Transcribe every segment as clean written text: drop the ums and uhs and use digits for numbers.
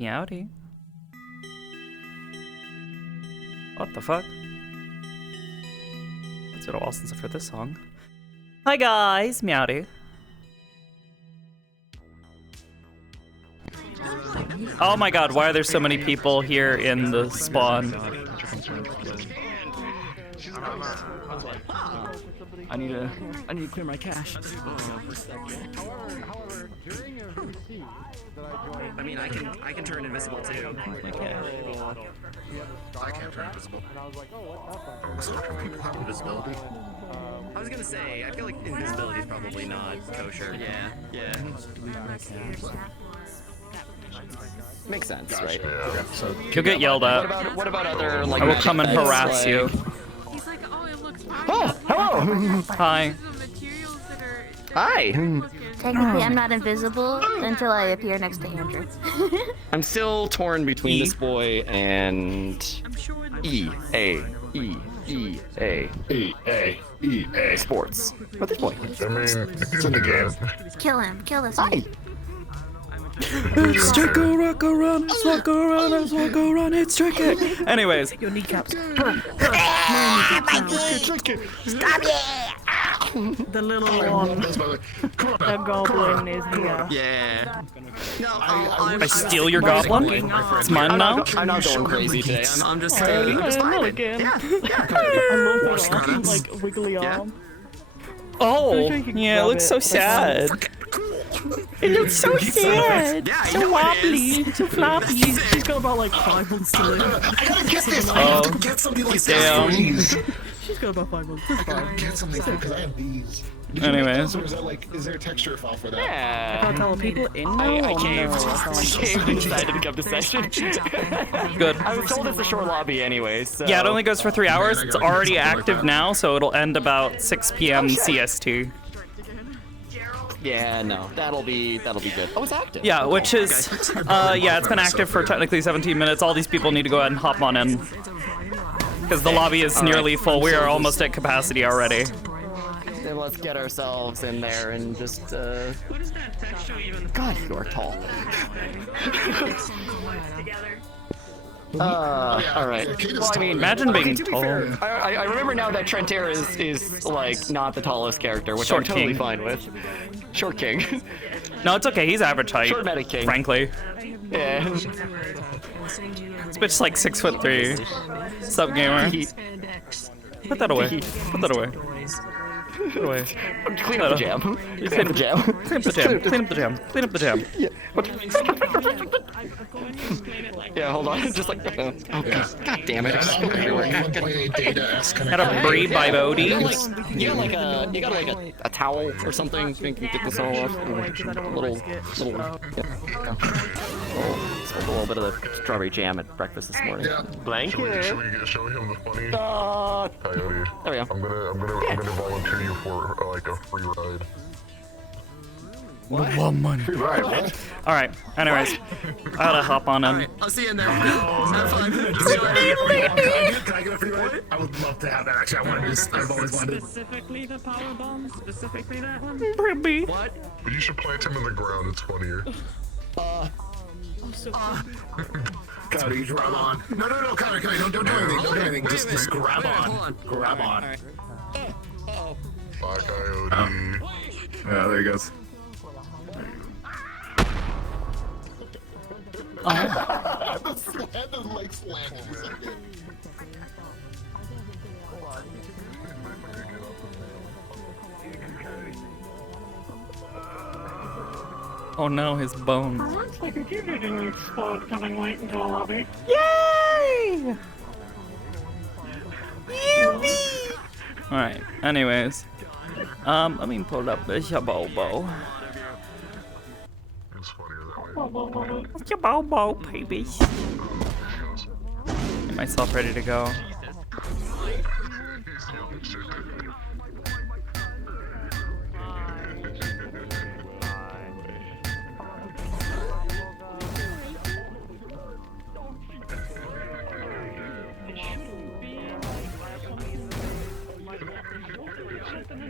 Meowdy. What the fuck? It's been a while since I've heard this song. Hi guys, Meowdy. Oh my god, why are there so many people here in the spawn? I need to clear my cache. I mean, I can turn invisible too. I can't turn invisible. So can people have invisibility? I was gonna say, I feel like invisibility is probably not kosher. Yeah. Makes sense, Gotcha. right? Yeah. So You'll get yelled at. What about other like? I will come and magic harass things, you. He's like, oh, it looks fine. Oh, hello. Hi. The materials that are Hi. Technically, I'm not invisible until I appear next to Andrew. I'm still torn between this boy and EA Sports. What this boy? I mean, it's in the game. Kill him. Kill this Hi. one. It's tricky, rock around, it's walk around, it's walk around, it's tricky. Anyways. Your kneecaps. The little one. The goblin is here. Yeah. No, I steal your goblin? It's mine now? I'm not going crazy today. I'm just Not again. Yeah. I love the arm, like wiggly arm. Oh, yeah, it looks so sad. It looks so sad. Yeah, I So know it wobbly, is. so floppy. She's got about like 5 months to live. I gotta get this. I Oh, have to get something like damn. these. She's got about 5 months. It's I gotta fine. get something because I have these. Did you Anyways. make those, or is that like, is there a texture file for that? I Yeah. can't tell people in now. I or caved. no? I caved and decided to come to session. Good. I was told it's a short lobby anyway, so. Yeah, it only goes for 3 hours. It's already active now, so it'll end about 6 p.m. CST. Yeah, no, that'll be good. Oh, it's active. Yeah, which is, yeah, it's been active for technically 17 minutes. All these people need to go ahead and hop on in. Because the lobby is nearly full. We are almost at capacity already. Then let's get ourselves in there and just. God, you are tall. All right. Well, I mean, Imagine being to be tall. fair, I remember now that Trentair is like not the tallest character, which Short I'm totally king. fine with. Short king. No, it's okay. He's average height. Short meta king. Frankly. Yeah. This bitch's like 6'3". Sup, gamer? Put that away. Put that away. Put it away. Clean up the jam. Clean up the jam. Clean up the jam. Clean up the jam. Clean up the jam. Yeah, hold on. Just like. Oh, God damn it. It's I'm still gonna everywhere. have 1.8 data-esque Got a Bree by Bodhi. You got like a towel or something so you can get this all off. Little. Smoked a little bit of the strawberry jam at breakfast this morning. Yeah. Blank Show him the funny coyote. There we go. I'm gonna volunteer you for like a free ride. Free ride, what? Alright, anyways. I gotta hop on in. I'll see you in there. Have fun. Can I get a free ride? I would love to have that actually. I've always wanted. Specifically the power bomb. Specifically that one. What? But you should plant him in the ground, it's funnier. Coyote, you grab on. No, Coyote, don't do anything, don't do anything. Just grab on. Grab on. Bye, Coyote. Yeah, there he goes. The leg slam. Oh no, his bones. Looks like a computer didn't explode coming late into the lobby. Yay! Yippee! Alright, anyways. Let me pull up the shabobo. It's funnier that way. Shabobo, baby. Get myself ready to go.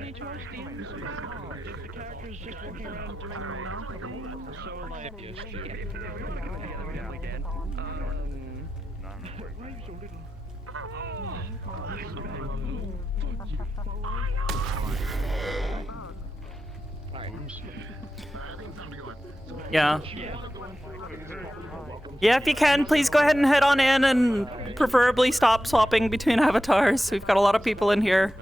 any charge demons? If the character is just walking around doing so like yes, Yeah, we can. why are you so little? Yeah. Yeah, if you can, please go ahead and head on in and preferably stop swapping between avatars. We've got a lot of people in here.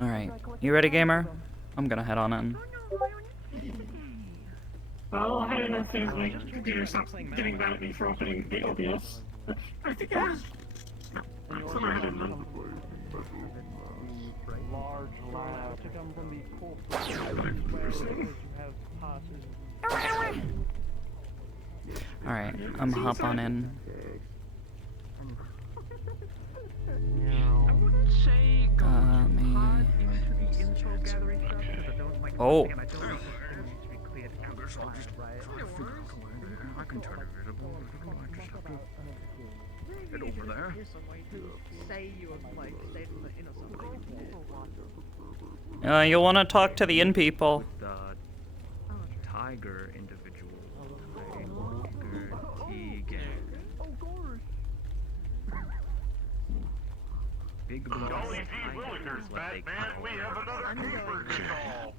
Alright, you ready, gamer? I'm gonna head on in. Well, I don't know if there's like computer stops getting mad at me for opening the OBS. I think it is. Somewhere I didn't know. Large lab to come from the corporate where you have passes. Alright, I'm gonna hop on in. I wouldn't say go Me. hard into the info gathering stuff because I don't like. Oh. Again, I don't know if it needs to be cleared outside, right? I can turn it visible. I just have to get over there. Say you have like stayed in the inner something. You'll want to talk to the inn people. The tiger individual. Tiger. Big blood. Batman, we have another call.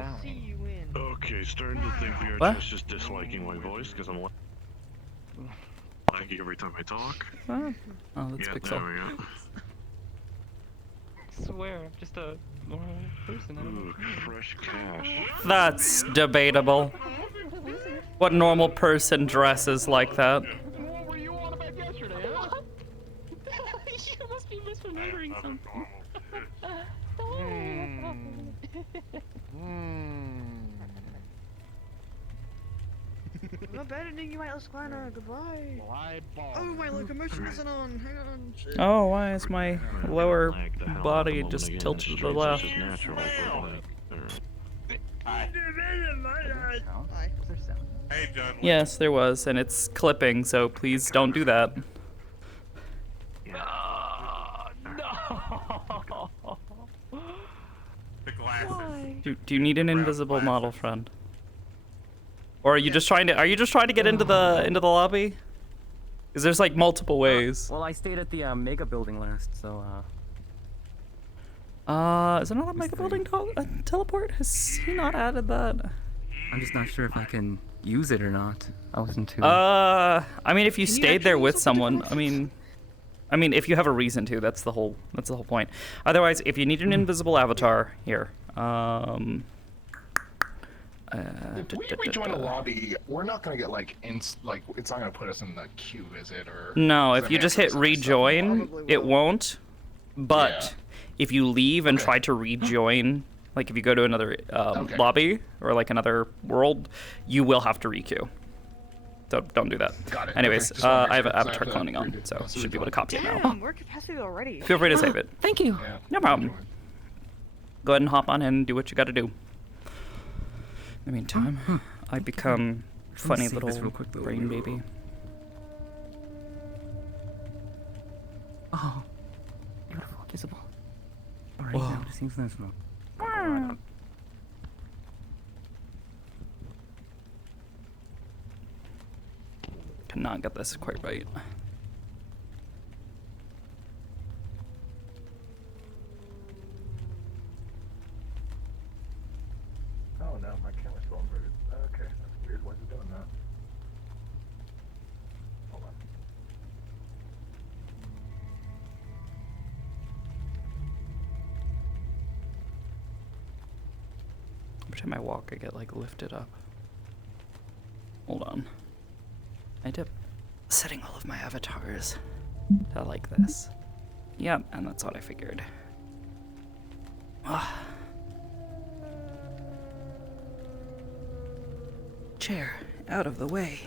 I'll see you in. Okay, starting to think we are What? just disliking my voice because I'm lagging every time I talk. Oh, that's Yeah, Pixel. there we go. I swear, I'm just a normal person. I don't know. Ooh, fresh cash. That's debatable. What normal person dresses like that? What were you on about yesterday, huh? You must be misremembering something. I'm abandoning you, Atlas Clanner. Goodbye. Lied ball. Oh, my locomotion isn't on. Hang on. Shit. Oh, why is my lower Lag the hell out of body the moment just again. tilted It's to the just left? natural, but, Hi. Hey, John. Yes, there was, and it's clipping, so please don't do that. The glasses. Do you need an invisible model friend? Or are you just trying to get into the lobby? Because there's like multiple ways. Well, I stayed at the Mega Building last, so Is there not a mega building teleport? Has he not added that? I'm just not sure if I can use it or not. I wasn't too. I mean, if you stayed there with someone, I mean, if you have a reason to, that's the whole point. Otherwise, if you need an invisible avatar, here. If we rejoin a lobby, we're not gonna get like it's not gonna put us in the queue, is it? Or No, if you just hit rejoin, it won't. But if you leave and try to rejoin, like if you go to another lobby or like another world, you will have to requeue. So don't do that. Got it. Anyways, Okay, just wanna make I have sure, avatar 'cause I have to cloning on, redo- so so should be able to rejoin. copy it now. Damn, we're at capacity already. Feel free to save it. Thank you. Yeah. No problem. Go ahead and hop on in and do what you got to do. In the meantime, I become funny save this little real quick, though. brain baby. Oh, beautiful, visible. All right, Whoa. now it seems nice now. Cannot get this quite right. Oh no, my camera's still inverted. Okay, that's weird. Why is it doing that? Hold on. Every time I walk, I get like lifted up. Hold on. I did setting all of my avatars to like this. Yep, and that's what I figured. Ah. Chair, out of the way.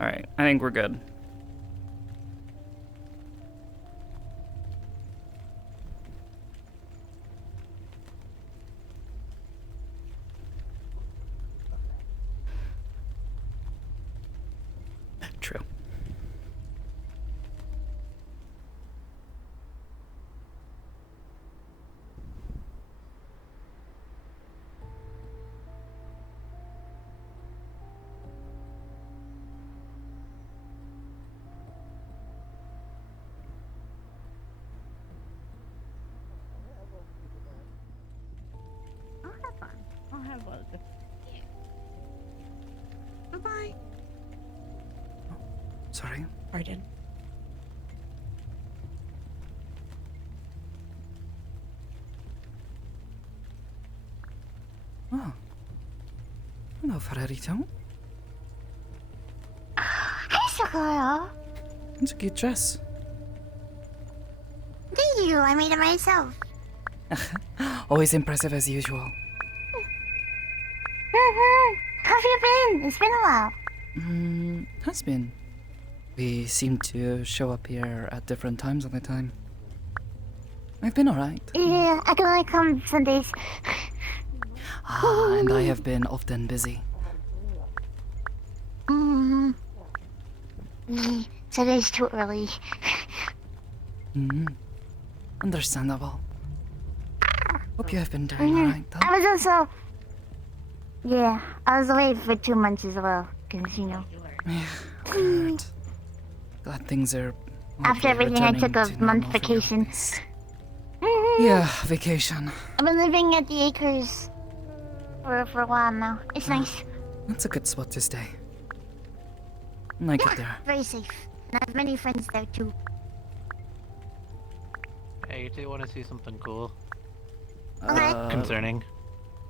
Alright, I think we're good. true. I'll have fun. I'll have fun. Bye-bye. Sorry. Pardon. Oh. Hello, Ferrerito. Hey, Sakoto. It's a cute dress. Thank you. I made it myself. Always impressive as usual. How have you been? It's been a while. Has been. We seem to show up here at different times all the time. I've been alright. Yeah, I can only come Sundays. And I have been often busy. Today's too early. Understandable. Hope you have been doing alright, though. I was also... Yeah, I was away for 2 months as well. Because, you know... Yeah, good. Glad things are... After everything, I took a month vacation. Yeah, vacation. I've been living at the Acres for a while now. It's nice. That's a good spot to stay. I like it there. Very safe. And I have many friends there too. Hey, you two want to see something cool? Okay. Concerning.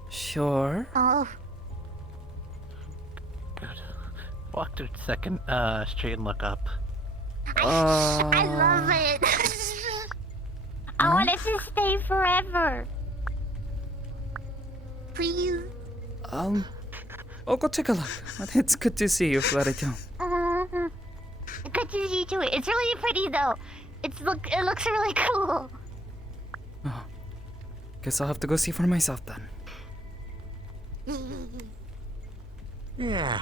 Sure. Oh. Good. Walk to the second street and look up. I love it. I want it to stay forever. Please. I'll go take a look. It's good to see you, Flarito. Good to see you too. It's really pretty though. It looks really cool. Oh. Guess I'll have to go see for myself then. Yeah.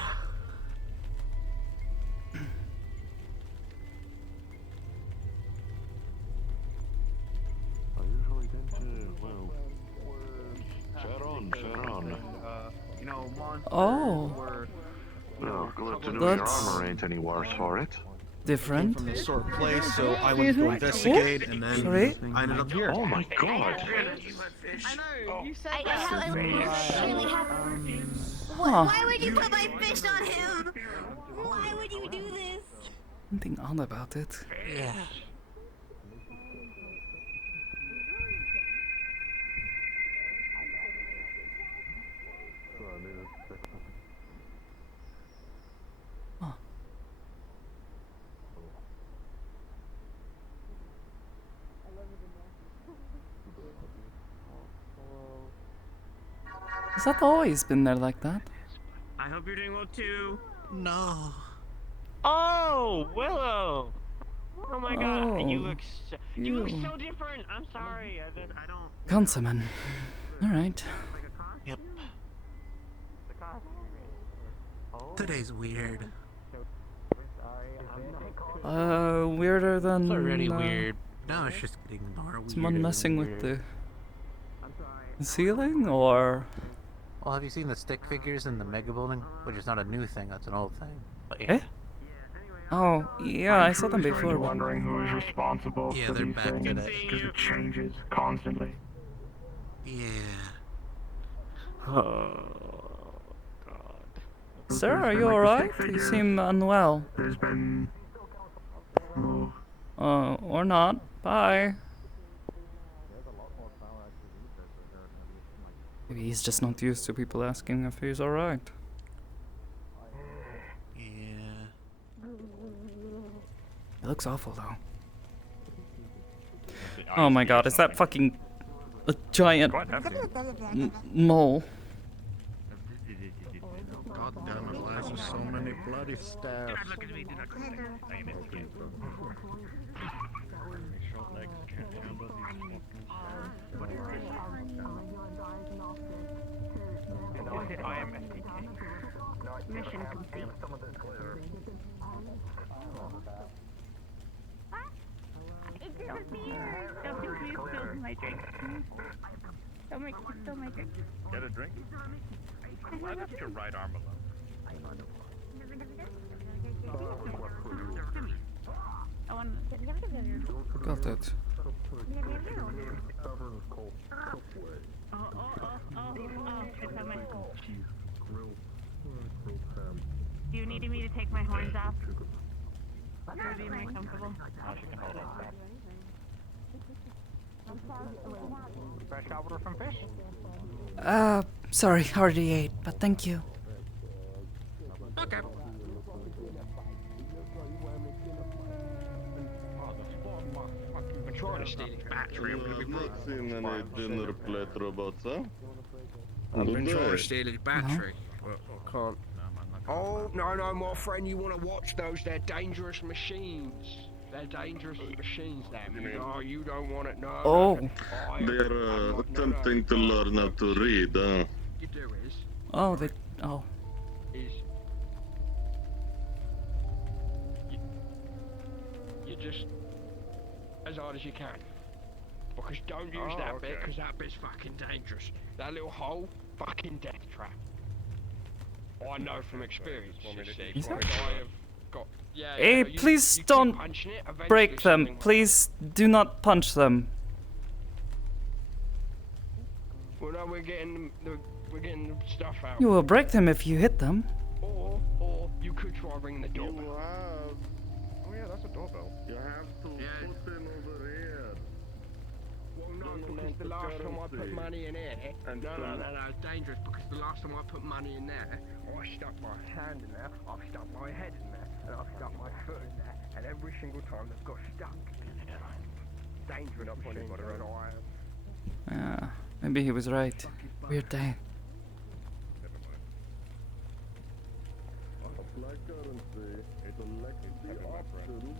I usually tend to, well, fair on. You know, Oh. Well, glad to know your armor ain't any worse for it. Different. From this sort of place, so I went to investigate, and then Sorry? I ended up here. Oh my god! I know, you said Why would you put my fish on him? Why would you do this? Something odd about it. Yeah. Huh. Has that always been there like that? I hope you're doing well too. No. Oh, Willow! Oh my god, you Oh, look so different. I'm sorry. I don't. Councilman. Alright. Yep. Today's weird. Weirder than... It's already weird. Now it's just getting more weird. Someone messing with the ceiling, or... Well, have you seen the stick figures in the mega building? Which is not a new thing, that's an old thing. But yeah. Eh? Oh, yeah, I saw them before. But... Wondering who is responsible Yeah, for they're these back things, today. because it changes constantly. Yeah. Oh, God. Sir, are you alright? You seem unwell. There's been... Or not. Bye. Maybe he's just not used to people asking if he's alright. Yeah. It looks awful, though. Oh my god, is that fucking... a giant... mole? God damn it, why is there so many bloody stairs? I am SDK. Mission complete. my drink. Don't make it. Get a drink? I left your right arm alone. I want. Got it. Do you need me to take my horns off? Or do you make comfortable? Now she can hold on. Fresh order from fish? Sorry, already ate, but thank you. Okay. I'm trying to steal his battery. I've not seen any dinner plate robots, huh? I've been Good trying day. to steal his battery, but I can't. Oh, no, my friend, you want to watch those? They're dangerous machines. They're dangerous machines, them. Oh, you don't want it, no. Oh. They're attempting to learn how to read, huh? You do is Oh, they. Oh. you just as hard as you can. Because don't use that bit, because that bit's fucking dangerous. That little hole, fucking death trap. I know from experience, you see. Is that- Because I have got. Yeah, Hey, you please keep don't punching it, eventually break them. something will- Please do not punch them. Well, no, we're getting the stuff out. You will break them if you hit them. Or you could try ringing the You doorbell. have. Oh yeah, that's a doorbell. You have to put in over here. Well, no, because the last time I put money in here, And no, it's dangerous, because the last time I put money in there, I stuck my hand in there, I've stuck my head in there, and I've stuck my foot in there, and every single time they've got stuck. Dangerous machines that I am. Maybe he was right. Weird day. Apply currency. Select the option.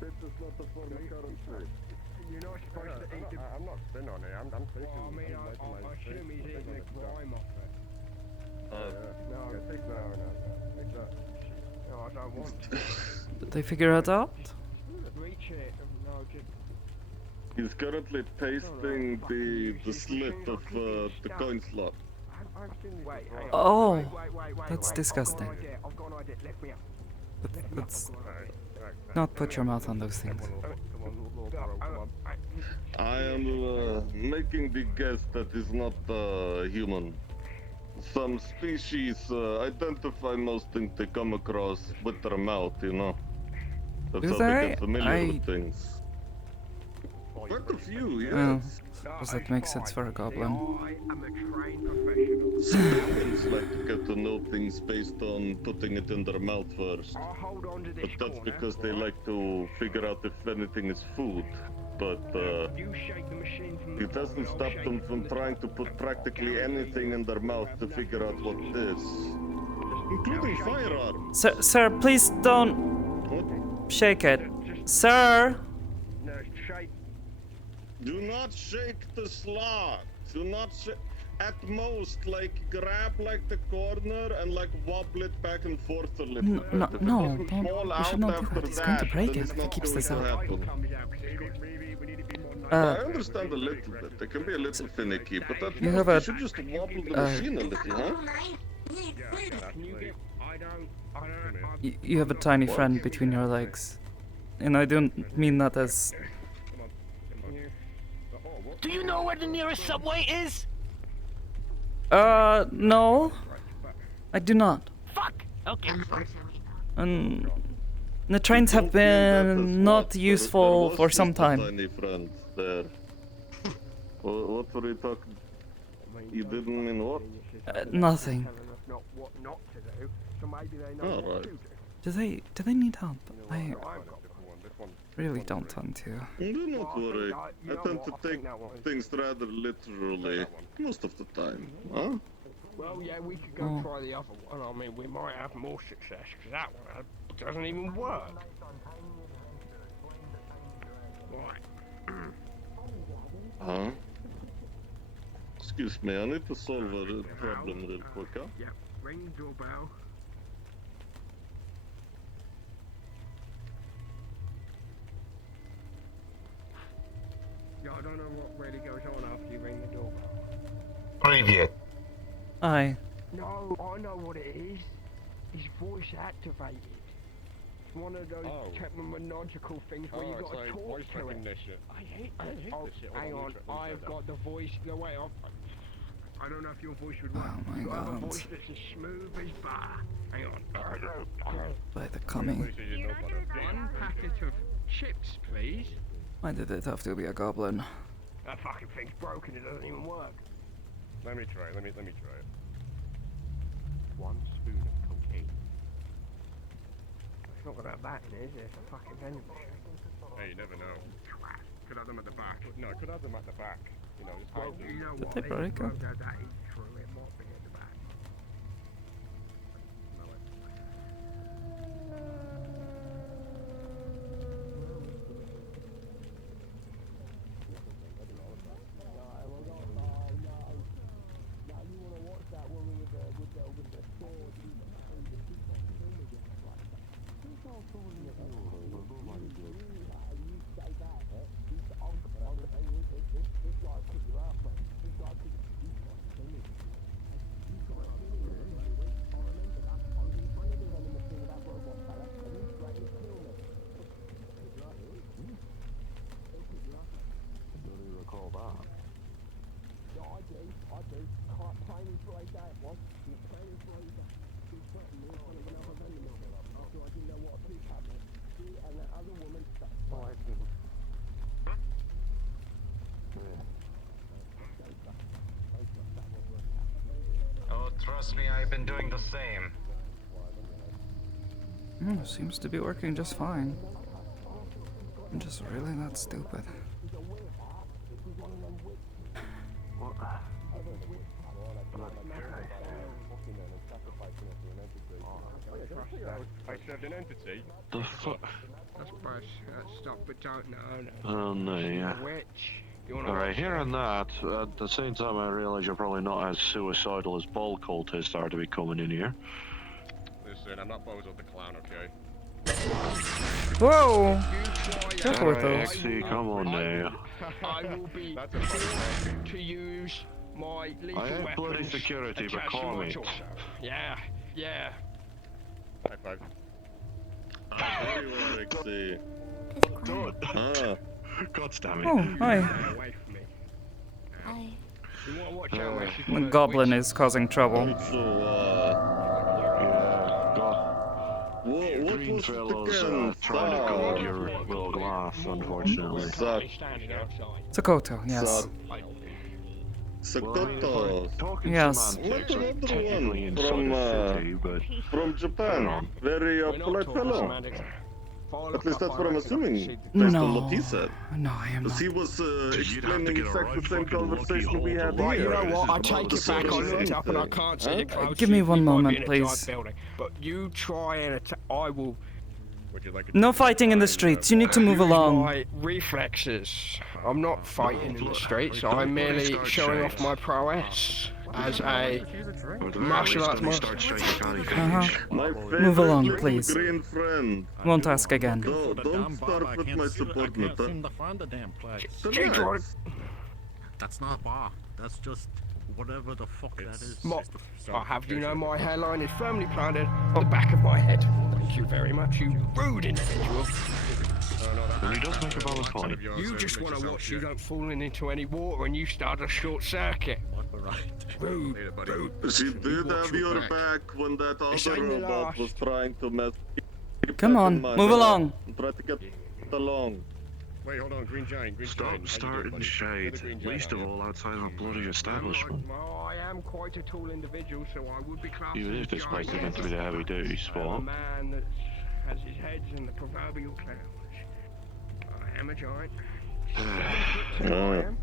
This is not the form of currency. You're not supposed to eat the... I'm not spin on it. I'm taking Well, I mean, I assume he's eating the grime off it. No, take that. Take that. No, I don't want to. Did they figure it out? Reach it. No, just... He's currently pasting the slit of the coin slot. Wait, hang on. Oh, Wait, that's disgusting. I've got an idea. Lift me up. Let's not put your mouth on those things. I am making the guess that is not human. Some species identify most things they come across with their mouth, you know. That's Do how they they? get familiar with things. Quite a few, yes. Does that make sense for a goblin? I am a trained professional. Some humans like to get to know things based on putting it in their mouth first. I'll hold on to this But that's corner. because they like to figure out if anything is food. But You shake the machine from the it doesn't corner, I'll stop shake them it from trying to put practically anything in their mouth to figure out what it is. Including firearms. Sir, please don't What? shake it. Sir! No, shake. Do not shake the slot. Do not shake. At most, like, grab, like, the corner and, like, wobble it back and forth a little bit. No, If it no, doesn't don't. fall You out should not do after that. He's going to break then it it's if he not keeps going this to up. happen. I Uh, understand a little bit. They can be a little finicky, but that You have a- you should just wobble the machine a little, huh? you have a tiny friend between your legs. And I don't mean that as... Do you know where the nearest subway is? No. I do not. Fuck! Okay. And the trains have been not useful for some time. Tiny friend there. What were you talking? You didn't mean what? Nothing. Not what not to do, so maybe they know All what right. to do. Do they need help? I really don't want to. Do not worry. You I know tend what, to I take think that one- things rather literally most of the time, huh? Well, yeah, we could go Oh. try the other one. I mean, we might have more success, because that one doesn't even work. Right. Huh? Excuse me, I need to solve a problem real quick, huh? Yep, ring the doorbell. I don't know what really goes on after you ring the doorbell. Preview. Aye. No, I know what it is. It's voice activated. It's one of those technological things where you got to talk to it. I hate this shit. Hang on, I've got the voice. No way. I don't know if your voice would work. Oh my you have a God. voice that's as smooth as bar. Hang on. By the coming. One packet of chips, please. Why did it have to be a goblin? That fucking thing's broken. It doesn't even work. Let me try it. Let me try it. 1 spoon of cocaine. It's not got that back in it, is it? It's a fucking vending machine. Hey, you never know. Could have them at the back. No, could have them at the back. You know, it's Well, you know Did what? they If you break broke up? that is true. It might be at the back. Oh, trust me, I've been doing the same. Seems to be working just fine. I'm just really that stupid. I served an entity. The fuck? That's bad. Stop, but don't. No. Oh no, yeah. Witch. Alright, hearing that, at the same time I realise you're probably not as suicidal as ball cultists are to be coming in here. Listen, I'm not Bozo the Clown, okay? Whoa! Careful with Alright, those. XC, come on now. I will be forced to use my lethal I have weapons bloody security, but attached to call my me. torso. Yeah. High five. God damn it. Oh, hi. Away from me. Hi. You want to watch out where she's The gonna goblin witch. is causing trouble. Yeah, God. What Green was fellows again? trying to guard your little glass, unfortunately. Standing outside. Sakoto, yes. Sakoto. Talking Yes. semantics are Another technically one inside from, a city, but From Japan. Very We're not polite talking fellow. semantics. At least that's what I'm assuming, based No. on what he said. No, I am Because not. he was you'd have to explaining get a exactly right the same fucking lucky conversation we hole had to here. Right, you know what? I This is take the it back. I same looked up and I thing. can't see the code. Give me one We might be moment, in a please. dark building, but you try and attack. I will. Would you like a No fighting in the streets. You need to move use along. my reflexes. I'm not fighting in the streets. I'm merely showing off my prowess as a martial arts master. My favorite Move along, little please. green friend. Won't ask again. Don't start with my subordinate. Find the damn place. Relax. That's not a bar. That's just whatever the fuck that is. I have you know my hairline is firmly planted on the back of my head. Thank you very much, you rude individual. And he does make a valid point. You just want to watch you don't fall into any water and you start a short circuit. Rude. She did have your back when that other ain't the robot last. was trying to mess. Come on, move along. Try to get along. Wait, hold on, Green Giant, Green Stop Giant. starting shade, least of all outside of a bloody establishment. I am quite a tall individual, so I would be classed Even as if this a place is giant. meant to be the heavy duty I'm a spot. man that has his heads in the proverbial clouds. I am a giant. I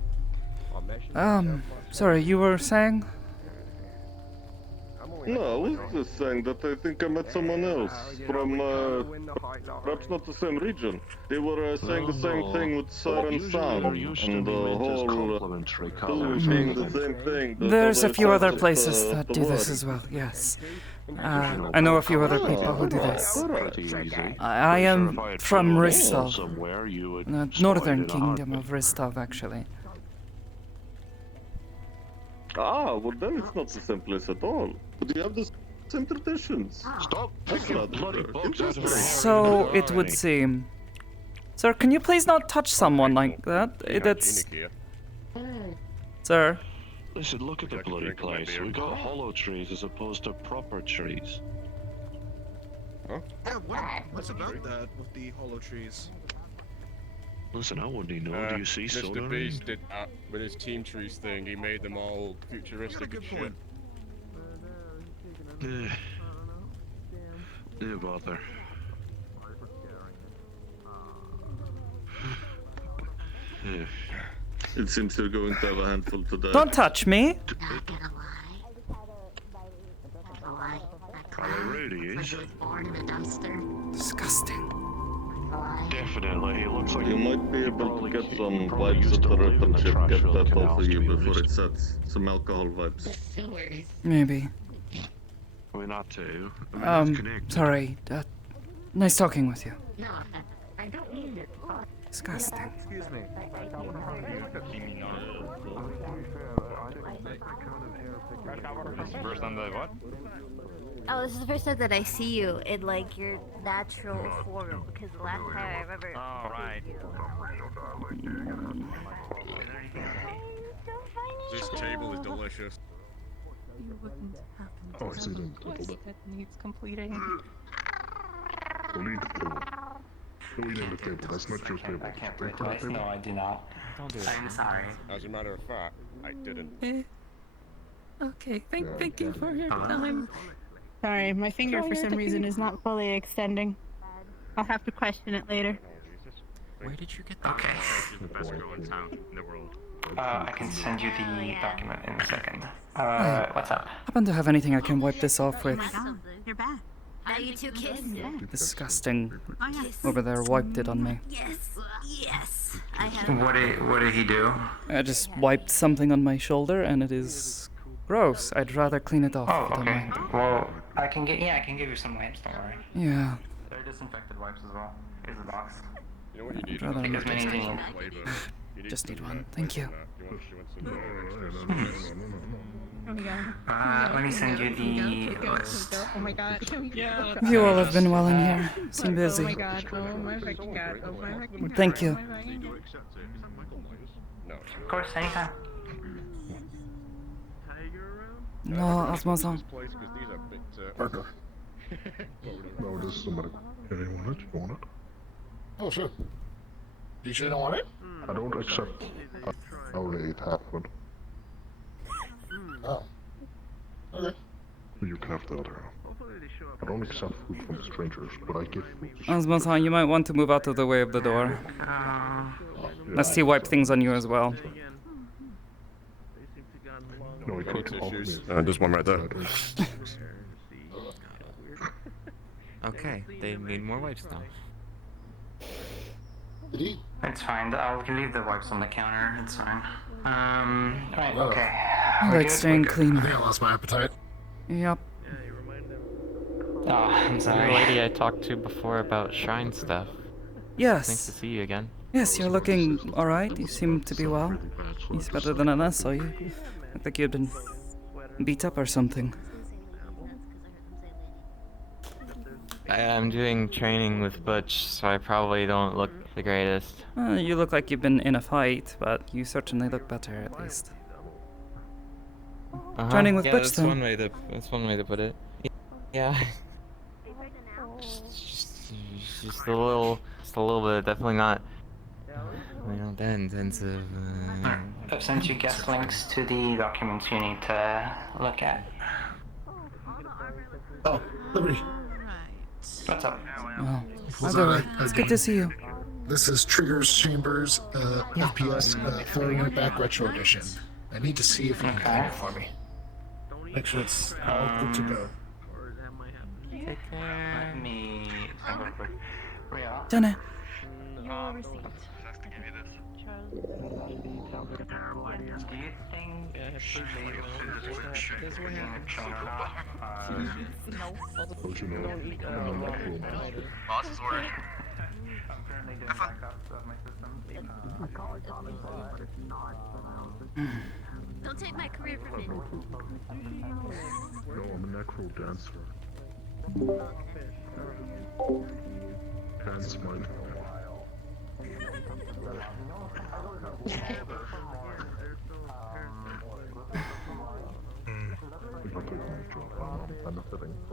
am. Sorry, you were saying? I'm always No, I was just saying that I think I met someone else from, perhaps not the same region. They were saying the same thing with Siren Sound and the whole being the same thing. There's a few other places that do this as well, yes. I know a few other people who do this. I am from Ristov, the northern kingdom of Ristov, actually. Ah, well then it's not the same place at all. But you have the same traditions. Stop picking bloody bugs out of her hair. So it would seem. Sir, can you please not touch someone like that? That's... Sir? Listen, look at the bloody place. We got hollow trees as opposed to proper trees. Huh? What's about that with the hollow trees? Listen, I wouldn't even know. Do you see solar? Mr. Beast did that with his team trees thing. He made them all futuristic and shit. Yeah, bother. Yeah. It seems you're going to have a handful today. Don't touch me! Already is. Disgusting. Definitely, he looks like you might be able to get some vibes at the return ship. Get that off of you before it sets. Some alcohol vibes. Maybe. We're not to. I mean, sorry. Nice talking with you. No, I don't mean it. Disgusting. Excuse me. This is the first time that what? Oh, this is the first time that I see you in like your natural form because the last time I remember. Oh, right. This table is delicious. You wouldn't happen to Oh, I see them. that needs completing. Don't eat the table. Don't eat the table. That's not your table. I can't do it twice. No, I do not. Don't do it. I'm sorry. As a matter of fact, I didn't. Okay, thank you for your time. Sorry, my finger for some reason is not fully extending. I'll have to question it later. Where did you get that? Okay. The best girl in town in the world. I can send you the document in a second. What's up? Happen to have anything I can wipe this off with? Oh my god, you're back. Now you two kiss. Disgusting. Over there wiped it on me. Yes, yes. I have. What did he do? I just wiped something on my shoulder and it is gross. I'd rather clean it off. Oh, if you don't okay. mind. Well, I can give you some wipes, don't worry. Yeah. They're disinfected wipes as well. Here's the box. You know what you need? Rather Take as many as you need. Just need one. Thank you. Let me send you the list. Oh my god. Yeah. You all have been well in here. Seem Oh busy. my god. Oh my fucking god. Oh my fucking god. Thank you. Of course, anytime. No, Asmasan. Parker. No, this is somebody. Yeah, you want it? You want it? Oh, sure. You sure don't want it? I don't accept. I only ate half of it. Oh. Okay. You can have the other half. I don't accept food from strangers, but I give food to Asmasan, you might want to move out of the way of the door. Lest he wipe things on you as well. No, he could Tissues. There's one right there. Okay, they need more wipes now. It's fine. I'll leave the wipes on the counter. It's fine. Right. Okay. I like staying clean. I think I lost my appetite. Yep. Oh, I'm The sorry. lady I talked to before about shrine stuff. Nice to Yes. see you again. Yes, you're looking alright. You seem to be well. He's better than I saw you. I think you'd been beat up or something. I'm doing training with Butch, so I probably don't look the greatest. You look like you've been in a fight, but you certainly look better at least. Training with yeah, Butch that's then. that's one way to put it. Yeah. just a little bit. Definitely not. That intensive. I've sent you guest links to the documents you need to look at. Oh, Liberty. What's up? Oh, either way, it's good to see you. This is Triggers Chambers FPS Throwing It Back Retro Edition. I need to see if you can have it for me. Make sure it's all good to go. Take care. Let me have a quick. Rhea. Done. Your receipt. Charles. Do you think No. Don't you know? I'm a natural monster. Boss's order. I'm currently doing backups of my system. Don't take my career from me. No, I'm a necro dancer. Dance mine.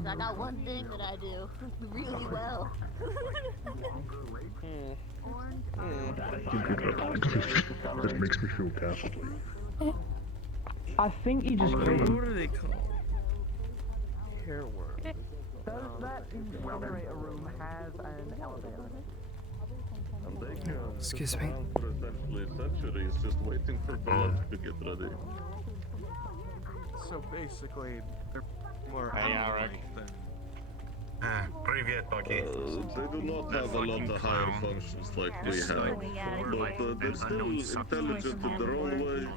I got one thing that I do really well. It makes me feel ghastly. I think you just gave What are they called? care work. Does that incinerator room have an elevator? Excuse me. For essentially centuries, just waiting for blood to get ready. So basically, they're more Hey, Eric. Привет, Bucky. They do not have a lot of higher functions like we have, but they're still intelligent in their own way.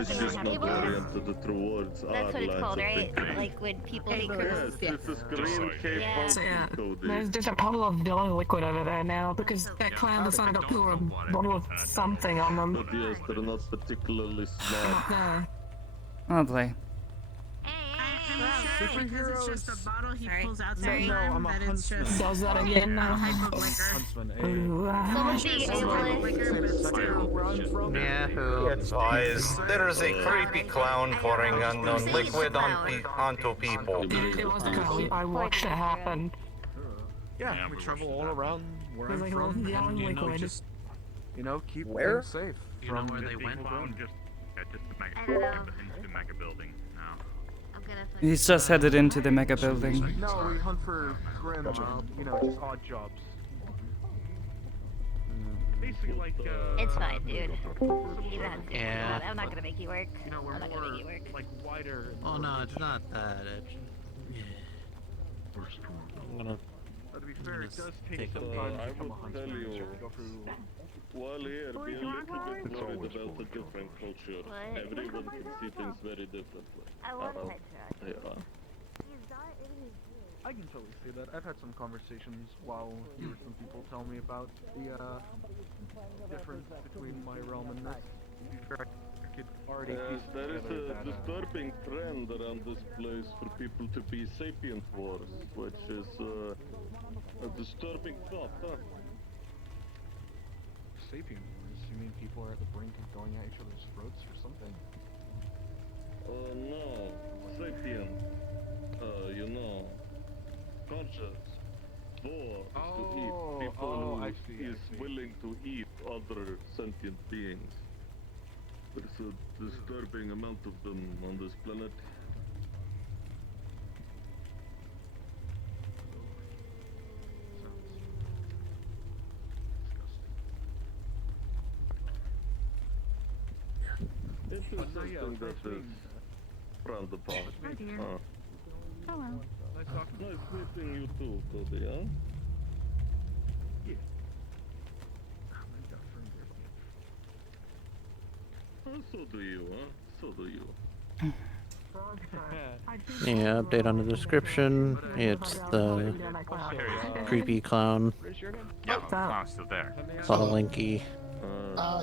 It's just not oriented towards our That's what it's lines called, of right? thinking. Like when people think Yes, it's a screen cape Yeah. Cody. There's a bottle of yellow liquid over there now because that clown decided to pour a bottle of something on them. But yes, they're not particularly smart. No. Lovely. Superheroes. It's just a bottle he pulls out No, I'm a huntsman. Does that again now? Huntsman. Someone being ableist. Yeah, who? Advise. There's a creepy clown pouring unknown liquid onto people. It was the clown. I watched it happen. Yeah, we travel all around where I'm There's like a from, little yellow and liquid. Just keep Where? things safe. You know from where they people went? going. Just I don't know. into the mega building. No. I'm gonna He's just headed into the mega building. No, we hunt for grim, just odd jobs. Basically like, It's fine, dude. You don't have to do Yeah. that. I'm not gonna make you work. we're I'm not gonna make you work. like wider. Oh no, it's not that. I'm gonna. To be fair, it does take take some a- time to I become a would huntsman. tell you- You have to go through. While here, be a little bit worried about a different culture. What? Everyone can see things very differently. I love that truck. Yeah. I can totally see that. I've had some conversations while hearing some people tell me about the difference between my realm and this. To be fair, I could already piece There is together a that, disturbing trend around this place for people to be sapient wars, which is a disturbing thought, huh? sapient wars. You mean people are at the brink of going at each other's throats or something? No, sapient. Conscious. Vor to eat. People I who see, is willing to eat other sentient beings. There's a disturbing amount of them on this planet. Interesting that is frowned upon. Oh well. Nice meeting you too, Cody, huh? So do you, huh? So do you. Yeah, update on the description. It's the creepy clown. Yeah, the clown's still there. Linky.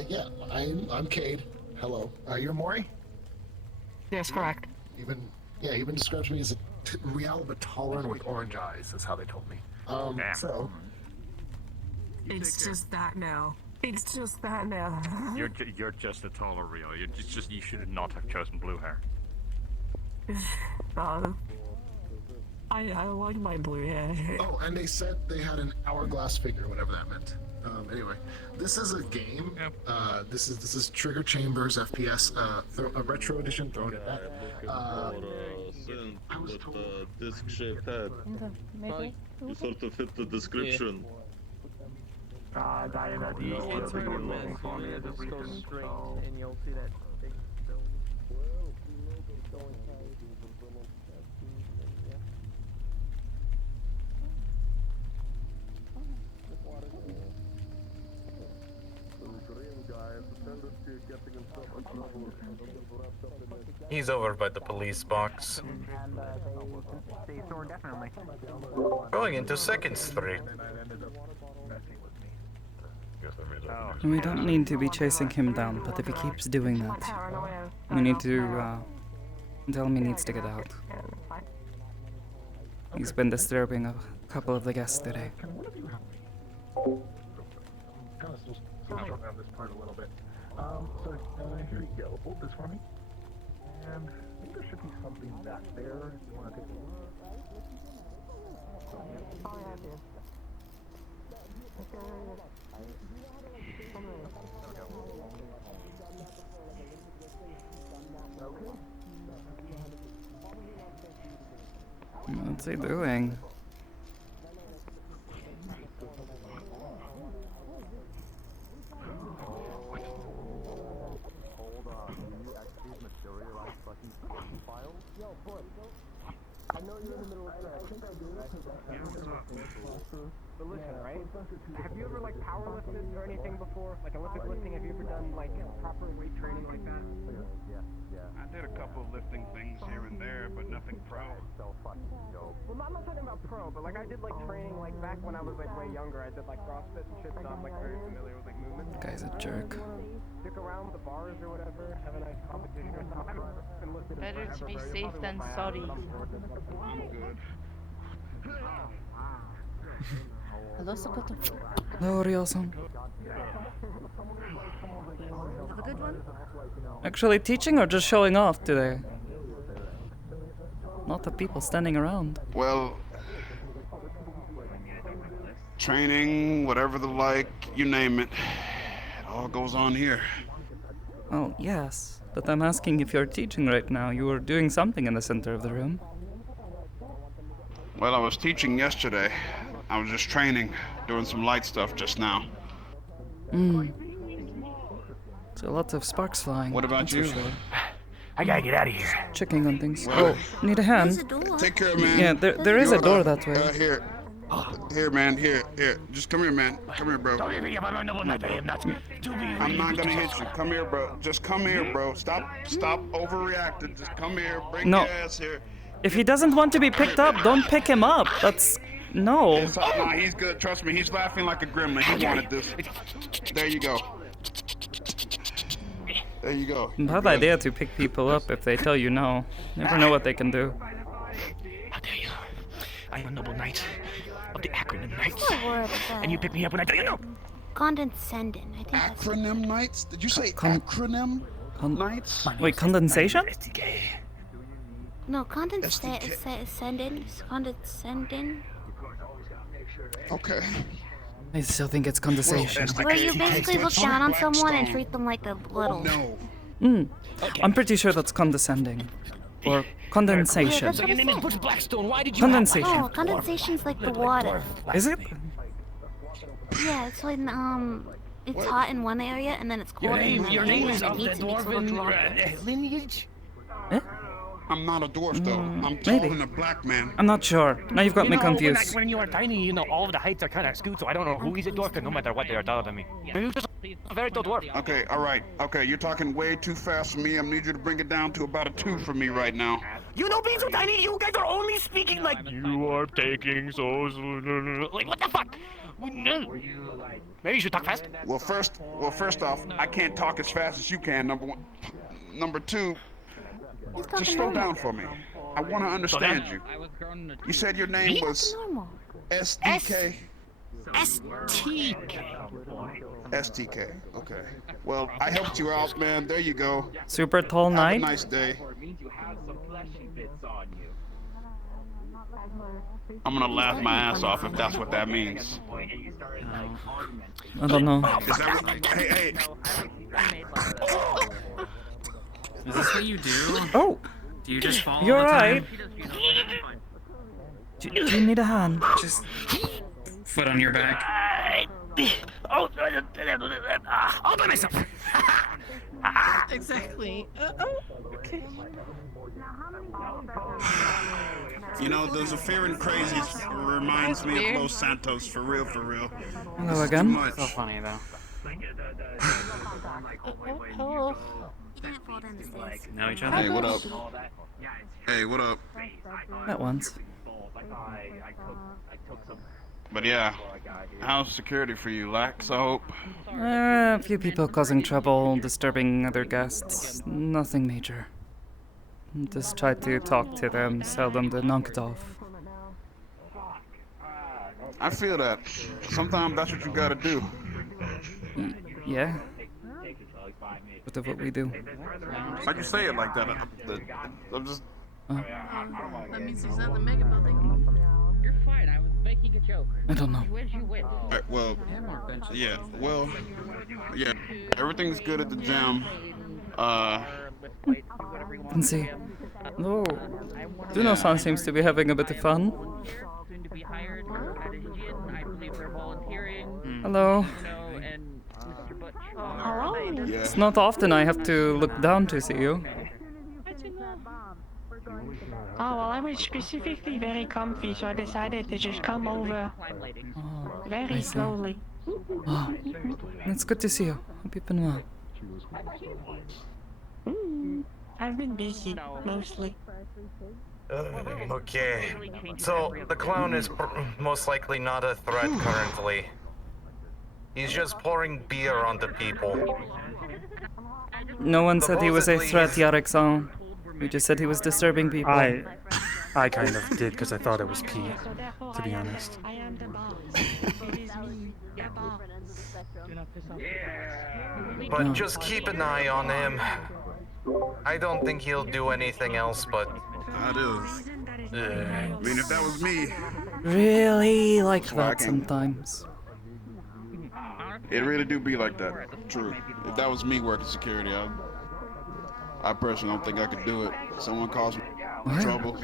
Yeah, I'm Cade. Hello. You're Maury? Yes, correct. Even describes me as a real but taller with orange eyes. That's how they told me. So. It's just that now. It's just that now. You're just a taller real. You should not have chosen blue hair. I like my blue hair. Oh, and they said they had an hourglass figure, whatever that meant. Anyway, this is a game. This is Trigger Chambers FPS, a retro edition thrown at that. I was told disc-shaped head. You sort of fit the description. You can't turn your mask on, just go straight and you'll see that big stone. He's over by the police box. They store definitely. Going into 2nd Street. We don't need to be chasing him down, but if he keeps doing that, we need to tell him he needs to get out. He's been disturbing a couple of the guests today. Kind of still around this part a little bit. So here you go. Hold this for me. And I think there should be something back there. You want to take a look? What's he doing? I know you're in the middle of that. I think I do. But listen, right? Have you ever like powerlifted or anything before? Like Olympic lifting? Have you ever done like proper weight training like that? Yeah. I did a couple of lifting things here and there, but nothing pro. Well, I'm not talking about pro, but like I did like training like back when I was like way younger. I did like CrossFit and shit, so I'm like very familiar with like movement. Guy's a jerk. Stick around with the bars or whatever. Have a nice competition or something. Better to be safe than sorry. I'm good. Hello, Sakoto. Hello, Ryosan. Have a good one. Actually teaching or just showing off today? Not the people standing around. Well, training, whatever the like, you name it. It all goes on here. Oh, yes. But I'm asking if you're teaching right now. You were doing something in the center of the room. Well, I was teaching yesterday. I was just training, doing some light stuff just now. So lots of sparks flying. What about that's for you? Sure. I gotta get out of here. Checking on things. Well, oh, need a hand? Take care, man. Yeah, there is a door that way. Here, man. Here. Just come here, man. Come here, bro. I'm not gonna hit you. Come here, bro. Just come here, bro. Stop overreacting. Just come here. Bring your ass here. If he doesn't want to be picked up, don't pick him up. That's... No. Nah, he's good. Trust me. He's laughing like a gremlin. He wanted this. There you go. There you go. Bad idea to pick people up if they tell you no. Never know what they can do. How dare you? I'm a noble knight of the acronym knights. What's the word of that? And you pick me up when I tell you no. Condescending. I think that's Acronym knights? Did you say acronym knights? Wait, condensation? no condescending. Condescending. Okay. I still think it's condensation. Where you basically look down on someone and treat them like the little. No. I'm pretty sure that's condescending. Or condensation. Yeah, that's So your name is Bruce Blackstone. Why did you Condensation. Oh, condensation's like the water. Is it? Yeah, it's when it's hot in one area and then it's cold in another Your area name and is it of the meets and makes little dwarven droplets. lineage? I'm not a dwarf, though. I'm tall and a black man. I'm not sure. Now you've got me confused. When you are tiny, all of the heights are kind of skewed, so I don't know who is a dwarf, and no matter what, they are taller than me. You're just a very tall dwarf. Okay, all right. Okay, you're talking way too fast for me. I need you to bring it down to about a 2 for me right now. You know, being so tiny, you guys are only speaking like you are taking so like what the fuck? Maybe you should talk fast. Well, first off, I can't talk as fast as you can. Number one. Number two, just slow down for me. I want to understand you. You said your name was SDK. STK. STK. Okay. Well, I helped you out, man. There you go. Super tall Have knight? a nice day. I'm gonna laugh my ass off if that's what that means. I don't know. Is that what, hey. Is this what you do? Oh! Do you just fall You're all the right. time? Do you need a hand? Just foot on your back. All by myself. Exactly. Okay. You know, those Affair crazies reminds me of Los Santos, for real, for real. Hello This is again. too much. So funny though. Hello. Know each other? Hey, what up? Hey, what up? Met once. But yeah, how's security for you, Lax, I hope? A few people causing trouble, disturbing other guests. Nothing major. Just try to talk to them, tell them to knock it off. I feel that. Sometimes that's what you gotta do. Yeah. What of what we do. Why'd you say it like that? I'm just... That means he's not in the mega building. You're fine. I was making a joke. I don't know. Where'd you win? Well, yeah, well, yeah, everything's good at the gym. Can see. No. Duno-san seems to be having a bit of fun. Soon to be hired at a gym. I believe they're volunteering. Hello. And Mr. Butch. Hello. It's not often I have to look down to see you. Oh, well, I was specifically very comfy, so I decided to just come over very slowly. Oh, it's good to see you. Hope you've been well. I've been busy, mostly. Okay, so the clown is most likely not a threat currently. He's just pouring beer onto people. No one said he was a threat, Yarek-san. We just said he was disturbing people. I kind of did because I thought it was Pete, to be honest. I am the boss. It is me, the boss. But just keep an eye on him. I don't think he'll do anything else, but... I do. I mean, if that was me... Really like that sometimes. It really do be like that. True. If that was me working security, I personally don't think I could do it. Someone caused me trouble.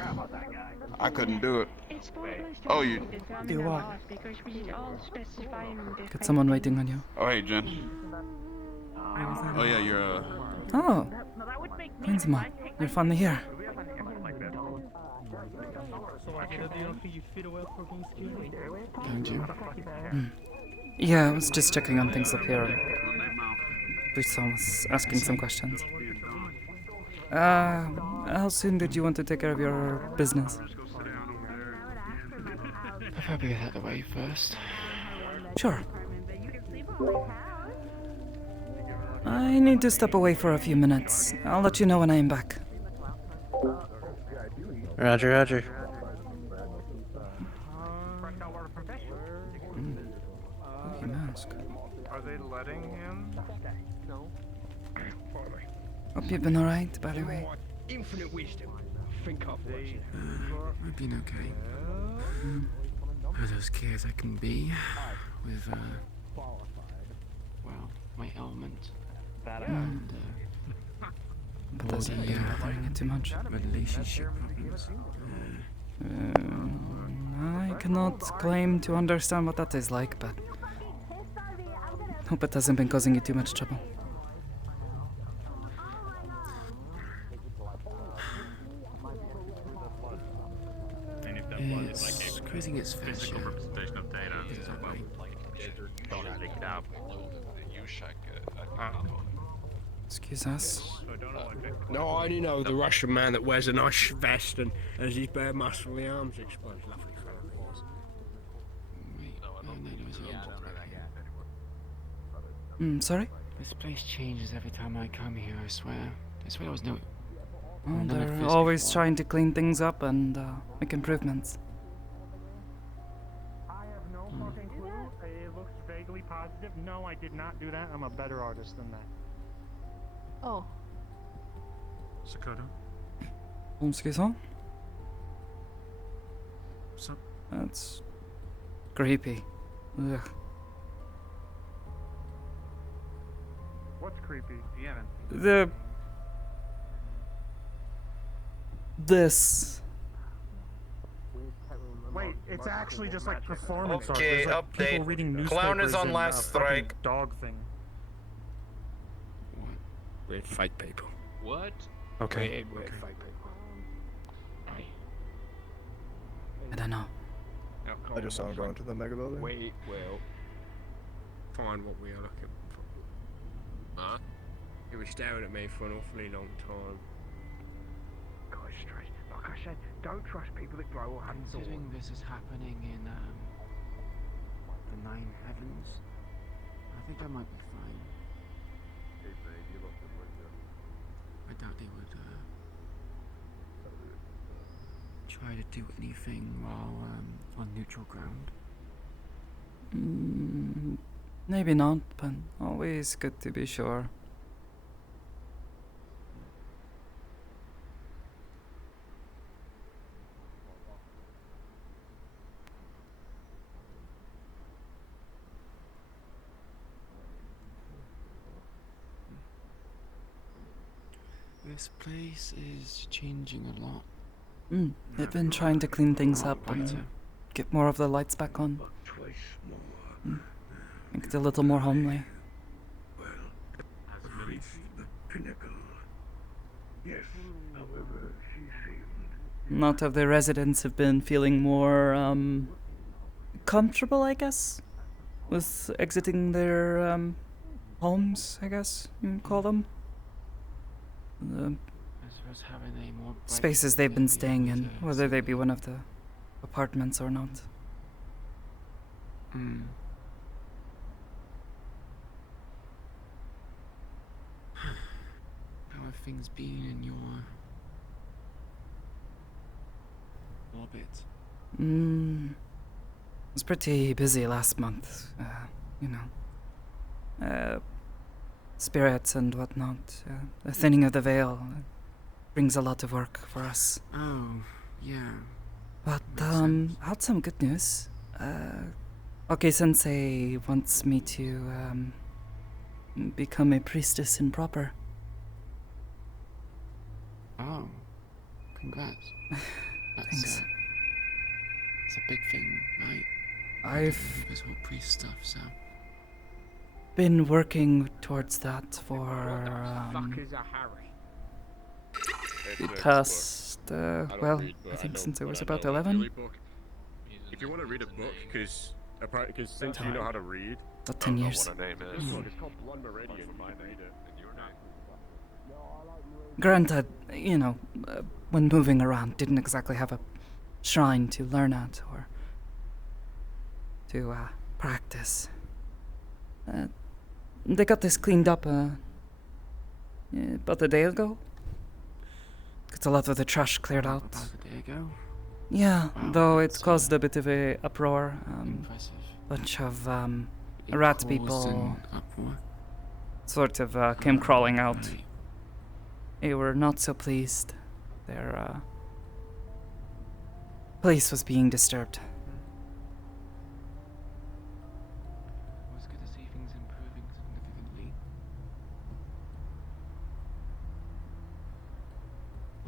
I couldn't do it. Oh, you... Do what? Got someone waiting on you. Oh, hey, Jen. Oh, yeah, you're, Oh. Benzema, you're finally here. Don't you? Yeah, I was just checking on things up here. Busan was asking some questions. How soon did you want to take care of your business? I'll probably get out of the way first. Sure. I need to step away for a few minutes. I'll let you know when I am back. Roger, roger. Your mask. Are they letting him? No. Hope you've been alright, by the way. Infinite wisdom. Think I've I've been okay. For as scared as I can be with, well, my ailment. And, But does it been bothering you too much? relationship problems. I cannot claim to understand what that is like, but hope it hasn't been causing you too much trouble. It's crazy its fair share. representation of data. Excuse us. No, I only know the Russian man that wears a nice vest and has his bare muscly arms exposed. Lovely Sorry? This place changes every time I come here, I swear. I swear there was no... Well, they're always trying to clean things up and make improvements. It looks vaguely positive. No, I did not do that. I'm a better artist than that. Oh. Sakoto? Excuse-moi? What's up? That's creepy. Ugh. What's creepy? You haven't. This. Wait, it's actually just like performance art. Okay, There's, like, people reading update. Clown is newspapers on and, last fucking strike. Dog thing. with fake people. What? Okay. We're fake people. I don't know. I just saw him going to the mega building. We will find what we are looking for. Huh? He was staring at me for an awfully long time. Guys, straight. Like I said, don't trust people that glow or haven't thought. Considering this is happening in the Nine Heavens, I think that might be fine. I doubt they would try to do anything while on neutral ground. Maybe not, but always good to be sure. This place is changing a lot. They've been trying to clean things up and get more of the lights back on. Make it a little more homely. A lot of the residents have been feeling more comfortable, I guess, with exiting their homes, I guess you would call them. The spaces they've been staying in, whether they be one of the apartments or not. How have things been in your orbit? It was pretty busy last month, you know. Spirits and whatnot. The thinning of the veil brings a lot of work for us. Oh, yeah. But, I had some good news. Sensei wants me to, become a priestess in proper. Oh, congrats. Thanks. It's a big thing, right? I've This whole priest stuff, so. been working towards that for, the past, well, I think since I was about 11. If you want to read a book, because since you know how to read, About 10 years. it's called Blood Meridian. You can read it. Granted, you know, when moving around, didn't exactly have a shrine to learn at or to practice. They got this cleaned up about a day ago. Got a lot of the trash cleared out. About a day ago? Yeah, Wow, though it that's, caused a bit of a uproar. Impressive. Bunch of It rat caused people an uproar. sort of came crawling out. Right. They were not so pleased. Their place was being disturbed. It was good to see things improving significantly.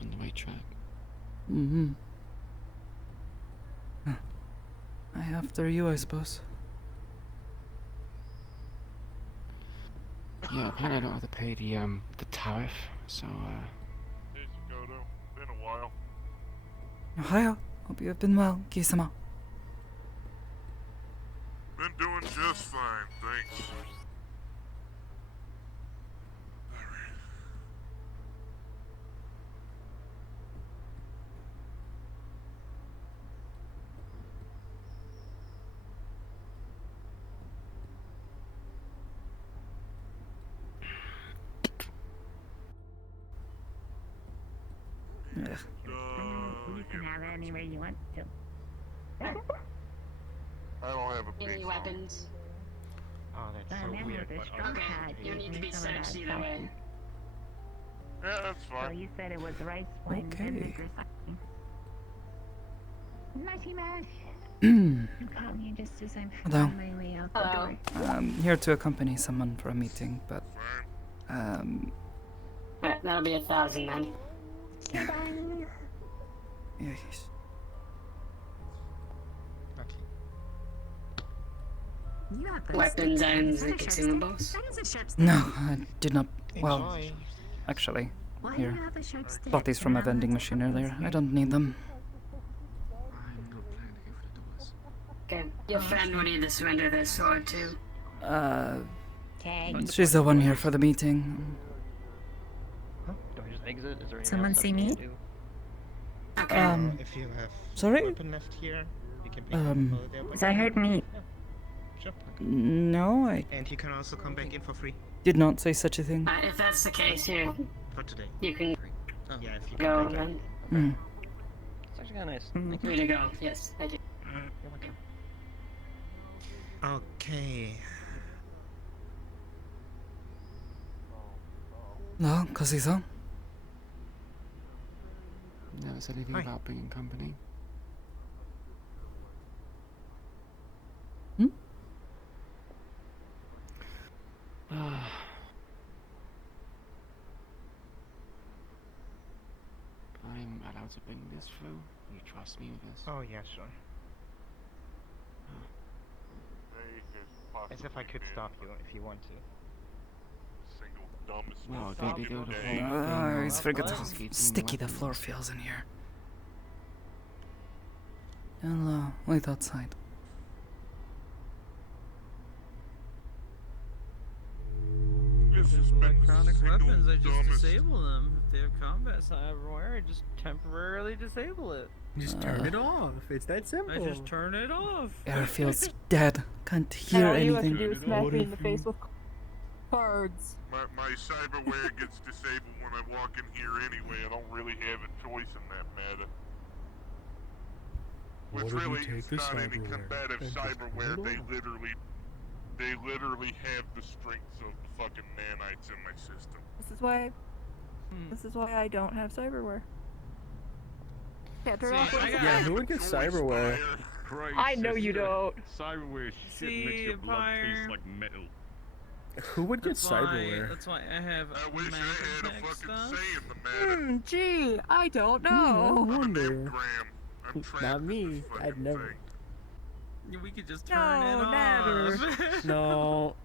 On the right track. After you, I suppose. Yeah, apparently I don't have to pay the tariff, so Hey Sakoto, been a while. Ohio, hope you have been well, Kisama. Been doing just fine, thanks. Ugh. You can have it anywhere you want to. I don't have a Any piece. weapons? oh, that's Well, so now weird. with the strong pad, You need to be some of that sexy stuff. though. Yeah, that's So fine. you said it was rice wine Okay. vendors or something. Nighty Mash. Hmm. You caught me just as I'm Hello. on my way out the door. I'm here to accompany someone for a meeting, but That'll be 1,000 then. Goodbye. yes. Weapons and consumables. No, I did not. Well, Actually, Why here. do you have a sharp stick? Bought these from a vending machine earlier. I don't need them. I'm not planning to go for the doors. Okay, your friend will need to surrender their sword too. Okay. She's the one here for the meeting. Do I just exit? Is there anything Someone else see I need me? to do? If you have sorry? weapon left here, you can pick So I heard meat. Sure. No, I And you can also come back in for free. did not say such a thing. If that's the case, here. For today. You can yeah, if you can Go back in. Hmm. It's actually kind of nice. Thank you. Way to go. Yes, I do. You're welcome. Okay. No, cos'hizo? Never said anything about bringing company. Hmm? I'm allowed to bring this through? You trust me with this? Oh yeah, sure. As if I could stop you if you want to. Single dumbest Well, move they go of the the whole day. thing. I forget how Just keep sticky the weapons. floor feels in here. Hello, wait outside. This has been the Electronic single weapons, I just dumbest- disable them. If they have combat cyberware, I just temporarily disable it. Just turn it off. It's that simple. I just turn it off. Air feels dead. Can't hear all you have to anything. do is smack me in the face with cards. My cyberware gets disabled when I walk in here anyway. I don't really have a choice in that matter. What Which if you really take is the not any cyberware combative and just cyberware. turn it They literally have the strengths of fucking nanites in my system. This is why I don't have cyberware. Can't turn off. Yeah, who would get cyberware? I know you don't. Cyberware shit makes See, your blood Empire. taste like metal. Who would get That's why. cyberware? That's why I have I wish I had a Magitech fucking stuff. say in the matter. Gee, I don't I know. wonder. I'm Not me. I'd never. Yeah, we could just turn it No, never. off. No.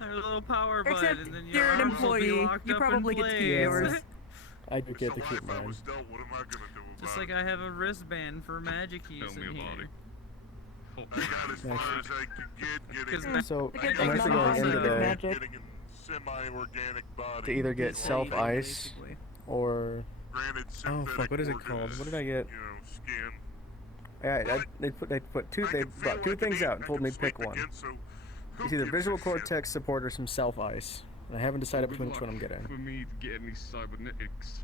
There's a little power button, Except and then you're your an arms will be employee. locked You up in probably get to keep place. yours. I do get to keep If I mine. was dealt, what am I gonna do Just about like I have a wristband for magic use Tell me in about here. it? I got as far as I could get getting. So The good I'm thing actually about going in also today magic. Getting in semi-organic body. to either get is self all they- ice or Granted, oh fuck, what is it synthetic called? What did I organs, get? You know, skin. They put two. They brought two things out and told me to pick one. It's either visual cortex support or some self ice. And I haven't decided between which one I'm getting. For me to get any cybernetics.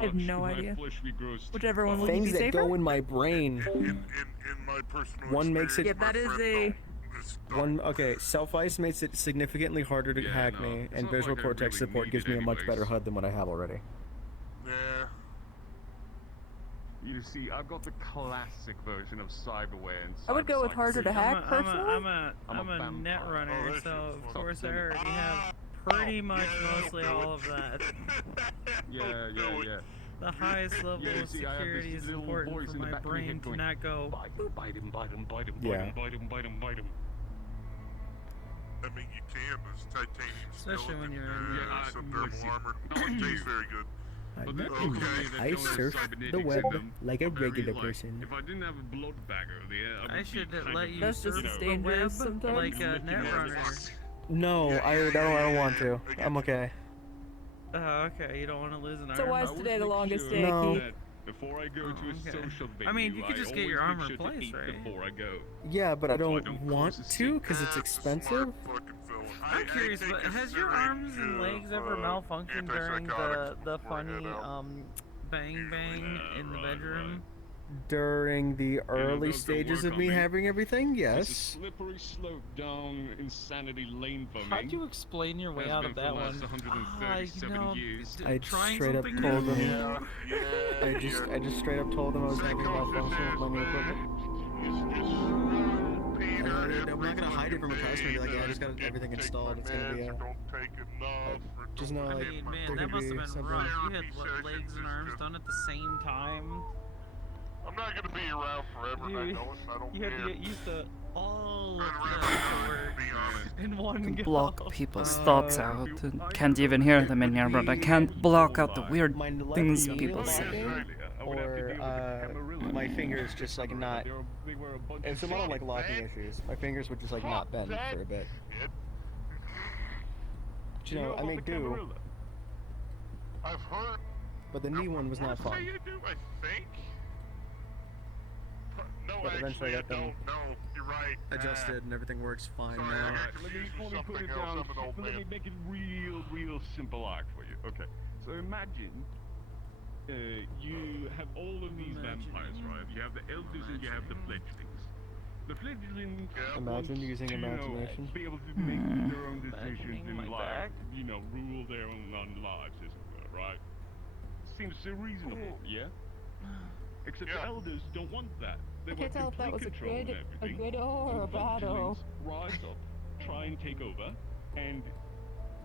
I have no My idea. flesh regrows too Whichever one fast. will Things be that safer. go in my brain. In my personal One makes it. Yeah, that is a. One okay. Self ice makes it significantly harder to hack me, and visual cortex support gives me a much better HUD than what I have already. Yeah. You see, I've got the classic version of cyberware and I would go with harder to hack, I'm personally. a vampire. net runner, Oh, so of fucked course I up. already have pretty much mostly all of that. Yeah. The highest level Yeah, of see, I have this security is little important voice for in the my back of my brain head to going, not go. Bite him, bite him, bite him, bite him, Yeah. bite him, bite him, bite him, bite him. I mean, you can. There's titanium Especially when you're in subthermal armor. It tastes very good. But the Okay. okay. I surf the web like a regular person. If I didn't have a blood bag earlier, I should let you That's surf just the dangerous web sometimes. like a net runner. No, I don't want to. I'm okay. Oh, okay. You don't want to lose an arm. So why is today the longest day, No. Keith? Before I go to a Okay. social venue, I mean, you could just get your always armor make sure to replaced, eat right? before I go. Yeah, but I So I don't don't want cause a to because it's expensive. I'm curious, but has your arms and legs ever malfunctioned during the funny bang bang in the bedroom? During the early those don't stages work of on me me. having everything, It's a yes. slippery slope down insanity lane for me. How'd you explain your way Has out been of for that the last one? 137 years. I trying straight up something told new. them. I just straight up told them I was having a malfunction with my new equipment. I'm not gonna hide it from a customer and be like, yeah, I just got everything installed. It's gonna be just know I like mean, man, there that could must be have been something. rough. You had legs and arms done at the same time. I'm not gonna be around forever, and I You, know it, and I don't you had to care. get used to all of the words in one go. Block people's thoughts out and can't even hear them in here, but I can't block out the weird My left things knee people say. or my fingers just like not. It's one of like locking issues. My fingers would just like not bend for a bit. But, you know, I make do. I've heard. But the knee one was not fun. You do, I think. No, But eventually I actually, got them no, you're right. adjusted and everything works fine now. Let me put it down. Let me make it real simple arc for you. Okay. So imagine you have all of these vampires, right? You have the elders and you have the fledglings. The fledglings Imagine using to, imagination. be able to make their own decisions in life, rule their own lives, as it were, right? Seems so reasonable, yeah? Except the elders don't want that. They I can't tell if that was a good or a bad o. Rise up, try and take over, and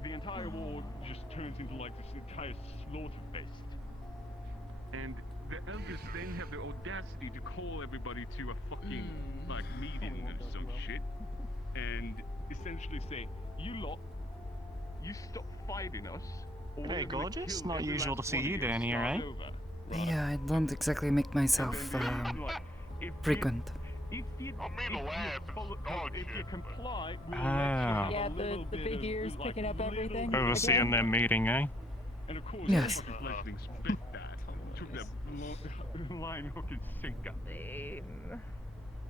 the entire war just turns into like this entire slaughter fest. And the elders then have the audacity to call everybody to a fucking like meeting or some shit, and essentially say, "You lot, you stop fighting us." Hey, gorgeous. Not usual to see you down here, eh? Yeah, I don't exactly make myself frequent. If you comply, we'll Yeah, the big ears picking up everything. Overseeing their meeting, eh? And of course, Yes. the fledglings spit that, took that line, hook, and sinker.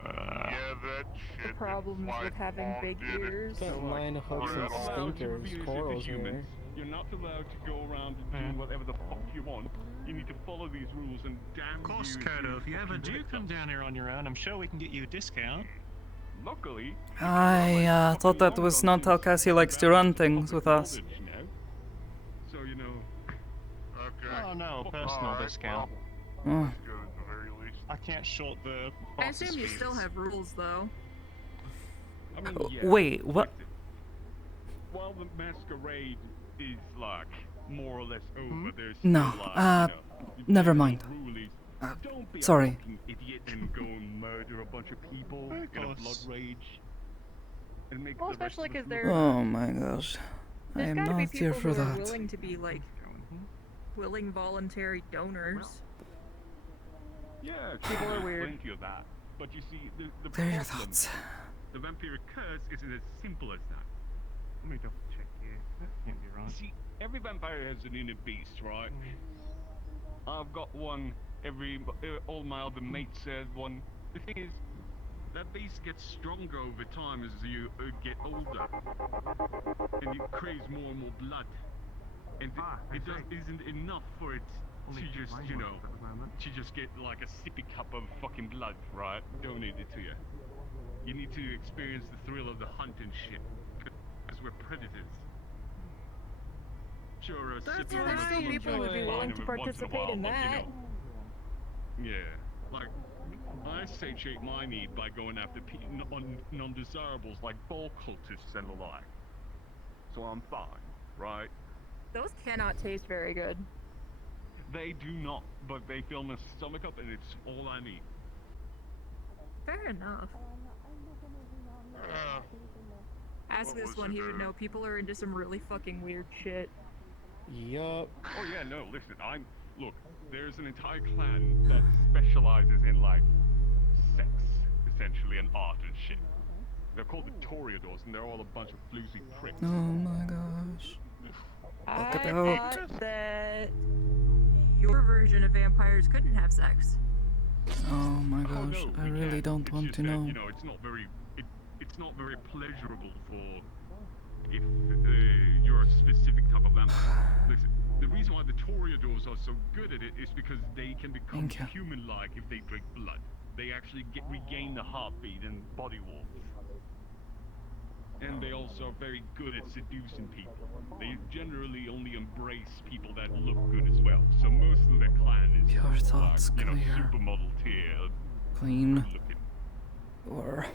Yeah, that shit. Problems with having big ears. Got line hooks and stinkers, corals here. You're not allowed to go around and do whatever the fuck you want. You need to follow these rules, and damn Of course, you Sakoto. If you ever do come down here on your own, I'm sure we can get you a discount. Luckily, I thought that was not how Cassie likes to run things with us. so you know. Okay. Oh no, personal discount. Oh. I can't short the. I boss's assume you fees. still have rules, though. I mean, yeah, Wait, what? While the masquerade is like more or less over, there's No, still, like, never mind. don't be Sorry. a fucking idiot and go and murder a bunch of people in a blood rage. And make Well, the rest especially of the because group- they're. Oh my gosh. I There's am gotta be not here people for who are that. willing to be like willing voluntary donors. Yeah, People are weird. Plenty of that. But you see, the There are your problem, thoughts. the vampiric curse isn't as simple as that. Let me double check here. That can't be right. See, every vampire has an inner beast, right? I've got one. All my other mates have one. The thing is, that beast gets stronger over time as you get older, and it craves more and more blood. And isn't enough for it to just, to just get like a sippy cup of fucking blood, right? Donated to you. You need to experience the thrill of the hunt and shit, because we're predators. Sure, There's still people who would be willing to participate in that. Yeah, like, I satiate my need by going after non-desirables like ball cultists and the like. So I'm fine, right? Those cannot taste very good. They do not, but they fill my stomach up and it's all I need. Fair enough. Ask this one, he would know people are into some really fucking weird shit. Yup. Oh yeah, no, listen, look, there's an entire clan that specializes in, like, sex, essentially, and art and shit. They're called the Toreadors, and they're all a bunch of floozy pricks. Oh my gosh. I Look it out. thought that your version of vampires couldn't have sex. Oh my gosh. no, I we really can't. don't It's want just to that, know. it's not very, it's not very pleasurable for if you're a specific type of vampire. Listen, the reason why the Toreadors are so good at it is because they can become Thank you. human-like if they drink blood. They actually regain the heartbeat and body warmth. And they also are very good at seducing people. They generally only embrace people that look good as well. So most of their clan is Your thoughts like, clear. supermodel tier. Clean. Looking. Or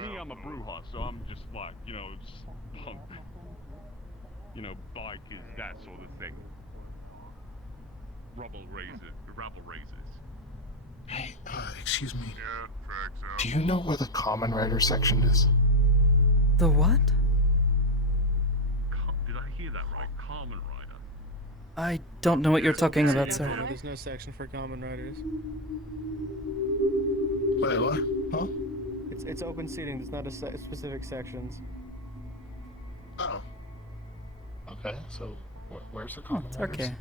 Me, I'm a Bruja, so I'm just like, just punk. Bikers, that sort of thing. Rabble raisers. Hey, Excuse me. Yeah, tracks out. Do you know where the Common Writer section is? The what? Did I hear that right? Carmen Rider. I don't know what you're talking about, sir. There's no section for common writers. Wait, what? Huh? It's open seating. There's not a specific sections. Oh. Okay, so where's the Oh, Common it's Writers? okay.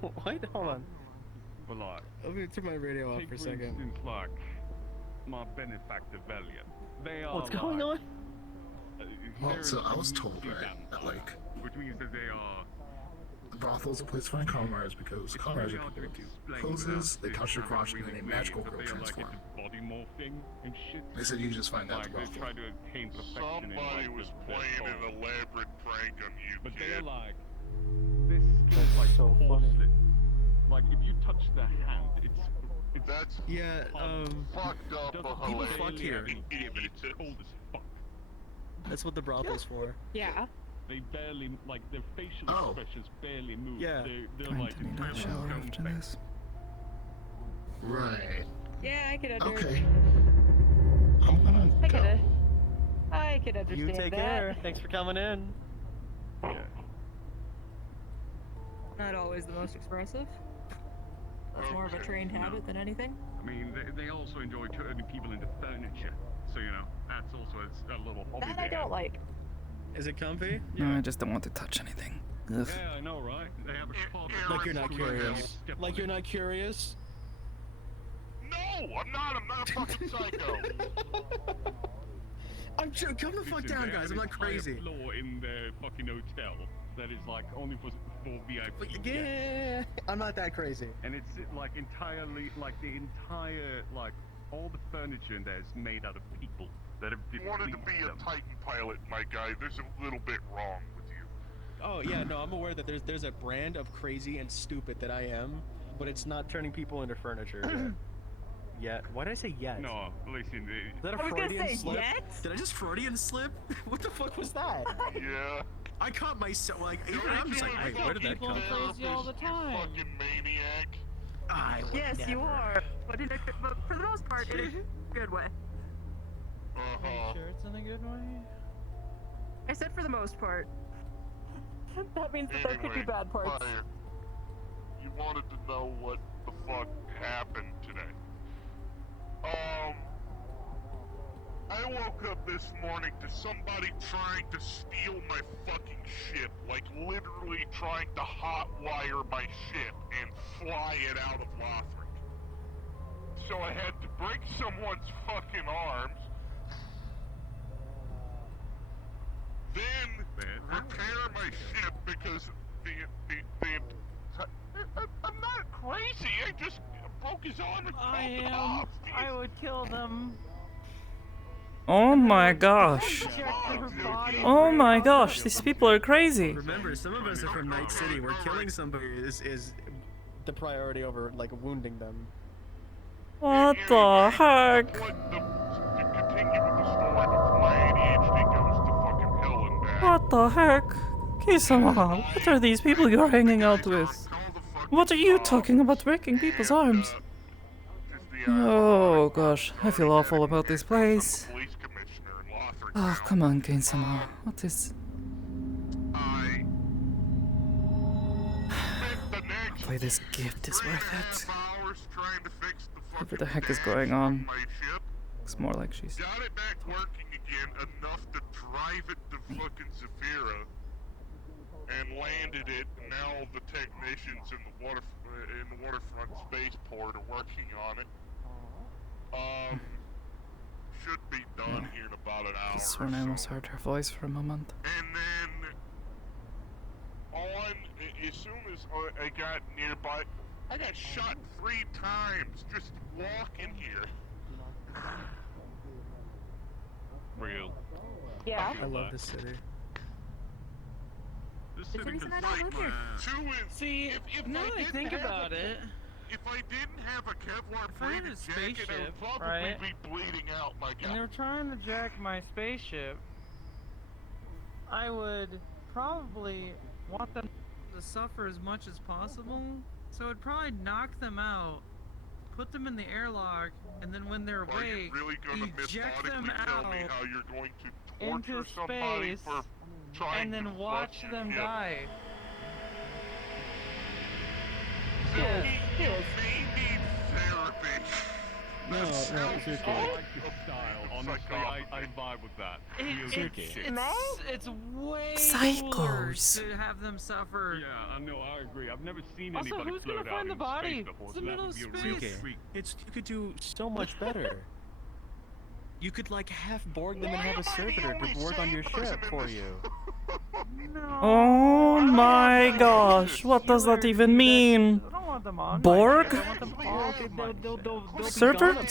What? Hold on. But like, Let me turn my radio off take for a for second. instance, like my benefactor Valiant. They are. What's going on? Well, so I was they're told, right, that like which means that they are. the brothel's a place to find Common Writers because Common Writers are people who do poses, they touch your crotch, and then a magical girl transform. Body morphing and shit. They said you can just find that at the Like they brothel. try to attain perfection in Somebody like was their playing pose. an elaborate prank on you, But they kid. are like this is like so porcelain. Like if you touch the hand, it's That's Yeah, fucked up. people fuck here. It's cold as fuck. That's what the brothel's for. Yeah. They barely like their facial Oh. expressions barely move. Yeah. They're Going like to need a entirely shower stone after face. this. Right. Yeah, I could understand. Okay. I'm gonna go. I could understand You take that. care. Thanks for coming in. Yeah. Not always the most expressive. That's more of a trained habit than anything. I mean, they also enjoy turning people into furniture. So you know, that's also a little hobby That they I don't have. like. Is it comfy? No, I just don't want to touch anything. Ugh. Yeah, I know, right? They have a spot. Like you're not curious. Like you're not curious. No, I'm not. I'm not a fucking psycho. I'm joking. Come the fuck Listen, down, they guys. have I'm an not entire crazy. floor in the fucking hotel that is like only for VIP. Yeah, I'm not that crazy. And it's like entirely like the entire like all the furniture in there is made out of people that have You wanted to be depleted a them. Titan pilot, my guy. There's a little bit wrong with you. Oh yeah, no, I'm aware that there's a brand of crazy and stupid that I am, but it's not turning people into furniture yet. Yet. Why did I say yet? No, listen. Is that a I was gonna Freudian say slip? yet? Did I just Freudian slip? What the fuck was that? Yeah. I caught myself like even I'm just like, wait, where did that come from? crazy all the time. Fucking maniac. I would Yes, you never. are. But for the most part, in a good way. Uh-huh. Sure, it's in a good way. I said for the most part. That means that there could be Anyway, bad parts. Fire. You wanted to know what the fuck happened today. I woke up this morning to somebody trying to steal my fucking ship. Like, literally trying to hotwire my ship and fly it out of Lothric. So I had to break someone's fucking arms. Then repair my ship because I'm not crazy. I just broke his arm and I chopped it am. off. I would kill them. Oh my gosh. Oh my gosh, these people are crazy. Remember, some of us are from Night City where killing somebody is the priority over like wounding them. What the heck? To continue with the story before my ADHD goes to fucking hell and back. What the heck? Kisama, what are these people you're hanging out with? What are you talking about breaking people's arms? Oh gosh, I feel awful about this place. Oh, come on, Kisama. What is... Hopefully this gift is worth it. Whatever the heck is going on. Looks more like she's... Got it back working again enough to drive it to fucking Zafira and landed it. And now all the technicians in the waterfront spaceport are working on it. Should be done here in about an hour. I sworn I almost heard her voice for a moment. And then as soon as I got nearby, I got shot 3 times just walking here. Real. Yeah. I love this city. This It's the city reason I can don't fight, live here. man. See, now that I think about it, If I didn't have a Kevlar if I had plated a jacket, I would spaceship, probably right? be bleeding out, my and guy. they're trying to jack my spaceship, I would probably want them to suffer as much as possible So it'd probably knock them out, put them in the airlock, and then when they're Are you awake, really gonna eject them methodically tell me out how you're going to into torture somebody space, for trying and then to watch fuck them you? die? Yes. You may need therapy. No, it's okay. I like this style. Honestly, I vibe with that. It's way cooler Psychos. to have them suffer. Yeah, I know. I agree. I've never seen Also, anybody who's gonna float out find the in body? space before, It's so the that middle would of be a real space. treat. You could do so much better. You could like half Borg them and have a servitor to work on your ship for you. Oh my gosh, what does that even mean? Borg? Servant?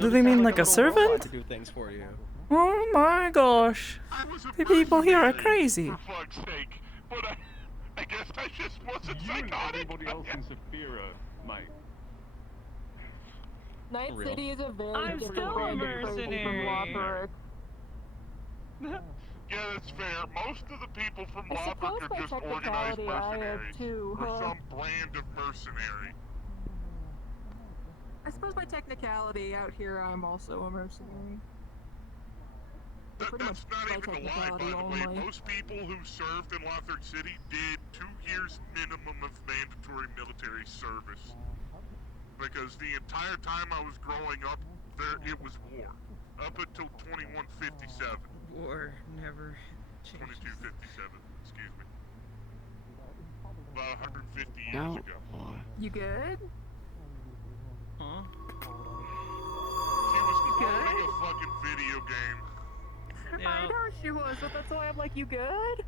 Do they mean like a servant? To do things for you. Oh my gosh. The people here are crazy. For fuck's sake. But I guess I just wasn't You and psychotic. everybody else in Saphira, mate. Night Real. City is a very I'm different still a brand of crazy from mercenary. Lothric. Yeah, that's fair. Most of the people from I suppose Lothric by are just organized technicality I have mercenaries. too, Or huh? some brand of mercenary. I suppose by technicality out here I'm also a mercenary. Pretty much That's not by even a lie, by technicality the way. only. Most people who served in Lothric City did 2 years minimum of mandatory military service. Because the entire time I was growing up, it was war. Up until 2157. War never changes. 2257, excuse me. About 150 years Now, ago. You good? Huh? She was quoting a fucking video game. I know she was, but that's why I'm like, you good?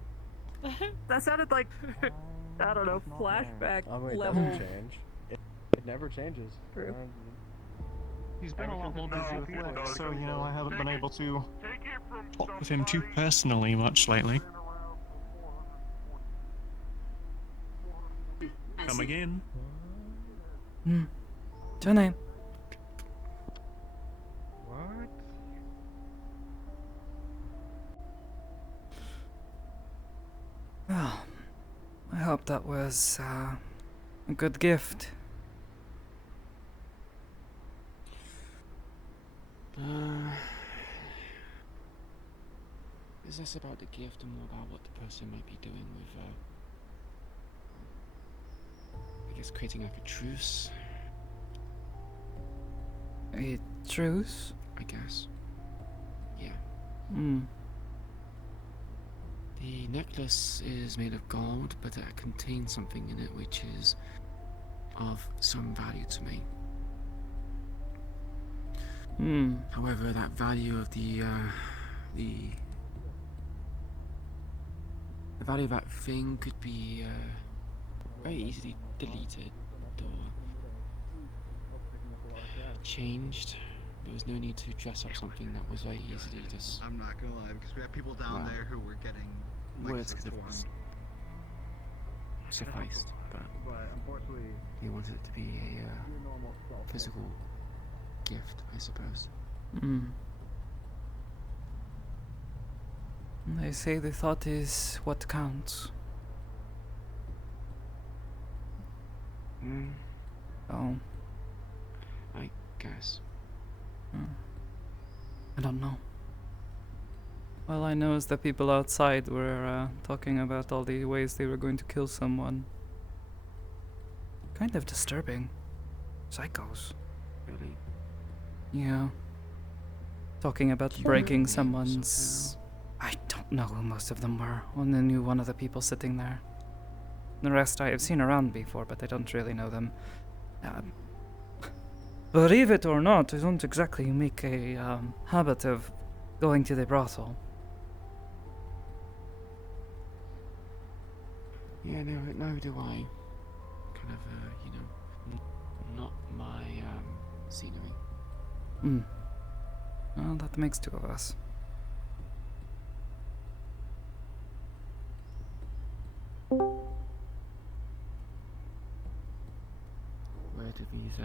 That sounded like, I don't know, flashback Oh wait, level. doesn't change. It never changes. True. He's been a lot more busy with work, so you know I haven't been able to talk with him too personally much lately. Come again? Johnny. What? Well, I hope that was a good gift. Is this about the gift and more about what the person might be doing with, I guess creating like a truce? A truce? I guess. Yeah. Hmm. The necklace is made of gold, but it contains something in it which is of some value to me. Hmm. However, that value of the value of that thing could be very easily deleted or changed. There was no need to dress up something that was very easily just. I'm not gonna lie, because we have people down there who were getting words could have torn. sufficed, but unfortunately, he wanted it to be a physical gift, I suppose. Hmm. They say the thought is what counts. Oh. I guess. I don't know. All I know is that people outside were talking about all the ways they were going to kill someone. Kind of disturbing. Psychos. Really? Yeah. Talking about Do you breaking know someone's... I don't know who most of them were. Only knew one of the people sitting there. The rest I have seen around before, but I don't really know them. Believe it or not, I don't exactly make a habit of going to the brothel. Yeah, no do I. Kind of, you know, not my, scenery. Hmm. Well, that makes two of us. Where do these,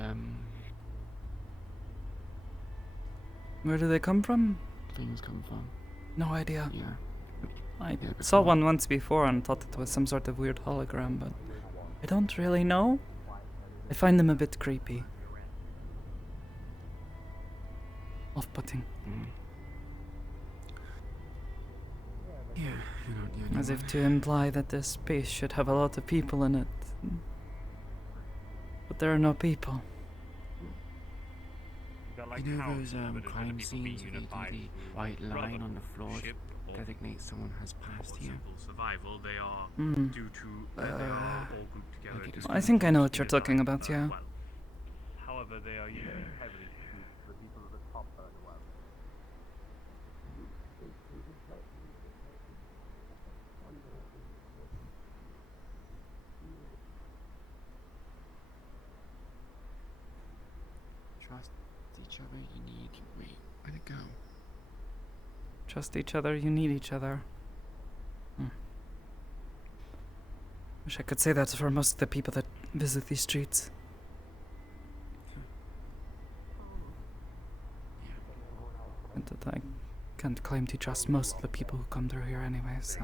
Where do they come from? things come from? No idea. Yeah. I saw one once before and thought it was some sort of weird hologram, but I don't really know. I find them a bit creepy. Off-putting. Yeah, you're not the only As if one. to imply that this space should have a lot of people in it. But there are no people. You know those crime scenes where they do the white line on the floor to designate someone has passed here? Survival, they are Hmm. due to they are all grouped together. I think I know what you're talking about, yeah. However, they are used heavily to shoot the people at the top as well. Trust each other, you need... Wait, where'd it go? Trust each other, you need each other. Wish I could say that for most of the people that visit these streets. But that I can't claim to trust most of the people who come through here anyway, so...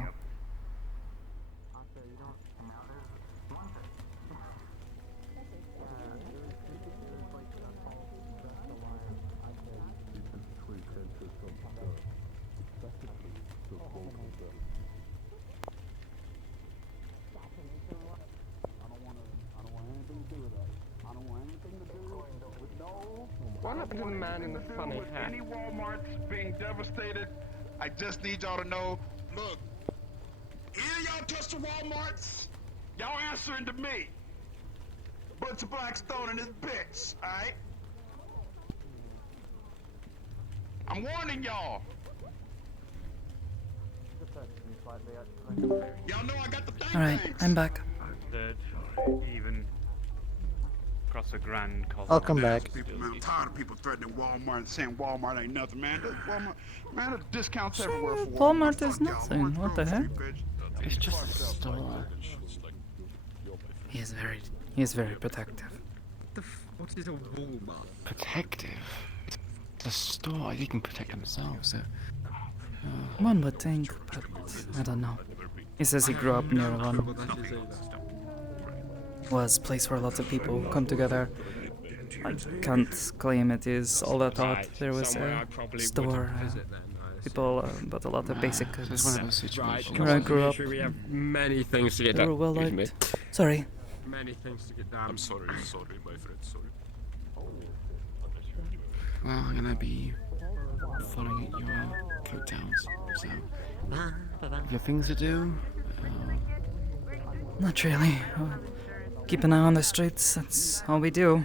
What happened to the man in the funny hat? Any Walmarts being devastated, I just need y'all to know, look, either y'all touch the Walmarts, y'all answering to me. Bunch of Blackstone and his bitch, alright? I'm warning y'all. Y'all know I got the thing. Alright, I'm back. That even across a grand cosmos. I'll come back. People, man, I'm tired of people threatening Walmart and saying Walmart ain't nothing, man. Walmart, man, there's discounts everywhere for Walmart. Walmart is nothing. What the heck? It's just a store. He is very protective. What is a Walmart? Protective? It's a store, they can protect themselves, so... One would think, but I don't know. He says he grew up near one. Was a place where lots of people come together. I can't claim it is all that odd. There was a store, people, but a lot of basic goods. It's one of those situations. Where I grew up, We have many things to get they were done. well Excuse me. liked. Sorry. Many things to get done. I'm sorry, my friend, sorry. Well, I'm gonna be following your coattails, so... If you have things to do... Not really. Keep an eye on the streets, that's all we do.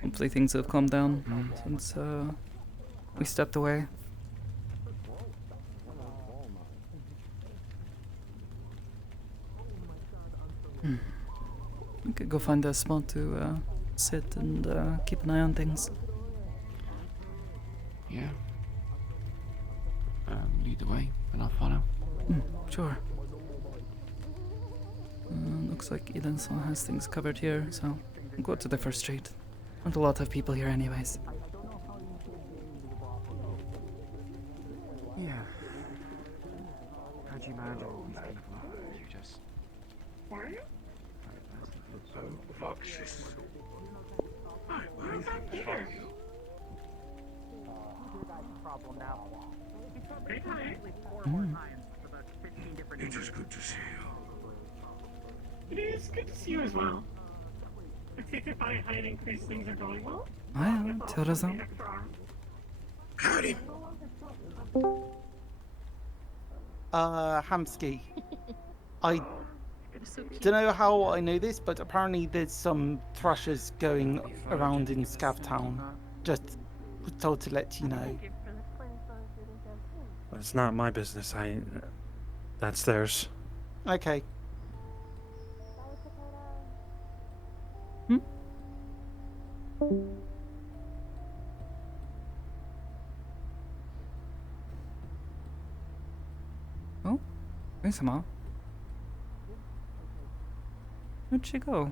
Hopefully things have calmed down since we stepped away. We could go find a spot to sit and keep an eye on things. Yeah. Lead the way, and I'll follow. Sure. Looks like Edenson has things covered here, so we'll go to the first street. Not a lot of people here anyways. Yeah. How'd you manage all these people? You just... Problem now. It's just good to see you. It is good to see you as well. I take it by hiding increase things are going well. Well, tourism. Howdy. Hamsky. I don't know how I know this, but apparently there's some thrushes going around in Scavtown. Just was told to let you know. Well, it's not my business. That's theirs. Okay. Oh, there's Sama. Where'd she go?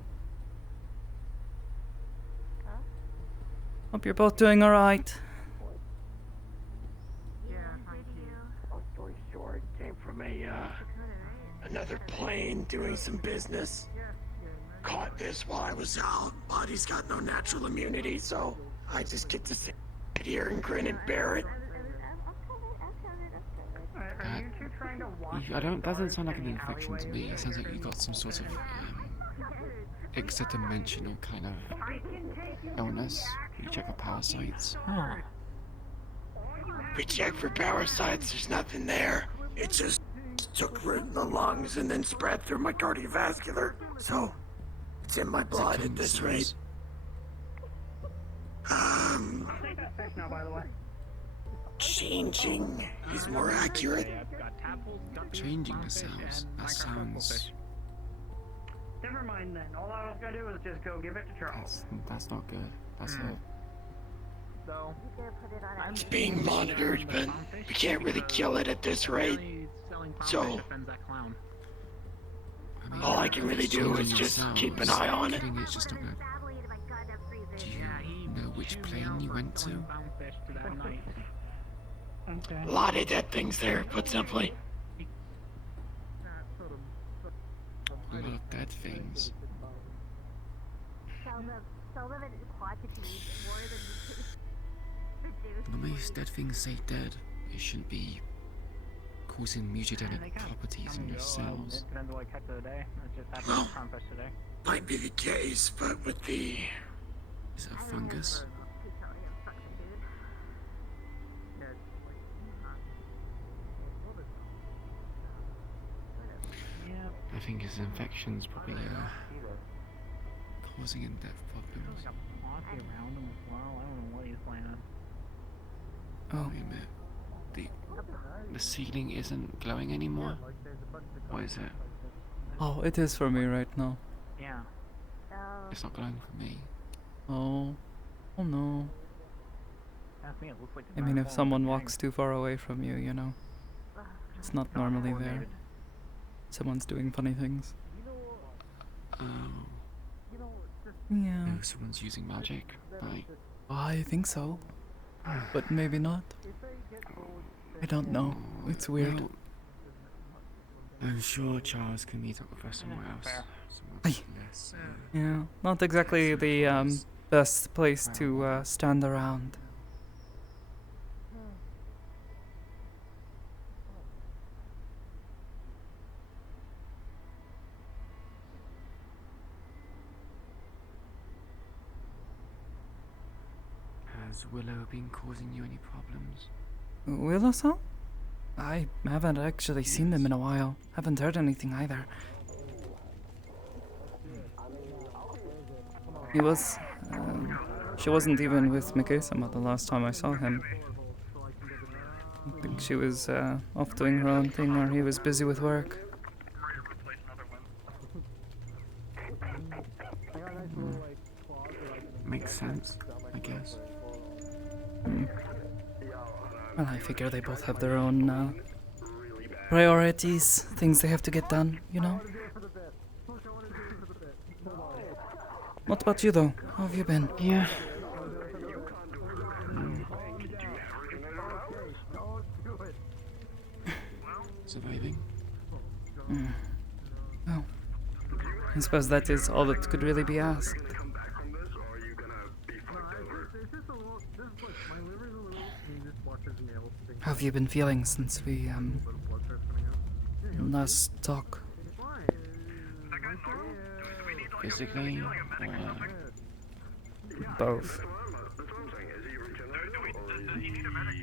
Hope you're both doing alright. Long story short, came from another plane doing some business. caught this while I was out. Body's got no natural immunity, so I just get to sit here and grin and bear it. That doesn't sound like an infection to me. It sounds like you got some sort of extra-dimensional kind of illness. You check for parasites. We checked for parasites, there's nothing there. It just took root in the lungs and then spread through my cardiovascular. So, it's in my blood at this rate. Changing is more accurate. Changing the cells. That sounds... Never mind then. All I was gonna do was just go give it to Charles. That's not good. That's a... It's being monitored, but we can't really kill it at this rate. So, all I can really do is just keep an eye on it. It's just not good. Do you know which plane you went to? A lot of dead things there, put simply. A lot of dead things. When these dead things say dead, it shouldn't be causing mutagenic properties in your cells. Well, might be the case, but with the... Is it a fungus? I think his infection's probably causing in-depth problems. Oh. Wait a minute. The ceiling isn't glowing anymore? What is it? Oh, it is for me right now. Yeah. It's not glowing for me. Oh. Oh no. It looks like I mean, if someone walks too far away from you, you know, it's not normally there. Someone's doing funny things. Oh. Yeah. No, someone's using magic. Right. I think so. But maybe not. I don't know. It's weird. Well, I'm sure Charles can meet up with us somewhere else. Somewhere less, Yeah, not exactly the best place to stand around. Has Willow been causing you any problems? Willow-san? I haven't actually seen them in a while. Haven't heard anything either. He was... she wasn't even with Mikei-sama the last time I saw him. I think she was off doing her own thing, or he was busy with work. Makes sense, I guess. Well, I figure they both have their own priorities, things they have to get done, you know? What about you, though? How have you been? Yeah. Surviving. Oh. I suppose that is all that could really be asked. How have you been feeling since we, last talk? Physically, both.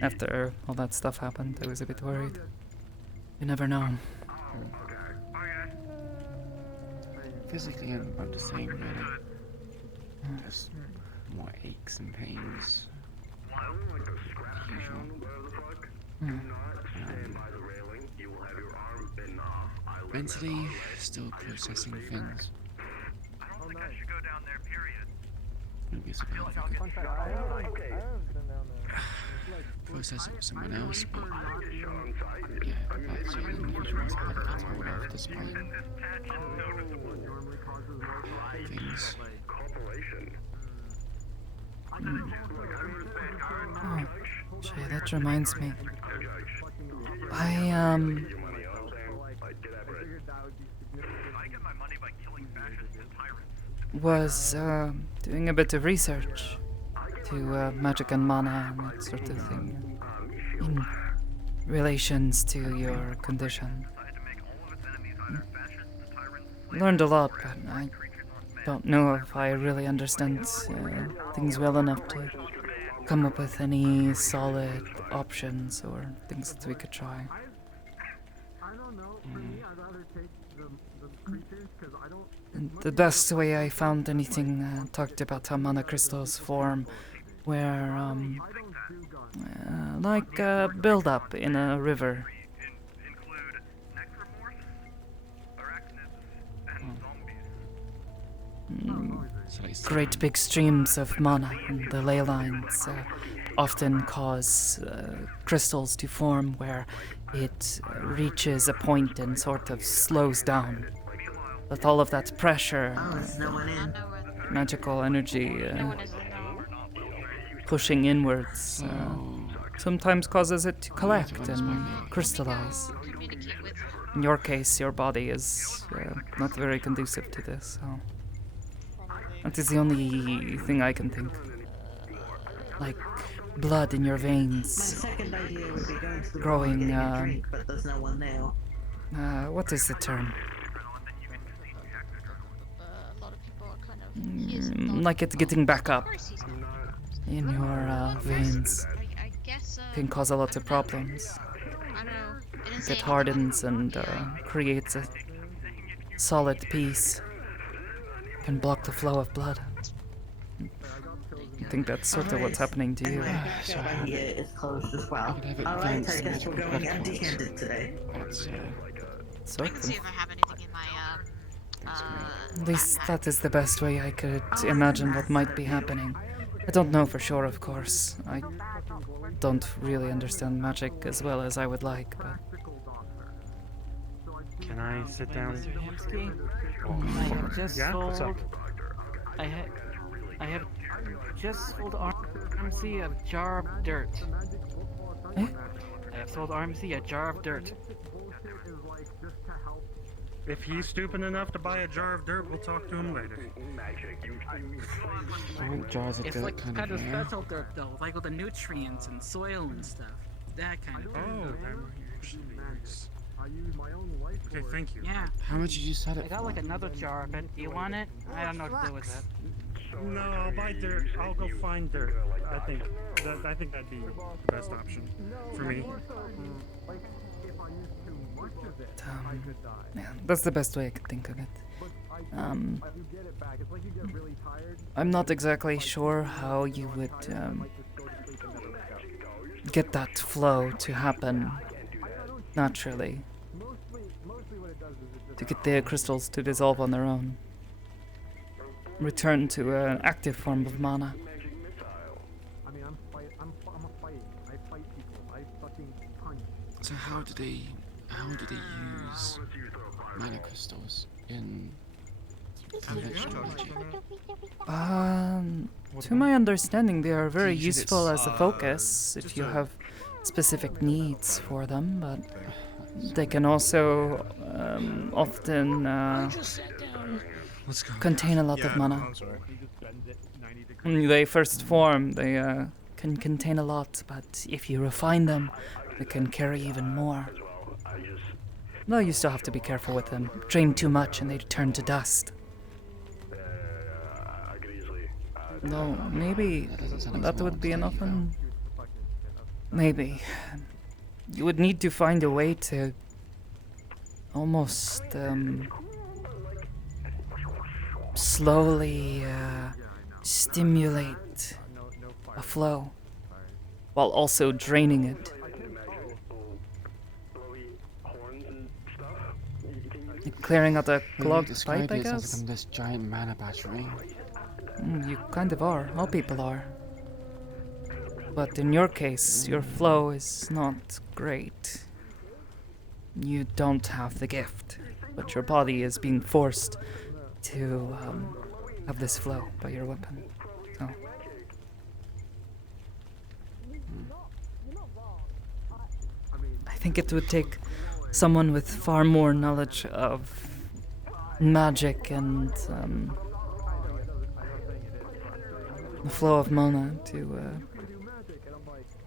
After all that stuff happened, I was a bit worried. You never know. Physically, I'm about the same, really. Just more aches and pains. Usual. Mentally, still processing things. I don't think I should go down there, period. Maybe it's a bit difficult. Process it with someone else, but yeah, that's the individuals that get hold of the spine. Things. Oh, Shay, that reminds me. was doing a bit of research to magic and mana and that sort of thing in relations to your condition. Learned a lot, but I don't know if I really understand things well enough to come up with any solid options or things that we could try. The best way I found anything talked about how mana crystals form were like a build-up in a river. Great big streams of mana and the ley lines often cause crystals to form where it reaches a point and sort of slows down. With all of that pressure, magical energy pushing inwards sometimes causes it to collect and crystallize. In your case, your body is not very conducive to this, so that is the only thing I can think. Like blood in your veins. My second idea would be going to the growing. drink, but there's no one there. What is the term? Like it getting back up in your veins can cause a lot of problems. It hardens and creates a solid piece. Can block the flow of blood. I think that's sort of what's happening to you. It's closed as well. Alright, I guess we're going empty-handed today. So, at least that is the best way I could imagine what might be happening. I don't know for sure, of course. I don't really understand magic as well as I would like, but... Can I sit down? I have just What's up? sold. I have just sold RMC a jar of dirt. Eh? I have sold RMC a jar of dirt. If he's stupid enough to buy a jar of dirt, we'll talk to him later. Aren't jars of It's dirt like kind kind of of rare? special dirt though, like with the nutrients and soil and stuff. That kind of. Oh, that might actually be nice. Okay, thank you. Yeah. How much did you sell it I got like another jar of it. Do you want it? I don't know what to do with that. No, I'll buy dirt. I'll go find dirt. I think that'd be the best option for me. Yeah, that's the best way I could think of it. I'm not exactly sure how you would get that flow to happen naturally. To get the crystals to dissolve on their own. Return to an active form of mana. So how do they use mana crystals in conventional magic? To my understanding, they are very Do you use it useful as a focus if you have specific needs for them, but they can also often contain a lot of mana. When they first form, they can contain a lot, but if you refine them, they can carry even more. Though you still have to be careful with them. Drain too much and they turn to dust. No, maybe that would be enough. Maybe. You would need to find a way to almost slowly stimulate a flow while also draining it. Clearing out a clogged pipe, I guess? As this giant mana battery. You kind of are. All people are. But in your case, your flow is not great. You don't have the gift, but your body is being forced to have this flow by your weapon. So. I think it would take someone with far more knowledge of magic and the flow of mana to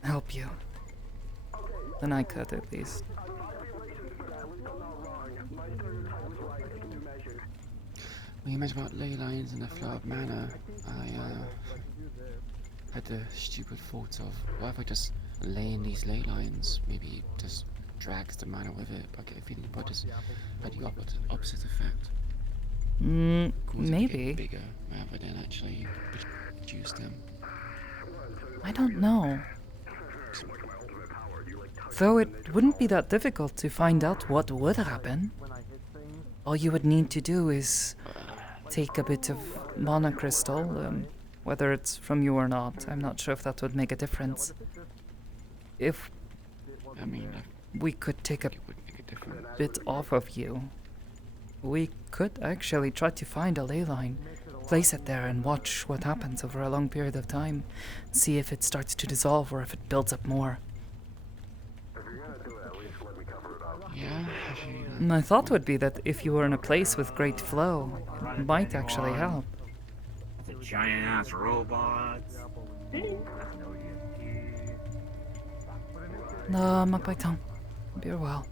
help you than I could, at least. When you mentioned about ley lines and the flow of mana, I had the stupid thought of, what if I just lay in these ley lines? Maybe it just drags the mana with it, but I get a feeling it just had the opposite effect. Maybe. Bigger rather than actually reduce them. I don't know. Though it wouldn't be that difficult to find out what would happen. All you would need to do is take a bit of mana crystal, whether it's from you or not. I'm not sure if that would make a difference. If we could take a bit off of you, we could actually try to find a ley line, place it there and watch what happens over a long period of time, see if it starts to dissolve or if it builds up more. Yeah. My thought would be that if you were in a place with great flow, it might actually help. The giant ass robots. No, Mapaiton. Be well.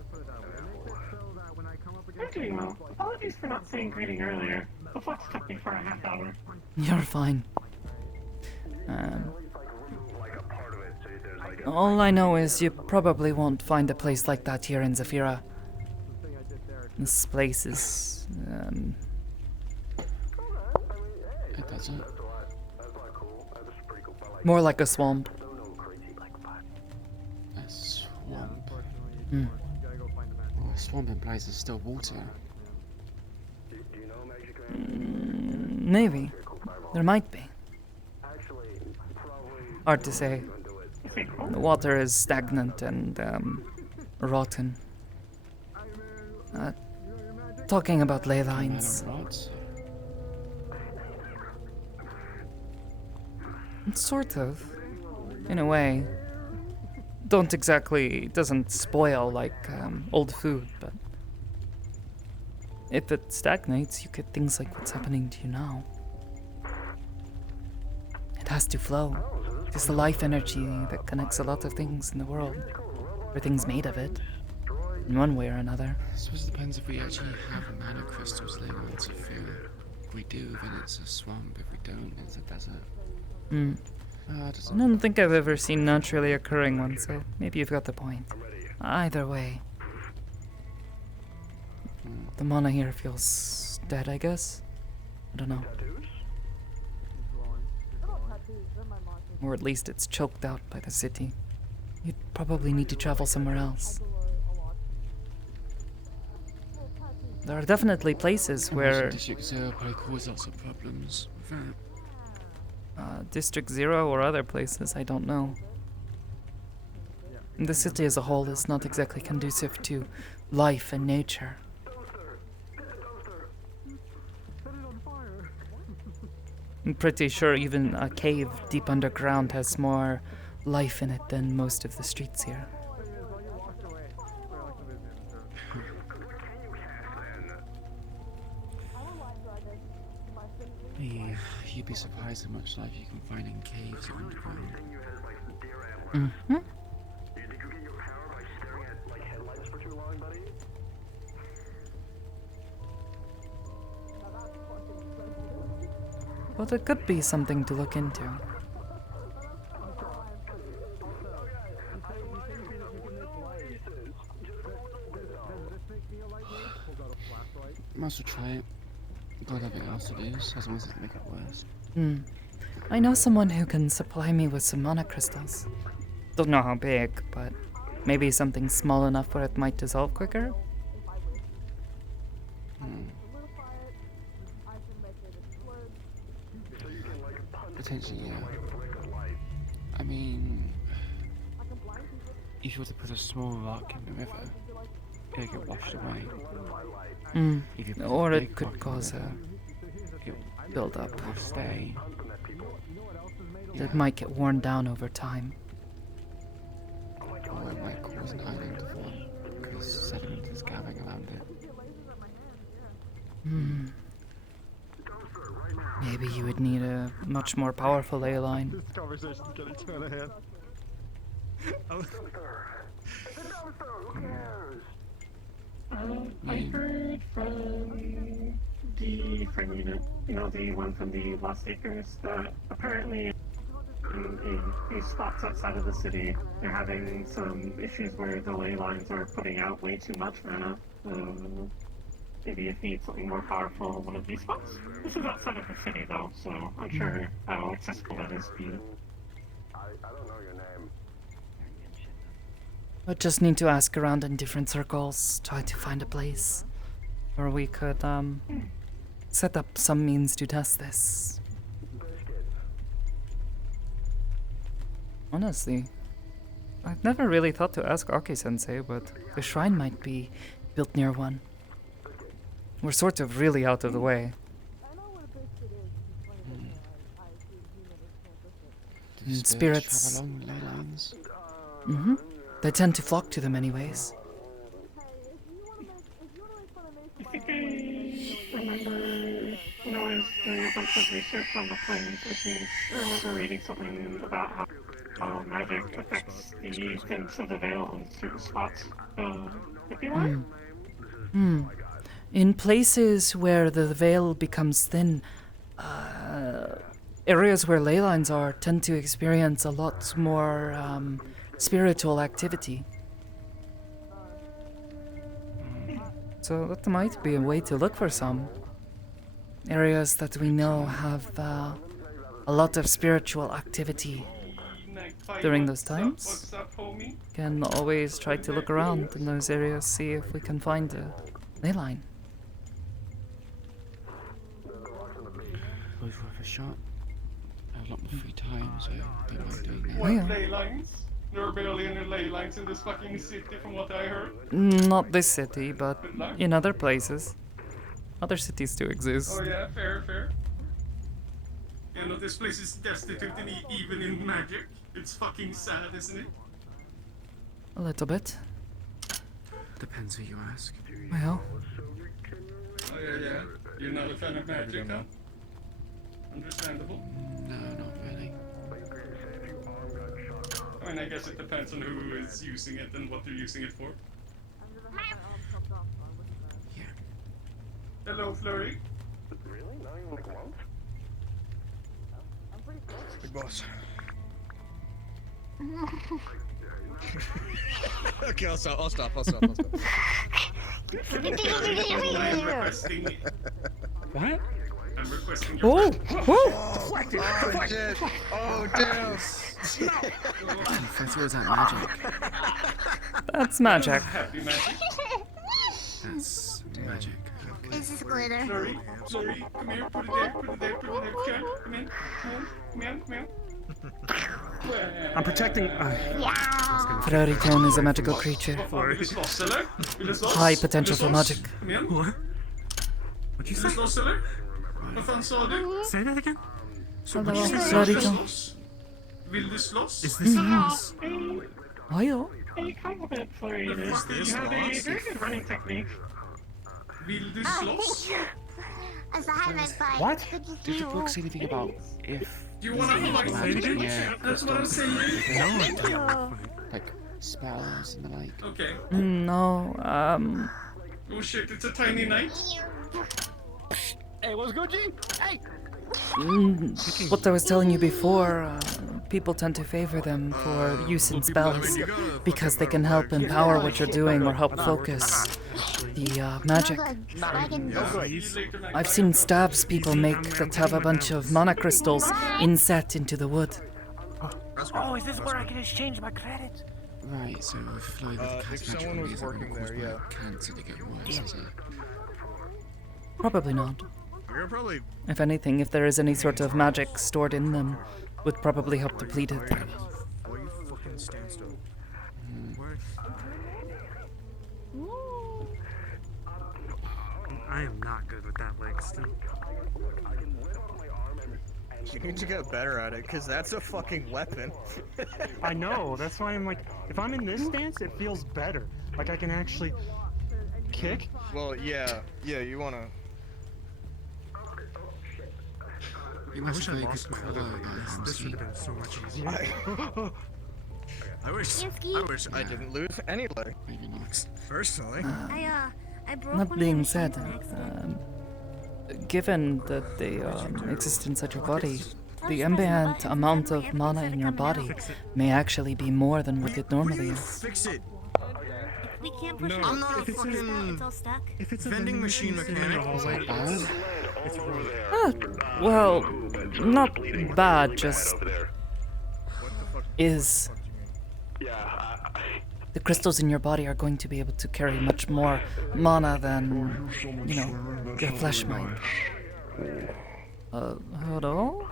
I'm doing well. Apologies for not saying greeting earlier. The fox took me for a half hour. You're fine. All I know is you probably won't find a place like that here in Zafira. This place is, It doesn't. more like a swamp. A swamp. Mm. Well, a swamp implies there's still water. Maybe. There might be. Hard to say. The water is stagnant and rotten. Talking about ley lines. Sort of. In a way. Don't exactly... It doesn't spoil like old food, but... If it stagnates, you get things like what's happening to you now. It has to flow. It's the life energy that connects a lot of things in the world. Everything's made of it. In one way or another. I suppose it depends if we actually have mana crystals laying on Zafira. If we do, then it's a swamp. If we don't, it's a desert. I don't think I've ever seen naturally occurring one, so maybe you've got the point. Either way. The mana here feels dead, I guess? I don't know. Or at least it's choked out by the city. You'd probably need to travel somewhere else. There are definitely places where... District Zero probably cause lots of problems with that. District Zero or other places, I don't know. The city as a whole is not exactly conducive to life and nature. I'm pretty sure even a cave deep underground has more life in it than most of the streets here. Yeah, you'd be surprised how much life you can find in caves or underground. Mm-hmm. But it could be something to look into. Might as well try it. Got nothing else to lose, as long as it doesn't make it worse. I know someone who can supply me with some mana crystals. Don't know how big, but maybe something small enough where it might dissolve quicker? Potentially, yeah. I mean, if you were to put a small rock in the river, it'll get washed away. If you put Or a it big could rock in cause the a river, build up. it'll stay. It might get worn down over time. Or it might cause an island to form, because sediment is gathering around it. Hmm. Maybe you would need a much more powerful ley line. This conversation's getting too out of hand. I heard from the friend unit, the one from the Lost Acres, that apparently in these spots outside of the city, they're having some issues where the ley lines are putting out way too much mana. Maybe if you need something more powerful in one of these spots. This is outside of the city though, so I'm sure how accessible it is to you. I don't know your name. I just need to ask around in different circles, try to find a place where we could set up some means to test this. Honestly, I've never really thought to ask Aki-sensei, but the shrine might be built near one. We're sort of really out of the way. And spirits. Travel along ley lines. Mm-hmm. They tend to flock to them anyways. I think I remember when I was doing a bunch of research on the planes, I remember reading something about how magic affects the thinness of the veil in certain spots. Could be right? In places where the veil becomes thin, areas where ley lines are tend to experience a lot more spiritual activity. So that might be a way to look for some. Areas that we know have a lot of spiritual activity during those times. Can always try to look around in those areas, see if we can find a ley line. Always worth a shot. I have a lot more free time, so I don't mind doing that. Oh, yeah. Ley lines? There are barely any ley lines in this fucking city from what I heard. Not this city, but in other places. Other cities do exist. Oh yeah, fair. You know, this place is destitute even in magic. It's fucking sad, isn't it? A little bit. Depends who you ask. Well. Oh yeah. You're not a fan of magic, huh? Understandable. No, not really. I mean, I guess it depends on who is using it and what they're using it for. Yeah. Hello, Flurry. Really? Not even like once? Big boss. Okay, I'll stop. I'm requesting... What? I'm requesting your... Oh, shit. Oh, damn. First, was that magic? That's magic. Happy magic. That's magic. Is this glitter? Flurry, come here, put it there, come in. I'm protecting. Flurrytone is a magical creature. High potential for magic. What? What'd you say? Vad fan sa du? Say that again. Hello, Flurrytone. Vill du slåss? Is this loss? Oh, yeah. A compliment for you. You have a very good running technique. Vill du slåss? As a hand fight. What? Did the book say anything about if... Do you wanna fight magic? me? Yeah. That's what I'm saying. No, I don't. Like spells and the like. Okay. No, Oh shit, it's a tiny knight. Hey, what's good, G? Hey! What I was telling you before, people tend to favor them for use in spells because they can help empower what you're doing or help focus the magic. I've seen stabs people make that have a bunch of mana crystals inset into the wood. Oh, is this where I can exchange my credits? Right, so if Floyd with If cast magic someone was is not working gonna there, cause my yeah. cancer to get worse, is it? Probably not. You're probably... If anything, if there is any sort of magic stored in them, would probably help deplete it. Why you fucking stand still? Where? I am not good with that leg still. You need to get better at it, because that's a fucking weapon. I know, that's why I'm like, if I'm in this stance, it feels better. Like I can actually kick. Well, yeah, you wanna... You I must wish have I very lost good my other core, weapons. This would have been so much easier. I wish I didn't lose any leg. Maybe not. Personally. I broke That one being of the said, machines on accident. given that they exist inside your body, the ambient amount of mana in your body may actually be more than what it normally is. Fix it. We can't push No, it. I'm not a It's fucking stuck. It's all stuck. If it's a vending machine mechanic. It's wrong. Well, not bad, just is the crystals in your body are going to be able to carry much more mana than, you know, your flesh might. Hello?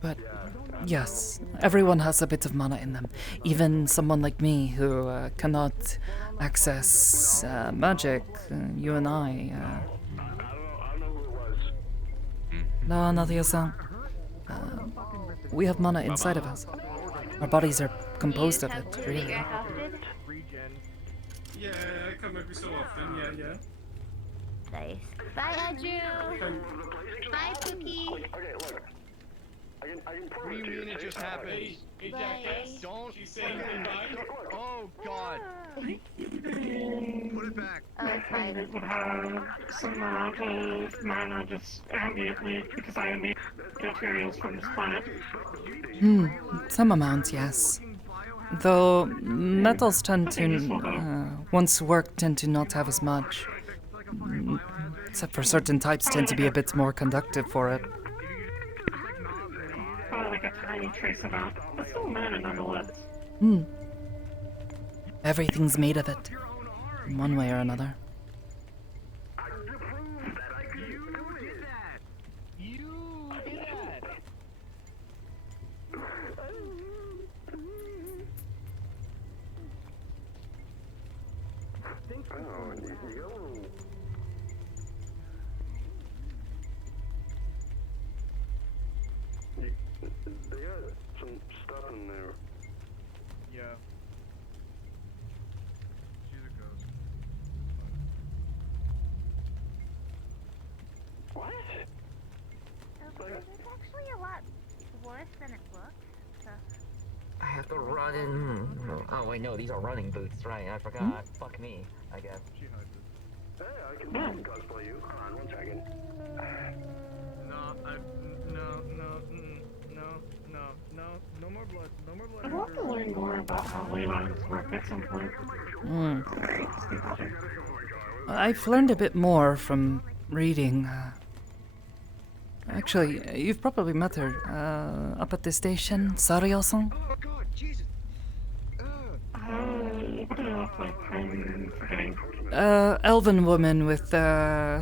But yes, everyone has a bit of mana in them. Even someone like me who cannot access magic, you and I. No, Nadia-san. We have mana inside of us. Our bodies are composed of it, really. Yeah, I come every so often. Yeah. Nice. Bye, Andrew. Bye, Cookie. Okay, look. What do you mean it just happened? Hey, jackass. Don't. She's saying goodbye. Oh God. Put it back. Oh, it's fine. It would have some amount of mana just ambiently because I emit materials from this planet. Some amount, yes. Though metals tend to, once worked, tend to not have as much. Except for certain types tend to be a bit more conductive for it. Like a tiny trace amount, but still mana nonetheless. Everything's made of it, in one way or another. They got some stuff in there. Yeah. She's a ghost. What? It's actually a lot worse than it looks. So. I have to run in. Oh wait, no, these are running boots, right? I forgot. Fuck me, I guess. She hides it. Hey, I can cosplay you. Hold on 1 second. No more blood. No more blood. I'd love to learn more about how ley lines work at some point. I've learned a bit more from reading. Actually, you've probably met her up at the station, Sario-san. Oh God, Jesus. What do you look like? I'm forgetting. Elven woman with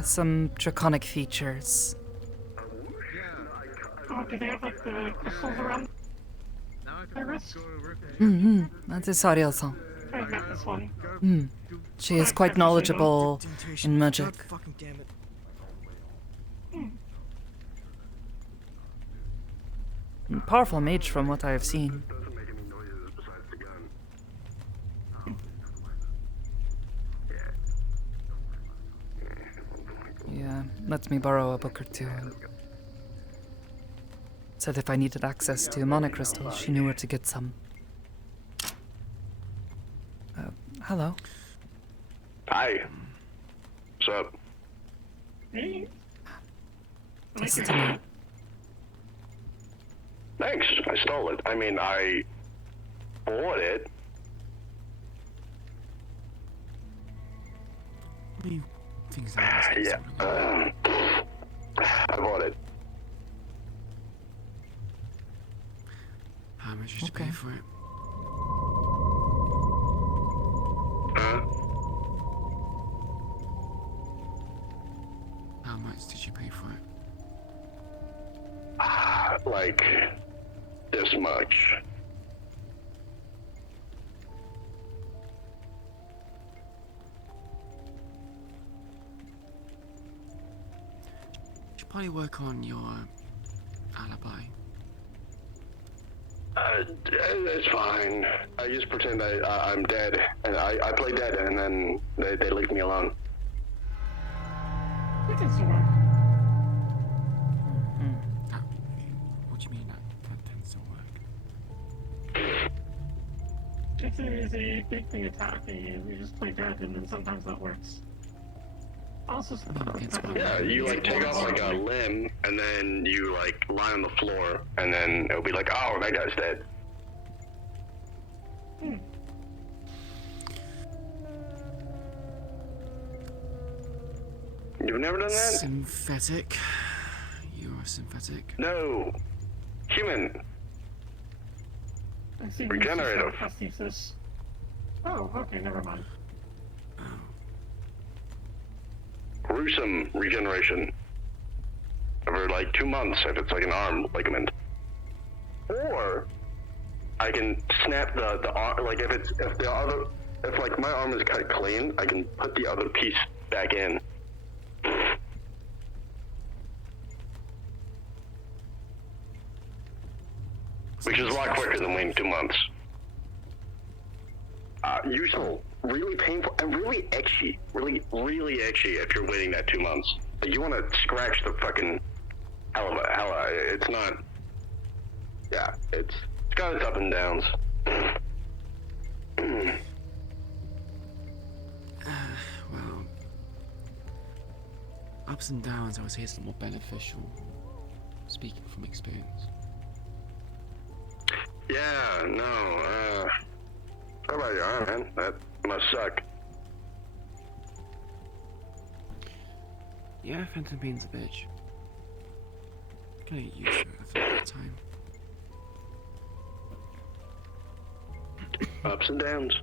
some draconic features. Oh, do they have like the crystals around their wrist? That is Sario-san. I met this one. She is quite knowledgeable in magic. Fucking damn it. Powerful mage from what I have seen. Yeah, lets me borrow a book or two. Said if I needed access to mana crystals, she knew where to get some. Hello. Hi. What's up? Destiny. Thanks. I stole it. I mean, I bought it. What do you think that is? Yeah. I bought it. How much did you pay for it? How much did you pay for it? Like this much. You should probably work on your alibi. It's fine. I just pretend I'm dead, and I play dead, and then they leave me alone. That tends to work. What do you mean that tends to work? If there is a big thing attacking you, you just play dead, and then sometimes that works. Also, Yeah, you like take off like a limb, and then you like lie on the floor, and then it'll be like, oh, that guy's dead. You've never done that? Synthetic. You are synthetic. No. Human. Regenerative. Prosthesis. Oh, okay, never mind. Gruesome regeneration. Over like 2 months if it's like an arm ligament. Or I can snap the arm, like if like my arm is cut clean, I can put the other piece back in. Which is a lot quicker than waiting 2 months. Useful, really painful, and really itchy. Really itchy if you're waiting that 2 months. Like you want to scratch the fucking hell. It's not. Yeah, it's got its up and downs. Well, ups and downs, I would say it's more beneficial. Speaking from experience. Yeah, no, how about your arm, man? That must suck. Yeah, Phantom Pain's a bitch. Gonna get used to it after that time. Ups and downs.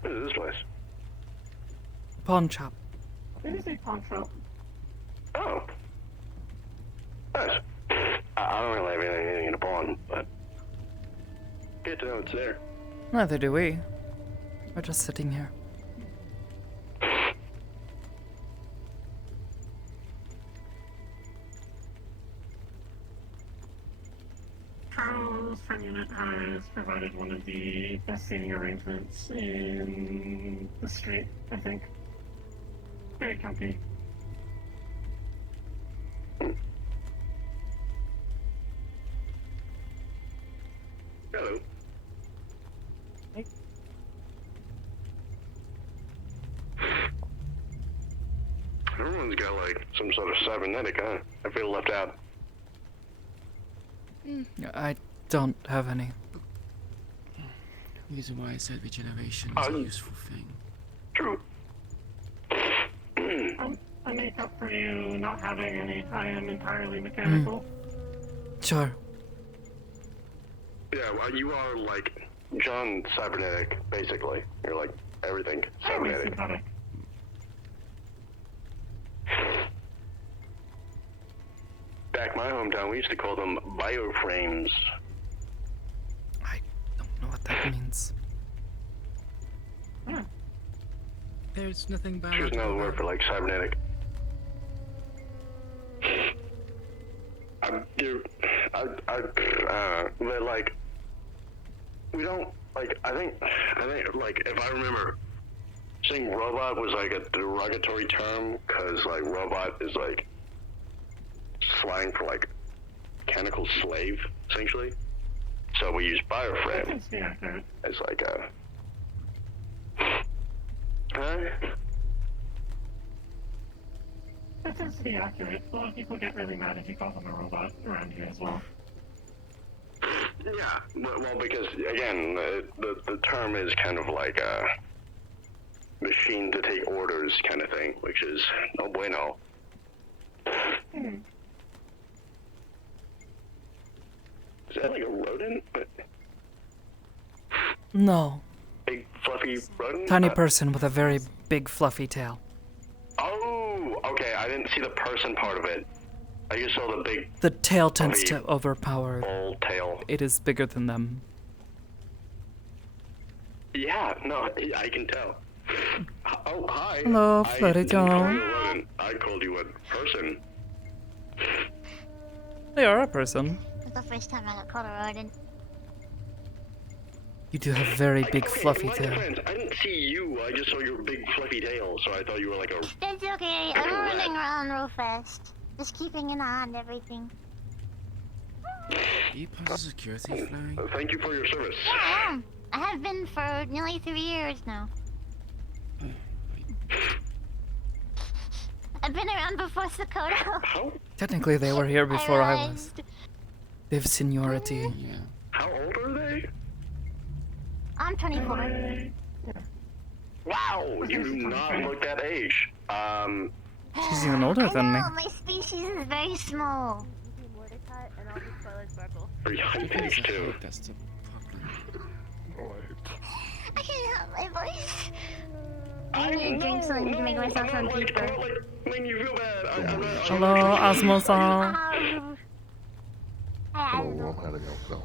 What is this place? Pawn shop. It is a pawn shop. Oh. Nice. I don't really have anything in a pawn, but good to know it's there. Neither do we. We're just sitting here. Charles' friend unit has provided one of the best seating arrangements in the street, I think. Very comfy. Hello. Hey. Everyone's got like some sort of cybernetic, huh? I feel left out. I don't have any. The reason why I said regeneration is a useful thing. True. I make up for you not having any. I am entirely mechanical. Sure. Yeah, well, you are like John cybernetic, basically. You're like everything cybernetic. Back my hometown, we used to call them bioframes. I don't know what that means. There's nothing bad. Choose another word for like cybernetic. But like, we don't like. I think like if I remember, saying robot was like a derogatory term because like robot is like slang for like mechanical slave essentially. So we use bioframe as like a. That tends to be accurate. A lot of people get really mad if you call them a robot around here as well. Yeah, well, because again, the term is kind of like a machine to take orders kind of thing, which is no bueno. Is that like a rodent? No. Big fluffy rodent? Tiny person with a very big fluffy tail. Oh, okay. I didn't see the person part of it. I just saw the big. The tail tends to overpower. Old tail. It is bigger than them. Yeah, no, I can tell. Oh, hi. Hello, I Flutty didn't call John. you a rodent. I called you a person. They are a person. It's the first time I got caught a rodent. You do have very big fluffy in my tail. defense, I didn't see you. I just saw your big fluffy tail, so I thought you were like a. That's okay. I'm running around real fast. Just keeping an eye on everything. You pass a security flag? Thank you for your service. Yeah, I am. I have been for nearly 3 years now. I've been around before Sakoto. Technically, they were here before I was. They have seniority. Yeah. How old are they? I'm 24. Wow, you do not look that age. She's even older than me. I know, my species is very small. Very high pitched too. That's the I can't help my voice. I need to drink something to make myself sound deeper. Hello, Asmo-san. Hello, I'm heading out now.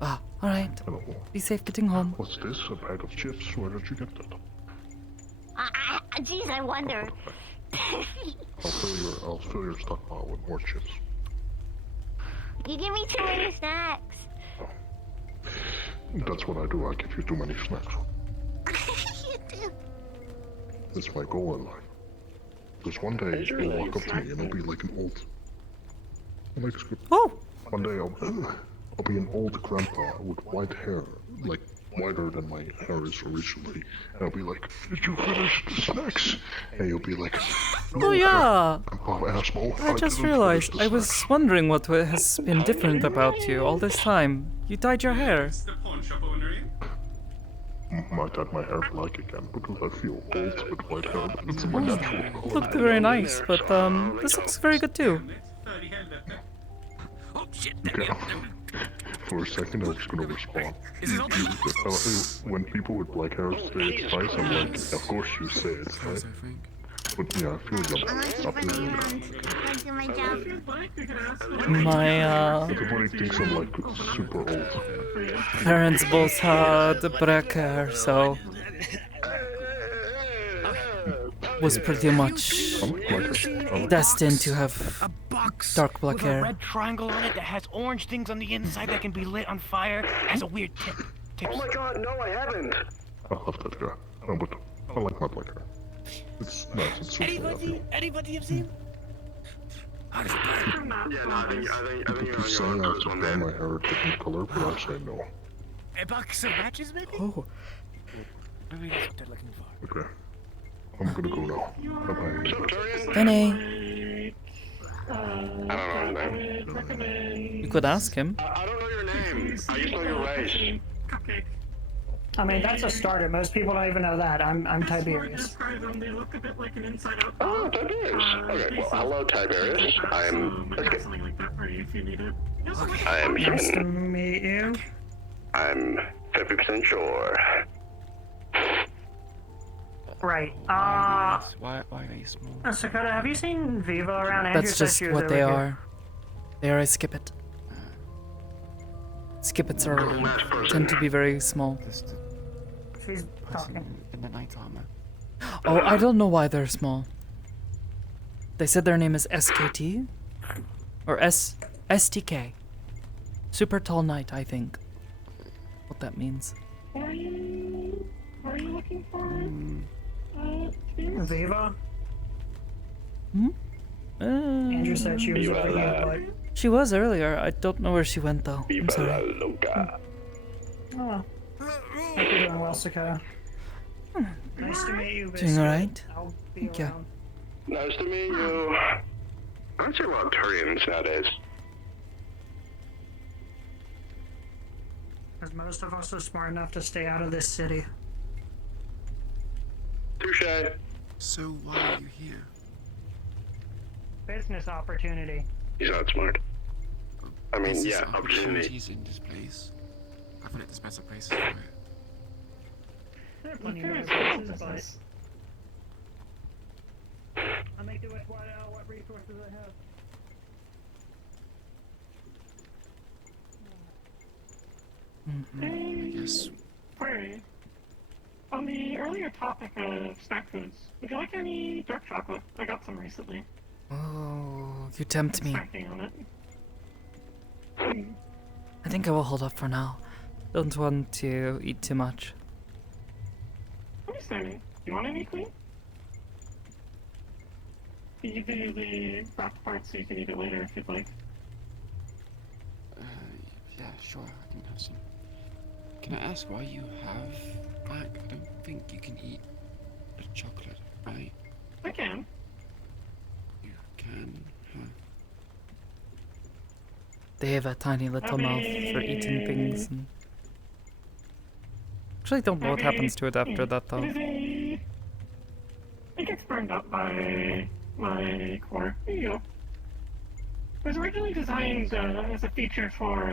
Ah, alright. Hello. Be safe getting home. What's this? A bag of chips? Where did you get that? Jeez, I wonder. I'll fill your stockpile with more chips. You give me too many snacks. That's what I do. I give you too many snacks. You do. That's my goal in life. Because one day you'll walk up to me and I'll be like an old. One day I'll be an old grandpa with white hair, like whiter than my hair is originally. And I'll be like, "Did you finish the snacks?" And you'll be like, "No, Oh yeah! Grandpa asshole, I just didn't realized finish I the was snacks." wondering what has been different about you all this time. You dyed your hair. I dyed my hair black again because I feel old with white hair. It's my natural color. Looked very nice, but this looks very good too. Okay. For a second, I was gonna respond. When people with black hair say it's nice, I'm like, of course you say it's nice. But yeah, I feel young. Stop doing I do my job. Everybody thinks I'm like super old. Parents both had black hair, so was pretty much destined to have dark black with a hair. red triangle on it that has orange things on the inside that can be lit on fire. Has a weird tip. Oh my god, no, I haven't. I love that guy. No, but I like my black hair. It's nice. It's super happy. Anybody have seen? Yeah, no, I think People say I have to dye my hair a different color, but I say no. A box of matches, maybe? Oh. Maybe that's what they're looking for. Okay. I'm gonna go now. Bye-bye. Penny. I don't know his name. You could ask him. I don't know your name. I just know your race. I mean, that's a starter. Most people don't even know that. I'm Tiberius. They look a bit like an inside out. Oh, Tiberius. Okay, well, hello, Tiberius. I'm. Something like that for you if you need it. I am human. Nice to meet you. I'm 50% sure. Right. Why are they small? Sakoto, have you seen Viva around? Andrew That's said just she was what over they here. are. They are a skippet. Skippets tend to be very small. She's talking. In the night armor. Oh, I don't know why they're small. They said their name is SKT? Or STK. Super Tall Knight, I think. What that means. What are you looking for? Viva? Andrew said she was over here, but... She was earlier. I don't know where she went though. I'm sorry. Oh well. Hope you're doing well, Sakoto. Nice to meet you, Doing alright? I'll be Thank you. around. Nice to meet you. I don't see a lot of Turians nowadays. Because most of us are smart enough to stay out of this city. Touche. So why are you here? Business opportunity. He's not smart. I mean, Is yeah, there opportunity. opportunities in this place? I feel like there's better places for it. There are plenty of other places, but... I make do with what resources I have. I guess. Query. On the earlier topic of snack foods, would you like any dark chocolate? I got some recently. Oh, you tempt me. Snacking on it. I think I will hold off for now. Don't want to eat too much. Understanding. You want anything? You can do the wrapped part so you can eat it later if you'd like. Yeah, sure, I can have some. Can I ask why you have that? I don't think you can eat the chocolate, right? I can. You can, huh? They have a tiny little mouth for eating things. And... Actually, don't know what happens to it after that, though. It gets burned up by my core. Here you go. It was originally designed as a feature for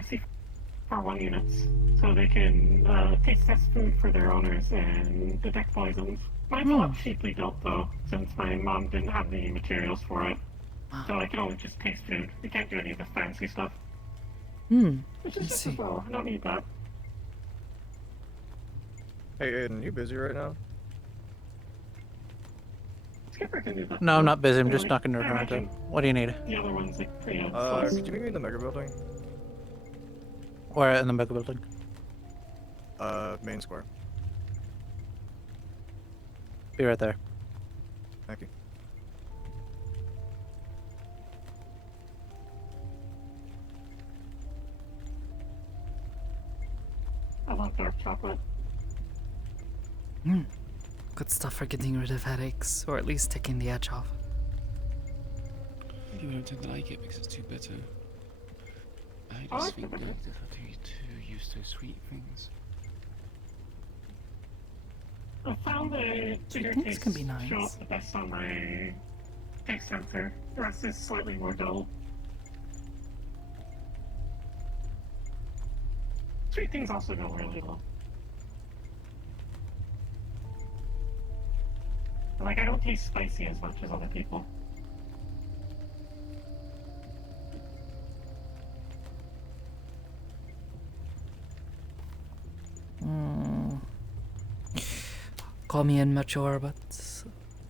C41 units, so they can taste test food for their owners and detect poisons. Mine's a lot cheaply built, though, since my mom didn't have the materials for it. So I can only just taste food. You can't do any of the fancy stuff. Which is just as well. I don't need that. Hey, Aiden, you busy right now? Skipper can do that. No, I'm not busy. I'm just Like, knocking I around. imagine What do you need? The other one's like pretty Could you meet me in the mega building? Where in the mega building? Main square. Be right there. Thank you. I love dark chocolate. Good stuff for getting rid of headaches, or at least taking the edge off. People don't tend to like it because it's too bitter. I I just like think the they're bitter. too used to sweet things. I found the bitter things tastes can be nice. show up the best on my taste sensor. The rest is slightly more dull. Sweet things also go really low. Like, I don't taste spicy as much as other people. Call me immature, but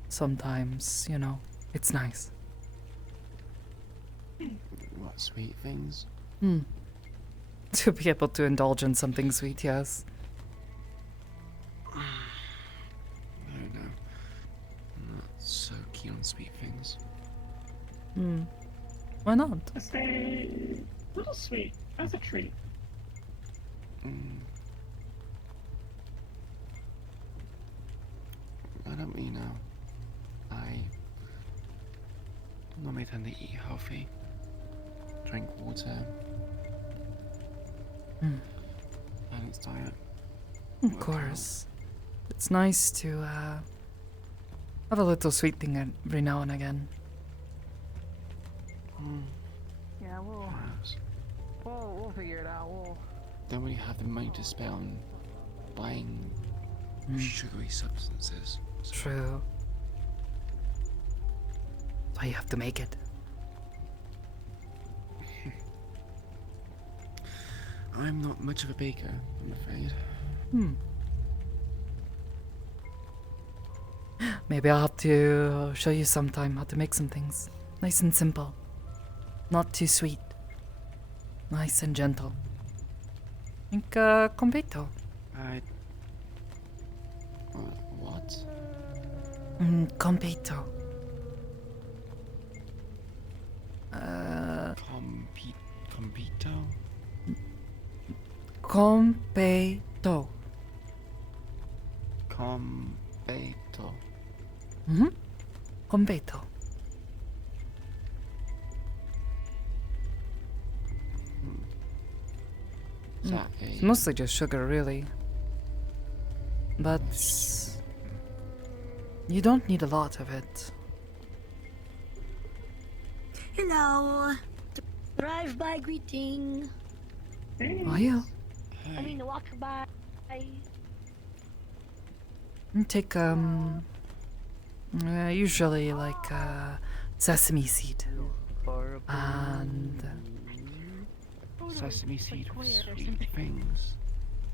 sometimes, you know, it's nice. What, sweet things? To be able to indulge in something sweet, yes. I don't know. I'm not so keen on sweet things. Why not? Just a little sweet, as a treat. I don't really know. I normally tend to eat healthy, drink water, balanced diet. Of course. It's nice to have a little sweet thing every now and again. Yeah, we'll figure it out. Don't really have the money to spend on buying sugary substances. So True. That's why you have to make it. I'm not much of a baker, I'm afraid. Maybe I'll have to show you sometime how to make some things. Nice and simple. Not too sweet. Nice and gentle. Think completo. What? Completo. Compito? Completo. Completo. Completo. Is that It's a... mostly just sugar, really. But you don't need a lot of it. Hello. Drive-by greeting. Oh yeah. I mean, walk by. Take usually like sesame seed and Sesame seed with sweet things.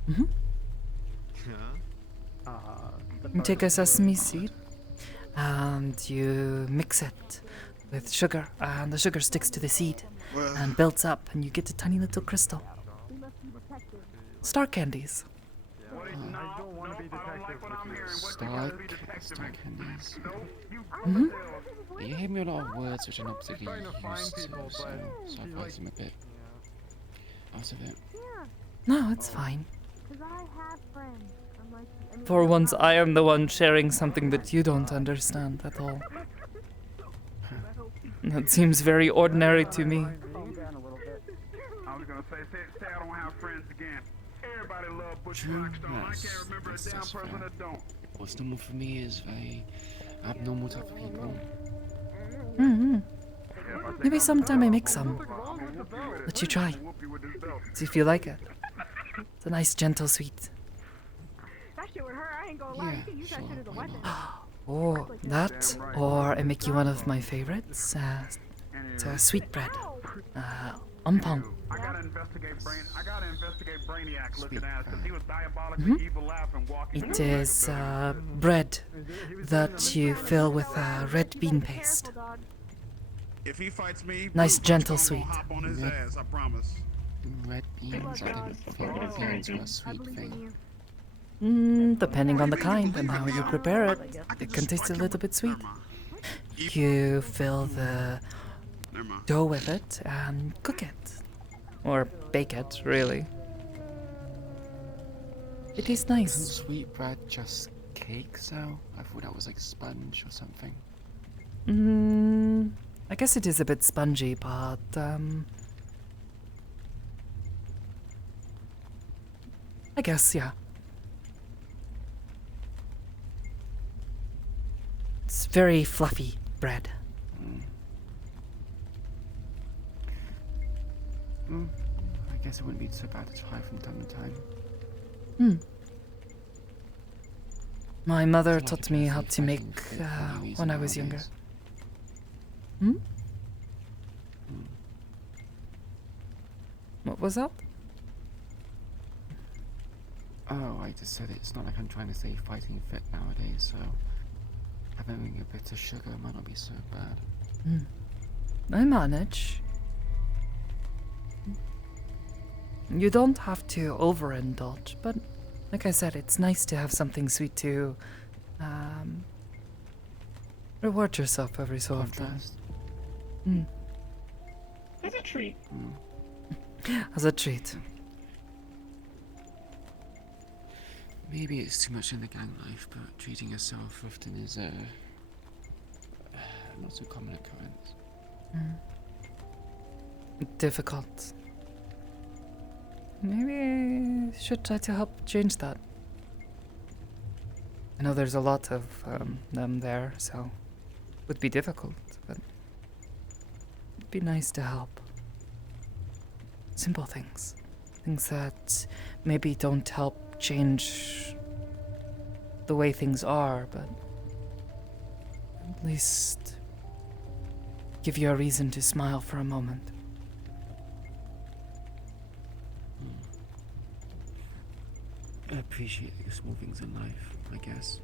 You take a sesame seed and you mix it with sugar, and the sugar sticks to the seed and builds up, and you get a tiny little crystal. Star candies. Star candies. Mm-hmm. You gave me a lot of words which I'm not particularly used to, so I find them a bit out of it. No, it's fine. For once, I am the one sharing something that you don't understand at all. That seems very ordinary to me. I was gonna say I don't have friends again. Everybody love Bush True, Blackstone. I yes, can't remember a that's damn person fair. that don't. What's normal for me is very abnormal type of people. Mm-hmm. Maybe sometime I make some. Let you try. See if you like it. It's a nice, gentle sweet. That shit with her, I ain't gonna lie. You can use that shit as a weapon. Oh, that, or I make you one of my favorites. It's sweetbread. Umpong. I gotta investigate Brainiac looking at us because he was diabolically evil laughing walking. It is bread that you fill with red bean paste. If he fights me, Nice, gentle sweet. hop on his ass, I promise. Red beans, I didn't think beans were a sweet thing. Depending on the kind and how you prepare it, it can taste a little bit sweet. You fill the dough with it and cook it. Or bake it, really. It tastes nice. Isn't sweet bread just cake, so? I thought that was like sponge or something. I guess it is a bit spongy, but I guess, yeah. It's very fluffy bread. I guess it wouldn't be so bad to try from time to time. My mother It's like taught a me bit how of to make fighting fit for you when I was younger. nowadays. What was that? Oh, I just said it's not like I'm trying to say fighting fit nowadays, so having a bit of sugar might not be so bad. I manage. You don't have to overindulge, but like I said, it's nice to have something sweet to reward yourself every so often. As a treat. As a treat. Maybe it's too much in the gang life, but treating yourself often is not so common occurrence. Difficult. Maybe I should try to help change that. I know there's a lot of them there, so it would be difficult, but it'd be nice to help. Simple things. Things that maybe don't help change the way things are, but at least give you a reason to smile for a moment. I appreciate the small things in life, I guess.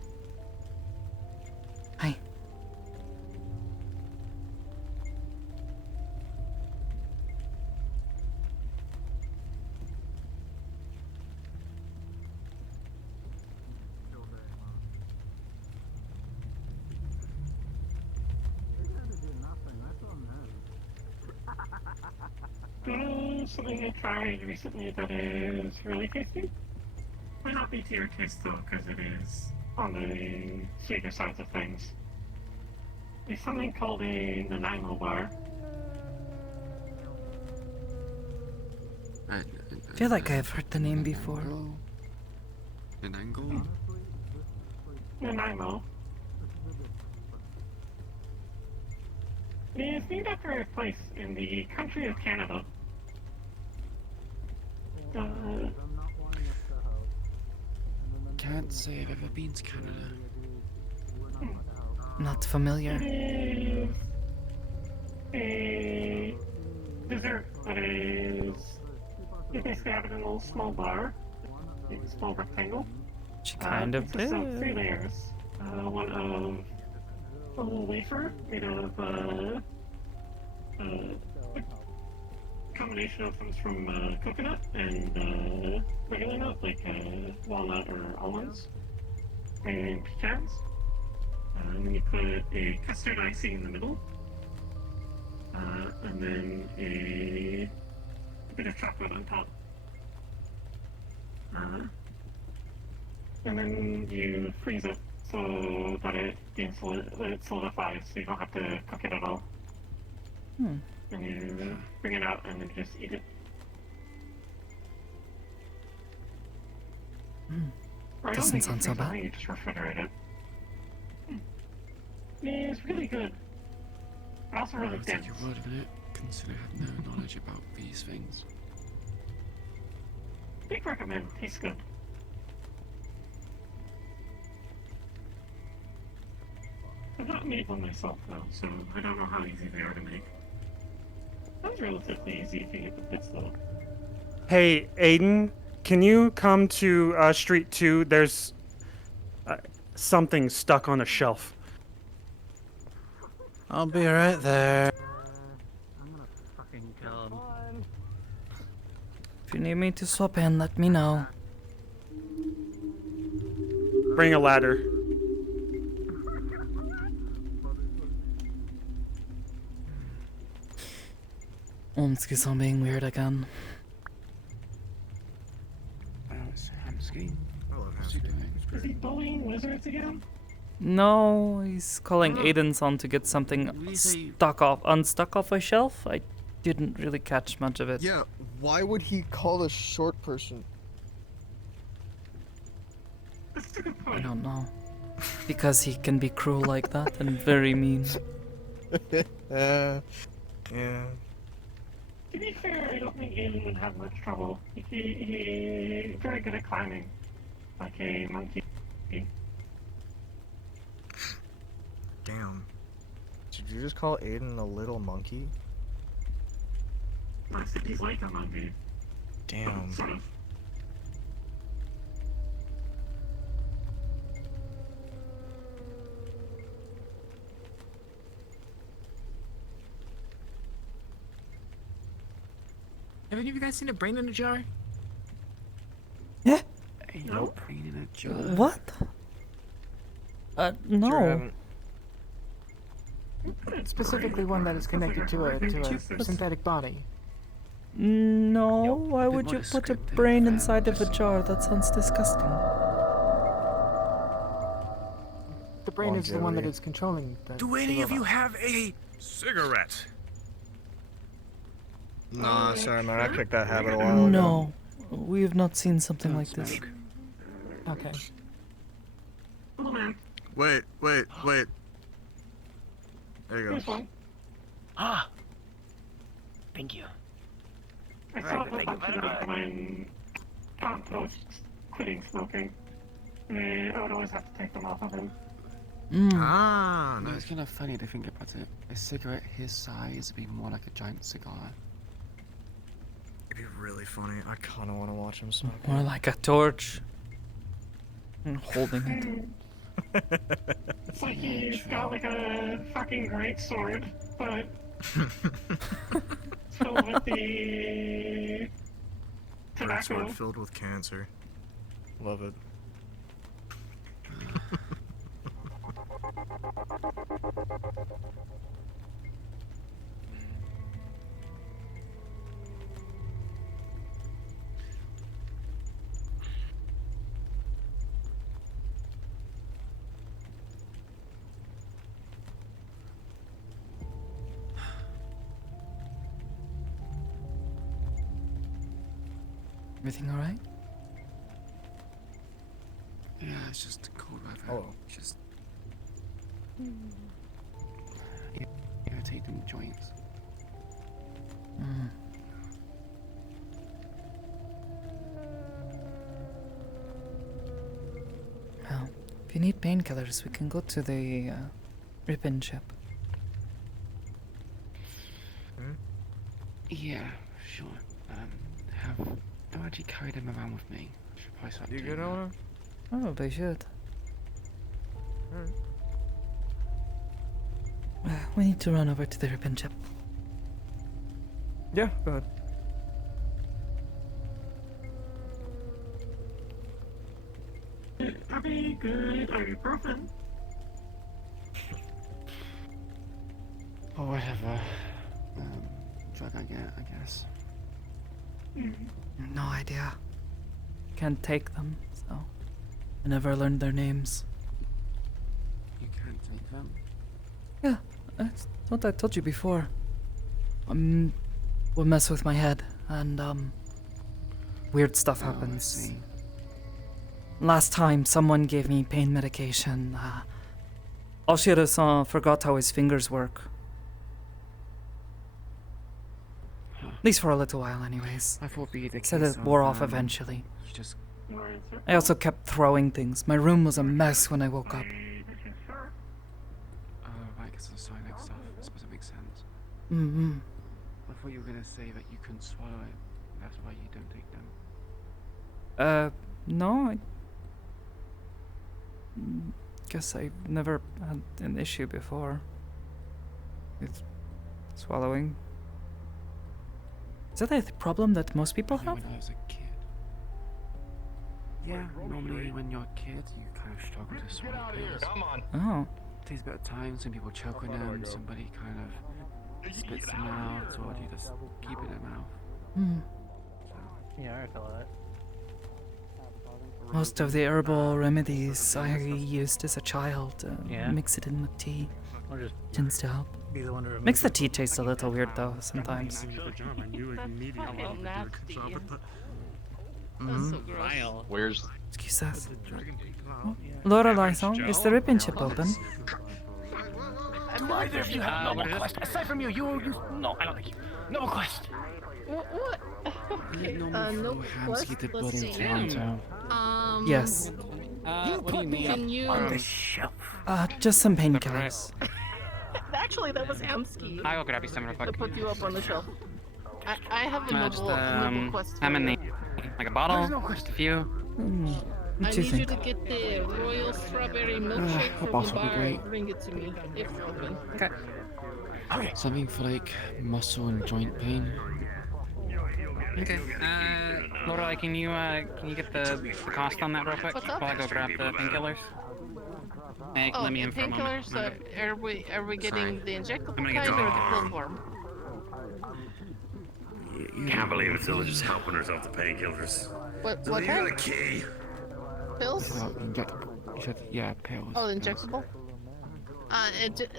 Hi. Something I tried recently that is really tasty. Might not be to your taste though, because it is on the sweeter side of things. It's something called a Nanaimo bar. I feel like I've heard the name before. An angle? Nanaimo. It is named after a place in the country of Canada. Can't say I've ever been to Canada. Not familiar. It is a dessert that is... You basically have it in a little small bar, a small rectangle. She kind of consists of did. 3 layers. One of a little wafer made out of combination of comes from coconut and regular nut, like walnut or almonds, and pecans. And then you put a custard icing in the middle, and then a bit of chocolate on top. And then you freeze it so that it solidifies, so you don't have to cook it at all. Hmm. And you bring it out and then just eat it. Or I don't Doesn't think sound you so freeze it, I bad. think you just refrigerate it. Yeah, it's really good. Also really I'll take dense. your word for it, consider I have no knowledge about these things. Big recommend, tastes good. I've not made one myself though, so I don't know how easy they are to make. That was relatively easy if you get the bits though. Hey, Aiden, can you come to Street 2? There's something stuck on a shelf. I'll be right there. I'm gonna fucking kill him. If you need me to swap in, let me know. Bring a ladder. Omski's on being weird again. Hamsky. What's he doing? Is he bullying wizards again? No, he's calling Aiden's on to get something unstuck off a shelf. I didn't really catch much of it. Yeah, why would he call a short person? I don't know. Because he can be cruel like that and very mean. Yeah. To be fair, I don't think Aiden would have much trouble. He's very good at climbing, like a monkey. Damn. Did you just call Aiden a little monkey? I said he's like a monkey. Damn. Sort of. Have any of you guys seen a brain in a jar? Yeah. Nope. Brain in a jar. What? No. Specifically one that is connected to a synthetic body. No, why would you put a brain inside of a jar? That sounds disgusting. The brain is the one that is controlling the Do any of you robot. have a cigarette? Nah, sorry man, I kicked that habit a while ago. No, we have not seen something like this. Okay. Wait. There you go. Ah. Thank you. I saw a bunch of mine compost quitting smoking. I would always have to take them off of him. Ah, no. It's kind of funny to think about it. A cigarette his size would be more like a giant cigar. It'd be really funny. I kind of want to watch him smoke. More like a torch. And holding it. It's like he's got like a fucking great sword, but filled with the tobacco. Sword filled with cancer. Love it. Everything alright? Yeah, it's just cold weather. Oh. Just irritating joints. Well, if you need painkillers, we can go to the ribbon shop. Yeah, sure. I've actually carried him around with me. I should probably start You doing good, that. Eleanor? Oh, they should. We need to run over to the ribbon shop. Yeah, go ahead. Probably good ibuprofen. Or whatever drug I get, I guess. No idea. Can't take them, so I never learned their names. You can't take them. Yeah, that's what I told you before. Will mess with my head, and weird stuff happens. Last time, someone gave me pain medication. Oshiro-san forgot how his fingers work. At least for a little while, anyways. I thought be the Said case it wore off of, eventually. You just I also kept throwing things. My room was a mess when I woke up. right, because of the cyanide stuff. I suppose it makes sense. Mm-hmm. I thought you were gonna say that you couldn't swallow it. That's why you don't take them. No, I guess I've never had an issue before with swallowing. Is that a problem that most people have? When I was a kid. Yeah, normally when you're a kid, you kind of struggle to swallow pills. Come on. Oh. Takes a bit of time. Some people choke on them. Somebody kind of spits them out, or you just keep it in their mouth. Hmm. Yeah, I feel that. Most of the herbal remedies I used as a child, Yeah. mix it in with tea. Or just Tends to help. be the one to remove Makes the it. tea taste a little weird though, sometimes. Good job. I knew immediately fucking that you did a good job at that. That's so gross. Where's Excuse us. Lorelei-san, is the ribbon chip open? Do either of you have no more quest? Aside from you, no, I don't think you. No more quest. What? Okay, no quest. Hamski did Let's blood in see. Toronto. Yes. What do you mean? Can you? On the shelf. Just some painkillers. Actually, that was Amsky. I'll grab you some real To quick. put you up on the shelf. I have a Just, noble quest. I'm in for the you. like a bottle, just a few. I What do you need you think? to get the royal strawberry milkshake a from the bottle would be bar. great. Bring it to me if open. Okay. Something for like muscle and joint pain. Okay. Lorelei, can you get the cost on that real quick What's up? while I go grab the painkillers? Hey, Oh, let me the in for a moment. painkillers. Are we getting the injectable I'm gonna get kind or the the- pill form? Can't believe it. Zilla's just helping herself to painkillers. What Zilla, you got a kind? key. Pills? You said, yeah, pills. Oh, injectable.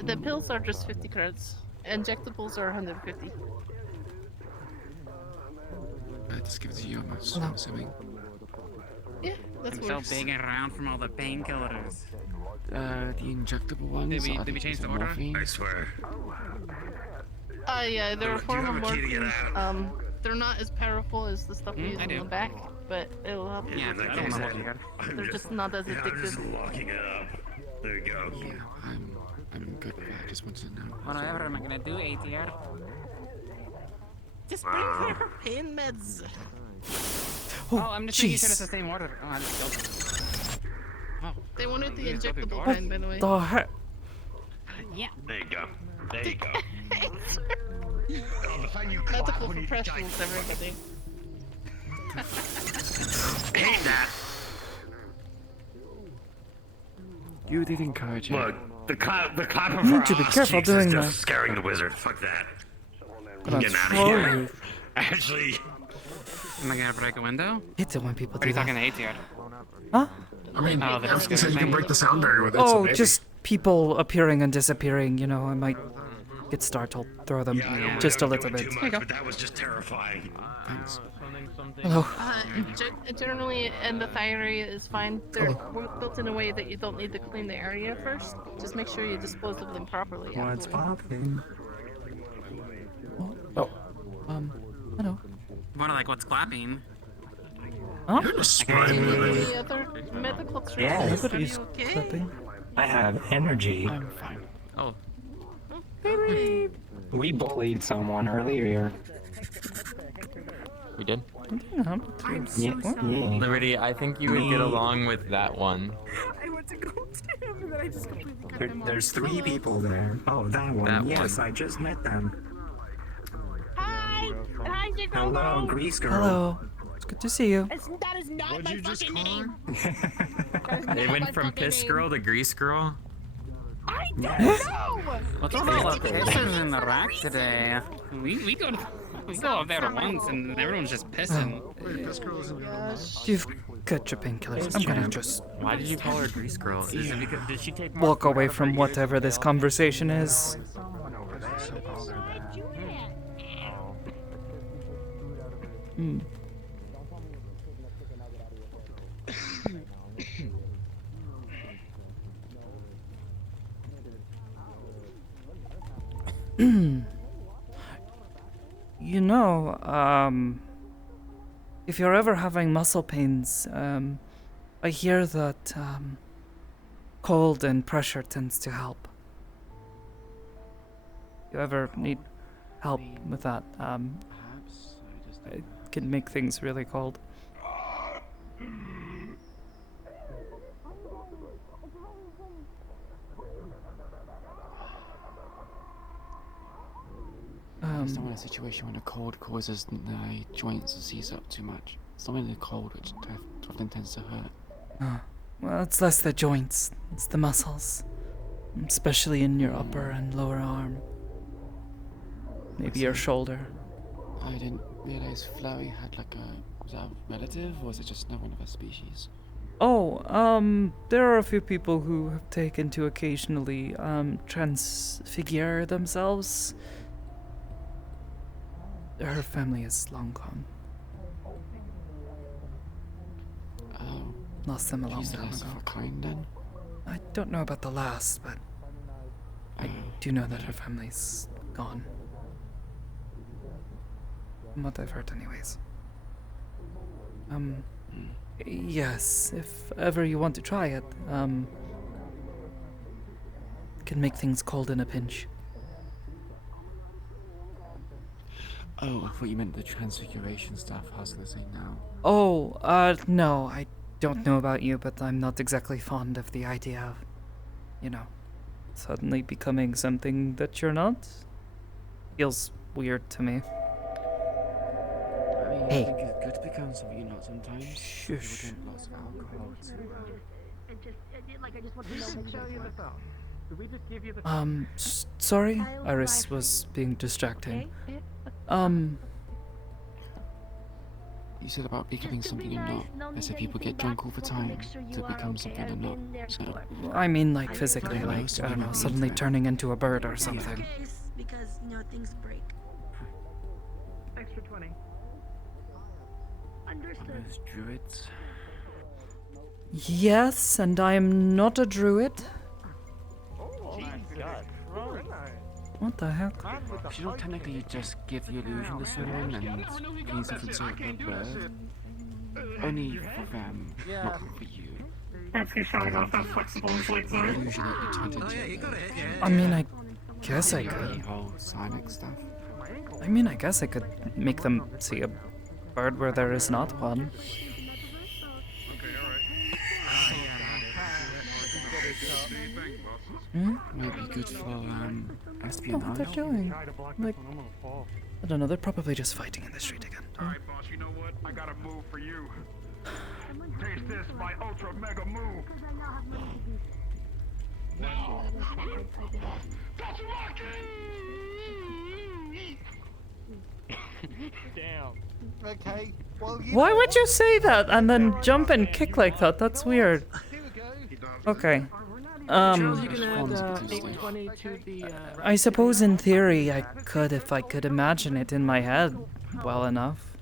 The pills are just 50 credits. Injectables are 150. Just give it to you, I'm assuming. Yeah, that's I'm so big and round from all the painkillers. The injectable ones. Did we change the order? I swear. Yeah, they're a Do you form of have a key to get morphine. out? They're not as powerful as the stuff we use I in do. the back, but it'll help you. Yeah, In that I case, don't know what you got. They're just not as I'm just addictive. locking it up. There you go. Yeah, I'm good with that. I just wanted to know. Whatever am I gonna do, ATR? Just bring her pain meds. Oh, I'm just making sure jeez. it's the same order. Oh, I just killed them. Oh. They wanted the You just go through injectable doors? kind, by the way. The heck? Yeah. There you go. There you go. Medical professionals, everybody. Hate that. You did encourage it. Look, the clap of You her need to be ass careful cheeks is doing just that. scaring the wizard. Fuck that. But I'll Getting out throw of here. you. Actually, Am I gonna break a window? Hate it when people What are do you talking that. to ATR? Huh? I mean, Oh, the I was gonna say you can break the sound barrier with it. Oh, so maybe. just people appearing and disappearing, you know, I might get startled, throw them just a little bit. too much, but that was just terrifying. Thanks. Hello. Generally, and the thigh area is fine. They're built in a way that you don't need to clean the area first. Just make sure you dispose of them properly. What's afterwards. popping? Oh. Hello. What, like, what's clapping? Huh? Any other medical treatment? Yes. Are you okay? I have energy. I'm fine. Oh. We bullied someone earlier. We did? Yeah. Liberty, I think you would get along with that one. I went to go to him and then I just completely cut him off. There's 3 people there. Oh, that one. That Yes, one. I just met them. Hi! Hello, Grease Girl. Hello. It's good to see you. That is not What'd my you just fucking call name. They went from Piss Girl to Grease Girl? I don't Yes. know. What's all the pissers in the rack today? We go up there once and everyone's just pissing. You've got your painkillers. I'm gonna just Why did you call her Grease Girl? Is it because did she take walk away from whatever this conversation is. Hmm. You know, if you're ever having muscle pains, I hear that cold and pressure tends to help. You ever need help with that? It can make things really cold. I just don't want a situation when the cold causes the joints to seize up too much. It's not only the cold which often tends to hurt. Well, it's less the joints, it's the muscles. Especially in your upper and lower arm. Maybe your shoulder. I didn't realize Flurry had like was that a relative or was it just no one of her species? Oh, there are a few people who have taken to occasionally transfigure themselves. Her family is long gone. Oh. Lost them a long She's the time last ago. of her kind then? I don't know about the last, but I do know that her family's gone. From what I've heard anyways. Yes, if ever you want to try it, can make things cold in a pinch. Oh, I thought you meant the transfiguration stuff. I was gonna say no. Oh, no, I don't know about you, but I'm not exactly fond of the idea of, you know, suddenly becoming something that you're not. Feels weird to me. I mean, Hey. I think it's good to become something you're not sometimes. Shush. People drink lots of alcohol to, I just want to know. Did we just give you the Sorry, Iris was being distracting. You said about becoming something you're not. I said people get drunk all the time to become something they're not. So, I mean, like physically, like, I don't know, suddenly turning into a bird or something. Because, you know, things break. Extra 20. Understood. those druids. Yes, and I am not a druid. Oh my god. What the heck? You don't technically just give the illusion to someone and gain something sort of birth. Only for them, not for you. If you're showing off how flexible his legs are. Usually you tend to I mean, I guess I could. whole Sonic stuff. I mean, I guess I could make them see a bird where there is not one. Hmm? Might be good for Oh, espionage. what they're doing? Like, I don't know, they're probably just fighting in the street again. Alright, boss, you know what? I got a move for you. Taste this, my ultra mega move. Now. Damn. Okay. Well, Why would you say that and then jump and kick like that? That's weird. Okay. I suppose in theory I could if I could imagine it in my head well enough.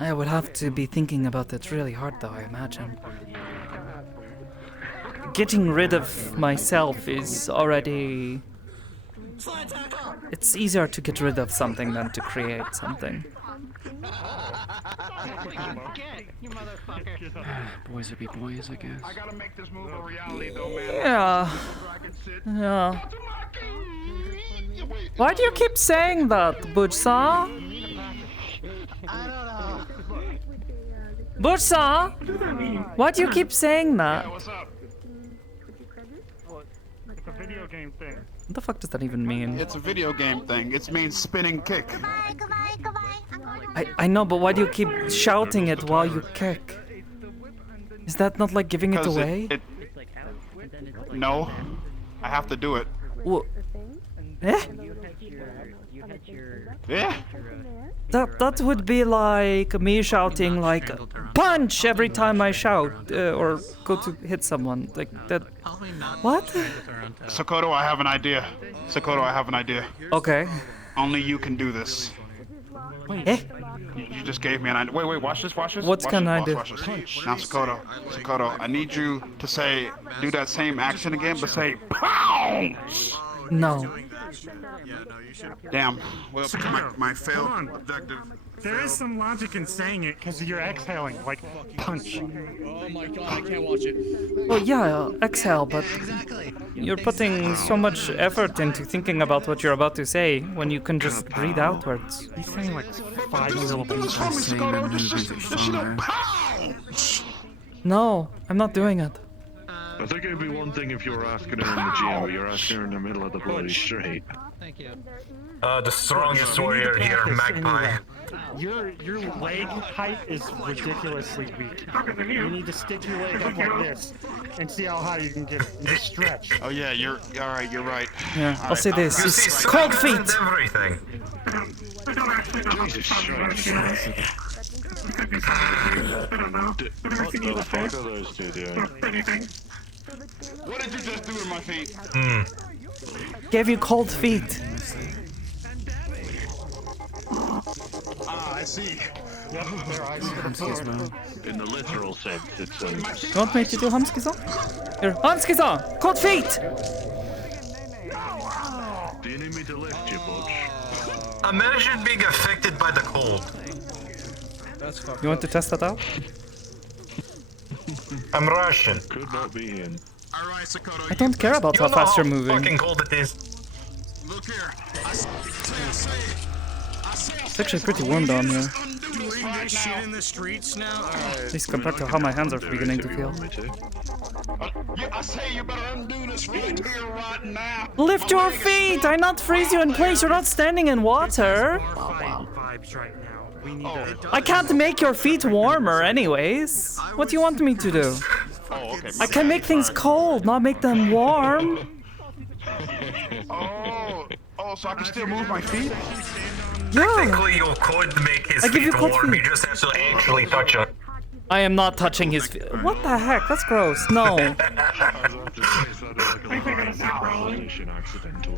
I would have to be thinking about it really hard though, I imagine. Getting rid of myself is already... It's easier to get rid of something than to create something. Boys will be boys, I guess. I gotta make this move a reality though, man. Yeah. Yeah. Why do you keep saying that, Butsa? Butsa? Why do you keep saying that? What's up? It's a video game thing. What the fuck does that even mean? It's a video game thing. It means spinning kick. I know, but why do you keep shouting it while you kick? Is that not like giving it away? No, I have to do it. Well, eh? Yeah. That would be like me shouting like punch every time I shout or go to hit someone like that. What? Sakoto, I have an idea. Sakoto, I have an idea. Okay. Only you can do this. Eh? You just gave me an idea. Wait, watch this, watch this. What can I do? Watch this. Now, Sakoto, I need you to do that same action again, but say pounce. No. Damn. Well, my failed objective. There is some logic in saying it because you're exhaling, like punch. Oh my god, I can't watch it. Well, yeah, exhale, but you're putting so much effort into thinking about what you're about to say when you can just breathe outwards. He's saying like 5 syllables. No, I'm not doing it. I think it'd be one thing if you were asking her in the gym, but you're asking her in the middle of the bloody street. Thank you. The strongest warrior here, Magpie. Your leg height is ridiculously weak. You need to stick your leg up like this and see how high you can get it. And just stretch. Oh yeah, you're all right. You're right. Yeah, All I'll say right. this: cold feet. Everything. Jesus Christ. What the fuck are those two doing? What did you just do with my feet? Gave you cold feet. Ah, I see. Yep, their eyes to the floor. In the literal sense, it's You want me to do Hamskizon? Here, Hamskizon! Cold feet! Do you need me to lift you, Butch? Imagine being affected by the cold. You want to test that out? I'm Russian. Could not be in. All right, Sakoto. I don't care about how fast you're moving. Fucking cold it is. Look here. It's actually pretty warm down here. Right shit in the streets now. At least compared to how my hands are beginning to feel. Yeah, I say you better undo this right here, right now. Lift your feet! I not freeze you in place. You're not standing in water. Vibes right now. We need I can't make your feet warmer anyways. What do you want me to do? Oh, okay. I can make things cold, not make them warm. Oh, so I can still move my feet? Yeah. Technically, you could make his I give you feet cold warm. feet. You just have to actually touch it. I am not touching his feet. What the heck? That's gross. No. I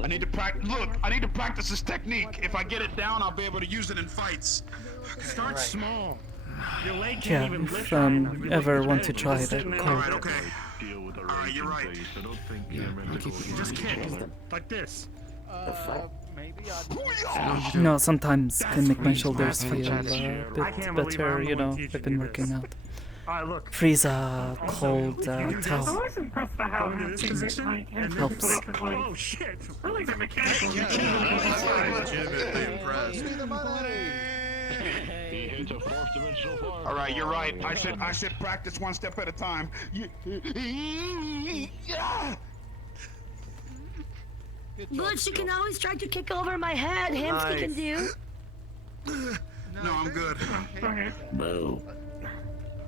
need to practice. Look, I need to practice this technique. If I get it down, I'll be able to use it in fights. Start small. Your leg can't Yeah, even if lift ever want to try it, All right, okay. Alright, you're right. Just kick. Like this. Maybe You know, sometimes can make my shoulders feel a bit better, you know, I've been working out. Freeze a cold towel. Helps. Oh shit! I like the mechanical. All right, you're right. I should practice one step at a time. Butch, you can always try to kick over my head. Hamsky can do. No, I'm good. Boo.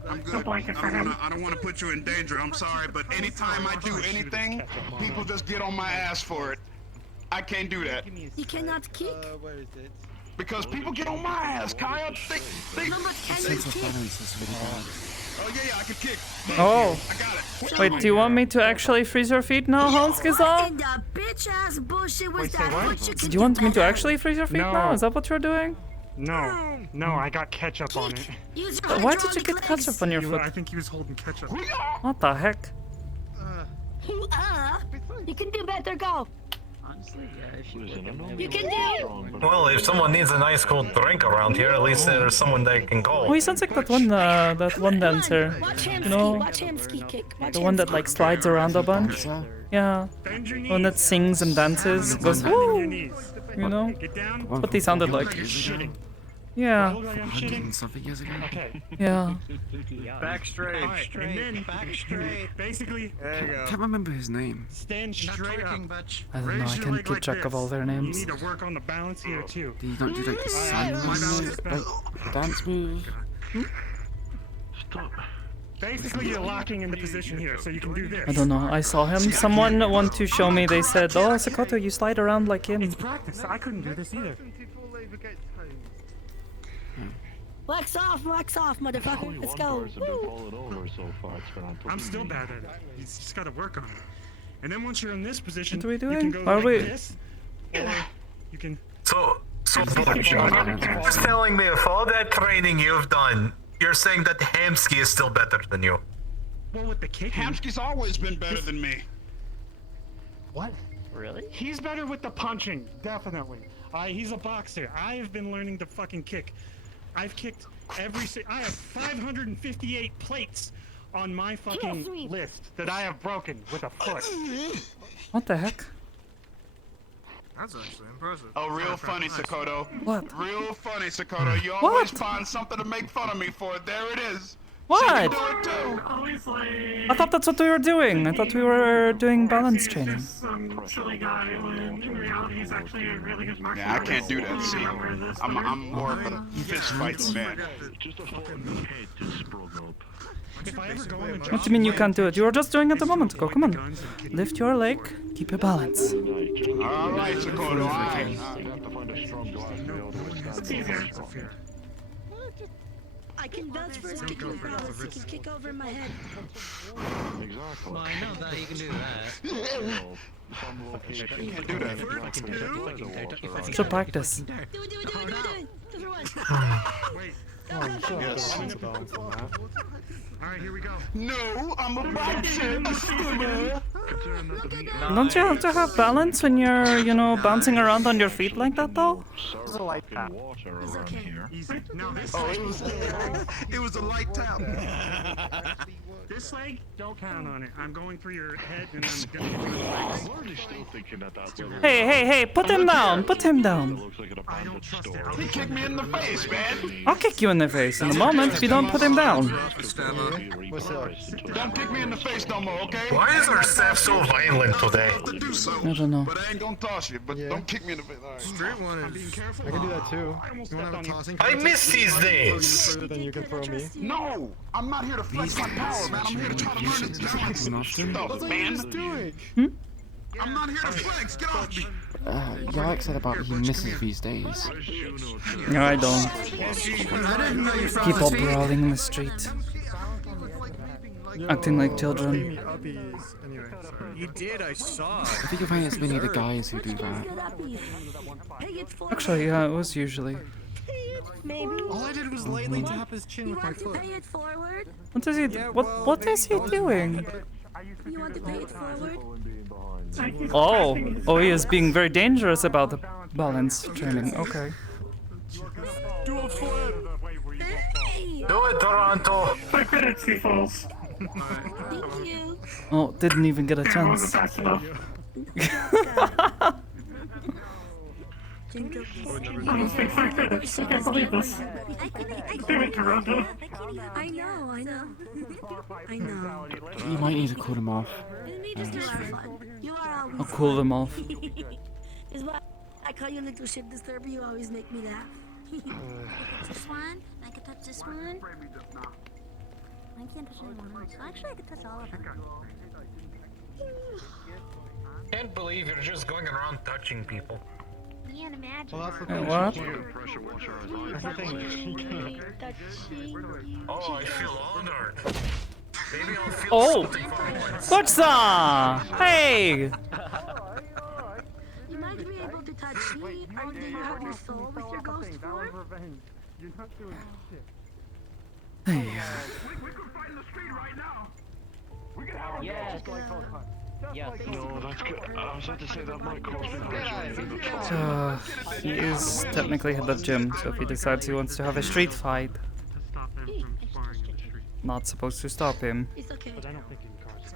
I'm good. I don't want to put you in danger. I'm sorry, but anytime I do anything, people just get on my ass for it. I can't do that. You cannot kick. Where is it? Because people get on my ass, Kyle. No, but can you kick? Oh yeah, I can kick. Oh. I got it. Wait, do you want me to actually freeze your feet now, Hanskizon? The bitch ass bullshit was that what you Do you want me to actually freeze your feet No. now? Is that what you're doing? No, I got ketchup on it. Why did you get ketchup on your foot? I think he was holding ketchup. What the heck? You can do better, go. Honestly, You can do. Well, if someone needs a nice cold drink around here, at least there's someone they can call. Oh, he sounds like that one dancer. You know, Watch Hamsky kick. the one that like slides around a bunch. Yeah, the one that sings and dances, goes woo. You know, that's what they sounded like. Yeah. Look like I'm 100 shitting. and something years ago. Okay. Yeah. Back straight. Alright, and then back straight. Basically, There you go. Can't remember his name. stand straight up. I don't know. I Raise your can't leg keep like track of this. all their names. You need to work on the balance here too. You don't do like the Alright, my balance sun is best. like dance move. Basically, you're locking into position here, so you can do this. I don't know. I saw him. Someone want to show me. They said, "Oh, Sakoto, you slide around like him." It's practice. I couldn't do this either. Wax off, motherfucker. Let's go. I'm still bad at it. You just gotta work on it. And then once you're in this position, What are we you doing? can go Are like we- this, or you can. So you're telling me with all that training you've done, you're saying that Hamsky is still better than you? Well, with the kicking. Hamsky's always been better than me. What? Really? He's better with the punching, definitely. He's a boxer. I've been learning to fucking kick. I've kicked I have 558 plates on my fucking list that I have broken with a foot. What the heck? That's actually impressive. Oh, real funny, Sakoto. What? Real funny, Sakoto. You always find something to make fun of me for. There it is. What? So you do it too. Obviously. I thought that's what we were doing. I thought we were doing balance training. Some silly guy when in reality he's actually a really good marksman. Yeah, I can't do that. See, I'm more of a fist fighting man. If I ever go on a What do you mean you can't do it? You were just doing it a moment ago. Come on. Lift your leg. Keep your balance. All right, Sakoto. All right. I can bounce for his kicking across. He can kick over my head. Well, I know that you can do that. You can't do that. Should practice. Do it. Wait. Yes. Alright, here we go. No, I'm a boxer, a swimmer. Don't you have to have balance when you're, bouncing around on your feet like that, though? It's a light tap. Easy. Now this leg. It was a light tap. This leg, don't count on it. I'm going for your head and I'm gonna hit your legs. Hey, put him down. Put him down. I don't trust it. He kicked me in the face, man. I'll kick you in the face in a moment if you don't put him down. Don't kick me in the face no more, okay? Why is our staff so violent today? I don't know. But I ain't gonna toss you. But don't kick me in the face. All right. Straight one is. I can do that too. You want to have a tossing? I miss these days. Further than you can throw me. No, I'm not here to flex my power, man. I'm here to try to learn the balance stuff, man. I'm not here to flex. Get off me. Yarrick said about he misses these days. No, I don't. People brawling in the street. Acting like children. You did, I saw. I think you'll find it's mainly the guys who do that. Actually, yeah, it was usually. Maybe. All I did was lightly tap his chin with my foot. Pay it forward. What is he? What is he doing? You want to pay it forward? Oh, he is being very dangerous about the balance training. Okay. Do a flip. Do it, Toronto. I credit he falls. Thank you. Oh, didn't even get a chance. Fast enough. I don't think I can't believe this. Damn it, Toronto. I know. I know. You might need to cool him off. You are always I'll cool them off. Is why I call you little shit disturber. You always make me laugh. This one. I can touch this one. I can't touch anyone else. Actually, I can touch all of them. Can't believe you're just going around touching people. Can't imagine. Well, that's the What? Oh, I feel honored. Maybe I'll feel Oh! something for once. Forza! Hey! You might be able to touch me, or do you have your soul with your ghost form? You're not doing shit. Hey. We could fight in the street right now. We could have No, that's good. I was about to say that might cost me He is technically head of gym, so if he decides he wants to have a street fight, not supposed to stop him. It's okay. But I don't think in cars.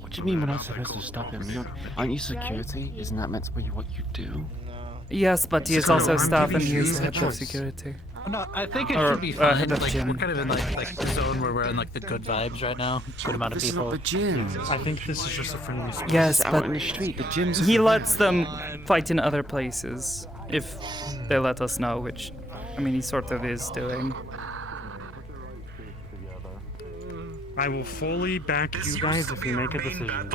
What do you mean we're not supposed to stop him? Aren't you security? Isn't that meant to be what you do? No, Yes, but he is also I'm staff and giving he is you the the head of choice. security. No, I think it Or, should be head fine. of Like gym. we're kind of in like the zone where we're in like the good vibes right now. Good amount of This is not people. the gym. I think this is just a friendly space. Yes, out but in the street. The gym's he for lets them. them fight in other places if they let us know, which, I mean, he sort of is doing. I will fully back you guys if you make a decision.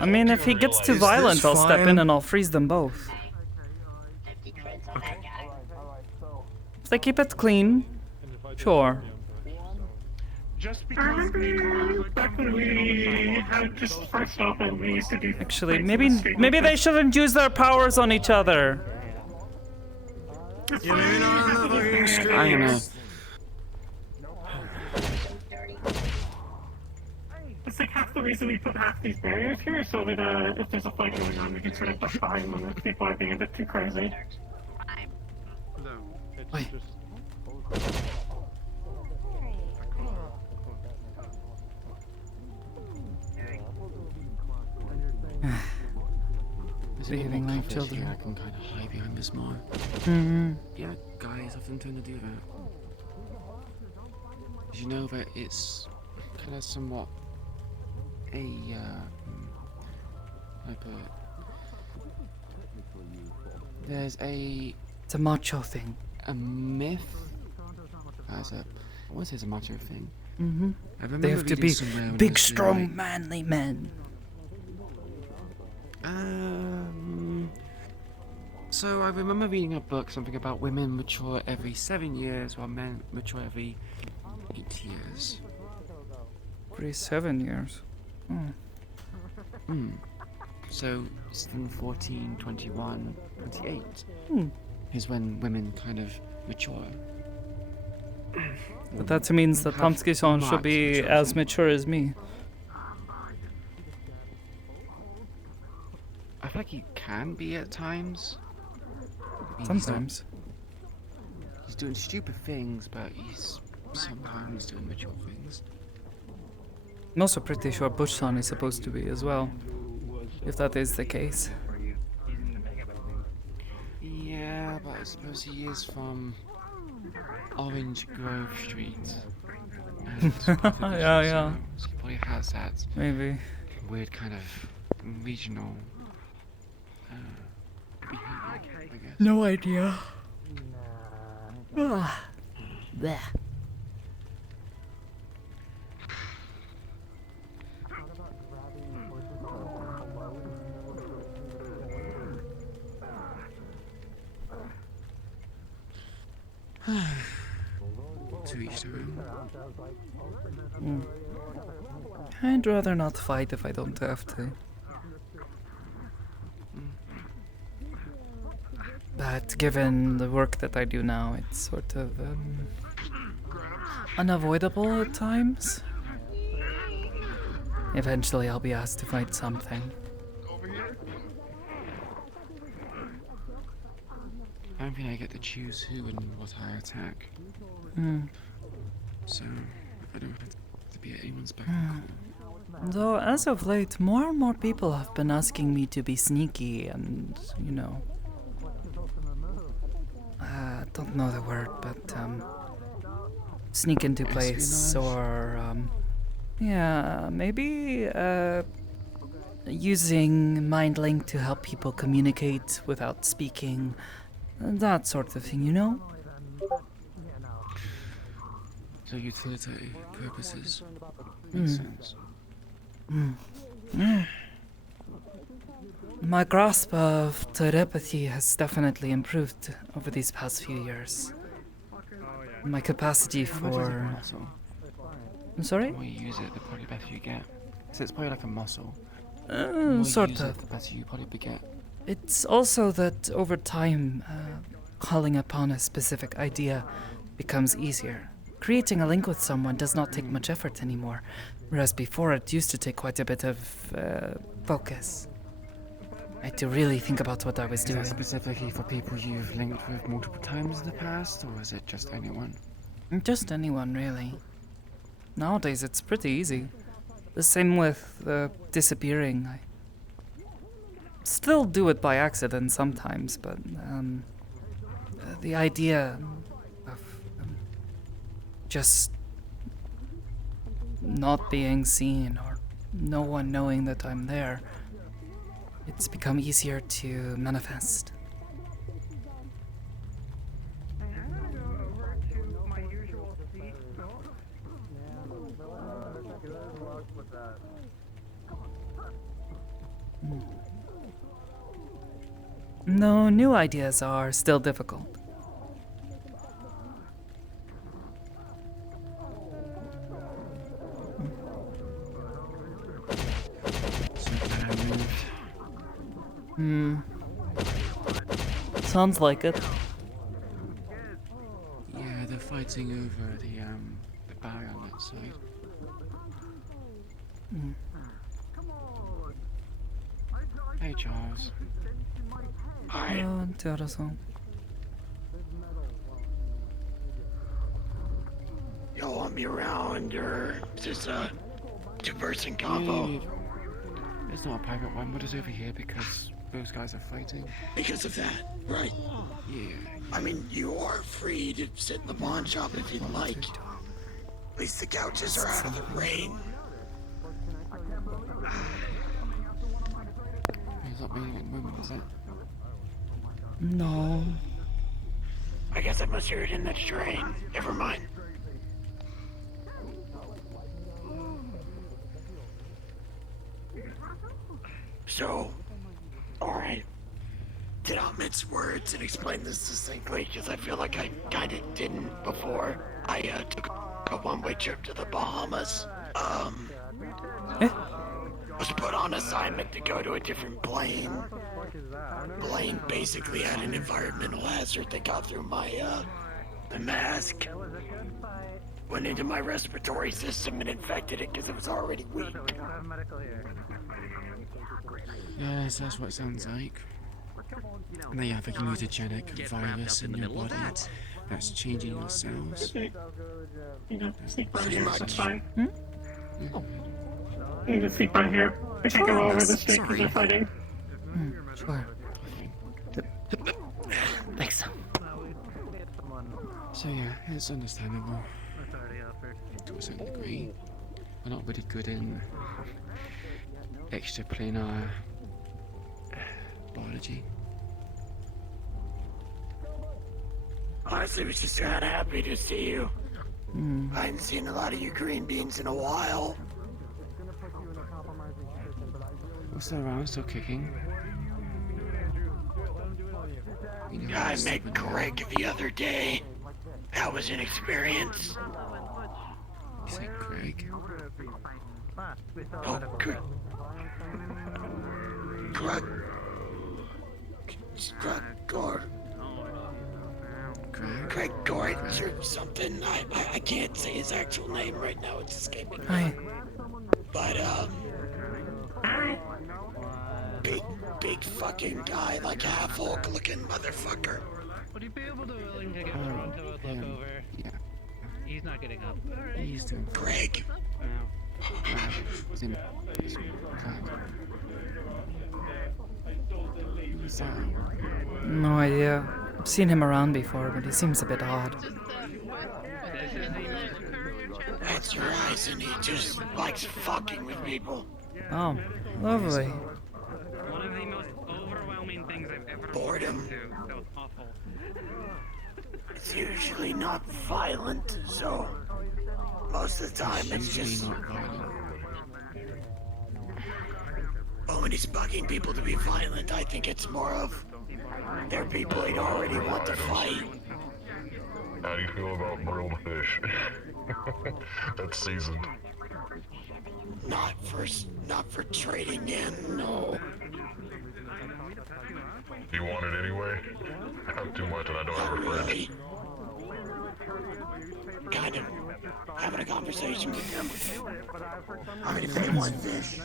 I mean, if he gets too violent, I'll step in and I'll freeze them both. If they keep it clean, sure. Just because we have just first off and we used to do. Actually, maybe they shouldn't use their powers on each other. Yeah, maybe not on the fucking screen. I know. It's like half the reason we put half these barriers here, so that if there's a fight going on, we can sort of push behind them if people are being a bit too crazy. Wait. Behaving like children. I can kind of hide behind this more. Yeah, guys often tend to do that. Did you know that it's kind of somewhat there's it's a macho thing. A myth as a what is a macho thing? They have to be big, strong, manly men. So I remember reading a book, something about women mature every 7 years, while men mature every 8 years. Every 7 years. So, 14, 21, 28 is when women kind of mature. But that means that Tomsky-san should be as mature as me. I feel like he can be at times. I mean, Sometimes. He's doing stupid things, but he's sometimes doing mature things. I'm also pretty sure Bush-san is supposed to be as well. If that is the case. Yeah, but I suppose he is from Orange Grove Street. And yeah. So he probably has that Maybe. weird kind of regional behavior, I guess. No idea. Bleh. To each their own. I'd rather not fight if I don't have to. But given the work that I do now, it's sort of unavoidable at times. Eventually I'll be asked to fight something. I don't think I get to choose who and what I attack. So I don't have to be at anyone's beck and call. Though as of late, more and more people have been asking me to be sneaky and, you know, I don't know the word, but sneak into place or yeah, maybe using mind link to help people communicate without speaking, that sort of thing, you know? So utility purposes makes sense. My grasp of telepathy has definitely improved over these past few years. My capacity for... I'm sorry? The more you use it, the probably better you get. So it's probably like a muscle. Sort of. The better you probably get. It's also that over time, calling upon a specific idea becomes easier. Creating a link with someone does not take much effort anymore, whereas before it used to take quite a bit of focus. I had to really think about what I was doing. Is that specifically for people you've linked with multiple times in the past, or is it just anyone? Just anyone, really. Nowadays, it's pretty easy. The same with disappearing. still do it by accident sometimes, but the idea of just not being seen or no one knowing that I'm there, it's become easier to manifest. No, new ideas are still difficult. Sounds like it. Yeah, they're fighting over the barrier on that side. Hey, Charles. Hi. Y'all want me around, or is this a two-person combo? It's not a private one, but it's over here because those guys are fighting. Because of that, right? Yeah. I mean, you are free to sit in the pawn shop if you'd like. At least the couches are out of the rain. It's not raining at the moment, is it? No. I guess I must hear it in that train. Never mind. So, alright. Did I mince words and explain this succinctly? Because I feel like I kinda didn't before. I took a one-way trip to the Bahamas. Was put on assignment to go to a different plane. Plane basically had an environmental hazard that got through my, the mask. Went into my respiratory system and infected it because it was already weak. Yes, that's what it sounds like. And they have a mutagenic virus in your body that's changing your cells. You know, sneak by Pretty here, much. that's fine. You can sneak by here. I can go over the street because they're fighting. Sure. Thanks. So yeah, it's understandable. To a certain degree. We're not really good in extraplanar biology. Honestly, was just kinda happy to see you. I hadn't seen a lot of you green beans in a while. We're still around, still kicking. I met Greg the other day. That was an experience. You said Greg? Oh, good. Greg. Greg Gordon or something. I can't say his actual name right now. It's escaping me. Hi. But big fucking guy, like half Hulk looking motherfucker. Would you be able to willing to get Toronto a look over? Yeah. He's not getting up. He's doing Greg. No idea. I've seen him around before, but he seems a bit odd. That's your eyes, and he just likes fucking with people. Oh, lovely. One of the most overwhelming things I've ever Boredom. That was awful. It's usually not violent, so most of the time it's just. Well, when he's bugging people to be violent, I think it's more of they're people he'd already want to fight. How do you feel about grilled fish? That's seasoned. Not for trading in, no. You want it anyway? I have too much and I don't have a fridge. Kind of having a conversation with him. How many people want fish?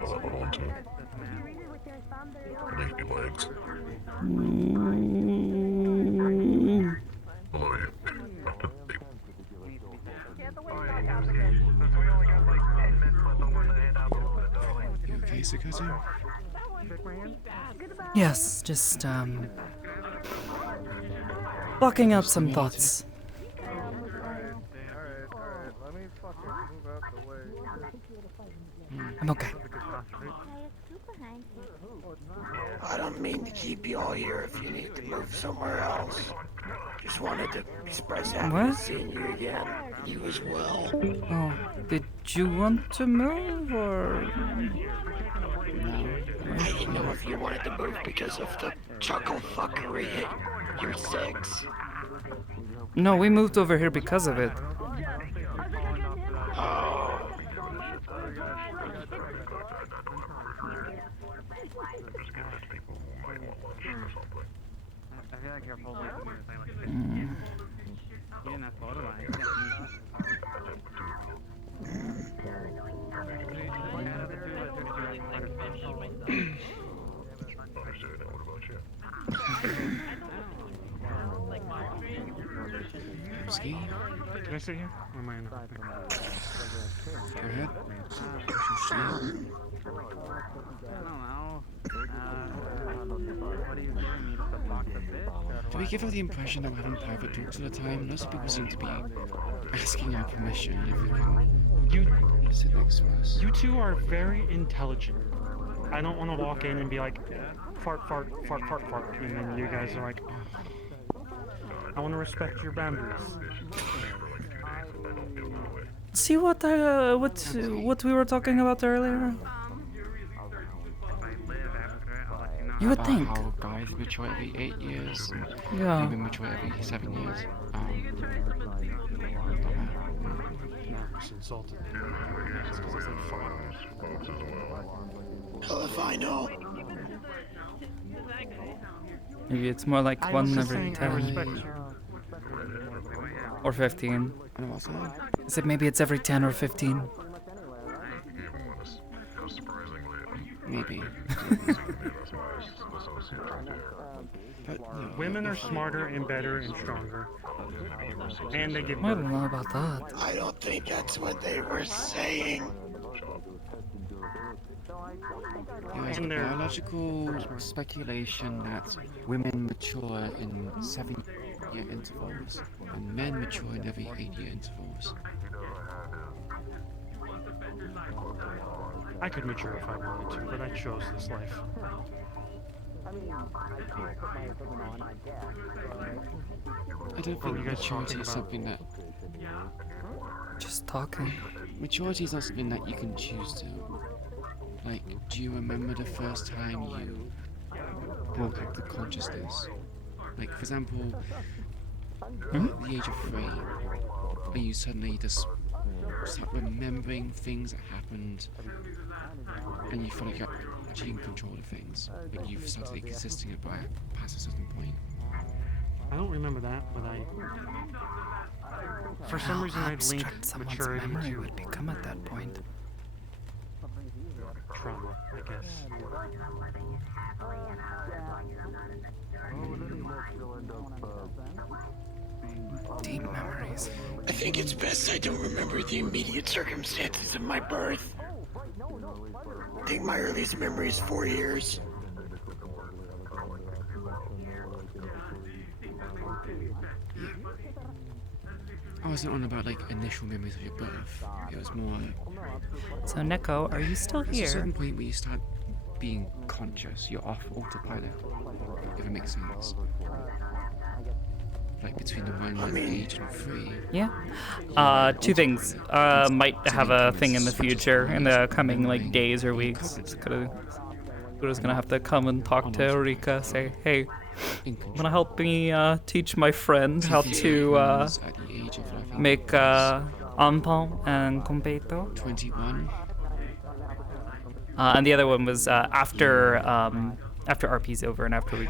I'll have one too. Leafy legs. Below you. Sakoto? Yes, just blocking out some thoughts. I'm okay. I don't mean to keep you all here if you need to move somewhere else. Just wanted to express happiness What? seeing you again. You as well. Oh, did you want to move or? I didn't know if you wanted to move because of the chuckle fuckery at your 6. No, we moved over here because of it. Oh. I feel like you're probably going to say like 15 years. You didn't have to order that. You didn't have Ski? Can I sit here? Or am I in the Go ahead. Do we give her the impression that we're having private talks all the time? Lots of people seem to be asking our permission if we can sit next to us. You two are very intelligent. I don't want to walk in and be like, fart, fart, fart, fart, fart, and then you guys are like, oh. I want to respect your boundaries. See what we were talking about earlier? You would About think. how guys mature every 8 years, and Yeah. women mature every 7 years. Just insulted. It's because I said fart. Hell if I know. Maybe it's more like I was one just every saying, I 10 respect you. or 15. And what's that? I said maybe it's every 10 or 15. Maybe. But, Women are smarter and better and stronger. And they give I birth. don't know about that. I don't think that's what they were saying. There's biological speculation that women mature in 7-year intervals, and men mature in every 8-year intervals. I could mature if I wanted to, but I chose this life. I don't What were think you guys maturity talking is about? something that... Just talking. Maturity is not something that you can choose to. Like, do you remember the first time you woke up to consciousness? Like, for example, at the age of 3, and you suddenly just start remembering things that happened, and you feel like you're actually in control of things, but you've started existing it past a certain point. I don't remember that, but for some reason I linked abstract someone's maturity memory to would become at that point. trauma, I guess. Deep memories. I think it's best I don't remember the immediate circumstances of my birth. I think my earliest memory is 4 years. I wasn't on about like initial memories of your birth. It was more. So Neko, are you still There's a here? certain point where you start being conscious. You're off autopilot. If it makes sense. Like between the one at age and 3. Yeah. Two things. Might have a thing in the future, in the coming like days or weeks. Kudo's gonna have to come and talk to Rika. Say, hey, wanna help me teach my friend how to make ampon and completo. 21. And the other one was after RP's over and after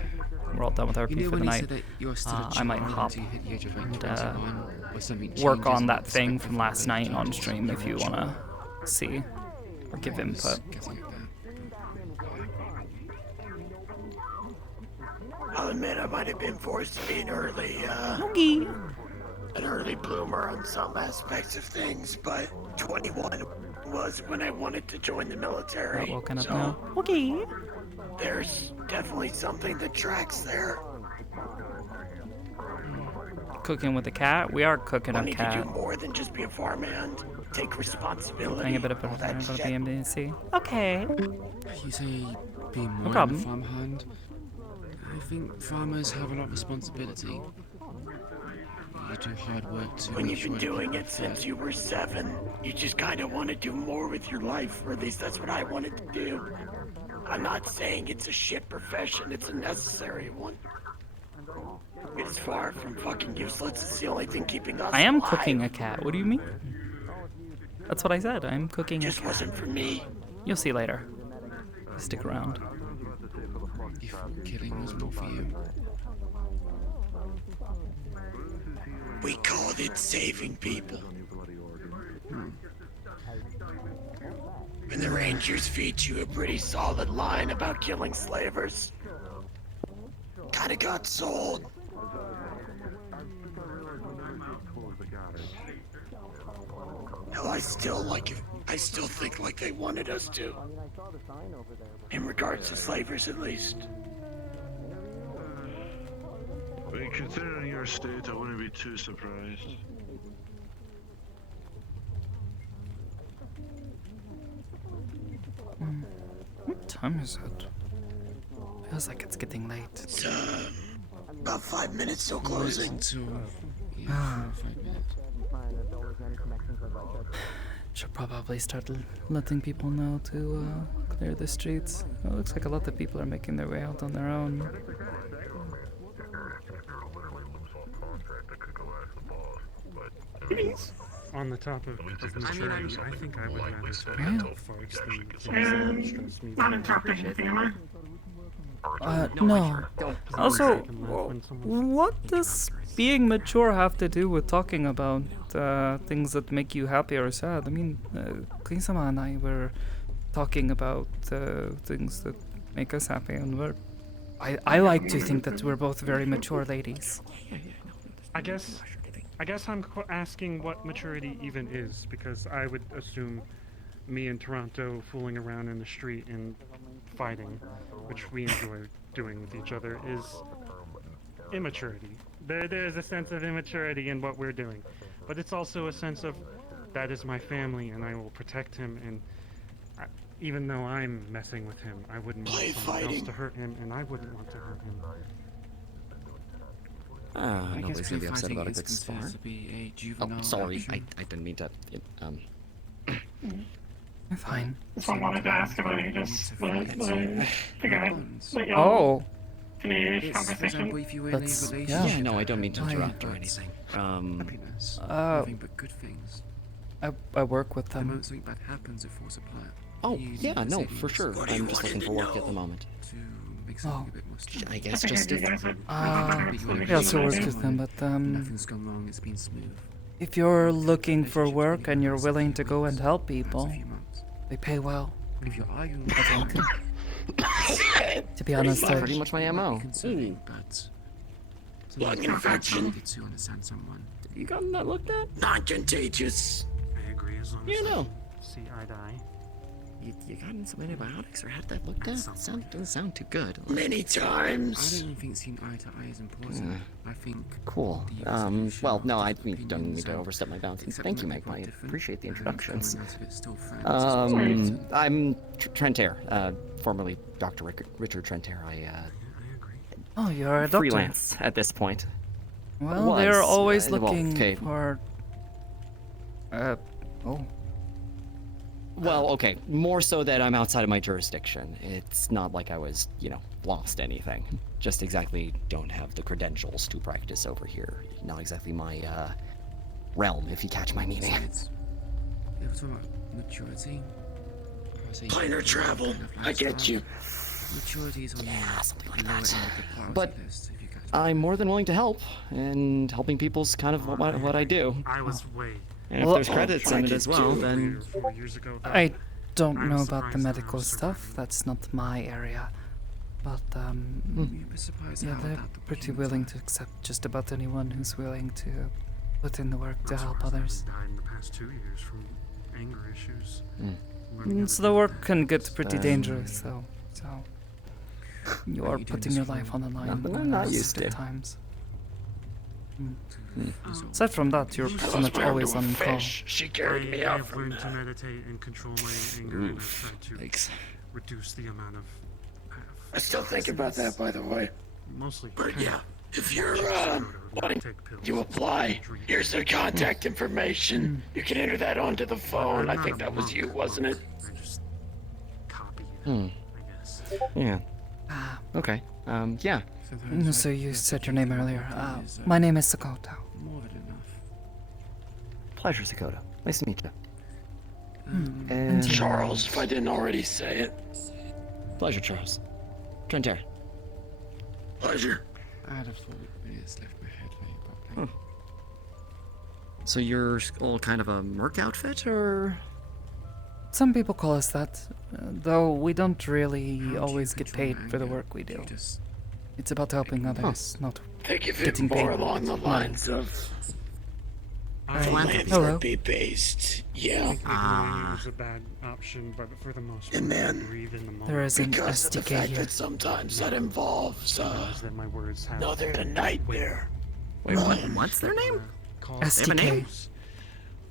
we're all done with RP You know for when the he night, said that you're still a I might child hop until you hit the age of like and 21, or something work changes on in that the thing perspective from of last the night on changes stream if you original. wanna see or give I was input. getting at that. I'll admit I might have been forced to be an early bloomer on some aspects of things, but 21 was when I wanted to join the military. Not woken up so now. Okay. There's definitely something that tracks there. Cooking with a cat? We are cooking a I need to cat. do more than just be a farmhand. Take responsibility. Playing a bit of all that shit. BMDC. Okay. You say being more problem. than a farmhand? I think farmers have a lot of responsibility. You do hard work to When make you've been sure doing that it since you were 7, you just kind of want to do more with your life, or at least that's what I wanted to do. I'm not saying it's a shit profession, it's a necessary one. It's far from fucking useless, it's the only thing keeping us I am alive. cooking a cat. What do you mean? That's what I said. I'm cooking a Just cat. wasn't for me. You'll see later. Stick around. if killing was more for you. We called it saving people. And the Rangers feed you a pretty solid line about killing slavers. Kinda got sold. Hell, I still think like they wanted us to. In regards to slavers, at least. I mean, considering your state, I wouldn't be too surprised. What time is it? Feels like it's getting late. It's about 5 minutes till closing. Should probably start letting people know to clear the streets. It looks like a lot of people are making their way out on their own. On the top of maturity, I think I would manage to Yeah. help folks than stress me. Not interrupting anything, am I? No. Also, When someone's what does being mature have to do with talking about things that make you happy or sad? I mean, Clean-sama and I were talking about things that make us happy, and I like to think that we're both very mature ladies. I guess I'm asking what maturity even is, because I would assume me and Toronto fooling around in the street and fighting, which we enjoy doing with each other, is immaturity. There's a sense of immaturity in what we're doing, but it's also a sense of that is my family and I will protect him, and even though I'm messing with him, I wouldn't want someone else to hurt him, and I wouldn't want to hurt him. I Nobody's guess gonna be upset fighting about a is good considered spar. to be a juvenile Oh, sorry, action. I didn't mean to. Fine. So I wanted to ask about you just the guy that Oh. teenage It's, for example, conversation. if you were in a That's- relationship, Yeah, no, I don't mean to why interrupt or not anything. happiness, Uh, nothing but good things. I work with The them. moment something bad happens, it falls apart. Oh, You yeah, need no, savings for sure. I'm just looking for work at the moment. to make something a bit more stable. I guess just if. I also work with them, but Nothing's gone wrong, it's been smooth. if you're looking for work and you're willing to go and help people, they pay well. If you're arguing, I think. To be honest, Pretty much my MO. concerning, but Lung infection. to understand someone. You gotten that looked at? Non-contagious. I agree, as long You as know. we see eye to eye. You gotten some antibiotics or had that looked at? Doesn't sound too good. Many I times. don't think seeing eye to eye is important. I think Cool. the resolution Well, no, of I opinions don't need to and overstep my bounds. accepting Thank you, that Meg. people are I different, appreciate the and introductions. coming out of it still friends. I'm Trentair, formerly Dr. Richard Trentair. Oh, you're a doctor. Freelance at this point. Well, they're always well, looking okay. for. Oh. Well, okay. More so that I'm outside of my jurisdiction. It's not like I was, lost anything. Just exactly don't have the credentials to practice over here. Not exactly my realm, if you catch my meaning. If we're talking about maturity, I say Planar travel. I get you. maturity is on something like the lower that. end of the priority But list, if you catch I'm more than willing to help, and helping people's kind of what I do. I was way. And if there's credits in it as well, then 4 years ago. I don't know about the medical stuff. That's not my area. But You'd be surprised yeah, how they're adaptable pretty humans willing are. to accept just about anyone who's willing to put in the work to help others. Died in the past 2 years from anger issues. So the work can get pretty dangerous, though. So you are putting your life on the line I'm not used to at times. Aside from that, you're pretty much always on call. She carried me out I've from learned to meditate and control my anger, and I've tried to reduce the amount of. I still think about that, by the way. Mostly. But yeah, if you're wanting to apply, here's their contact information. You can enter that onto the phone. I think that was you, wasn't it? Yeah. Okay. Yeah. So you said your name earlier. My name is Sakoto. More than enough. Pleasure, Sakoto. Nice to meet you. And Charles, if I didn't already say it. Pleasure, Charles. Trentair. Pleasure. I'd have thought it's left my head laying properly. So you're all kind of a merc outfit, or? Some people call us that, though we don't really always get paid for the work we do. It's about helping others, not Think of it getting paid. more along the lines of philanthropy-based. Yeah. Is a bad option, but for the most part, And then, breathe in the moment. There is an because of the SDK fact here. that sometimes that involves that my words have another nightmare. Wait, what's their name? SDK.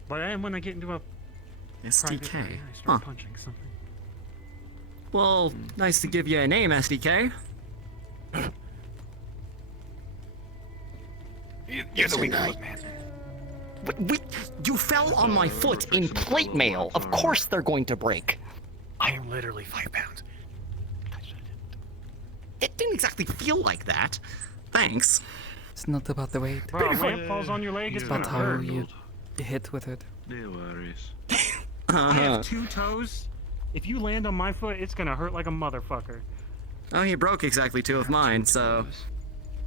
But then when I get into a private SDK. area, I start punching something. Well, nice to give you a name, SDK. You're the weak foot, man. You fell on my foot in plate mail. Of course they're going to break. I am literally 5 pounds. It didn't exactly feel like that. Thanks. It's not about the weight. Bro, a lamp falls on your leg, it's It's about gonna how hurt. you hit with it. No worries. I have 2 toes. If you land on my foot, it's gonna hurt like a motherfucker. Oh, he broke exactly 2 of mine, so...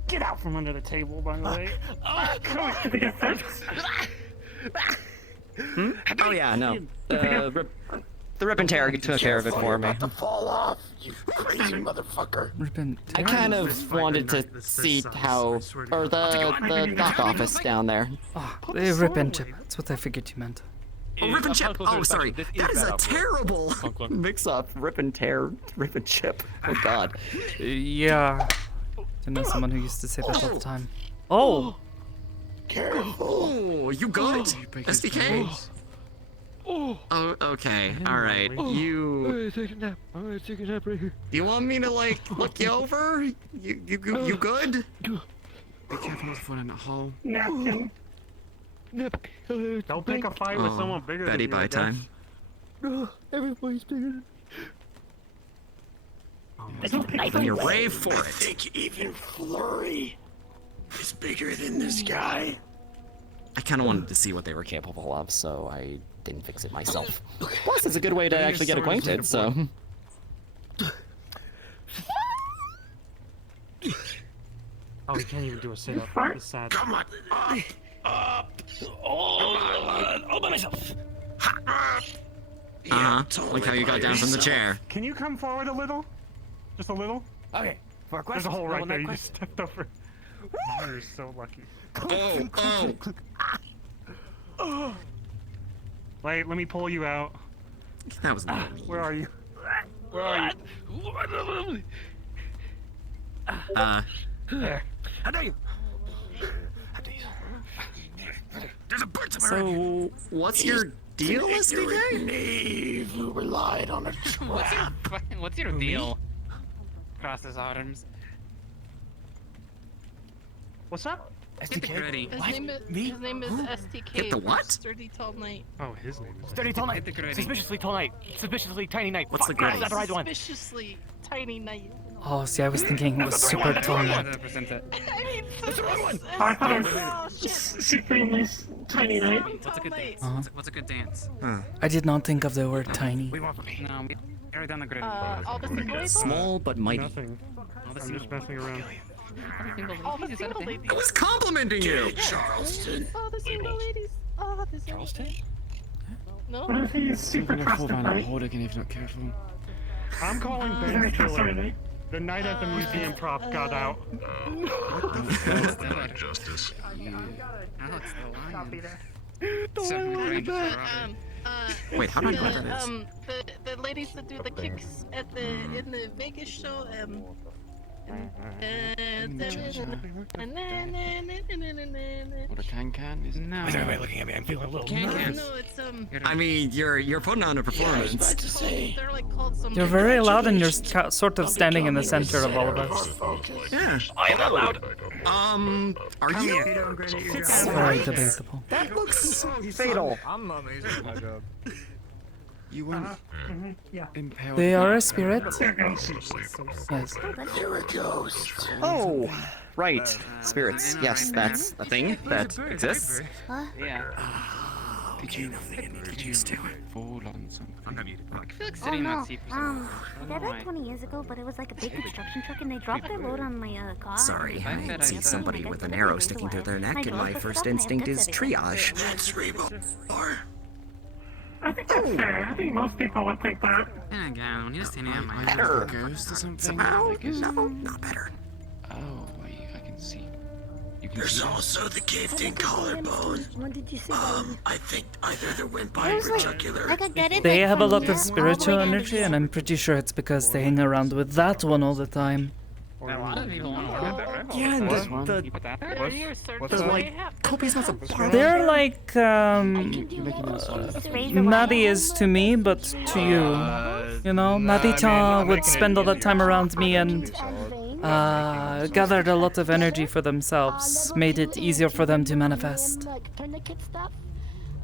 Get out from under the table, by the way. Oh yeah, no. The Rip and Tear took care of it for me. To fall off, you crazy motherfucker. I kind of wanted to see how... Or the dock office down there. The Rip and Chip. That's what I figured you meant. Oh, Rip and Chip! Oh, sorry. That is a terrible mix-up. Rip and Tear, Rip and Chip. Oh, God. Yeah. I know someone who used to say that all the time. Oh! Careful. Oh, you good? SDK? Oh, okay. Alright. You... Take a nap. I'm gonna take a nap right here. You want me to, like, look you over? You good? Be careful not to fall in that hole. Napkin. Nap. Don't pick a fight with someone bigger Betty than you. by I time. Oh, everybody's bigger than And you're brave for I it. think even Flurry is bigger than this guy. I kind of wanted to see what they were capable of, so I didn't fix it myself. Plus, it's a good way to actually get acquainted, so... Oh, he can't even do a sit-up. It's sad. Come on, up. All by myself. Like how you got down from the chair. Can you come forward a little? Just a little? Okay, for a There's question. a hole right there. You just stepped over. You're so lucky. Oh. Wait, let me pull you out. That was nice. Where are you? Where are you? There. How dare you? There's a bird somewhere. So, what's your deal, SDK? Knave who relied on a trap. What's your deal? Cross his arms. What's up? SDK? Ready. Me? His name is STK. Get the what? Sturdy Tall Knight. Oh, his name is. Sturdy tall night. Hit the gritty. Suspiciously tall night. Suspiciously tiny night. What's the Fuck, gritty? that's the right one. Suspiciously tiny knight. Oh, see, I was thinking it was super tall. 100% it. That's the wrong one. I thought it was super nice, tiny night. What's a good dance? What's a good dance? I did not think of the word tiny. No, we carry down the gritty. All the single ladies. Small but mighty. Nothing. I'm just messing around. All the single ladies. I was complimenting you! Charleston. Oh, the single ladies. Oh, the single ladies. What No. if he's super You're gonna fall trusted, down a right? hole again if you're not careful. I'm calling Very Ben trustworthy. Killer. The night at the museum prop got out. Justice. Alex, the lion. But Wait, how do I know what that is? The ladies that do the kicks in the Vegas show. What a can is? No. Why is everybody looking at me? I'm feeling a little Can. nervous. No, it's I mean, you're putting on a performance. They're like called some. You're very loud and you're sort of standing in the center of all of us. Yeah, I'm that loud. Are you? It's very debatable. That looks fatal. I'm amazing at my job. You weren't Yeah. impaled. They are a spirit. Yes. There it goes. Oh, right. Spirits. Yes, that's a thing that exists. Huh? Yeah. Did you fall on something? I feel like Oh sitting no, on seat for some I did that 20 years ago, but it was like a big construction truck and they dropped their load on my car. Sorry, I I said see I somebody said- with an arrow sticking through their neck, and my first instinct is triage. That's Rebo. Or I think that's fair. I think most people would think that. And again, when you're standing at my Better. Ghost or something? Somehow, Like, is- no, not better. Oh, wait, I can see. You can there's see also the caved-in collarbone. When did you say that? I think either the windpipe It was or like, jugular. I could get it. They like, have a from lot here of all the way spiritual down to energy, here. and I'm pretty sure it's because they hang around with that one all the time. A lot of people want to work there, right? Yeah, and This one. the You put that there? the like Kobe's not a part. They're like You're making them solid. Maddie is to me, but to you. You know, Maddie would spend all the time around me and gathered a lot of energy for themselves, made it easier for them to manifest.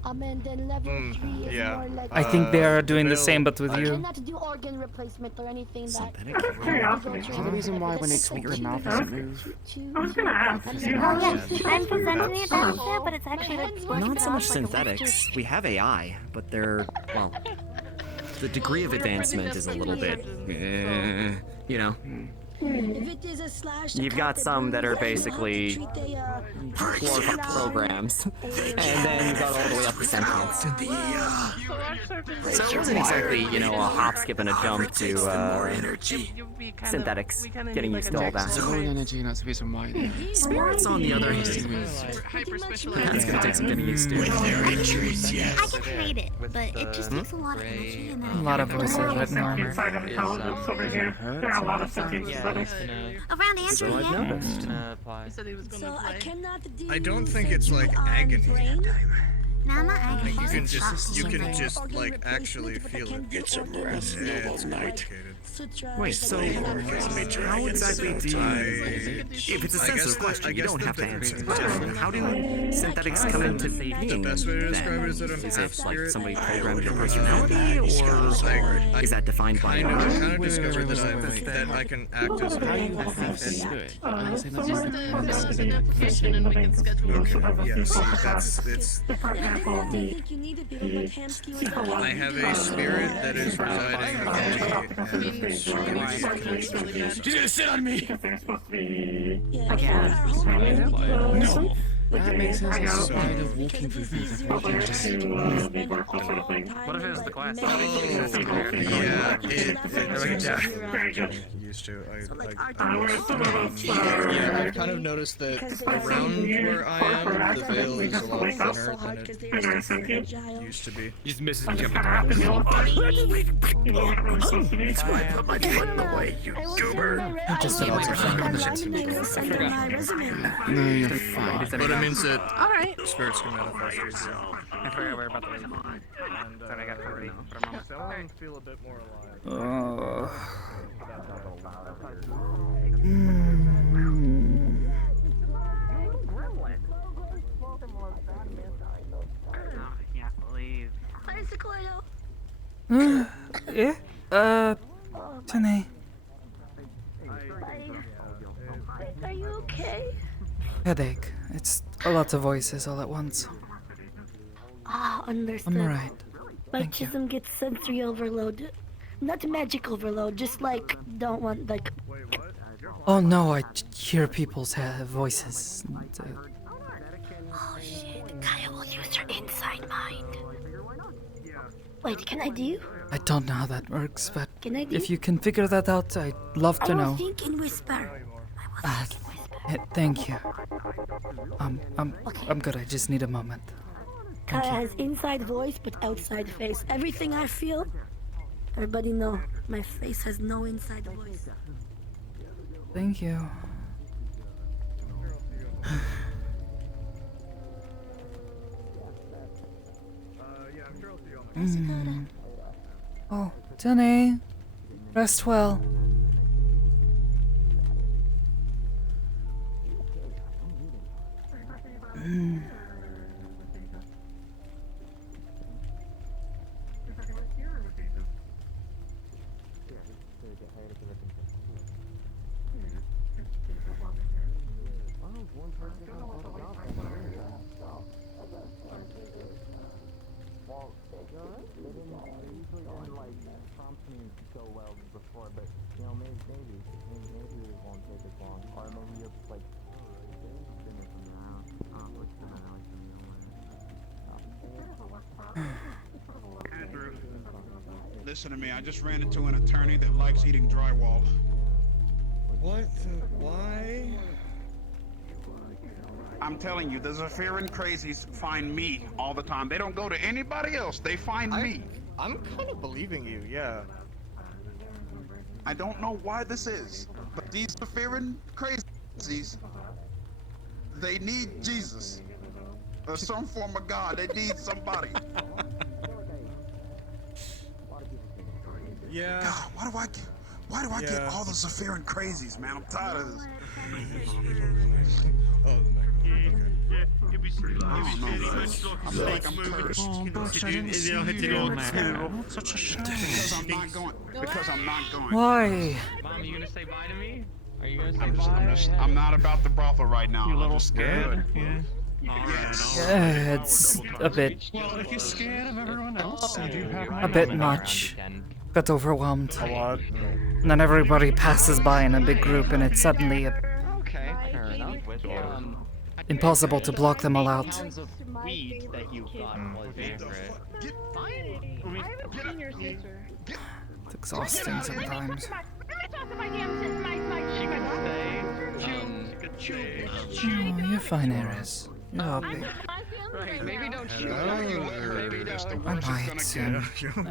And then level 3 is yeah. more like I think they are doing the same, but with I you. try not to do organ replacement or anything that. Is that the reason why when they talk their mouth doesn't move? I was gonna ask. Do you have I'm presenting it as that, but it's actually like Not so much synthetics. We have AI, but they're, well, the degree of advancement is a little bit, you know. If it is a slash, You've got some that are basically glorified programs, and then you've got all the way up to sentience. So it wasn't exactly, you know, a hop, skip, and a jump to synthetics, getting used to all that. So more energy, and that's the reason why. Spirits, on the other hand, that's gonna take some getting used to. I can create it, but it just takes a lot of energy and A then lot of voices written on. inside intelligence over here? There are a lot of thinking studies. around Andrew, So I've yeah. noticed. So I cannot do. I don't think it's like agony. No, I'm not angry. Like you can just like actually feel it. It's a reasonable night. Wait, so how exactly do you... If it's a sensitive question, you don't have to answer. How do synthetics come into being? The best way to describe it is that I'm Is half it like spirit. somebody programmed your personality, or is that defined by... I kind of discovered that I can act as How do you a have this spirit? I say that's Just an application and we can schedule it. yeah. See, that's it's. For example, I think you need to be like Hamsky with I have a spirit that is residing in me. You didn't sit on me! because they're supposed to be. I guess. No. That makes sense. It's why they're walking through things. They're walking just... What What if it was the class? Yeah, Very good. used to. We're some of us, Yeah, I've kind of noticed that around where I am, the veil is a lot thinner than it used to be. He's missing It's jumping. why I put my foot in the way, you goober. Just about to No, you're fine. But it means that Alright. spirits can manifest easily. I forgot we're about to leave. And Sorry, I got 40. But I'm almost some feel a bit more alive. Yeah, leave. Hi, Sakoto. Tanae. Are you okay? Headache. It's a lot of voices all at once. Ah, understood. I'm alright. My Thank you. chism gets sensory overload. Not magic overload, just like, don't want, like... Oh no, I hear people's voices. Oh shit, Kaya will use her inside mind. Wait, can I do? I don't know how that works, but Can I do? if you can figure that out, I'd love to I will know. think and whisper. Thank you. I'm good. I just need a moment. Kaya has inside voice but outside face. Everything I feel, everybody know my face has no inside voice. Thank you. Oh, Jenny, rest well. Andrew, listen to me. I just ran into an attorney that likes eating drywall. What? Why? I'm telling you, the Zephyrin crazies find me all the time. They don't go to anybody else. They find me. I'm kind of believing you, yeah. I don't know why this is, but these Zephyrin crazies, they need Jesus. Or some form of God. They need somebody. Yeah. God, why do I get all the Zephyrin crazies, man? I'm tired of this. Oh, It was very much like a Such a shame. Because I'm not going. Why? Mom, are you gonna say bye to me? Are you gonna say I'm not about the brothel right now. You a little scared? Yeah. Yeah, it's a bit. Well, if you're scared of everyone else, you do have A bit much. Bit overwhelmed. And then everybody passes by in a big group, and it's suddenly Okay, fair enough. impossible to block them all out. Pounds of weed that you thought was accurate. It's exhausting sometimes. Oh, you're fine, Ares. You're happy. Right, maybe don't shoot. Maybe don't. I might soon. I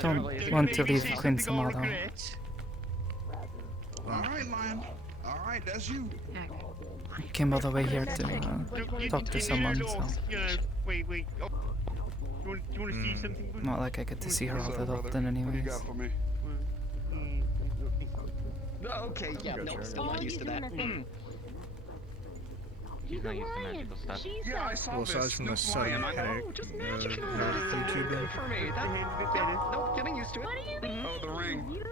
don't want to leave Quinsamado. Alright, Lion. Alright, that's you. I came all the way here to talk to someone, so Wait. Oh. You want to see something? not like I get to see her all that often anyways. Okay, yeah, no, still not used to that. She's not used to magical stuff. Yeah, I saw Well, aside from the sudden panic, YouTuber. For me, no, getting used to it. Oh, the ring.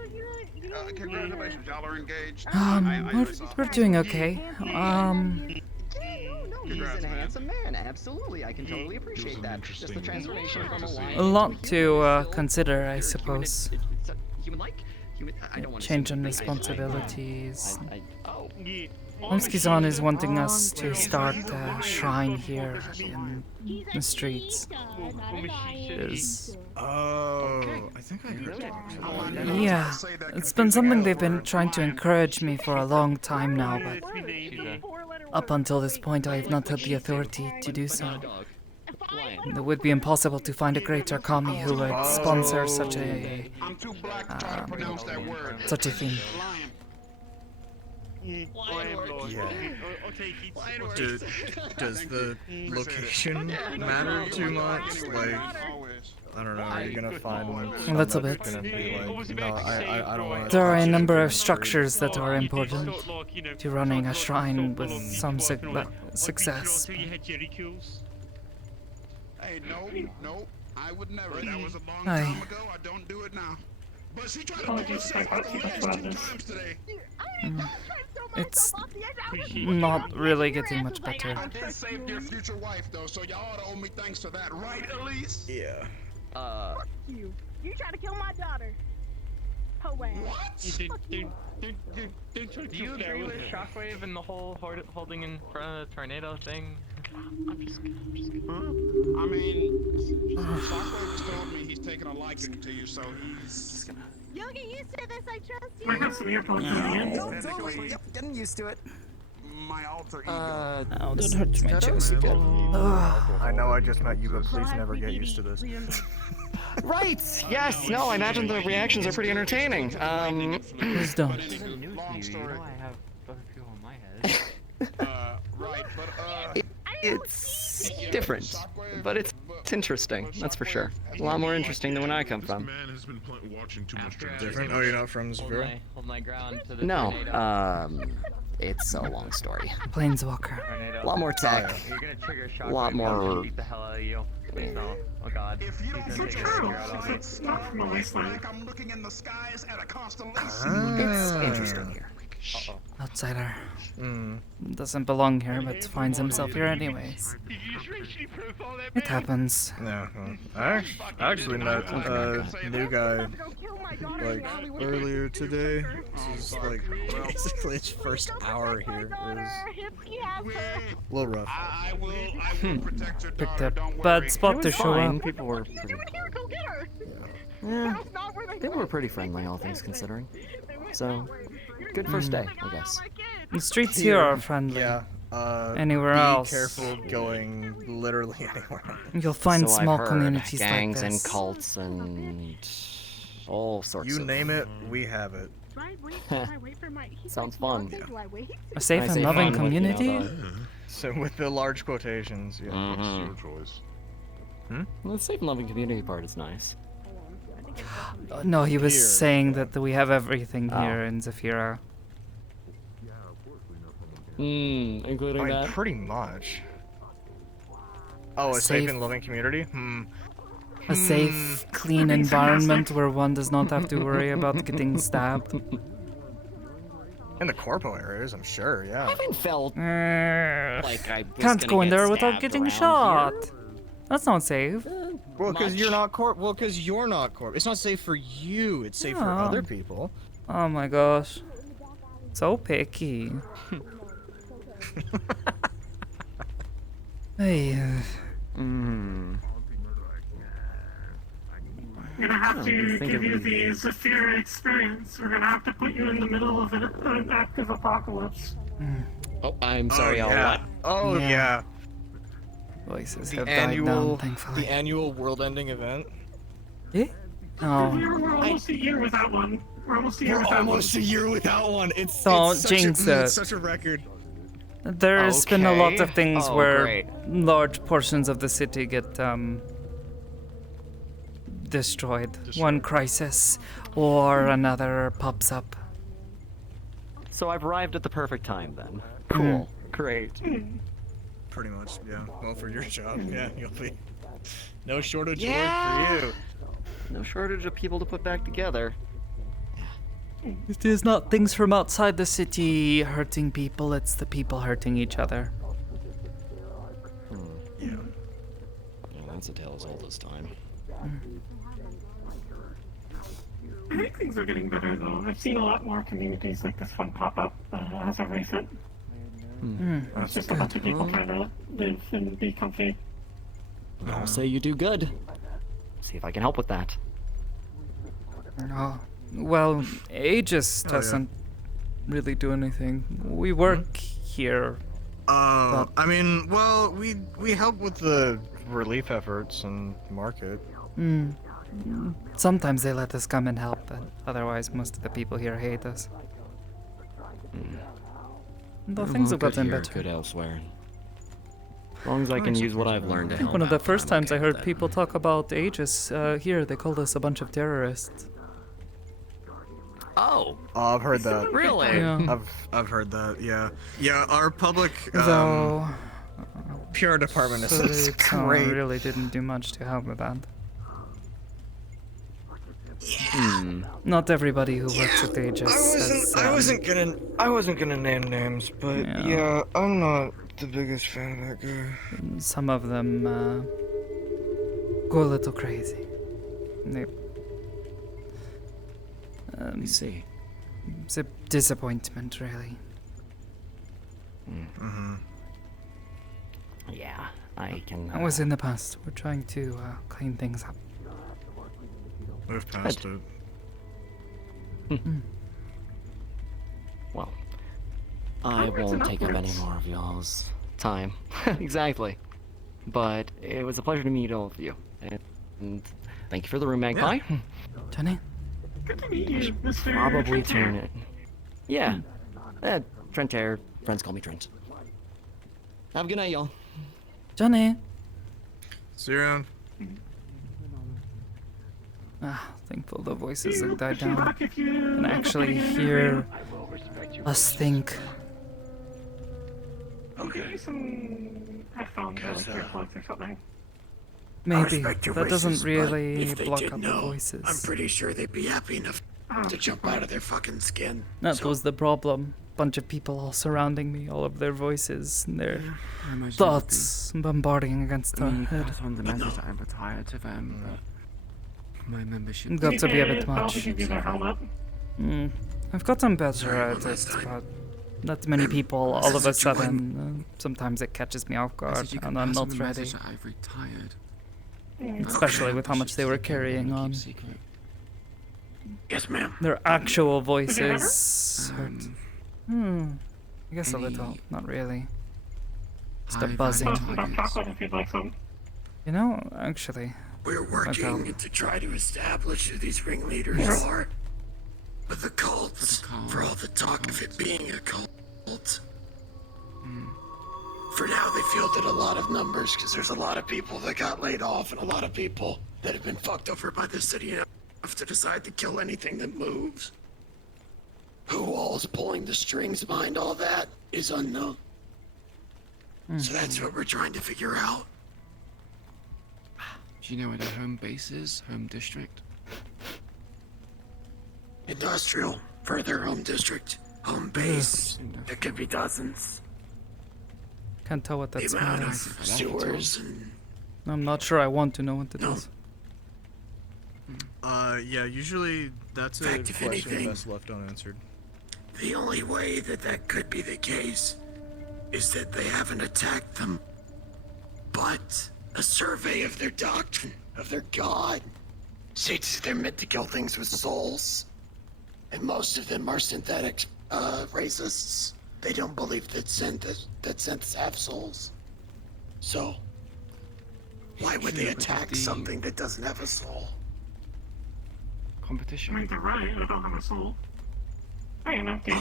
Congratulations, y'all are engaged. We're doing okay. He's a handsome man, absolutely. I can totally appreciate that. Just the transformation from a lion. A lot to consider, I suppose. Human-like? I don't want to Change in responsibilities. Omski-san is wanting us to start a shrine here in the streets. Oh, I think I heard that. Yeah, it's been something they've been trying to encourage me for a long time now, but up until this point I have not had the authority to do so. It would be impossible to find a greater kami who would sponsor such a thing. Does the location matter too much? Like, I don't know, are you gonna find A little bit. I don't want to. There are a number of structures that are important to running a shrine with some success. Hey, no, I would never. That was a long Aye. time ago. I don't do it now. But she tried to do sex with the last 2 times today. It's not really getting much better. I did save your future wife, though, so y'all ought to owe me thanks for that, right, Elise? Yeah. Fuck you. You tried to kill my daughter. Ho ass. What? Do you agree with Shockwave and the whole holding in front of the tornado thing? I'm just I mean, Shockwave told me he's taking a liking to you, so he's... You'll get used to this, I trust you. We have some earphones in here. Yep, getting used to it. my alter ego. Oh, that hurts my chest again. I know I just met you, but please never get used to this. Right. Yes. No. I imagine the reactions are pretty entertaining. Please don't. Long story. I have other people in my head. Right, but It's different, but it's interesting. That's for sure. A lot more interesting than when I come from. Man has been watching too much Different? Oh, you're not from Zephyr? Hold my ground to the No. tornado. It's a long story. Planeswalker. Tornado. A lot more tech. You're gonna trigger A lot more. Beat the hell out of you. Please don't. Oh god. if you don't He's gonna put take your a true, trigger out on me. It's not from a wasteland. like I'm looking in the skies at a constellation. It's interesting here. Outsider. Doesn't belong here, but finds himself here anyways. It happens. No. I actually met a new guy like earlier today. This is like basically his first hour here. It was a little rough. I will protect your Picked daughter. a Don't bad worry. spot to show Fine. up. People were pretty. Yeah. They were pretty friendly, all things considering. So, good first day, I guess. The streets here are friendly. Yeah. Anywhere be else. careful going literally anywhere. You'll find So I've small heard. communities Gangs like and this. cults and all sorts You of. name it, we have it. Sounds fun. A safe I and say loving fun with, you know, community? So with the large quotations, yeah. It's your choice. The safe and loving community part is nice. No, he was Here. saying that we have everything Oh. here in Zephyra. Including I mean, that. pretty much. Oh, a safe Safe- and loving community? A safe, clean environment where one does not have to worry about getting stabbed. In the corpo areas, I'm sure, I yeah. haven't felt Uh, like I was can't gonna go in get there without stabbed getting around shot. here. That's not safe. Well, because Much. you're not corp. Well, because you're not corp. It's not safe for you. It's safe for Oh. other people. Oh my gosh. So picky. Hey, We're gonna have to think give it you would the be- Zephyr experience. We're gonna have to put you in the middle of an active apocalypse. Oh, I'm sorry, I'll yeah. what? Oh, Yeah. yeah. voices The have died annual, down, thankfully. the annual world-ending event. Eh? Oh, We're almost a year without one. We're almost a year We're without almost a year without one. It's Don't it's such jinx a, it. It's such a record. there's been a lot of Okay. things Oh, where great. large portions of the city get destroyed. One crisis or another pops up. So I've arrived at the perfect time then. Cool. Great. Pretty much, yeah. Well, for your job, yeah, you'll be. No shortage of Yeah. work for you. No shortage of people to put back together. It is not things from outside the city hurting people, it's the people hurting each other. Yeah. Yeah, that's a tale as old as time. I think things are getting better though. I've seen a lot more communities like this one pop up as of recent. It's just a bunch of people trying to live and be comfy. I'll say you do good. See if I can help with that. Oh, well, Aegis doesn't really do anything. We work here. I mean, well, we help with the relief efforts and market. Sometimes they let us come and help, but otherwise most of the people here hate us. Though things have gotten better. Good elsewhere. As long as I can use what I've learned to I think help. one of the out, first I'm times okay I heard with people talk about Aegis here, they called us a bunch of terrorists. that. Oh, I've heard that. really? Yeah. I've heard that. Yeah. Yeah. Our public Though PR department is Sakoto great. really didn't do much to help with that. Not everybody who works at Aegis has, I wasn't gonna name names, but yeah, I'm not the biggest fan of that guy. some of them go a little crazy. They, Let me see. it's a disappointment, really. Yeah, I can. That was in the past. We're trying to clean things up. Move past it. Well, I won't take up any more of y'all's time. Exactly. But it was a pleasure to meet all of you. And thank you for the room, Magpie. Johnny? Good to meet you, Mr. Probably Trent. turn it. Yeah. Trent Air. Friends call me Trent. Have a good night, y'all. Johnny? See you around. Thankful the voices have died down. And actually hear us think. Okay. Some headphones or like earplugs or something. Maybe. respect your That doesn't wishes, but really if they block did out the know, voices. I'm pretty sure they'd be happy enough to jump out of their fucking skin. That was the problem. Bunch of people all surrounding me, all of their voices and their I imagine thoughts bombarding against our head. Pass on the message that I'm retired to them, but my membership Got to be a bit I'll much. give you the helmet. I've gotten better at it, but not many people all of a sudden. Sometimes it catches me off guard, and I'm not ready. I've retired. Especially with how much they were carrying on. Yes, ma'am. Their actual voices hurt. I guess a little, not really. Just a buzzing. You know, actually. We're working to try to establish who these ringleaders are. But the cults, for all the talk of it being a cult, for now they fielded a lot of numbers because there's a lot of people that got laid off and a lot of people that have been fucked over by the city enough to decide to kill anything that moves. Who all is pulling the strings behind all that is unknown. So that's what we're trying to figure out. Do you know where their home base is? Home district? Industrial, further home district, home base. There could be dozens. Can't tell what that The smell amount of is. sewers and I'm not sure I want to know what it is. Yeah, usually that's a Fact, if question anything, best left unanswered. the only way that that could be the case is that they haven't attacked them, but a survey of their doctrine, of their god, states they're meant to kill things with souls. And most of them are synthetic racists. They don't believe that synths have souls. So, why would they attack something that doesn't have a soul? Competition. I mean, they're right. I don't have a soul. I am empty.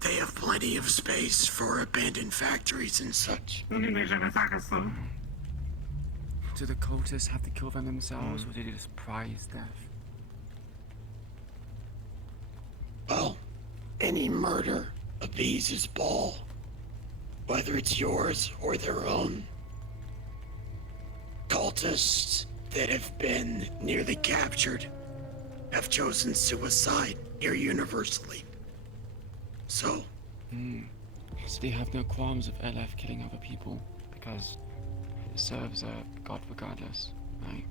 They have plenty of space for abandoned factories and such. I mean, they should attack us though. Do the cultists have to kill them themselves, or do they just prize death? Well, any murder appeases ball, whether it's yours or their own. Cultists that have been nearly captured have chosen suicide here universally. So, So they have no qualms of LF killing other people because it serves a god regardless, right?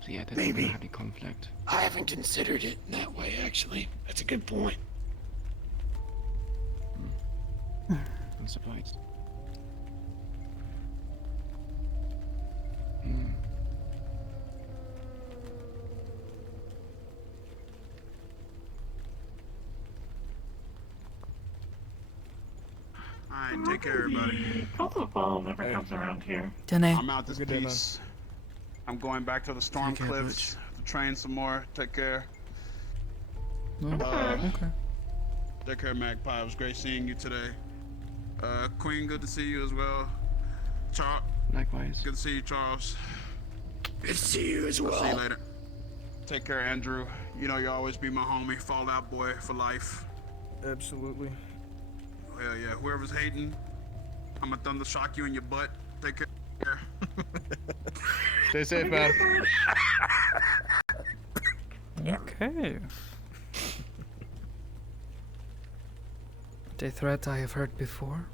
So yeah, there's Maybe. not have any conflict. I haven't considered it in that way, actually. That's a good point. I'm surprised. Alright, take care, everybody. Cult of Ball never comes around here. Dene. I'm out this piece. I'm going back to the Storm Take care, Cliffs to train some more. Take care. Okay. Take care, Magpie. It was great seeing you today. Queen, good to see you as well. Charles. Likewise. Good to see you, Charles. Good to see you as I'll well. see you later. Take care, Andrew. You know you'll always be my homie, Fallout boy for life. Absolutely. Hell yeah. Whoever's hating, I'm gonna thunder shock you in your butt. Take care. Stay safe, man. Okay. A threat I have heard before.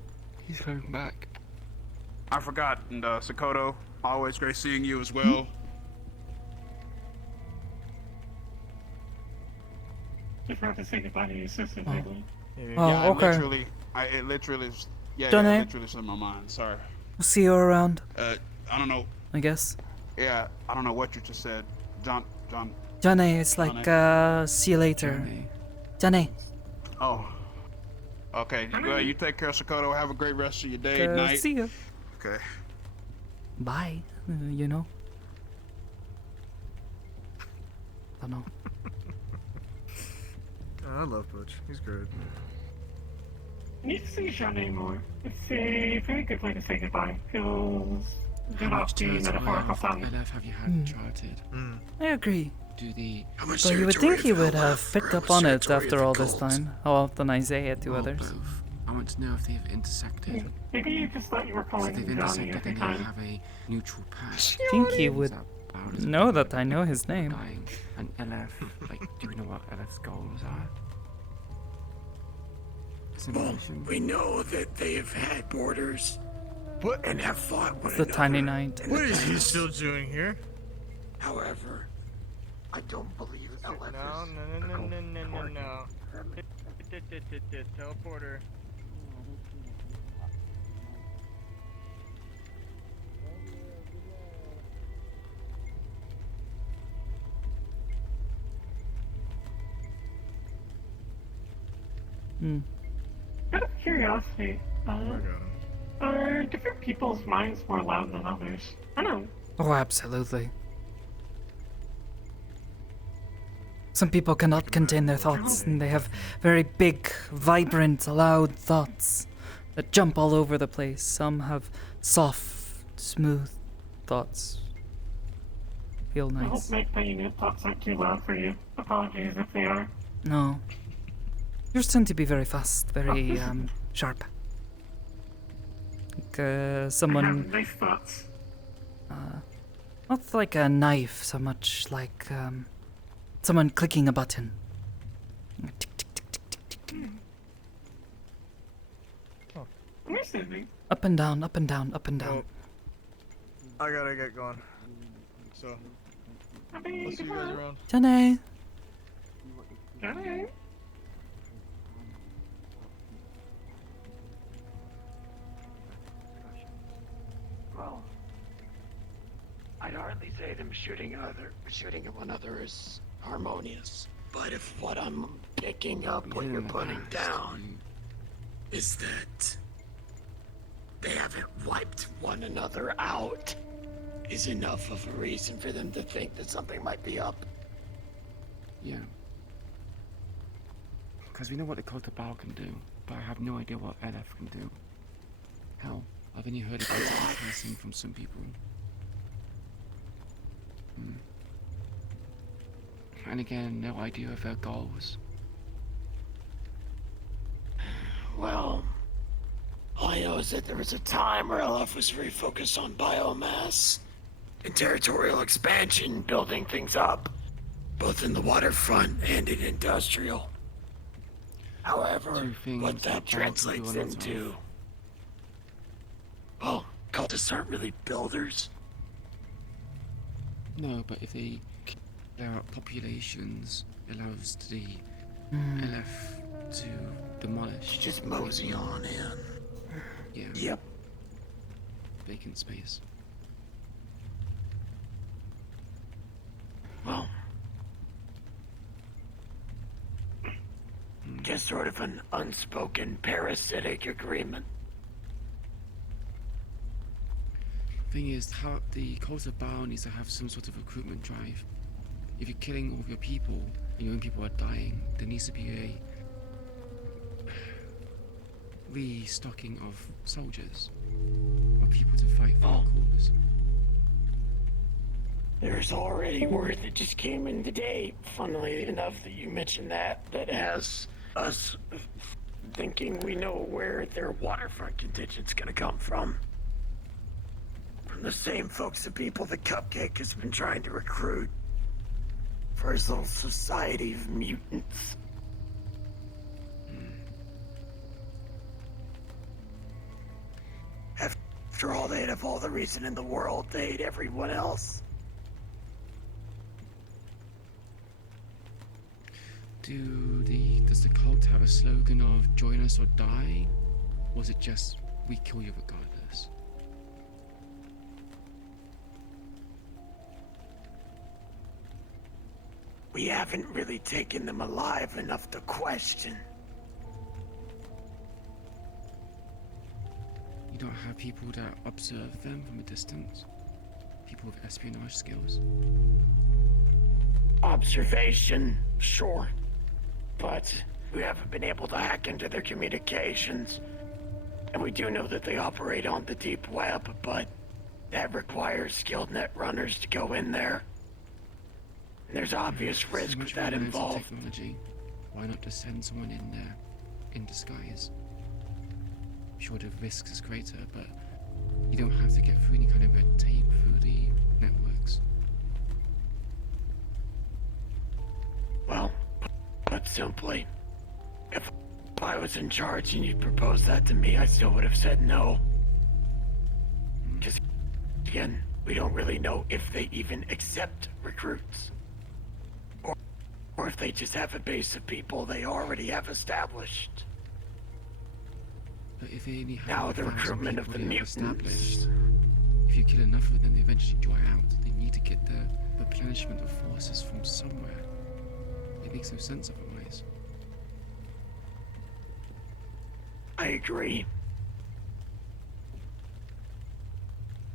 He's coming back. I forgot, and Sakoto, always great seeing you as well. You forgot to say goodbye to your sister, maybe. Yeah, okay. It literally, it Done it. literally slipped my mind. Sorry. We'll see you around, I don't know. I guess. Yeah, I don't know what you just said, John. Johnny, it's like, see you later. Johnny. Oh. Okay, well, you take care of Sakoto. Have a great rest of your day, night. See ya. Okay. Bye. You know. Don't know. I love Butch. He's great. You need to see Jeanne more. It's a very good way to say goodbye. Feels How not much the metaphorical territory sense. of LF have you had charted? I agree. Do the But you would think he would have picked up on it after all this time. How often I say it to others. Both. I want to know if they've intersected. Maybe you just thought you were So calling if they've him Johnny intersected, every then time. you have a neutral path. I think he would know that I know his name. And LF, like, do we know what LF's goals are? Well, we know that they've had borders and have fought one It's the another. tiny knight. in What the is he past. still doing here? However, I don't believe LF No. Teleporter. Out of curiosity, are different people's minds more loud than others? I don't know. Oh, absolutely. Some people cannot contain their thoughts, and they have very big, vibrant, loud thoughts that jump all over the place. Some have soft, smooth thoughts. Feel I hope nice. my unit thoughts aren't too loud for you. Apologies if they are. No. Yours tend to be very fast, very sharp. Like I have someone, nice thoughts. not like a knife so much, like someone clicking a button. Understanding. Up and down, up and down, up and down. I gotta get going. So, I'll see you guys around. Jenny. Johnny. Well, I'd hardly say them shooting at one another is harmonious. But if what I'm picking up, what you're putting down, is that they haven't wiped one another out, is enough of a reason for them to think that something might be up. Yeah. Because we know what the cult of Baal can do, but I have no idea what LF can do. Hell, I've only heard about it from some people. And again, no idea of their goals. Well, all I know is that there was a time where LF was very focused on biomass and territorial expansion, building things up, both in the waterfront and in industrial. However, what that translates into... Well, cultists aren't really builders. No, but if they clear up populations, it allows the LF to demolish. Just mosey on in. Yeah. Yep. Vacant space. Well, just sort of an unspoken parasitic agreement. Thing is, how the cult of Baal needs to have some sort of recruitment drive. If you're killing all of your people and your own people are dying, there needs to be a restocking of soldiers or people to fight for the cause. There's already word that just came in today, funnily enough that you mentioned that has us thinking we know where their waterfront contingent's gonna come from. From the same folks and people that Cupcake has been trying to recruit for his little society of mutants. After all, they'd have all the reason in the world to hate everyone else. Does the cult have a slogan of join us or die? Or is it just we kill you regardless? We haven't really taken them alive enough to question. don't have people that observe them from a distance? People with espionage skills? Observation, sure. But we haven't been able to hack into their communications. And we do know that they operate on the deep web, but that requires skilled net runners to go in there. And there's obvious risk with that involved. Technology. Why not just send someone in there in disguise? Sure, the risk is greater, but you don't have to get through any kind of red tape through the networks. Well, put simply, if I was in charge and you proposed that to me, I still would have said no. Because, again, we don't really know if they even accept recruits. Or if they just have a base of people they already have established. But if they only have Now the recruitment of the mutants. If you kill enough of them, they eventually dry out. They need to get the replenishment of forces from somewhere. It makes no sense otherwise. I agree.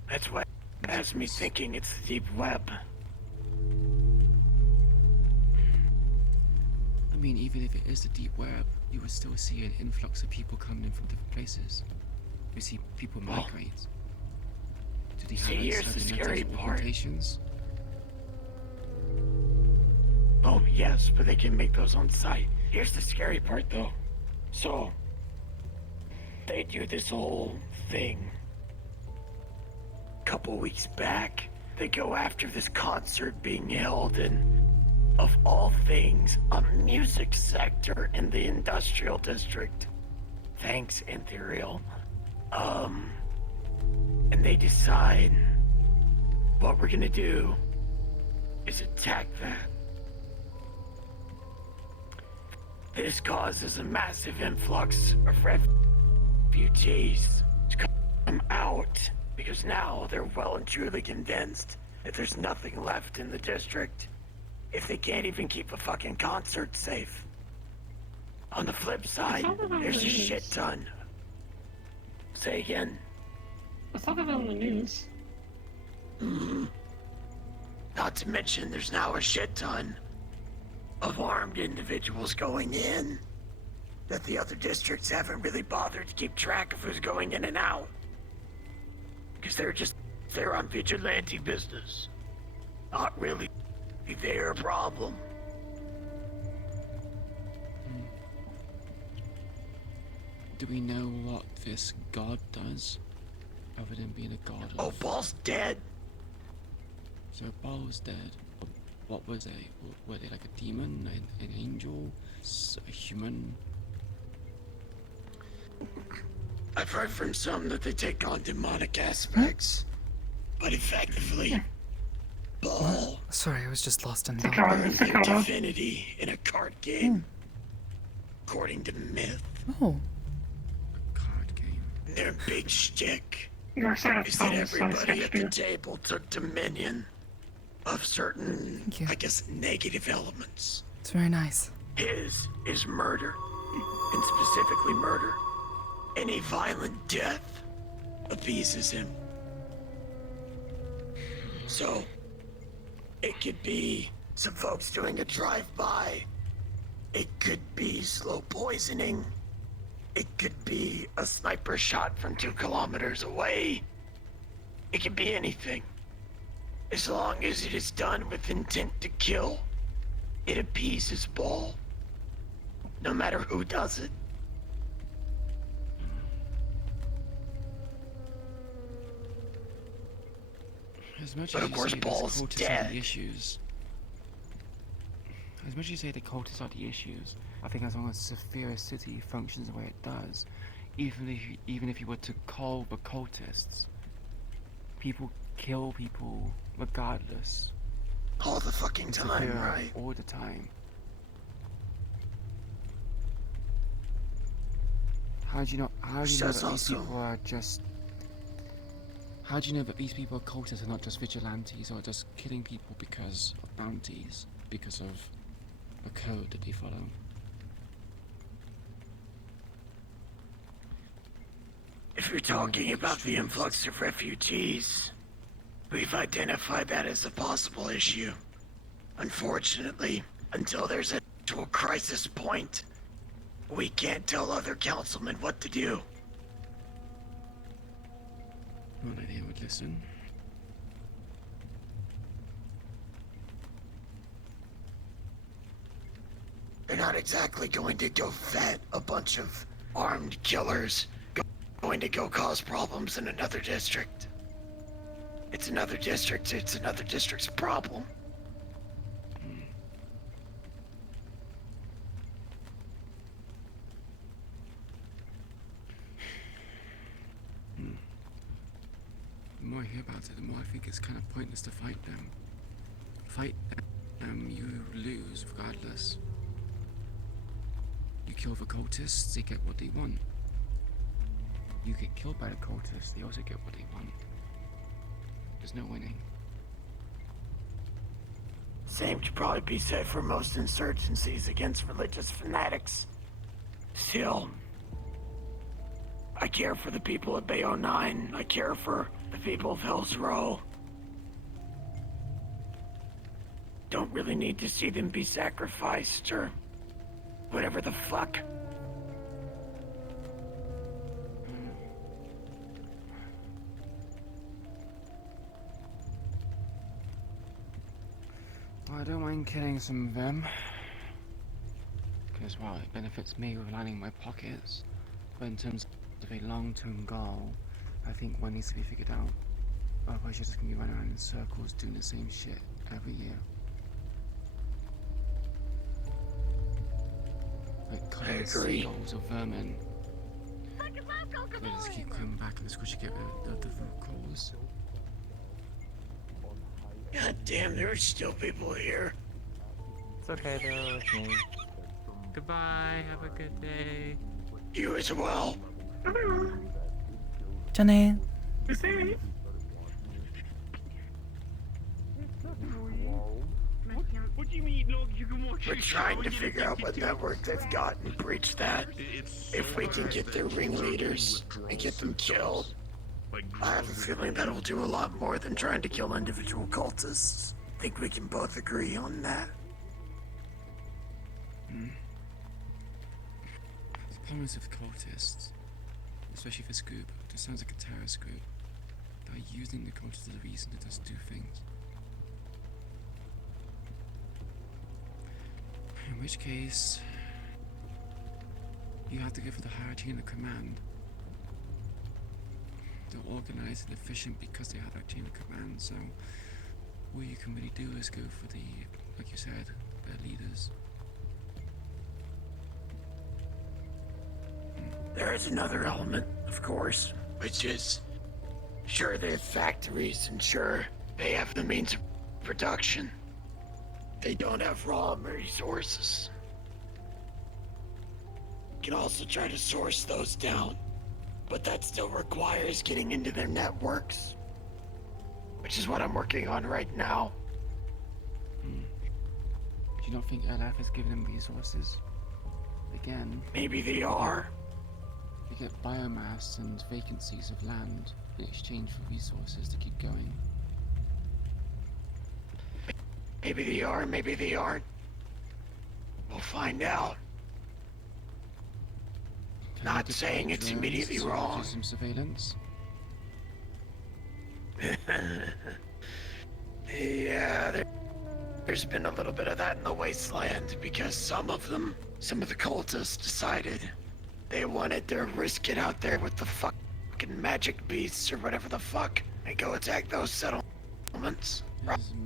That's what has me thinking it's the deep web. I mean, even if it is the deep web, you would still see an influx of people coming in from different places. We see people migrate. Do they have here's the scary part. augmentations? Oh, yes, but they can make those on site. Here's the scary part, though. So, they do this whole thing. Couple weeks back, they go after this concert being held in, of all things, a music sector in the industrial district. Thanks, Ethereal. And they decide what we're gonna do is attack that. This causes a massive influx of refugees to come out because now they're well and truly convinced that there's nothing left in the district if they can't even keep a fucking concert safe. On the flip side, there's a shit ton. Say again. I saw that on the news. Not to mention, there's now a shit ton of armed individuals going in that the other districts haven't really bothered to keep track of who's going in and out. Because they're on vigilante business. Not really their problem. Do we know what this god does? Other than being a god of... Oh, Ball's dead. So Ball's dead. What was they? Were they like a demon, an angel, a human? I've heard from some that they take on demonic aspects, but effectively, Ball. Sorry, I was just lost in thought. Their divinity in a card game, according to myth. Oh. A card game. Their big shtick Your side is that everybody at the table took dominion of certain, I guess, negative elements. It's very nice. His is murder, and specifically murder. Any violent death appeases him. So, it could be some folks doing a drive-by. It could be slow poisoning. It could be a sniper shot from 2 kilometers away. It could be anything. As long as it is done with intent to kill, it appeases Ball. No matter who does it. As much But as of you course, say Ball's the cultists dead. are the issues. As much as you say the cultists are the issues, I think as long as Saphira City functions the way it does, even if you were to cull the cultists, people kill people regardless. All the fucking time, Saphira, right? All the time. How do you know that these people are just... How do you know that these people are cultists and not just vigilantes or just killing people because of bounties, because of a code that they follow? If you're talking about the influx of refugees, we've identified that as a possible issue. Unfortunately, until there's an actual crisis point, we can't tell other councilmen what to do. One idea would listen. They're not exactly going to go vet a bunch of armed killers going to go cause problems in another district. It's another district's problem. The more I hear about it, the more I think it's kind of pointless to fight them. Fight them, you lose regardless. You kill the cultists, they get what they want. You get killed by the cultists, they also get what they want. There's no winning. Same could probably be said for most insurgencies against religious fanatics. Still, I care for the people of Bay 09. I care for the people of Hell's Row. Don't really need to see them be sacrificed or whatever the fuck. Well, I don't mind killing some of them. Because, well, it benefits me with lining my pockets. But in terms of a long-term goal, I think one needs to be figured out. Otherwise, you're just going to be running around in circles doing the same shit every year. Like coloured seagulls or vermin. They just keep coming back and it's because you get rid of the root cause. God damn, there are still people here. It's okay though, it's me. Goodbye, have a good day. You as well. Jenny. What do you mean, look, you can watch We're trying to figure out what network they've got and breach that. If we can get their ringleaders and get them killed, I have a feeling that'll do a lot more than trying to kill individual cultists. I think we can both agree on that. The problem is with cultists, especially this group, it just sounds like a terrorist group. They're using the cultists as a reason to just do things. In which case, you have to go for the higher chain of command. They're organized and efficient because they have that chain of command, so all you can really do is go for the, like you said, their leaders. There is another element, of course, which is, sure they have factories and sure they have the means of production. They don't have raw resources. You can also try to source those down, but that still requires getting into their networks, which is what I'm working on right now. Do you not think LF has given them resources? Again. Maybe they are. We get biomass and vacancies of land in exchange for resources to keep going. Maybe they are, maybe they aren't. We'll find out. Not saying it's immediately wrong. Do some surveillance. Yeah, there's been a little bit of that in the wasteland because some of the cultists decided they wanted to risk it out there with the fucking magic beasts or whatever the fuck and go attack those settlements.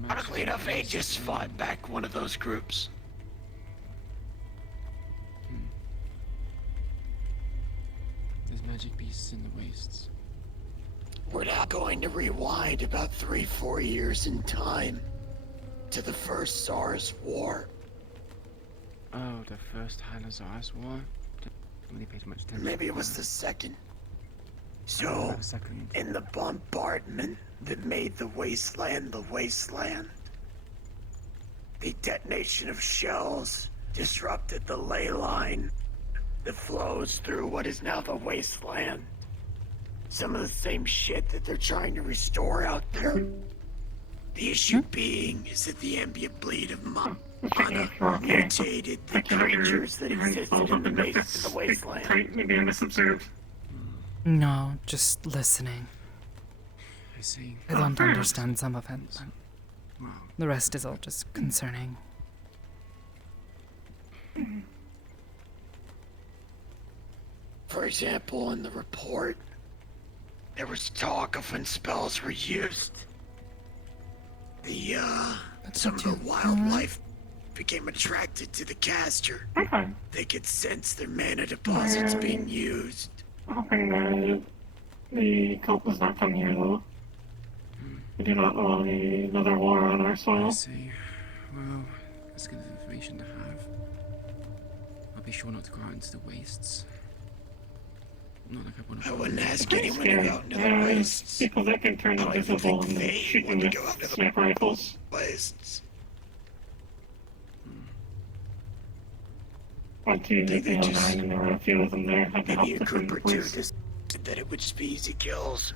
Ironically enough, Aegis fought back one of those groups. There's magic beasts in the wastes. We're now going to rewind about 3-4 years in time to the first SARS war. Oh, the first Hanazars war? Didn't really pay too much attention. Maybe it was the second. So, in the bombardment that made the wasteland, the detonation of shells disrupted the ley line that flows through what is now the wasteland. some of the same shit that they're trying to restore out there. The issue being is that the ambient bleed of mana mutated the creatures that existed in the base of the wasteland. Maybe I misobserved. No, just listening. I see. I don't understand some of it, but the rest is all just concerning. For example, in the report, there was talk of when spells were used. Some of the wildlife became attracted to the caster. They could sense their mana deposits being used. Hoping that the cult does not come here, though. We do not want another war on our soil. I see. Well, that's good information to have. I'll be sure not to go out into the wastes. Not like I want to. I wouldn't ask anyone to go out into the wastes. People that can turn invisible and shoot them with sniper rifles. Wastes. Went to the 09 and there were a few of them there. Had to help Maybe a the group or two police. decided that it would just be easy kills.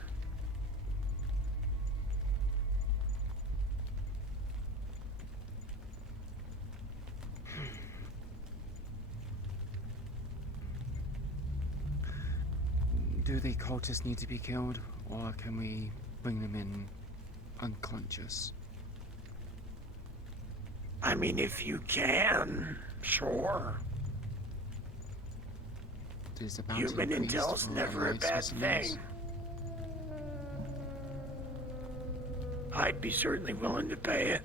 Do the cultists need to be killed, or can we bring them in unconscious? I mean, if you can, sure. Does the bounty Human increase intel's for never a allied bad specimens? thing. I'd be certainly willing to pay it.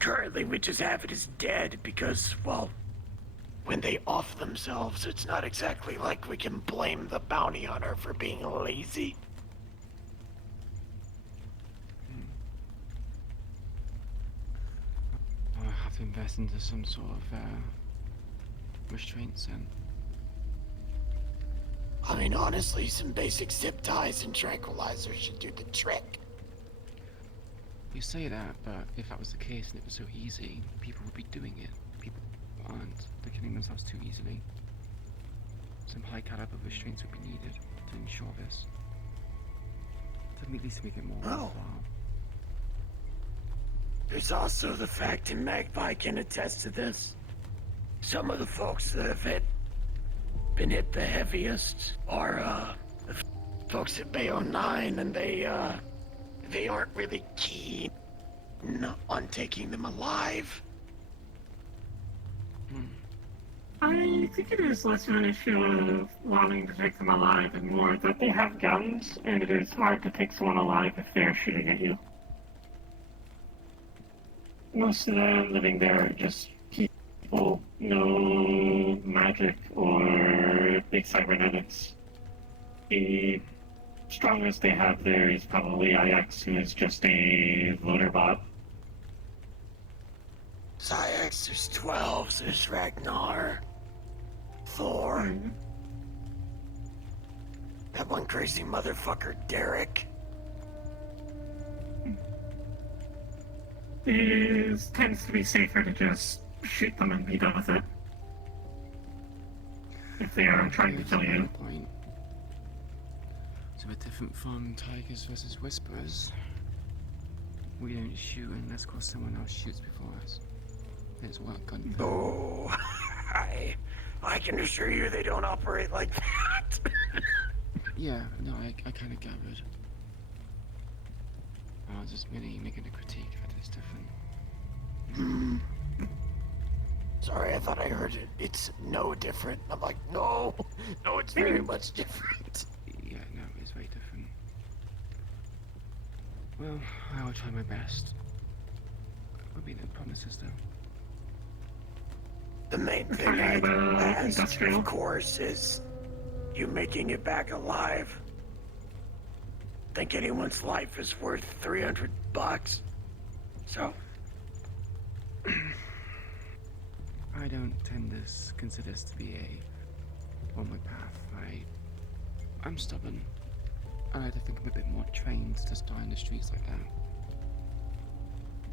Currently, we just have it as dead because, well, when they off themselves, it's not exactly like we can blame the bounty hunter for being lazy. I'll have to invest into some sort of restraints then. I mean, honestly, some basic zip ties and tranquilizers should do the trick. You say that, but if that was the case and it was so easy, people would be doing it. People aren't. They're killing themselves too easily. Some high caliber restraints would be needed to ensure this. To at least make it more worthwhile. There's also the fact, and Magpie can attest to this, some of the folks that have been hit the heaviest are the folks at Bay 09, and they aren't really keen on taking them alive. I think it is less of an issue of wanting to take them alive and more that they have guns, and it is hard to take someone alive if they're shooting at you. Most of them living there are just people, no magic or big cybernetics. The strongest they have there is probably IX, who is just a loader bot. Zyx, there's 12s, there's Ragnar, Thor, that one crazy motherfucker, Derek. It tends to be safer to just shoot them and be done with it. If they are trying to kill you. Point. It's a bit different from tigers versus whisperers. We don't shoot unless someone else shoots before us. It's work gun. Oh, I can assure you they don't operate like that. Yeah, no, I kind of gathered. I was just merely making a critique that is different. Sorry, I thought I heard it. It's no different. I'm like, no, it's very much different. Yeah, no, it's very different. Well, I will try my best. There'll be no promises, though. The main thing I'd ask, of course, is you making it back alive. Think anyone's life is worth $300? So. I don't tend to consider this to be a one-way path. I'm stubborn. I like to think I'm a bit more trained to die in the streets like that.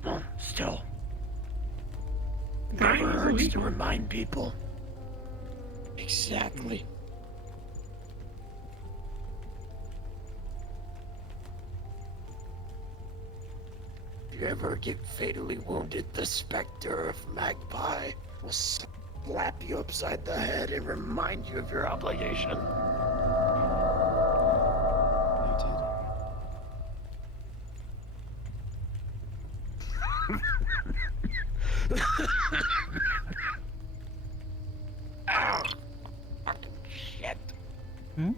Well, still. Never hurts to remind people. Exactly. you ever get fatally wounded, the specter of Magpie will slap you upside the head and remind you of your obligation. Ow! Fucking shit. Hmm?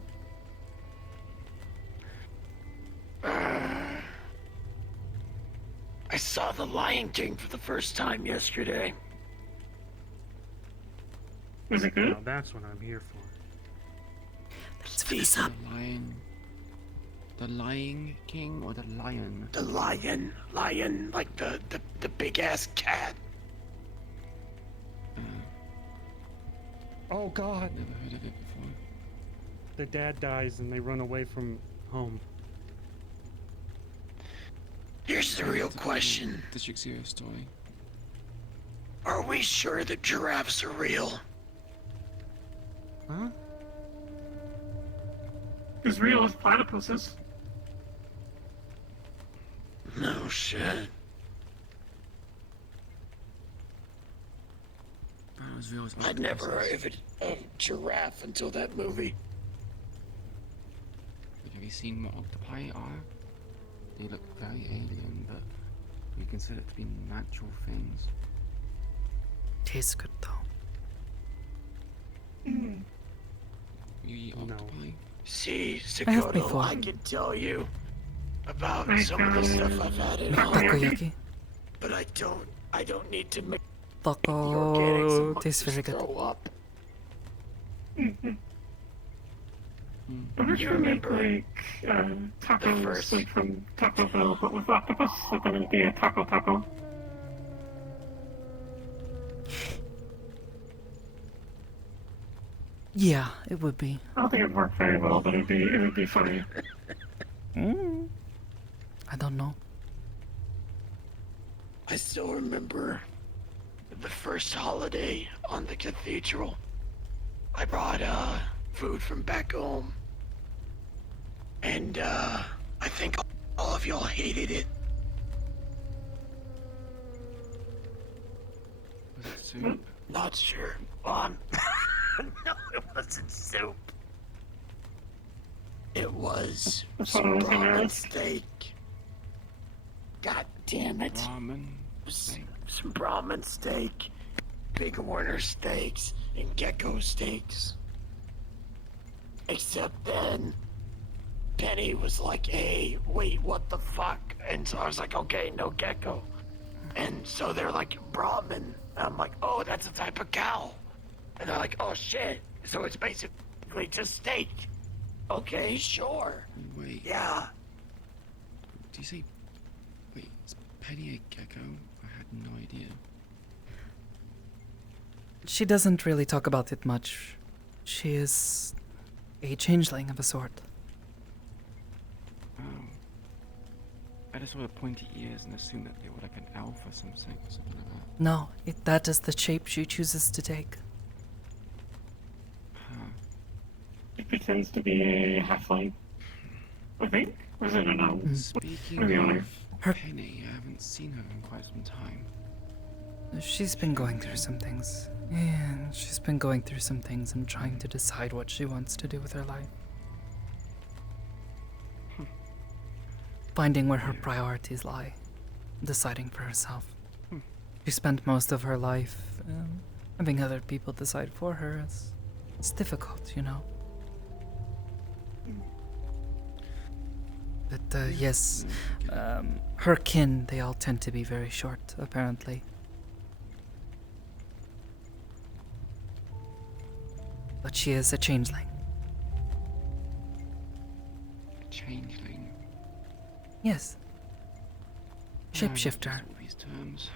I saw The Lion King for the first time yesterday. Was it good? Now that's what I'm here for. The lion. The Lion King or the lion? The lion, like the big ass cat. Oh God! Never heard of it before. Their dad dies and they run away from home. Here's the real question. The Shakespeare story. Are we sure that giraffes are real? Huh? As real as platypuses. No shit. As real as I'd never heard of a giraffe until that movie. Have you seen what octopi are? They look very alien, but we consider it to be natural things. Tastes good though. You eat octopi? See, I have Sakoto, before. I can tell you about some of the stuff I've had at home. Takoyaki. But I don't need to make Taco tastes very good. throw up. I'm just trying to make tacos like from Taco Bell, but with octopus, so then it'd be a taco. Yeah, it would be. I don't think it'd work very well, but it would be funny. I don't know. I still remember the first holiday on the cathedral. I brought food from back home. And I think all of y'all hated it. Was it soup? Not sure. No, it wasn't soup. It was some ramen steak. God damn it. Ramen. Some ramen steak, Big Warner steaks, and gecko steaks. Except then, Penny was like, hey, wait, what the fuck? And so I was like, okay, no gecko. And so they're like, ramen. And I'm like, oh, that's a type of cow. And they're like, oh shit. So it's basically just steak. Okay, sure. Wait. Yeah. Do you say... Wait, is Penny a gecko? I had no idea. She doesn't really talk about it much. She is a changeling of a sort. Oh. I just saw the pointy ears and assumed that they were like an elf or something like that. No, that is the shape she chooses to take. It pretends to be a halfling, I think. Or is it an elf? Speaking Maybe of Her- Penny, I haven't seen her in quite some time. She's been going through some things. Yeah, she's been going through some things and trying to decide what she wants to do with her life. Finding where her priorities lie. Deciding for herself. She spent most of her life having other people decide for her. It's difficult, you know. But yes, her kin, they all tend to be very short, apparently. But she is a changeling. Changeling. Yes. Yeah, I know Shapeshifter. all these terms.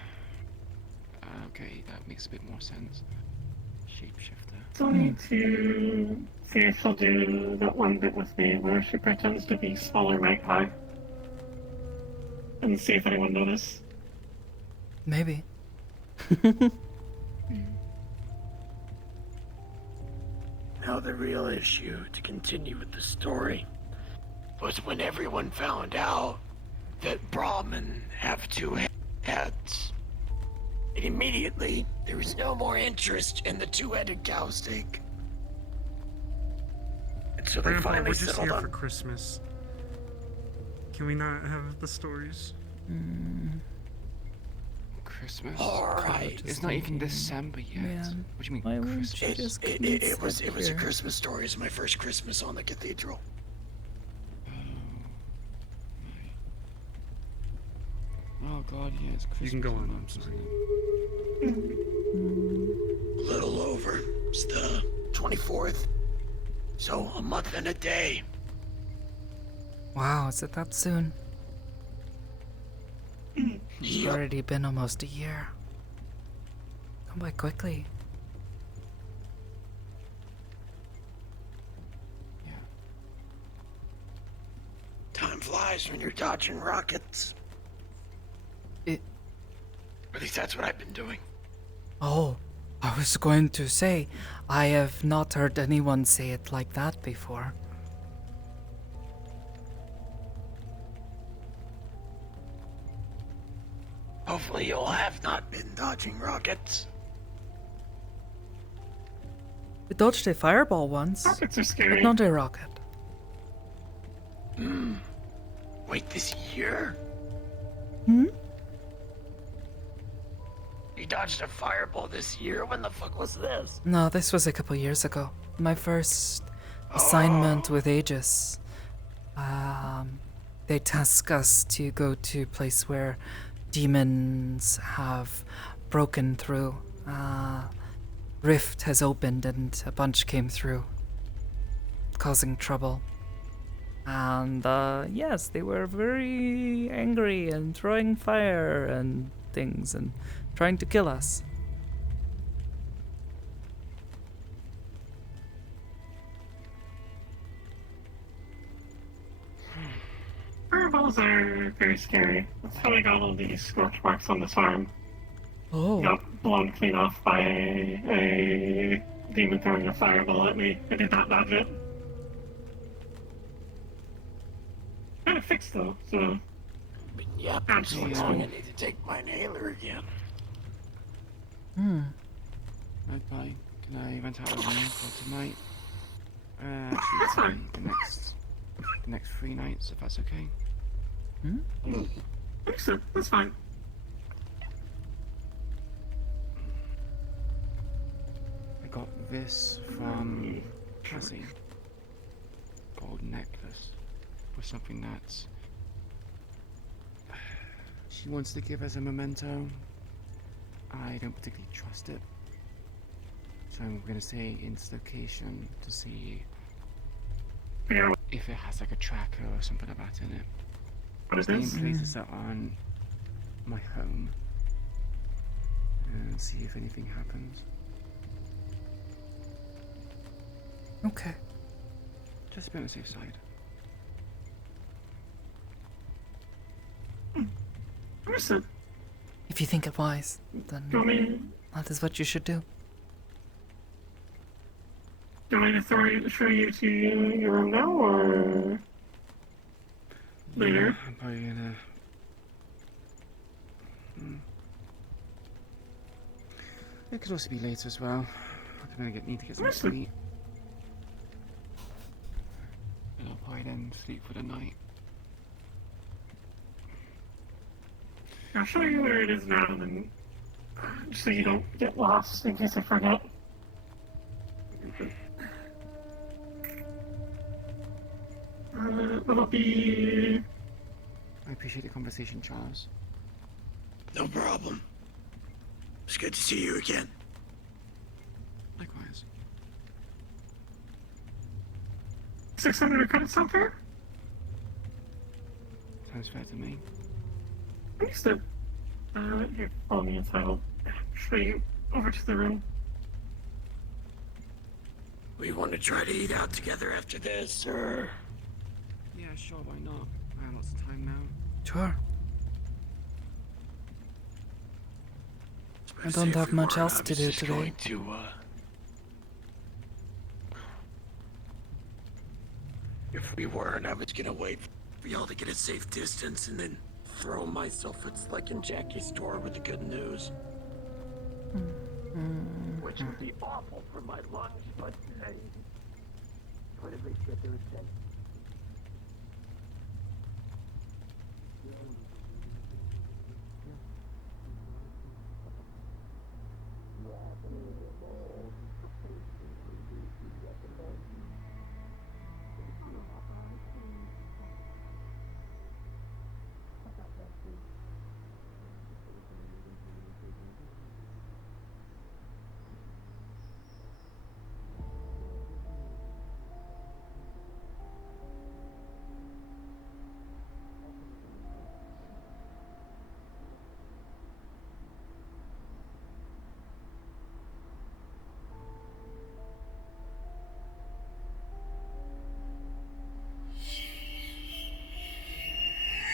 Okay, that makes a bit more sense. Shapeshifter. Still need to see if she'll do that one bit with me where she pretends to be smaller magpie. And see if anyone noticed. Maybe. Now the real issue, to continue with the story, was when everyone found out that Brahmin have two heads. And immediately, there was no more interest in the two-headed cow steak. And so they Grandpa, finally we're just settled here on... for Christmas. Can we not have the stories? Christmas? Alright. It's not even December yet. Man, What do you mean why won't Christmas? you just come It was sit a here? Christmas story. It's my first Christmas on the cathedral. Oh god, yeah, it's Christmas. You can go on. I'm sorry. A little over. It's the 24th. So, a month and a day. Wow, is it that soon? It's Yep. already been almost a year. Come by quickly. Time flies when you're dodging rockets. At least that's what I've been doing. Oh, I was going to say, I have not heard anyone say it like that before. Hopefully you'll have not been dodging rockets. We dodged a fireball once, Rockets are but scary. not a rocket. Wait, this year? Hmm? You dodged a fireball this year? When the fuck was this? No, this was a couple years ago. My first assignment with Aegis. They task us to go to a place where demons have broken through. Rift has opened and a bunch came through, causing trouble. And yes, they were very angry and throwing fire and things and trying to kill us. Fireballs are very scary. That's how I got all these scorch marks on this arm. Oh. Got blown clean off by a demon throwing a fireball at me. I did not dodge it. Got it fixed though, so. Yep, Absolutely so long I fine. need to take my inhaler again. Bye. Can I rent out a room for tonight? Actually, the next 3 nights, if that's okay. Excellent, that's fine. I got this from Cassie. Gold necklace. For something that's... she wants to give as a memento. I don't particularly trust it. So I'm gonna say in this location to see if it has like a tracker or something like that in it. What is Stay in this? places that aren't my home. And see if anything happens. Okay. Just be on the safe side. Understood. If you think it wise, then Do you want me, that is what you should do. do you want me to show you to your room now, or later? I'm probably gonna... It could also be later as well. I'm gonna need to get some Understood. sleep. And I'll probably then sleep for the night. I'll show you where it is now, then, so you don't get lost in case I forget. It'll be... I appreciate the conversation, Charles. No problem. It's good to see you again. Likewise. 600 credits sound fair? Sounds fair to me. Understood. Here, follow me inside. I'll show you over to the room. We want to try to eat out together after this, or... Yeah, sure, why not? I have lots of time now. Sure. I don't have much else to do today. If we weren't, I was gonna wait be able to get a safe distance and then throw myself it's like in Jackie's store with the good news. Which would be awful for my lungs, but hey, would at least get their attention.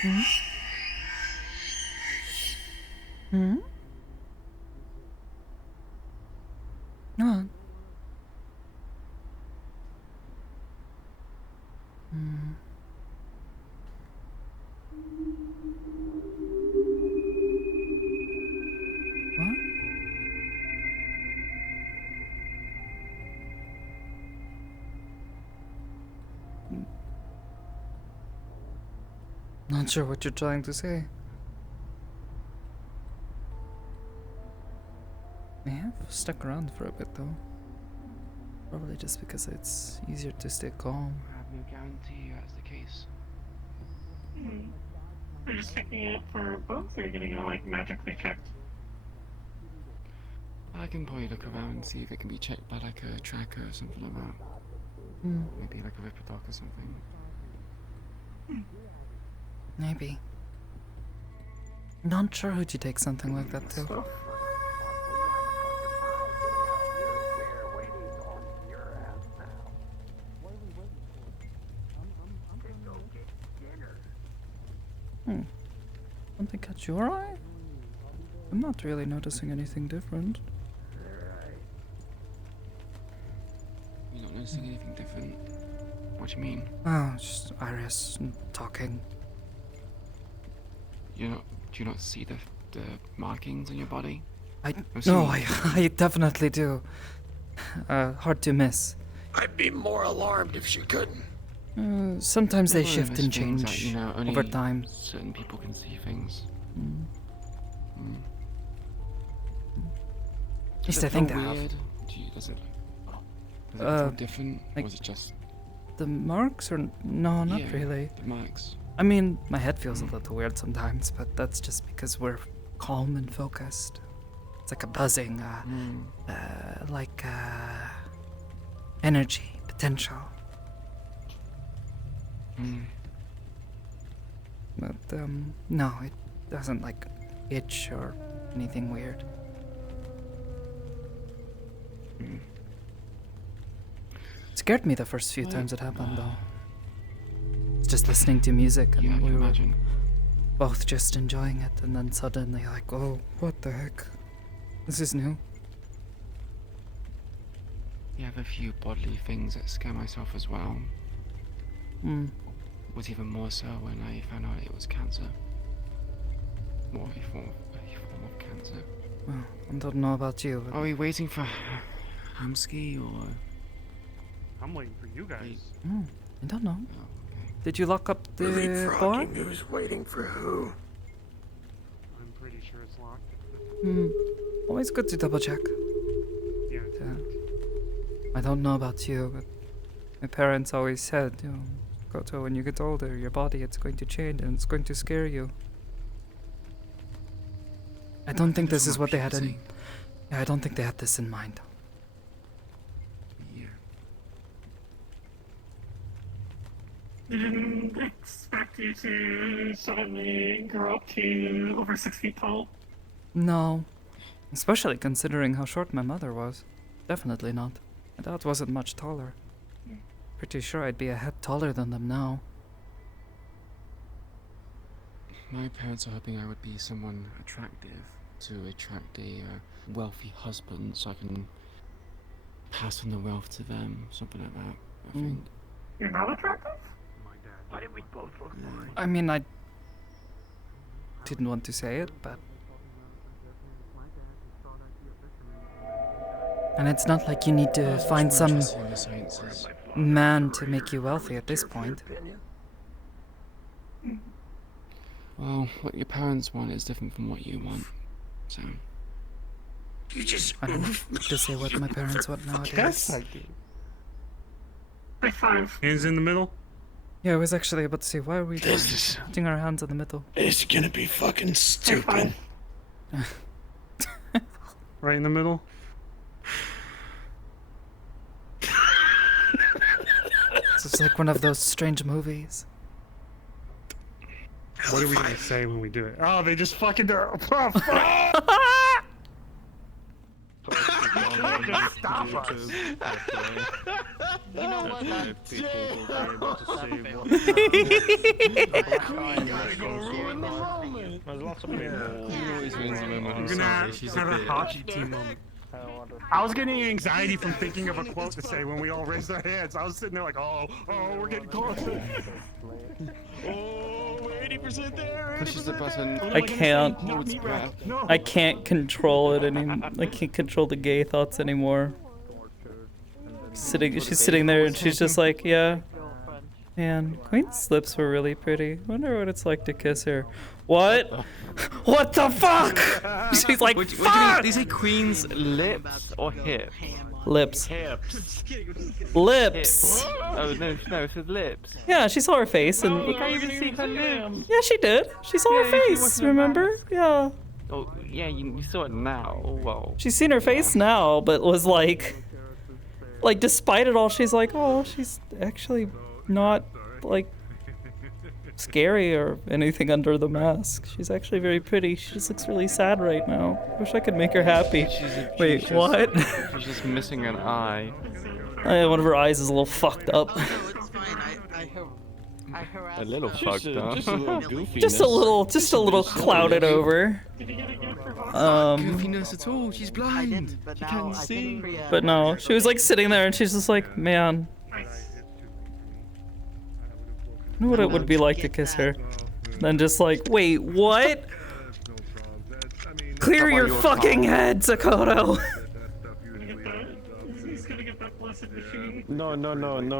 Hmm? Hmm? What? Hmm. What? Not sure what you're trying to say. I have stuck around for a bit though. Probably just because it's easier to stay calm. I have no guarantee that's the case. Are you checking it for bugs, or are you getting it like magically checked? I can probably look around and see if it can be checked by like a tracker or something like that. Hmm. Maybe like a Ripperdoc or something. Maybe. Not sure who'd you take something like that to. Something catch your eye? I'm not really noticing anything different. You're not noticing anything different? What do you mean? Oh, just Iris and talking. Do you not see the markings on your body? No, I definitely do. Hard to miss. I'd be more alarmed if she couldn't. Sometimes they Well, shift there's and things change that, only over time. Certain people can see things. At least I think they have. Weird? Does it feel different? Like or is it just the marks, or no, not really. The marks. I mean, my head feels a little weird sometimes, but that's just because we're calm and focused. It's like a buzzing, energy, potential. But no, it doesn't like itch or anything weird. It scared me the first few times it happened, though. Just listening to music, and we were both just enjoying it, and then suddenly, like, oh, what the heck? This is new. You have a few bodily things that scare myself as well. Was even more so when I found out it was cancer. More a form of cancer. Well, I don't know about you, but... Are we waiting for Hamsky or... I'm waiting for you guys. I don't know. Did you lock up the bar? Who's waiting for who? I'm pretty sure it's locked. Always good to double check. Yeah. I don't know about you, but my parents always said, Sakoto, when you get older, your body, it's going to change and it's going to scare you. I don't think this is what they had in... Yeah, I don't think they had this in mind. They didn't expect you to suddenly grow up to over 6 feet tall. No. Especially considering how short my mother was. Definitely not. My dad wasn't much taller. Pretty sure I'd be a head taller than them now. My parents are hoping I would be someone attractive to attract a wealthy husband so I can pass on the wealth to them, something like that, I think. You're not attractive? I I mean, I didn't want to say it, but... And it's not like you need to find some man to make you wealthy at this point. Well, what your parents want is different from what you want, so... You just I don't know to say what my parents want nowadays. Yes, I do. High five. Hands in the middle. Yeah, I was actually about to say, why are we just putting our hands in the middle? It's gonna be fucking stupid. Right in the middle. It's like one of those strange movies. What are we gonna say when we do it? Oh, they just fucking do it. Oh, fuck. Just stop us. You know what? There's lots of people. I'm gonna have a Hachi team moment. I was getting anxiety from thinking of a quote to say when we all raised our hands. I was sitting there like, oh, we're getting closer. Oh, we're 80% there. Pushes the button. I can't. Holds breath. I can't control it anymore. I can't control the gay thoughts anymore. She's sitting there and she's just like, yeah. Man, Queen's lips were really pretty. Wonder what it's like to kiss her. What? What the fuck? She's like, fuck! Did you say Queen's lips or hips? Lips. Hips. Lips. Oh no, it says lips. Yeah, she saw her face and. You can't even see her lips. Yeah, she did. She saw her face. Remember? Yeah. Oh yeah, you saw it now. Oh well. She's seen her face now, but was like, despite it all, she's like, oh, she's actually not like scary or anything under the mask. She's actually very pretty. She just looks really sad right now. Wish I could make her happy. Wait, what? She's just missing an eye. One of her eyes is a little fucked up. A little fucked up. Just a little goofy. Just a little clouded over. Goofiness at all. She's blind. She can't see. But no, she was like sitting there and she's just like, man. I know what it would be like to kiss her. Then just like, wait, what? Clear your fucking head, Sakoto! No.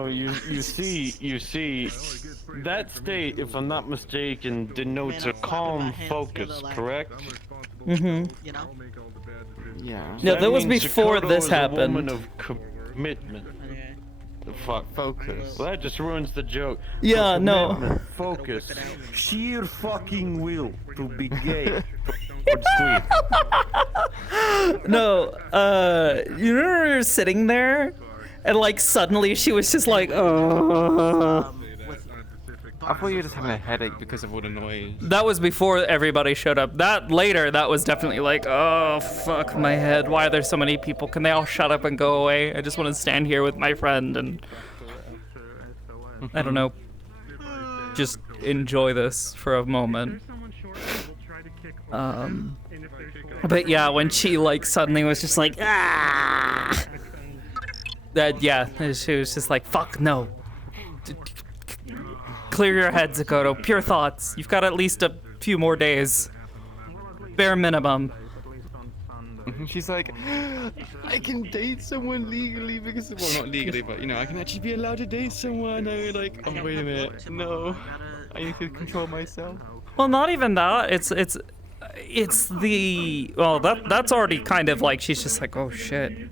You see, that state, if I'm not mistaken, denotes a calm focus, correct? Mm-hmm. Yeah. Yeah, that was before Sakoto this is a happened. woman of commitment. Focus. Well, that just ruins the joke. Yeah, no. Commitment, focus. Sheer fucking will to be gay. No, you remember we were sitting there? And like suddenly she was just like, I thought you were just having a headache because of all the noise. That was before everybody showed up. That was definitely like, oh fuck my head. Why are there so many people? Can they all shut up and go away? I just want to stand here with my friend and I don't know, just enjoy this for a moment. But yeah, when she like suddenly was just like, ah, she was just like, fuck no. Clear your head, Sakoto. Pure thoughts. You've got at least a few more days. Bare minimum. She's like, I can date someone legally because, well, not legally, but you know, I can actually be allowed to date someone. I'm like, oh wait a minute, no, I need to control myself. Well, not even that. It's the, well, that's already kind of like, she's just like, oh shit.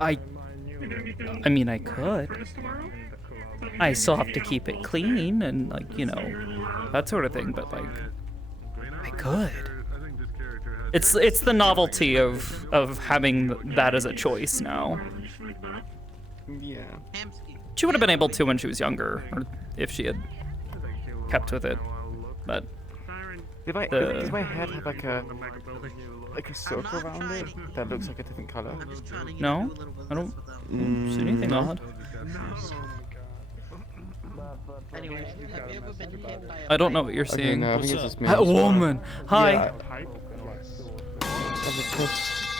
I mean, I could. I still have to keep it clean and like, you know, that sort of thing, but like, I could. It's the novelty of having that as a choice now. Yeah. She would have been able to when she was younger, or if she had kept with it, but does my head have like a circle around it that looks like a different color? No, I don't see anything odd. Anyways, have you ever been hit by I don't know what you're seeing. No, I think it's just me. Woman, hi. Yeah.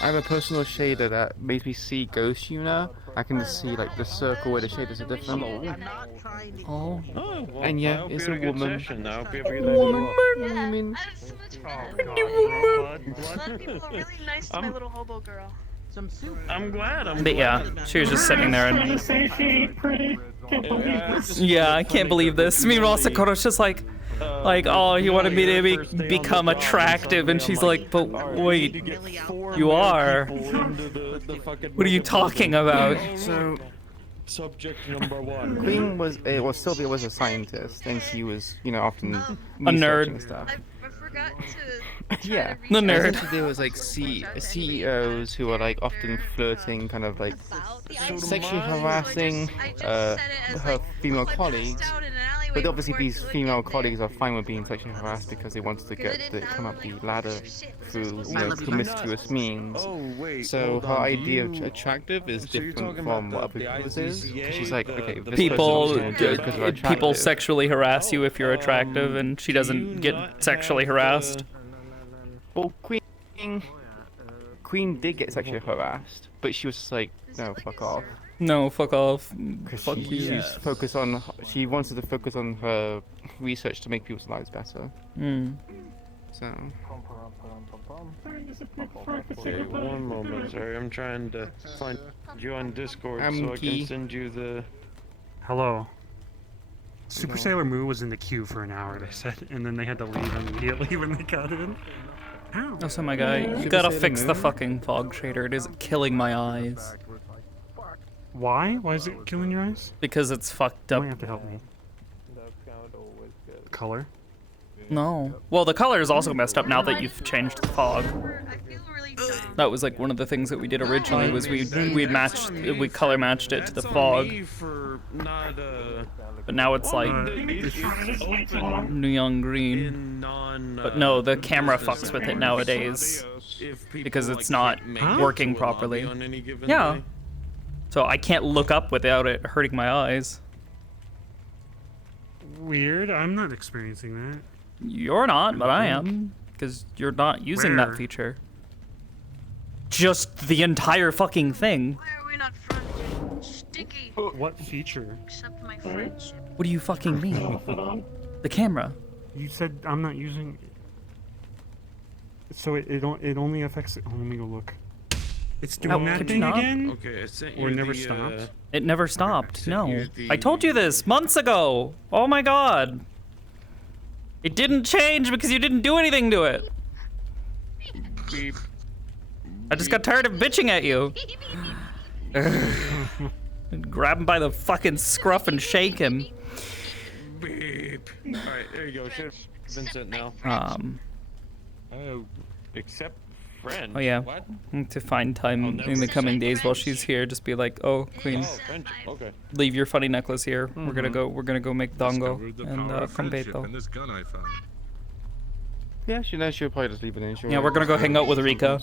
I have a personal shader that makes me see Ghost Una. I can just see like the circle where the shaders are different. Oh. Well, And I yeah, hope it's you a had good woman. session. I hope you have a good night as well. I mean, A lot of people are really nice to my little hobo girl. Some soup. I'm glad. But yeah, she was just sitting there and. Yeah, I can't believe this. Meanwhile, Sakoto's just like, oh, you wanted me to become attractive, and she's like, but wait, you are. What are you talking about? So, subject number 1. Queen was, well, Sylvia was a scientist, and she was, you know, often A researching nerd. stuff. I forgot to. Yeah, the nerd. What there was like CEOs who are like often flirting, kind of like sexually harassing her female colleagues. But obviously these female colleagues are fine with being sexually harassed because they wanted to come up the ladder through, you know, promiscuous means. So her idea of attractive is different from what other people's is. 'Cause she's like, okay, this People, person's gonna do it 'cause they're people attractive. sexually harass you if you're attractive, and she doesn't get sexually harassed. Well, Queen did get sexually harassed, but she was just like, no, fuck off. No, fuck off. Fuck you. She wanted to focus on her research to make people's lives better. Mm. So. Okay, one moment. Sorry, I'm trying to find you on Discord so I Key. can send you the. Hello. Super No. Sailor Moo was in the queue for an hour, they said, and then they had to leave immediately when they got in. Ow. Also, my guy, you gotta fix the fucking fog shader. It is killing my eyes. Why? Why is it killing your eyes? Because it's fucked up. You might have to help me. Color? No. Well, the color is also messed up now that you've changed the fog. That was like one of the things that we did originally was we color matched it to the fog. But now it's like neon green. But no, the camera fucks with it nowadays because it's not working properly. Yeah. So I can't look up without it hurting my eyes. Weird. I'm not experiencing that. You're not, but I am. Because you're not using Where? that feature. Just the entire fucking thing. Why are we not friends? Sticky. What feature? Accept my friendship. What do you fucking mean? The camera. You said I'm not using. So it only affects. Oh, let me go look. It's doing that thing again? Okay, I sent Or you it never the, stopped? It never stopped. No. you the- I told you this months ago. Oh my god. It didn't change because you didn't do anything to it. Beep. I just got tired of bitching at you. Grab him by the fucking scruff and shake him. Beep. Alright, there you go. Shit. Vincent now. Oh, accept friend. Oh yeah. What? To find time in the coming days while she's here, just be like, oh, Queen, Friendship. Okay. leave your funny necklace here. We're gonna go make dango Discovered the and power of friendship competo. in this gun I found. Yeah, she'll probably just leave it in. Yeah, we're gonna go hang out with Rika.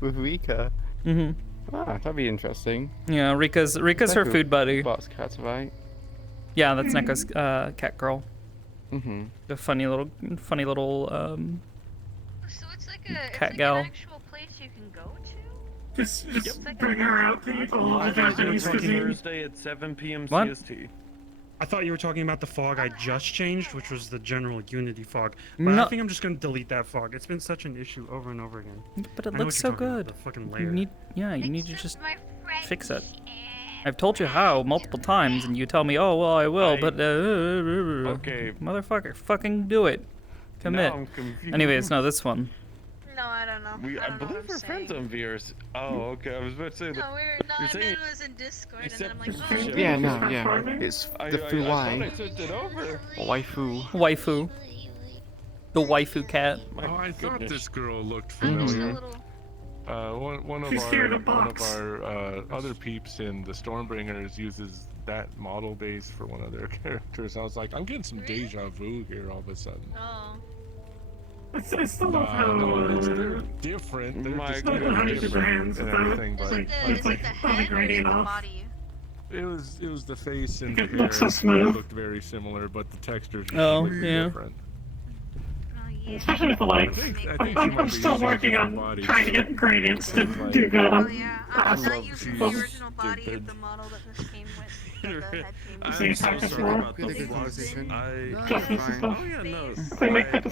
With Rika? Mhm. Ah, that'd be interesting. Yeah, Rika's her food buddy. Box cats, right? Yeah, that's Neka's cat girl. Mm-hmm. The funny little So it's like a cat gal. an actual place you can go to? Just bring her out to eat all the Japanese cuisine. Thursday at 7 p.m. What? CST. I thought you were talking about the fog I just changed, which was the general Unity fog. But No. I think I'm just gonna delete that fog. It's been such an issue over and over again. But it I know looks what you're so talking about, good. The fucking You layer. need to just fix it. I've told you how multiple times, and you tell me, oh well, I will, but Okay. motherfucker, fucking do it. Commit. Now I'm confused. Anyways, no, this one. No, I don't know. I believe we're friends on VRs. Oh, okay. I was about to say that. No, You're and saying then it was in Discord, and then I'm like, Accept oh. Yeah, no, yeah. It's the I Fuwai. thought I sent it over. Waifu. Waifu. The waifu cat. Oh, I thought this girl looked Mm-hmm. familiar. One of She's here in a our box. other peeps in the Stormbringers uses that model base for one of their characters. I was like, I'm getting some deja vu here all of a sudden. Oh. I still love how they're different. They're My just I don't know how to use your different hands and without everything, but it's like not a gradient off. it was the face and the It looks so hair smooth. looked very similar, but the textures Oh, were yeah. different. especially with the legs. I'm still working on trying to get ingredients to do good. I'm not using the original body of the model that this came with. That the head came with. I'm so sorry about the vlogs. Justice and stuff. Oh yeah, no. They make that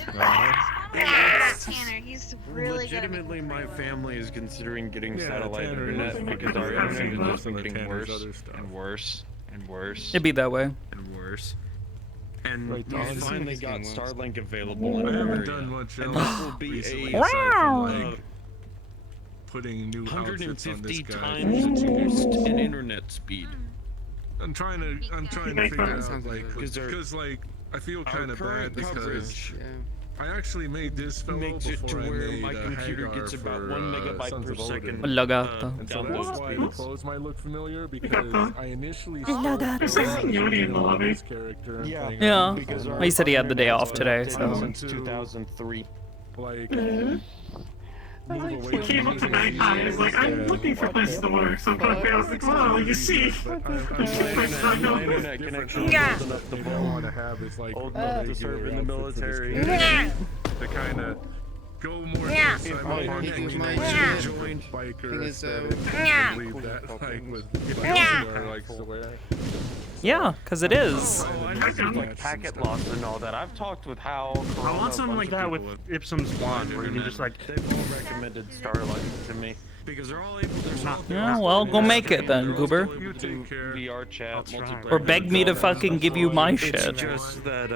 Tanner, he's really good at Legitimately, my family is considering getting Yeah, satellite Tanner, internet because our yeah, internet is most just of the getting Tanner's worse other stuff. and worse and worse. It'd be that way. And worse. And Right, we Don? finally got Starlink available in I our haven't area. done much And else this will be recently a aside from, like, putting new outfits on 150 this guy. times boost in internet speed. I'm trying to figure out, like, because like I feel Our kind of bad current because coverage I actually made this fellow makes it to before I where made my computer Hagar gets about for, 1 megabyte Sons per of Odin. second. Lagato. And so download that's why the speeds. clothes might look familiar because I initially Lagato. Is this Yoni in the lobby? this character and Yeah, playing Yeah. because Well, he said he had the day off today, so. Since 2003. like He came up to my eye and was like, I'm looking for places to work. So I was like, wow, you see. My internet connection is old enough to what I want to have is like old enough to serve in the military. to kind of go more towards If my my marketing internet connection connection joined biker is, aesthetic. I believe that like with like likes to wear. Yeah, because it is. Like packet loss and all that. I've talked with Hal. I want something like that with Ipsum's wand, where you can just like. They've all recommended Starlight to me because they're all able. They're not. Yeah, well, go make it then, Goober. You take care. VR chat, multiplayer. Or beg me to fucking give you my shit. It's just that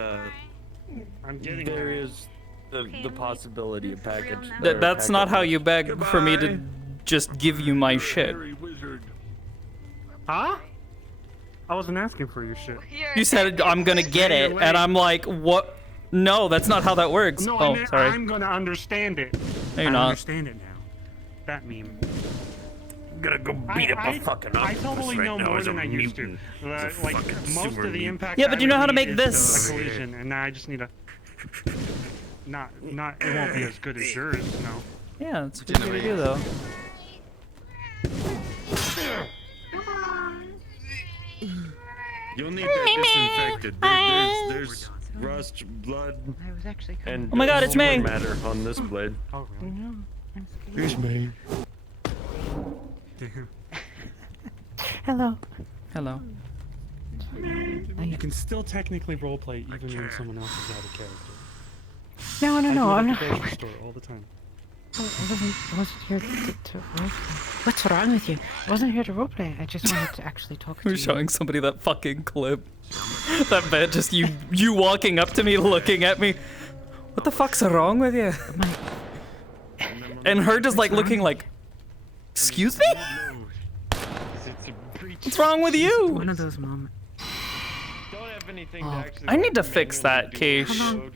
I'm getting there is the possibility of package. That's not how you beg for me to just give you my shit. Huh? I wasn't asking for your shit. You said I'm gonna get it, and I'm like, what? No, that's not how that works. No, Oh, sorry. I'm gonna understand it. No, you're I not. understand it now. That meme. I'm gonna go beat up a fucking I octopus totally right know now more as a than I used to. mutant. As a Like fucking most sewer of the mutant. impact. Yeah, but you know how to make is this. A collision, and now I just need a. Not. It won't be as good as yours, no. Yeah, it's a good idea though. You'll need that disinfected. There's rust, blood, and Oh my God, it's more May. matter on this blade. Oh, really? Here's May. Hello. Hello. You can still technically roleplay even when someone else is out of character. No, I do I'm it not. at the grocery store all the time. I wasn't here to roleplay. What's wrong with you? I wasn't here to roleplay. I just wanted to actually talk to We're you. showing somebody that fucking clip. That bit, just you walking up to me, looking at me. What the fuck's wrong with you? And her just like looking like, excuse me? What's wrong with you? One of those moments. I need to fix that, Keish.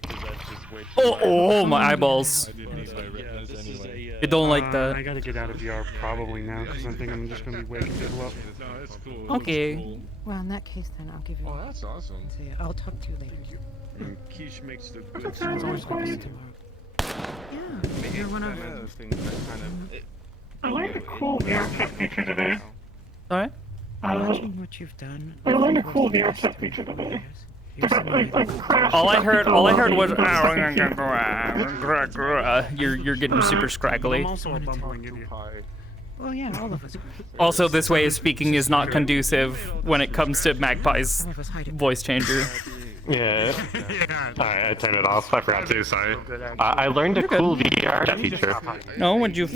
Oh, my eyeballs. I don't like I that. gotta get out of VR probably now because I think I'm just gonna be waking people up. Okay. Well, in that case, then I'll give you. Oh, that's awesome. So yeah, I'll talk to you later. And Quiche makes the good It's always good to see tomorrow. Yeah, you're one of Those things that kind of. I learned a cool VR chat feature today. Alright. Watching what you've done. I learned a cool VR chat feature today. All I heard was you're getting super scraggly. I'm also a bumbling idiot. Well, yeah, all of us. Also, this way of speaking is not conducive when it comes to Magpie's voice changer. Yeah. I turned it off. I forgot to. Sorry. I learned a cool VR feature. No, what'd you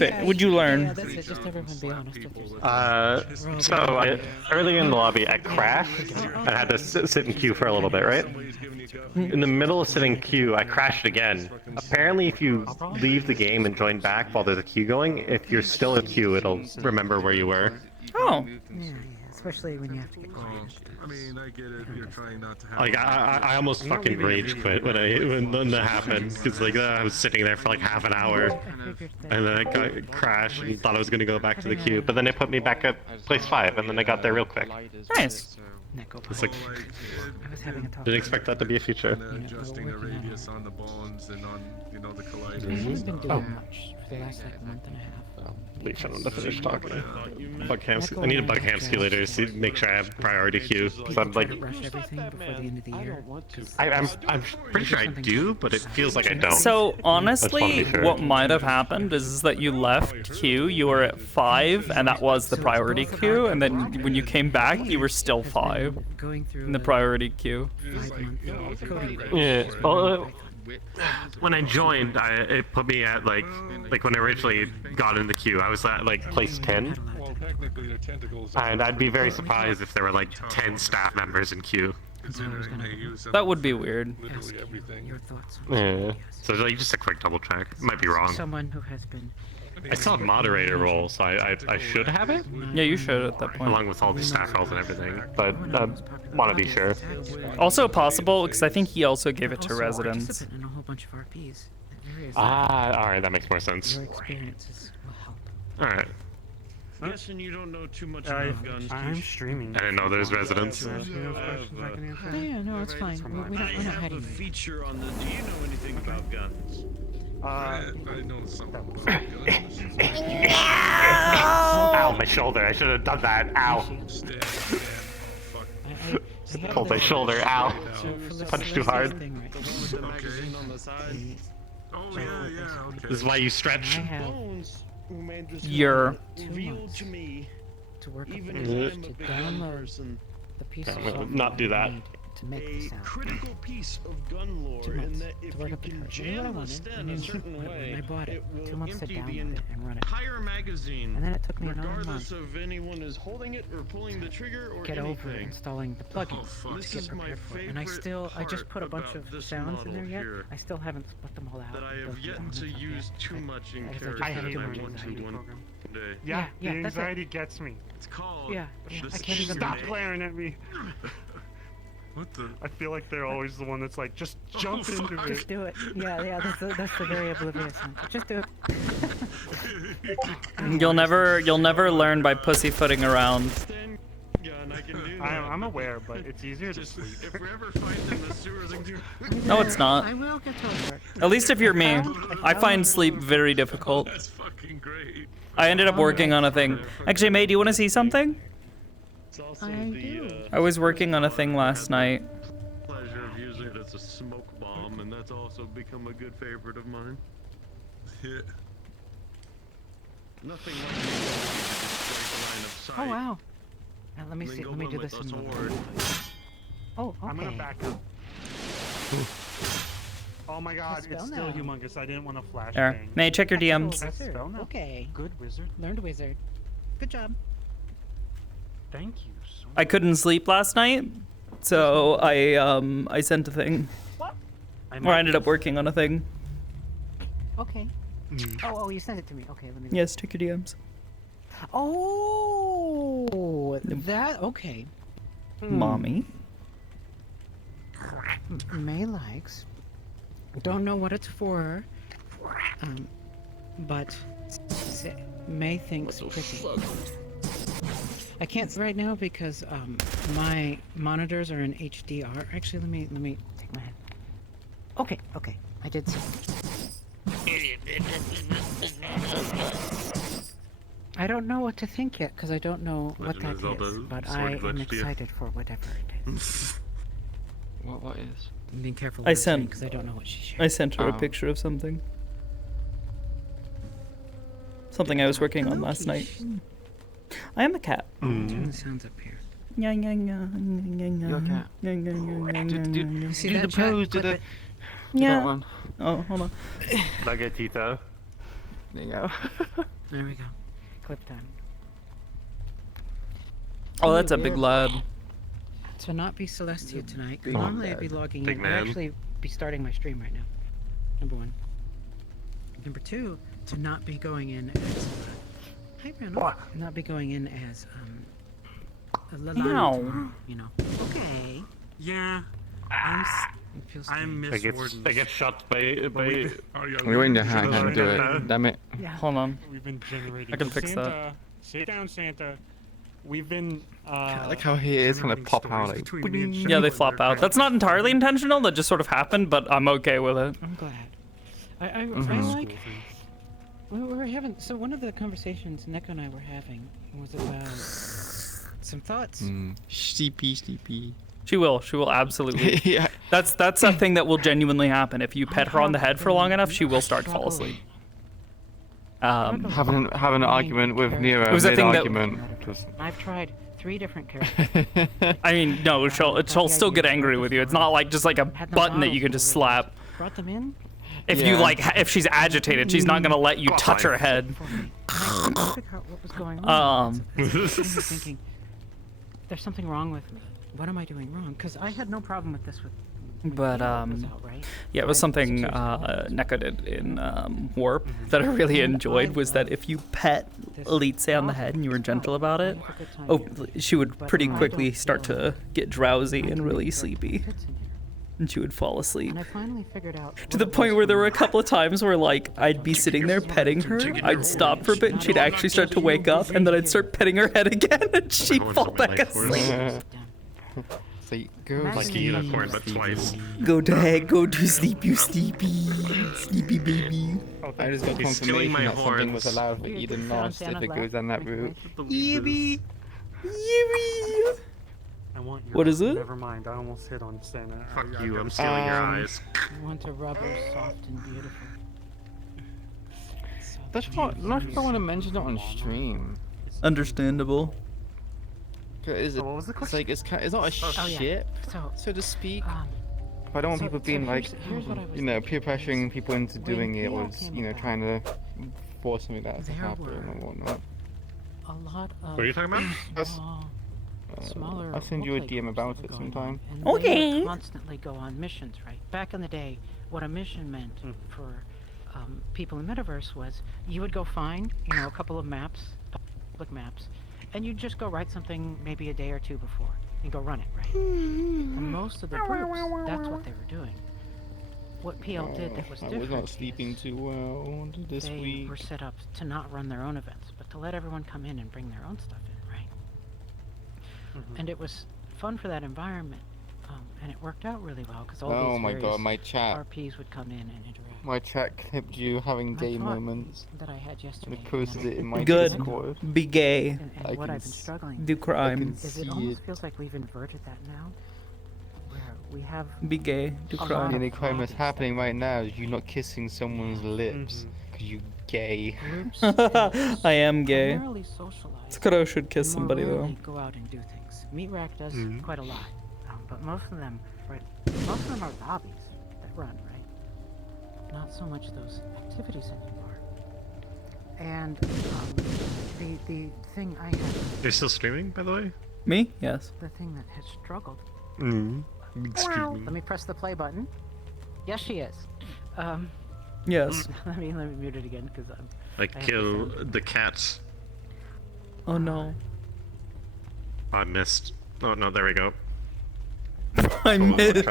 learn? Yeah, that's it. Just everyone be honest with yourself. So early in the lobby, I crashed and had to sit in queue for a little bit, right? In the middle of sitting queue, I crashed again. Apparently, if you leave the game and join back while there's a queue going, if you're still in queue, it'll remember where you were. Oh. Yeah, especially when you have to get quiet. I mean, I get it. You're trying not to have. Like I almost fucking rage quit when that happened because like I was sitting there for like half an hour, and then I got crashed and thought I was gonna go back to the queue, but then they put me back at place 5, and then I got there real quick. Nice. It's like, I was having a talk. didn't expect that to be a feature. Adjusting the radius on the bones and on, the colliders. I haven't been doing Oh. much for the last like month and a half. Wait for them to finish talking. Bug ham. I need a bug ham later to make sure I have priority queue. So I'm like, Rush everything before the end of the year. I'm pretty sure I do, but it feels like I don't. So Just honestly, wanna be sure. what might have happened is that you left queue, you were at 5, and that was the priority queue, and then when you came back, you were still 5 in the priority queue. Yeah. Well, when I joined, it put me at like when I originally got in the queue, I was at like place 10. Well, technically, their tentacles. And I'd be very surprised if there were like 10 staff members in queue. That would be weird. Literally everything. Yeah. So like just a quick double check. Might be wrong. Someone who has been. I still have moderator role, so I should have it. Yeah, you should at that point. Along with all the staff roles and everything, but want to be sure. Also possible, because I think he also gave it to residents. And a whole bunch of RPs. Alright, that makes more sense. Your experiences will help. Alright. I'm guessing you don't know too much about guns. I'm streaming. I didn't know there's residents. Yeah, no, it's fine. We're not have hiding a it. feature on the. Do you know anything about guns? I know something. Ow, my shoulder. I should have done that. Ow. Pulled my shoulder. Ow. Punched too hard. Oh yeah. Okay. This is why you stretch. You're. Revealed to me. To work Even up if to I'm a bad download person. the piece of I'm gonna software not do you that. need to make the A sound. critical piece of gun lore 2 in months that if to work you up the can code. You know what I jam the wanted? stem And a then certain when way, I bought it, will 2 months to empty the download it and run it. entire magazine. And then it took me another regardless month of anyone is holding it or pulling the trigger or to get over anything. installing the plugins This to get is my prepared for it. And I favorite just put a bunch part of about this sounds in there model yet. here I still haven't split them all out. that I and have built yet them to yet. use too much in I just character I that hate I the want to anxiety one program. day. Yeah, the that's it. anxiety gets me. It's called. Yeah, the I can't even Stop Steam glaring at me. What the? I feel like they're always the one that's like, just jump into it. Just do it. Yeah, that's the very oblivious one. Just do it. You'll never learn by pussyfooting around. gun, I can do that. I'm aware, but it's easier to sleep. If we ever fight in the sewers, I can do. No, it's not. I will get to it. At least if you're me. I find sleep very difficult. That's fucking great. I ended up working on a thing. Actually, May, do you want to see something? I do. I was working on a thing last night. Pleasure of using it as a smoke bomb, and that's also become a good favorite of mine. Nothing like line of sight. Oh wow. Now, let me see. Let me do this in sword. Oh, okay. I'm gonna back up. Oh my god, Spell it's still now. humongous. I didn't want to flash There. bang. May, check your DMs. That's spell now. Okay. Good wizard. Learned wizard. Good job. Thank you so much. I couldn't sleep last night, so I sent a thing. What? Or I ended up working on a thing. Okay. Oh, you sent it to me. Okay, let me. Yes, check your DMs. Oh, that okay. Mommy. May likes. Don't know what it's for. But May thinks pretty. I can't right now because my monitors are in HDR. Actually, let me take my head. Okay, I did see. I don't know what to think yet because I don't know what that is, but I am excited for whatever it is. What is? I'm being careful. I sent. Because I don't know what she shared. I sent her a picture of something. Something I was working on last night. I am a cat. Turn the sounds up here. You're a cat. You see that the chat? pose, do Clip the. it. Yeah. That one. Oh, hold on. Nuggetito. There you go. There we go. Clip time. Oh, that's a big lad. To not be Celestia tonight. 'Cause Oh, normally I'd be logging big in. man. I'd actually be starting my stream right now. Number one. Number two, to not be going in as. Hi, Randall. Not be going in as a Lalana Ow. tomorrow, you know. Okay. Yeah. It feels I'm strange. Miss Warden. I get shot by. We're waiting to hang him do it. Damn it. Yeah. Oh, Hold on. We've been generating. I can fix that. Santa, sit down, Santa. we've been. I like how he is gonna pop out like. Yeah, they flop out. That's not entirely intentional. That just sort of happened, but I'm okay with it. I'm glad. I Mhm. like. We were having. So one of the conversations Nick and I were having was about some thoughts. Sleepy. She will absolutely. Yeah. That's a thing that will genuinely happen. If you pet her on the head for long enough, she will start to fall asleep. Having an argument with Nero. It was a thing that- Just... I've tried 3 different characters. I mean, no, she'll still get angry with you. It's not like just like a button that you can just slap. Brought them in. If you like, if she's agitated, she's not gonna let you touch her head. I couldn't figure out what was going on. I was thinking, there's something wrong with me. What am I doing wrong? Because I had no problem with this with. But yeah, it was something Neko did in Warp that I really enjoyed. Was that if you pet Elite on the head and you were gentle about it, she would pretty quickly start to get drowsy and really sleepy, and she would fall asleep. And I finally figured out. To the point where there were a couple of times where like I'd be sitting there petting her, I'd stop for a bit and she'd actually start to wake up, and then I'd start petting her head again and she'd fall back asleep. Go like a unicorn, but twice. Go to sleep, you sleepy baby. I just got He's stealing confirmation my that something was horns. allowed for Eden Lost if it goes down that route. Yippee. I want your What is it? Never mind. I almost hit on Santa. Fuck you, I'm stealing your eyes. I want a rubber soft and beautiful. That's what I want to mention it on stream. Understandable. Is it, it's like it's not a ship, so to speak. But I don't want people being like, you know, peer pressuring people into doing it, or trying to force something that to happen and whatnot. A lot of. What are you talking about? Smaller. I'll send you a DM about it sometime. They would constantly go on missions, right? Back in the day, what a mission meant for people in Metaverse was you would go find, a couple of maps, public maps, and you'd just go write something maybe a day or 2 before and go run it, right? And most of the groups, that's what they were doing. What PL did that was different. I was not sleeping too well this week. They were set up to not run their own events, but to let everyone come in and bring their own stuff in, right? And it was fun for that environment, and it worked out really well because all these RPs would come in and interact. My chat clipped you having gay moments. That I had yesterday. I posted it in my Good. Discord. Be gay. And what I've been struggling do crime. is it almost feels like we've inverted that now, where we have. Be gay. Do crime. The only crime that's happening right now is you not kissing someone's lips because you gay. I am gay. Sakoto should kiss somebody though. Go out and do things. Meat Rack does quite a lot, but most of them are lobbies that run, right? Not so much those activities anymore. And the thing I have. You're still streaming, by the way? Me? Yes. The thing that has struggled. Streaming. Let me press the play button. Yes, she is. Yes. let me mute it again because I'm. Like kill the cats. Oh no. I missed. Oh no, there we go. I missed.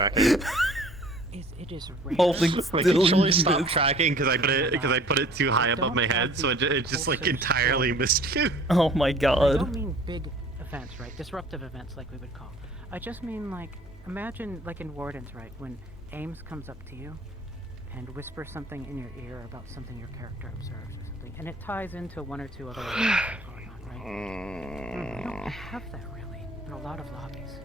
It is rare. Holding Like still. actually stop tracking because I put it too high above my head, so it just like entirely missed you. Oh my I god. don't mean big events, right? Disruptive events, like we would call. I just mean like imagine like in Wardens, right? When Ames comes up to you and whispers something in your ear about something your character observes or something, and it ties into 1 or 2 other events going on, right? We don't have that really in a lot of lobbies.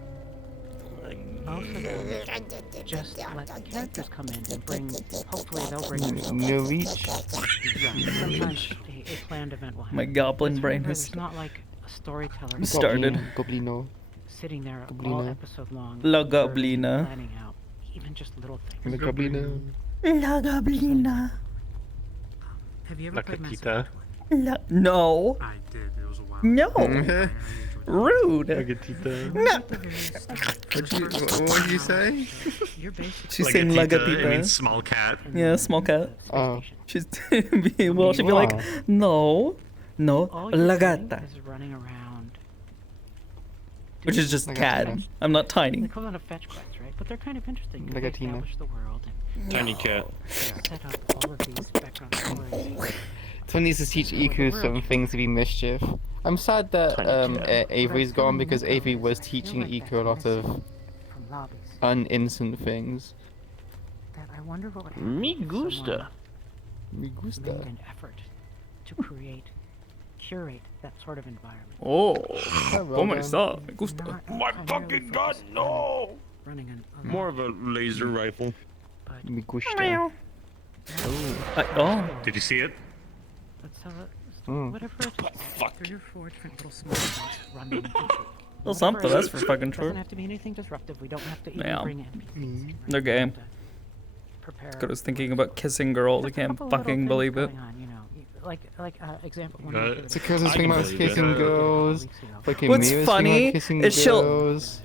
Most of them just let the characters come in and bring. Hopefully they'll bring. No reach. Yeah, sometimes a planned event will happen. My goblin brain has It's not like a storyteller. started. Goblino. Sitting there all episode long. La Goblina. Planning out even just little things. La Goblino. La Goblina. Have you ever La played Mass Catita. Effect? No. I did. It was a while. No. Rude. La Catita. No. What did you say? You're basically. She's saying La It Gatita. means small cat. Yeah, small cat. Oh. She's well, she'd be like, no, All you're La doing Gata, is running around. which is just cat. I'm not They tiny. call them fetch quests, right? But they're kind of interesting. 'Cause Like they a Tina. establish the world and Tiny cat. set up all of these background stories. Someone needs to teach Iku some things to be mischief. I'm sad that Avery's gone because Avery was teaching Iko a lot of uninnocent things. That I wonder what would Me happen if gusta. Me gusta. someone made an effort to curate that sort of environment. Oh my god. Me gusta. My fucking gun, no! Running an More of a laser rifle. Me gusta. Oh. Did you see it? Let's have Mm. whatever it is. Fuck. 3 or 4 different little small events running each week. Well, something, that's for fucking Doesn't sure. have to be anything disruptive. We don't have to even Yeah. bring NPCs. They're gay. Prepare. Sakoto's thinking about kissing girls. I can't fucking believe it. Example. Sakoto's thinking about kissing girls. Fucking What's Mira's funny thinking about kissing is she'll. girls.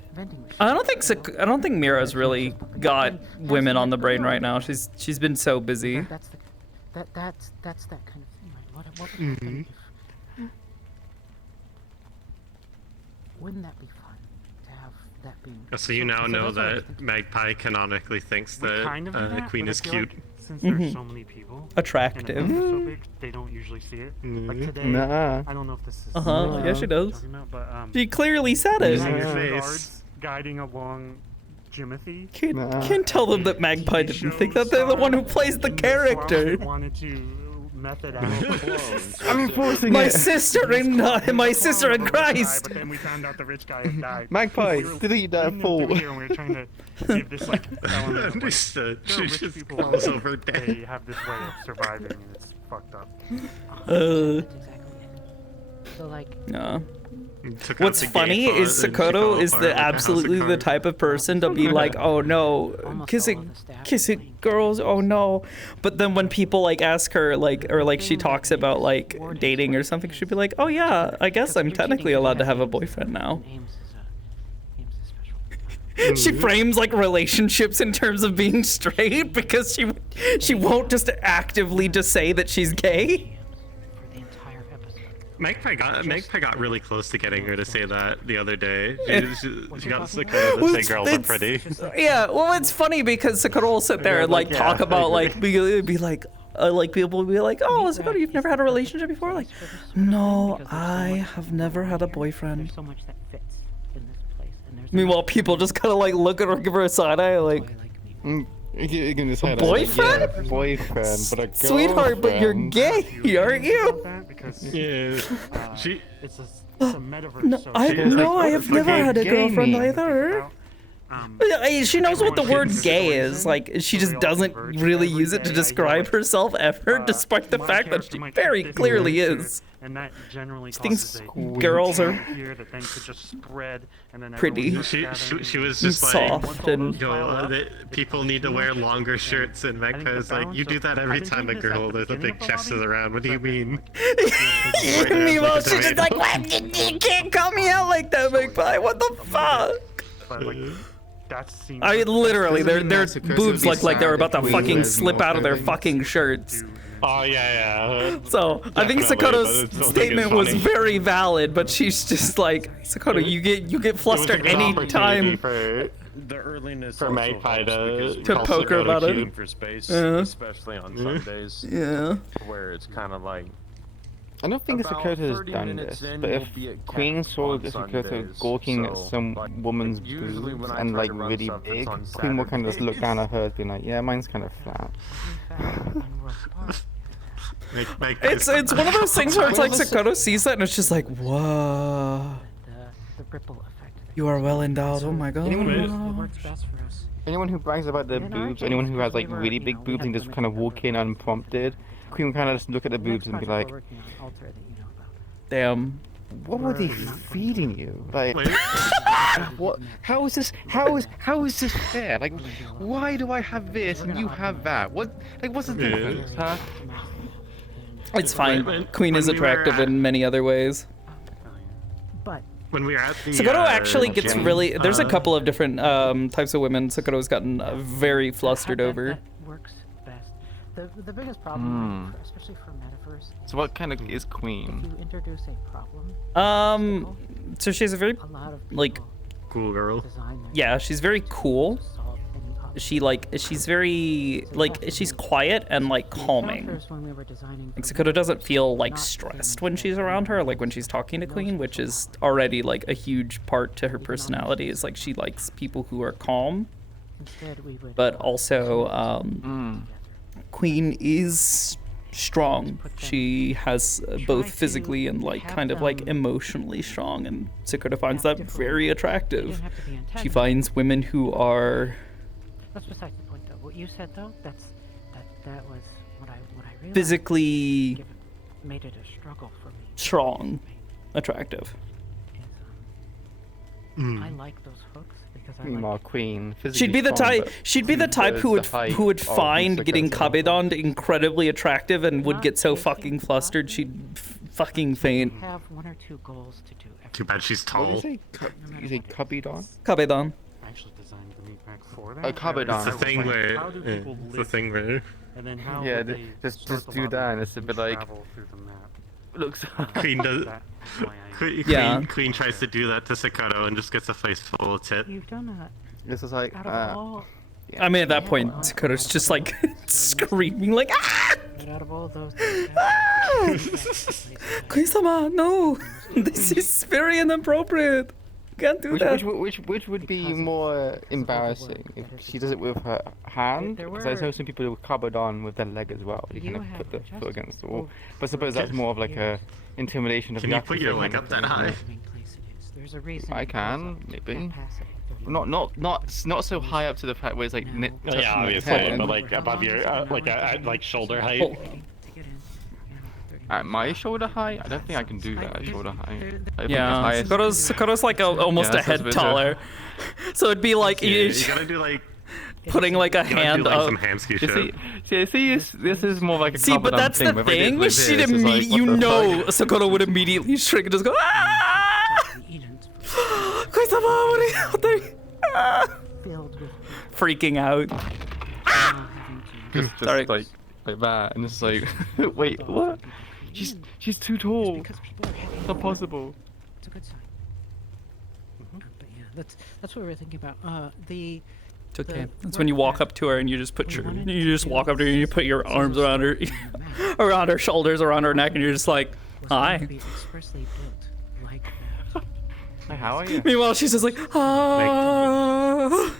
I don't think Mira's really got women on the brain right now. She's been so busy. That's that kind of thing. Right? What would happen if, wouldn't that be fun to have that being? So you now know that Magpie canonically thinks that Kind of do the that, queen but I is feel cute. like since there's so many people, Attractive. and the map is so big, they don't usually see it. Like today, Nah. I don't know if this is. Yeah, she does. talking about, but, She clearly said it. seeing Your face. guards guiding along Jimothy. Can't tell them that Magpie didn't think that they're the one who plays the character. Wanted to method out. I'm enforcing My it. sister in Christ. But then we found out the rich guy had died. Magpie, We were delete that in the fool. video and we were trying to give this like element of, like, Understood. there are She rich just people calls who, over they dead. have this way of surviving and it's fucked up. So like. No. Took out What's the gay funny part is and she fell Sakoto is apart the like a house of absolutely the cards. type of person to be like, oh no, kissing girls, oh no. But then when people like ask her like, or like she talks about like dating or something, she'd be like, oh yeah, I guess I'm technically allowed to have a boyfriend now. She frames like relationships in terms of being straight because she won't just actively just say that she's gay. Magpie got really close to getting her to say that the other day. She got Sakoto to Well, say girls are pretty. Yeah, well, it's funny because Sakoto will sit there and like talk about like be like people will be like, oh, Sakoto, you've never had a relationship before? Like, no, I have never had a boyfriend. So much that fits in this place, and there's Meanwhile, people just kind of like look at her, give her a side eye, like, You can just a boyfriend? Yeah, boyfriend, but a Sweetheart, but you're girlfriend. gay, aren't you? Yeah. She. It's a metaverse. No, so I she- have never had a girlfriend either. She knows what the word gay is. Like, she just doesn't really use it to describe herself ever, despite the fact that she very clearly is. And that generally She thinks causes a girls are here that then could just spread, and then pretty. everyone's just She gathering was and- just like, soft and that people need to wear longer shirts, and Magpie was like, you do that every time a girl with a big chest is around. What do you mean? Meanwhile, she's just like, what? You can't call me out like that, Magpie. What the fuck? But like, that seems. I literally, their Because boobs it'd look be like they were sad about to if fucking we slip were out of their more fucking shirts. Oh yeah. So I think Definitely, but Sakoto's it still think statement it's was funny. very valid, but she's just like, Sakoto, you get flustered any time. For The earliness for also Magpie helps to because To we poke her also about go it. to for space, Yeah. especially on Sundays. Yeah. Where it's kind of like. I don't think About Sakoto has 30 done minutes this, in, but you'll if be at Queen camp saw on Sakoto Sundays, gawking at so, some like, woman's usually boobs when I and try like to run really stuff, it's big, on Queen will kind of just look Saturdays. down at hers, being like, yeah, mine's kind of flat. It's one of those things where it's like Sakoto sees that and it's just like, whoa. The ripple effect. You are well endowed. Oh my god. It works best for us. Anyone who brags about their boobs, anyone who has like really big boobs and just kind of walk in unprompted, Queen will kind of just look at the boobs and be like, damn. what were they feeding you? Like, what? How is this? How is this fair? Like, why do I have this and you have that? What? Like, what's the difference, huh? It's fine. When- Queen is when we were attractive at- in many other ways. But When we were at the Sakoto actually gets gym, really. There's a couple of different types of women Sakoto's gotten very flustered over. That works best. The biggest problem, Hmm. especially for Metaverse, So what kind of is if Queen? you introduce a problem, So she's a very a lot of like cool girl. design their yeah, she's very cool. solve any she's very she's quiet and like calming. Like Sakoto doesn't feel like stressed when she's around her, like when she's talking to Queen, which is already like a huge part to her personality. Is like she likes people who are calm, but also Queen is strong. She has both physically and like kind of like emotionally strong, and Sakoto finds that very attractive. She finds women who are. That's besides the point, though. What you said, though, that was what I realized. Physically made it a struggle for me. Strong, attractive. I like those hooks because I like Queen. She'd be the type. She'd be the type who would find getting kabedoned incredibly attractive and would get so fucking flustered she'd fucking faint. Have one or two goals to do. Too bad she's tall. What did you say? Kabedon? Kabedon. I actually designed the meat pack for that. Oh, kabedon. It's the thing where. How do people It's the live thing where. And then how Yeah, would they just start the do lobby that, and it's a bit and like. travel through the map? Looks. Queen does. Yeah. Queen tries to do that to Sakoto and just gets a face full of tit. You've done that. This is like. I mean, at that point, Sakoto's just like screaming, like, ah! Out of all those. Queen-sama, no! This is very inappropriate. Can't do that. Which would be more embarrassing if she does it with her hand? Because I know some people do kabedon with their leg as well. You kind of put the foot against the wall. But I suppose that's more of like a intimidation of Can the you put your leg up that high? There's a reason. I can, maybe. Not so high up to the fact where it's like Yeah, obviously, but like above your like shoulder height. At my shoulder height? I don't think I can do that at shoulder height. Yeah, Sakoto's like almost a head taller. So it'd be like you gotta do like putting like a hand do, like, up. some Hamsky shit. See, this is more like a See, but that's the thing. She'd immediately, Sakoto would immediately shrink and just go, ah! Queen-sama, what are you? Freaking out. Just Sorry. like that, and it's like, wait, what? She's too tall. It's not possible. It's a good sign. But yeah, that's what we were thinking about. It's okay. That's when you walk up to her and you just walk up to her and you put your arms around her, around her shoulders, around her neck, and you're just like, hi. Hi, how are you? Meanwhile, she's just like, ah.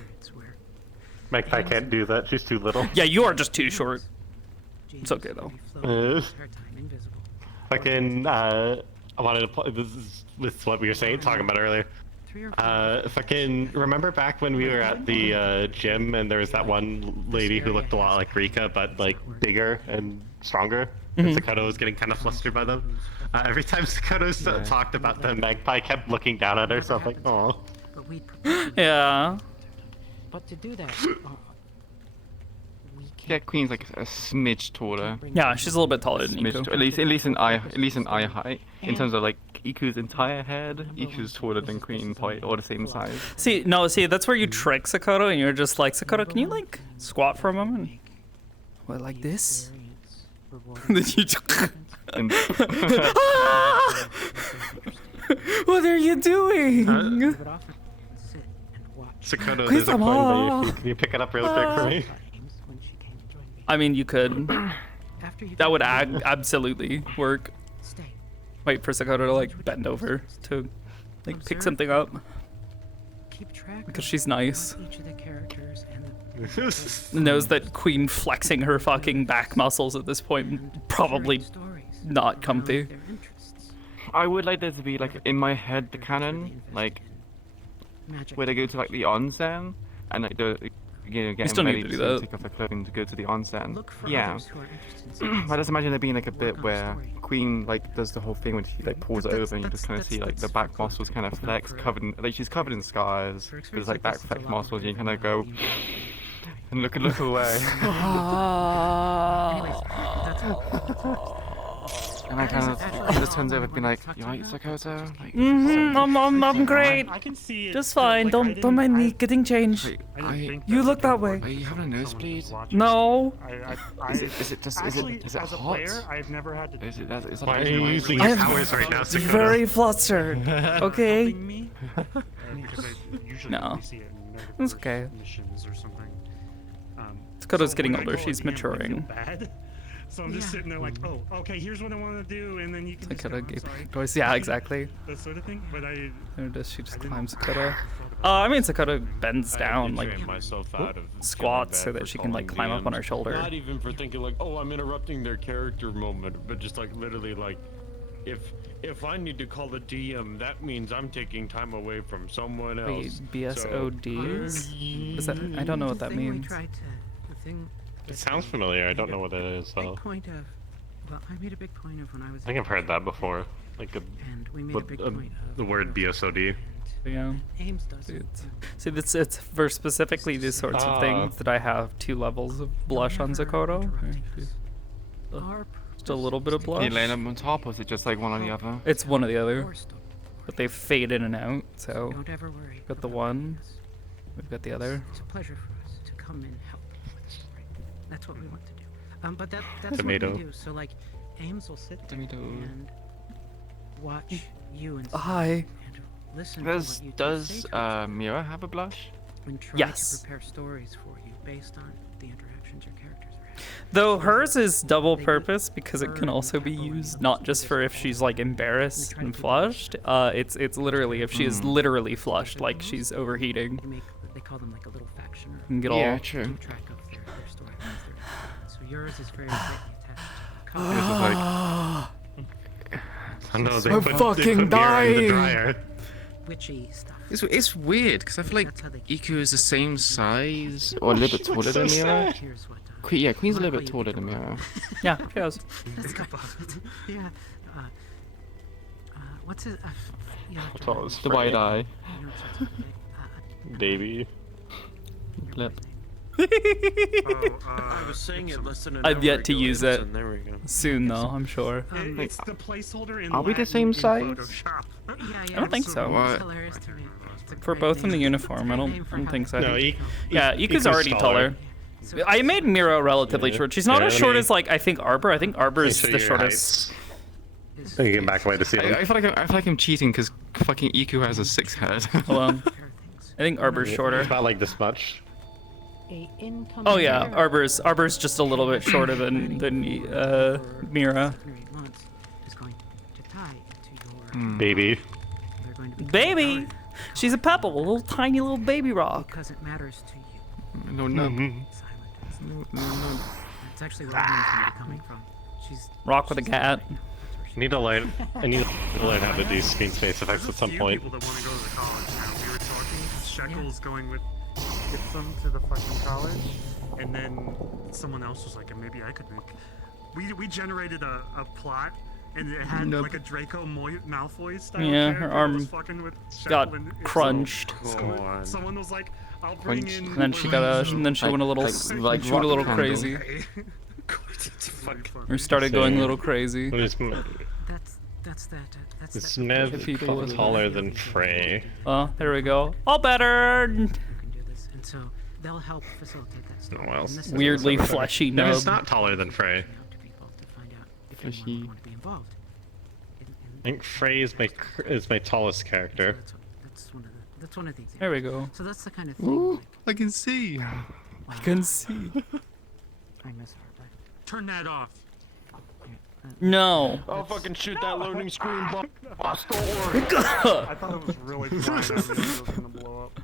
Magpie can't do that. She's too little. Yeah, you are just too short. It's okay though. Fucking, I wanted to play. This is what we were talking about earlier. Fucking, remember back when we were at the gym and there was that one lady who looked a lot like Rika, but like bigger and stronger? And Sakoto was getting kind of flustered by them. Every time Sakoto talked about them, Magpie kept looking down at her, so I'm like, oh. Yeah. But to do that, Yeah, Queen's like a smidge taller. Yeah, she's a little bit taller than Iku. At least in eye height. In terms of like Iku's entire head, Iku's taller than Queen, probably all the same size. See, that's where you trick Sakoto, and you're just like, Sakoto, can you like squat for a moment? What, like this? Then you What are you doing? Sakoto, there's a coin by. Can you pick it up real quick for me? I mean, you could. That would absolutely work. Wait for Sakoto to like bend over to like pick something up. Because she's nice. Knows that Queen flexing her fucking back muscles at this point probably not comfy. I would like there to be like in my head the canon like where they go to like the onsen and like the getting ready to take off their clothing to go to the onsen. Yeah. I just imagine there being like a bit where Queen like does the whole thing when she like pulls it over and you just kind of see like the back muscles kind of flex, covered in, like she's covered in scars. There's like back flex muscles. You kind of go and look away. And I kind of just turns over and be like, "You right, Sakoto?" Like, I'm great. I can see it. Just fine. Don't mind me getting changed. You look that way. Are you having a nosebleed? No. Is it as a hot? player, I've never had to. Is it Why are you using your powers right now, Sakoto? Very flustered. Okay. Because I usually No. only see it in It's okay. missions or something. Sakoto's so getting when I older. go She's at the end, I feel maturing. bad. So I'm just sitting there like, oh, okay, here's what I want to do, and then you can just go, Sakoto I'm gave sorry. voice. Yeah, exactly. That sort of thing. But I. There it is. She just climbs Sakoto. I mean, Sakoto bends down, like train myself out of squats, so feeling bad that for she can like calling climb up on her DMs. shoulder. Not even for thinking like, oh, I'm interrupting their character moment, but just like literally like, if I need to call a DM, that means I'm taking time away from someone else. Wait, BSODs? Is that? I don't know what that means. It sounds familiar. I don't know what it is though. Well, I made a big point of when I was. I think I've heard that before. Like the word BSOD. Yeah. Ames does it. See, it's for specifically these sorts of things that I have 2 levels of blush on Sakoto. Just a little bit of blush. Can you lay them on top, or is it just like one or the other? It's one or the other, but they fade in and out. So Don't ever worry. we've got the one, we've got the other. It's a pleasure for us to come and help. That's what we want to do. But that's Tomato. what we do. So like, Ames will sit there and watch you and Hi. listen to what you Does Mira have a blush? and try Yes. to prepare stories for you based on the interactions your characters are having. Though hers is double purpose because it can also be used not just for if she's like embarrassed and flushed. It's literally if she is literally flushed, like she's overheating. They call them like a little faction. Or And get all true. Keep track of their storylines. So yours is very tightly attached to the Yours is like- I know they I'm put, fucking they put Mira in the dying. dryer. witchy stuff. It's weird because I feel like Iku is the same size or a little bit taller than Mira. Yeah, Queen's a little bit taller than Mira. Yeah, she is. Yeah. What's it? Yeah, How tall is The white eye. Baby. Lip. I was saying it less than an hour I've yet to ago, use it. Edison. There we go. Soon though, I'm sure. It's the placeholder in Are we the Latin same in size? Photoshop. I don't think so. What? For both in the uniform, I don't think so. No, Yeah, Iku's Iku's already taller. I made Mira relatively Yeah. short. She's not Yeah, as let short me- as like I think Arbor. I think Arbor is show the you your shortest. I can get back away to see them. I feel like I'm cheating because fucking Iku has a 6 head. Hold on. I think Arbor's shorter. It's about like this much. Oh yeah, Arbor's just a little bit shorter than Mira. Baby. Baby, she's a pebble, a little tiny little baby rock. Because it matters to you. No, no. That's actually where I'm coming from. She's Rock with a cat. I need to learn how to do screen space effects at some point. People that want to go to college now. We were talking. Shekel's going with Gibson to the fucking college, and then someone else was like, maybe I could make. We generated a plot, and it had Nope. like a Draco Malfoy style. Yeah, character her that arm was fucking with got Shekel and crunched. Someone was like, I'll bring in. And then she got a, and then she went a little, she went a little rock crazy. Fuck. Or started going a little crazy. That's that. That's Is that. Nev People with- taller than Frey? Oh, there we go. All better. And so they'll help facilitate that story. Oh, well, And this is Weirdly also fleshy Nev is nub. not taller than Frey. if you want to be involved. I think Frey is my tallest character. That's one of the examples. There we go. So that's the kind of thing. Ooh, I can see. I can see. I miss her, but Turn that off. No. Oh, fucking shoot that loading screen, I thought it was really flying at me. It was gonna blow up.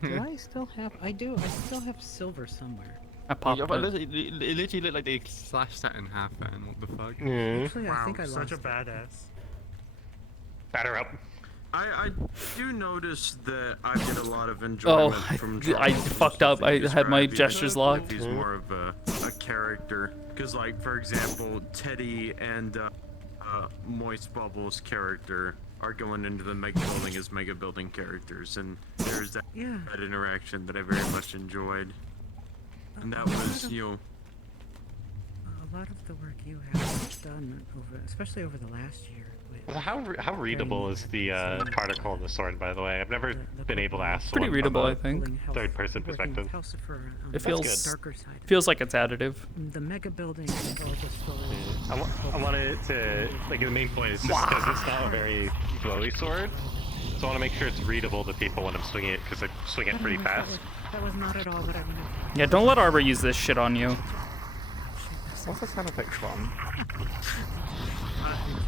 do I still have? I do. I still have silver somewhere. I popped Yeah, but it. it literally looked like they slashed that in half then. What the fuck? Actually, Wow, I think I lost. such a it. badass. Batter up. I do notice that I get a lot of Oh, enjoyment from I Charles fucked up. I had my describing gestures that locked. He's more of a character. Because, like, for example, Teddy and Moist Bubble's character are going into the mega building as mega building characters. And there's that, that interaction that I very much enjoyed. And that was, you know... A lot of the work you have done, especially over the last year. How readable is the particle in the sword, by the way? I've never been able to ask Pretty someone readable, I from think. a third-person perspective. It feels darker side. feels like it's additive. The mega building and all the stories. I want it to, like, the main point is just because it's not a very flowy sword. So I want to make sure it's readable to people when I'm swinging it, because I swing it pretty fast. That was not at all what I meant. Yeah, don't let Arbor use this shit on you. What's the sound effect from?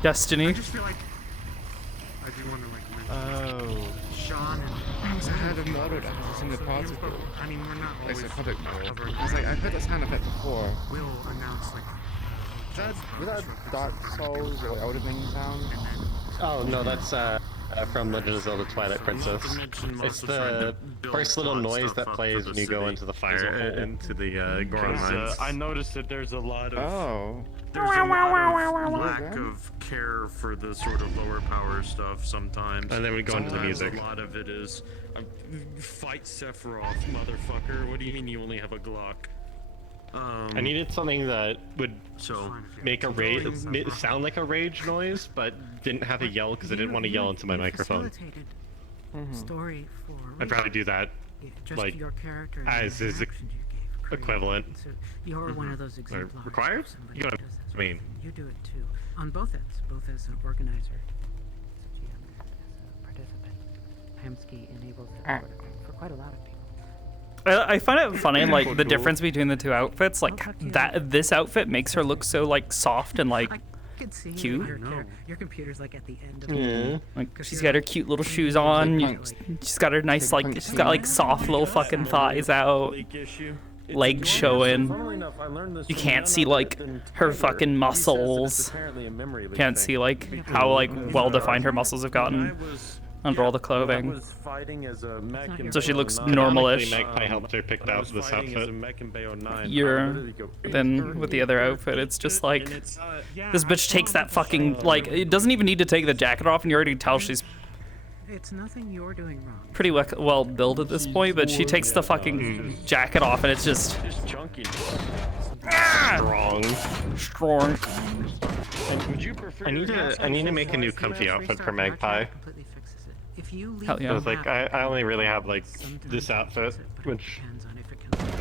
Destiny. I just feel like I do want to like mention Oh. Sean and I heard a model that was in the particle. I mean, we're not Like always psychotic model. covering. I was like, I've heard that sound effect before. We'll announce like. Was that Dark Souls or Elden Ring sound? Oh no, that's from Legend of Zelda Twilight Princess. It's the first little noise that plays when you go into the fire, into the Goron mines. I noticed that there's a lot of There's a lot of lack of care for the sort of lower power stuff sometimes. And then we go into the Sometimes music. A lot of it is fight Sephiroth, motherfucker. What do you mean you only have a Glock? I needed something that would make a rage, sound like a rage noise, but didn't have to yell because I didn't want to yell into my microphone. Story for I'd rather do that, just like, your character and as the is interactions you gave equivalent. So you're one of those exemplars. Required? of somebody You know who what does that I sort of mean. thing. You do it too, on both ends, both as an organizer, such a young as a participant. Hamsky enables that sort of thing for quite a lot of people. I find it funny, like the difference between the two outfits. Like that, this outfit makes her look so like soft and like cute. Your computer's like at the end of Yeah. Like she's got her cute little shoes on. She's got her nice like she's got like soft little fucking thighs out, legs showing. You can't see like her fucking muscles. Can't see like how like well defined her muscles have gotten under all the clothing. So she looks normalish. Magpie helped her pick out this outfit. Then with the other outfit, it's just like this bitch takes that fucking like it doesn't even need to take the jacket off, and you already tell she's It's nothing you're doing wrong. pretty well built at this point. But she takes the fucking jacket off, and it's just strong. I need to make a new comfy outfit for Magpie. Hell yeah. I was like, I only really have like this outfit, which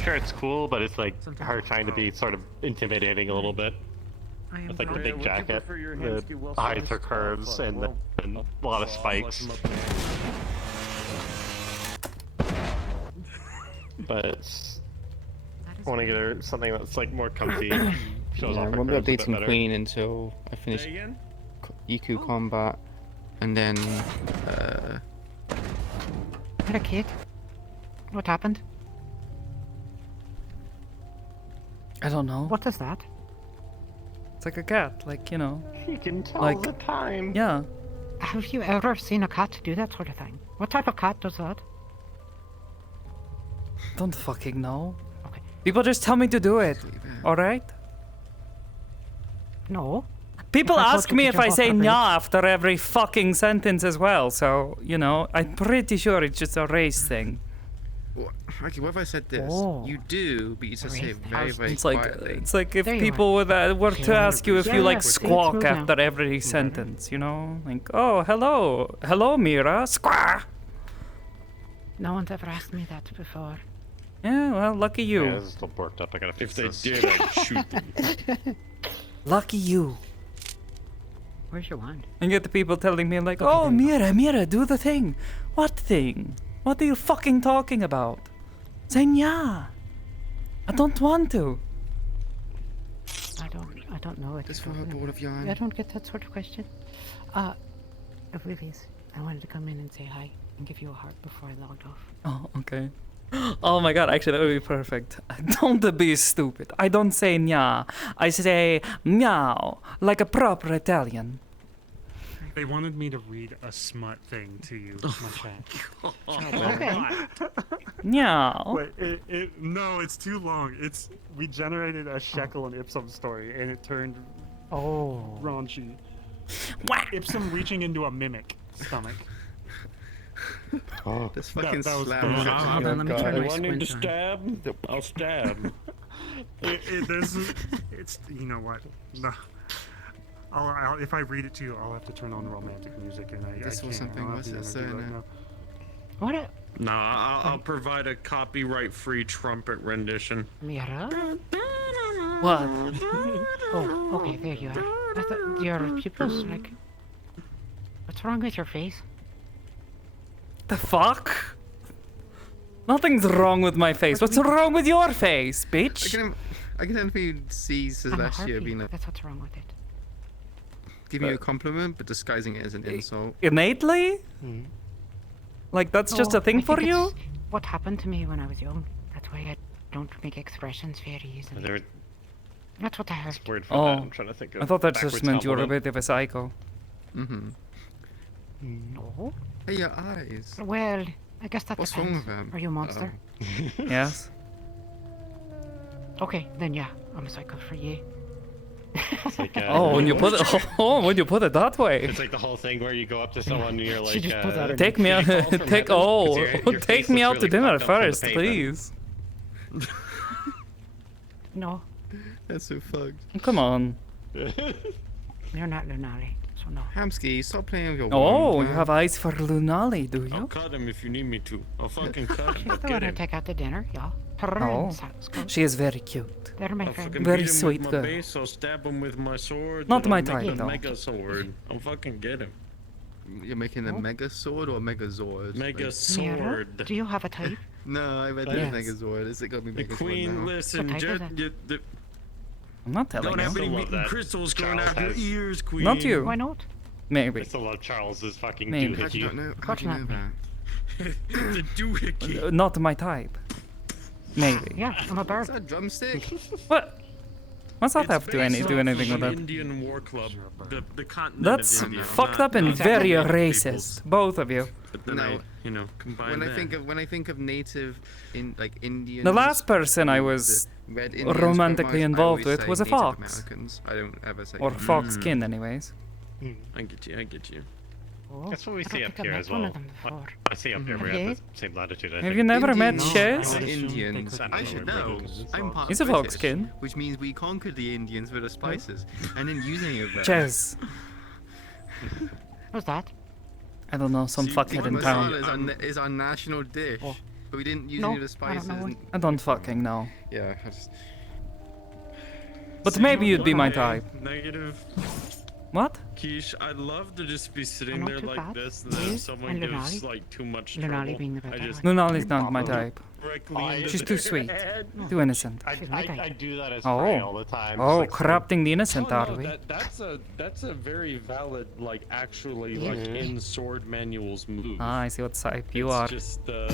sure it's cool, but it's like her trying to be sort of intimidating a little bit. With like the big jacket that hides her curves and a lot of spikes. But I want to get her something that's like more comfy. Shows off her I'm curves a bit updating better. Queen until I finish Iku combat, and then Hello, kid. What happened? I don't know. What is that? It's like a cat, like, you know. She can tell like, the time. Yeah. Have you ever seen a cat do that sort of thing? What type of cat does that? Don't fucking know. People just tell me to do it. Alright? No. People If I ask told me you if to I jump say off a bridge- "nya" after every fucking sentence as well, so, you know, I'm pretty sure it's just a race thing. Okay, what if I said this? Oh. You do, but you just say it very, very It's like quietly. it's like if There you people were to ask you if you like see, it's squawk smooth now. after every sentence, you know? Like, oh, hello, Mira, squawk! No one's ever asked me that before. Yeah, well, lucky you. Yeah, this is still porked up. I gotta fix If they this. did, I'd shoot them. Lucky you. Where's your wand? And get the people telling me like, oh, Mira, do the thing. What thing? What are you fucking talking about? Say nya. I don't want to. I don't know what Just you're for a talking bowl about. of yarn. I don't get that sort of question. Oblivious, I wanted to come in and say hi and give you a heart before I logged off. Oh, okay. Oh my god, actually that would be perfect. Don't be stupid. I don't say nya. I say meow, like a proper Italian. They wanted me to read a smut thing to you, my chat. Okay. Meow. Wait, no, it's too long. We generated a Shekel and Ipsum story, and it turned raunchy. Ipsum reaching into a mimic stomach. Oh, this fucking that was slam. bullshit. Hold on, let me turn my Want him to squint on. stab? I'll stab. It's you know what? No. I'll, if I read it to you, I'll have to turn on romantic music, and I This can't. was something, I don't was have it? the So, energy right no. now. What? No, I'll provide a copyright-free trumpet rendition. Mira? What? Oh, okay, there you are. I thought your pupils, like... What's wrong with your face? The fuck? Nothing's wrong with my face. What's wrong with your face, bitch? I can definitely see Celestia being like, That's what's wrong with it. giving you a compliment, but disguising it as an insult. Innately? Like, that's just a thing for you? It's what happened to me when I was young. That's why I don't make expressions very easily. That's what I heard. Word for that. I'm trying to think of I thought that just backwards meant you were a compliment. bit of a psycho. No. Hey, your eyes. Well, I guess that What's depends. wrong with them? Are you a monster? Yes. Okay, then yeah, I'm a psycho for you. Like, Oh, when you put it, when you put it that way. It's like the whole thing where you go up to someone and you're like, Take me out, take your take face me looks out to really dinner fucked up from the first, pavement. please. No, That's so fucked. Come on. you're not Lunali, so no. Hamsky, stop playing with your Oh, wand, you man. have eyes for Lunali, do I'll you? cut him if you need me to. I'll fucking cut him. I'll She's the get one I him. take out to dinner, yeah. Oh, Sounds good. she is very cute. They're my I'll friend. fucking Very beat him sweet with my girl. base, I'll stab him with my sword. Not then my I'll make type, the though. Mega sword. I'll fucking get him. You're making a Mega Sword or a Megazord? Mega Like- sword. Do you have a type? No, I read the Yes. Megazord. Is it gonna be The Megazord queen, now? listen, What type is I'm not telling don't have you. any love meeting that crystals growing Charles out your has- ears, queen. Not you. Why not? Maybe. I still love Charles's fucking Maybe. How'd you doohickey. not know? Of How'd you course know that? The doohickey. Not my type. Maybe. Yeah, I'm a bird. Is that a drumstick? What? What's that It's have to based do off anything of with an that? Indian war club. The continent That's of India. fucked not- up and not very Indian racist. peoples. Both of you. But then No. I, combine that. When I think of native in like Indians. The last person I was the red Indians romantically from Mars, I involved always with say was a Native fox. Americans. I don't ever say Or Indians. fox skin, anyways. I get you. I get you. Oh, That's what we I see don't up think here I've as met one well. of them before. I see up here we're Okay. at the same latitude. I Have think. you never met Indians Shiz? are Indians. I should know. I'm part He's a British, fox skin. which means we conquered the Indians with the spices and didn't use any of them. Chiz. What's that? I don't know, some fuckhead in Masala town. is our national dish, but we didn't use No, any of the I don't spices. know. and- I don't fucking know. Yeah, I just... But maybe you'd be my type. Negative. What? Quiche, I'd love to just be sitting not there too like bad. this, and then You if someone and gives Lunali. like too much Lunali trouble, being the I better just Lunali's not my type. directly into She's their too sweet. head. Too innocent. I do that as Oh. Frey all the time. Oh, It's like, corrupting the innocent, Oh, are no, we? that's a very valid, like actually like in sword manuals move. Ah, I see what type you It's are. just, I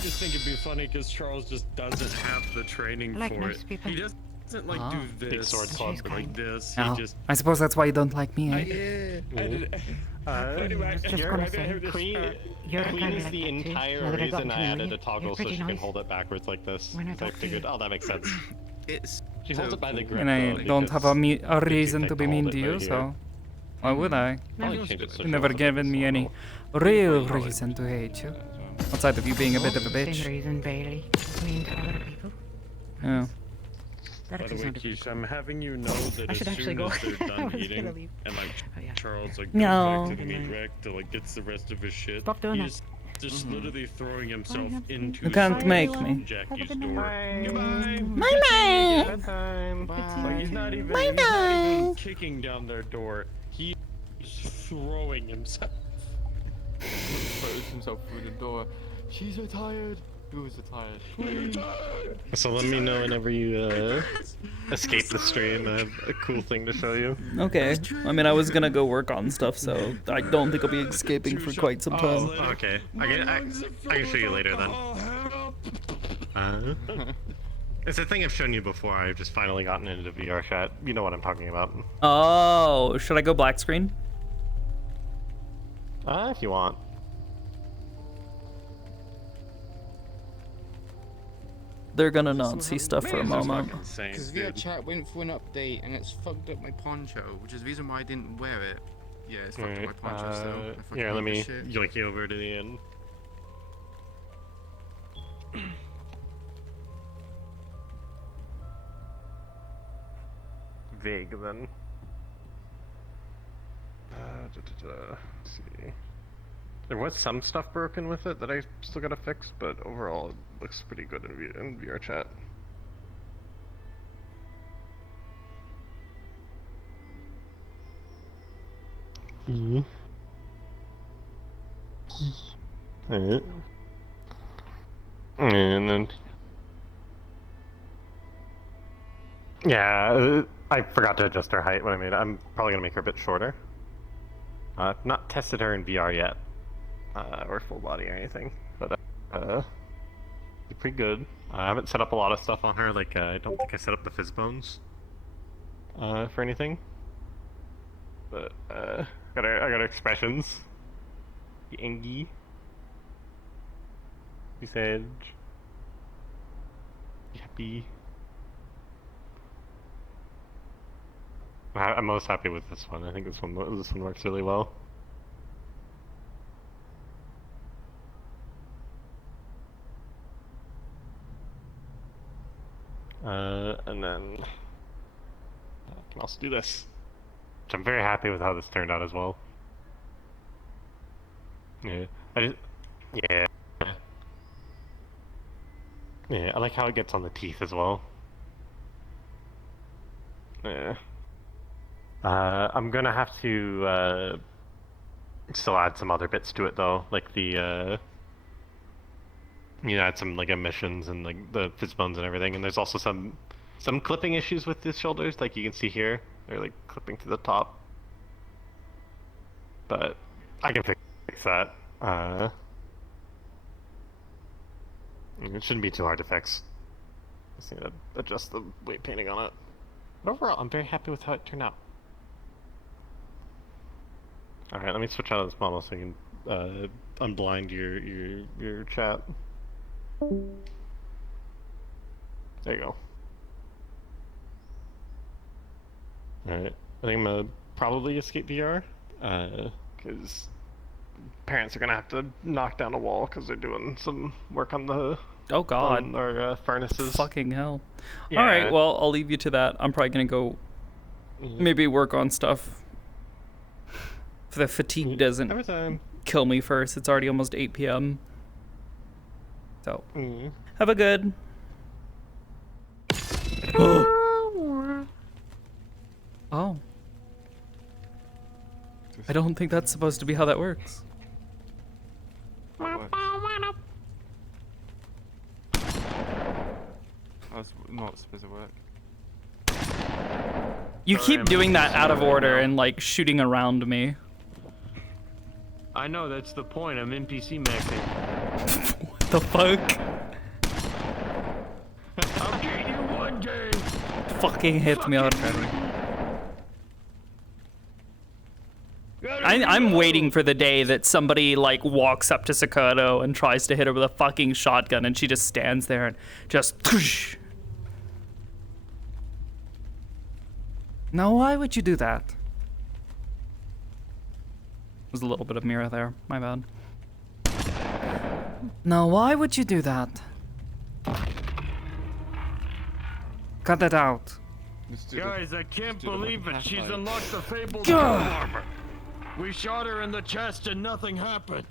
just think it'd be funny because Charles just doesn't have the training I like for nice it. people. He doesn't like Ah. do Big this sword club. like this. Oh, He just I suppose that's why you don't like me, eh? Anyway, Just gonna say, Queen, you're Queen kinda is like the that too. entire Now that I've reason gotten I to know added you, a toggle you're so pretty she can nice. hold it backwards like this. When I I talk to figured, you. oh, that makes sense. It's She holds it by the grip. And I though, don't have because a the reason two to be thing mean hold to it you, right so here. why would I? Probably change it so You've she never holds it given me so any real reason to hate you. Outside of you being a bit of a Same bitch. reason Bailey is mean to other people. Yeah. That By the actually way, sounded Quiche, cool. I'm having you know that I as should actually soon go. as they're I done was gonna eating, leave. and like Oh, yeah. Charles like No. goes back to the meat rack to like gets the rest of his shit. Stop doing he's that. just literally throwing himself into You the can't door make of me. Jackie's door. Goodbye. Bye-bye. Like he's not even kicking down their door. He's throwing himself. throws himself through the door. She's retired. Who's retired? So let me know whenever you escape the stream. I have a cool thing to show you. Okay. I mean, I was gonna go work on stuff, so I don't think I'll be escaping for quite some time. Okay, I can show you later then. It's a thing I've shown you before. I've just finally gotten into VR chat. You know what I'm talking about. Oh, should I go black screen? If you want. They're gonna not see stuff for a moment. Because VR chat went for an update and it's fucked up my poncho, which is the reason why I didn't wear it. Yeah, it's fucked up my poncho still. I fucking Here, let hate me this shit. yoink you over to the end. Vague then. Let's see. There was some stuff broken with it that I still gotta fix, but overall it looks pretty good in VR chat. Alright. And then... Yeah, I forgot to adjust her height when I made it. I'm probably gonna make her a bit shorter. I've not tested her in VR yet. Or full body or anything. But, pretty good. I haven't set up a lot of stuff on her, like, I don't think I set up the fizz bones. For anything. But, I got her expressions. The Engie. Usage. Happy. I'm most happy with this one. I think this one works really well. And then I can also do this, which I'm very happy with how this turned out as well. Yeah, yeah, I like how it gets on the teeth as well. Yeah. I'm gonna have to still add some other bits to it though, like the add some like emissions and like the fizz bones and everything. And there's also some clipping issues with the shoulders, like you can see here. They're like clipping to the top, but I can fix that. It shouldn't be too hard to fix. Just need to adjust the weight painting on it. But overall, I'm very happy with how it turned out. Alright, let me switch out of this model so you can unblind your chat. There you go. Alright, I think I'm gonna probably escape VR, because parents are gonna have to knock down a wall because they're doing some work on the on our furnaces. Fucking hell. Yeah. Alright, well, I'll leave you to that. I'm probably gonna go maybe work on stuff. If the fatigue doesn't kill me first. It's already almost 8 p.m. So, have a good... Oh. I don't think that's supposed to be how that works. That's not supposed to work. You keep doing that out of order and like shooting around me. I know, that's the point. I'm NPC maxing. What the fuck? I'll get you one day. Fucking hit me already. I'm waiting for the day that somebody like walks up to Sakoto and tries to hit her with a fucking shotgun and she just stands there and just whoosh. Now why would you do that? There's a little bit of mirror there, my bad. Now why would you do that? Cut that out. Guys, I can't believe it. She's unlocked the fabled armor. We shot her in the chest and nothing happened.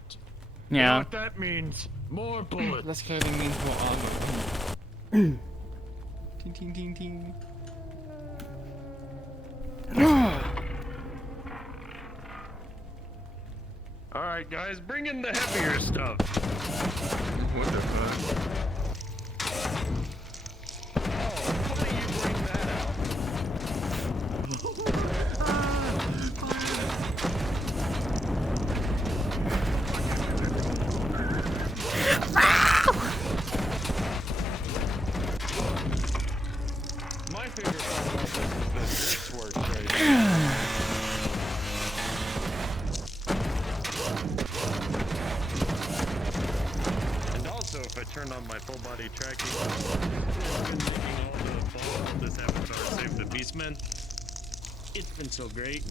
You know Yeah. what that means? More bullets. Less clothing means more armor. Ting ting ting ting. Alright, guys, bring in the heavier stuff. What the fuck? My favorite part about this is the works right now. And also, if I turn on my full body tracking, I've been making all the balls of this avatar save the Beastmen. It's been so great.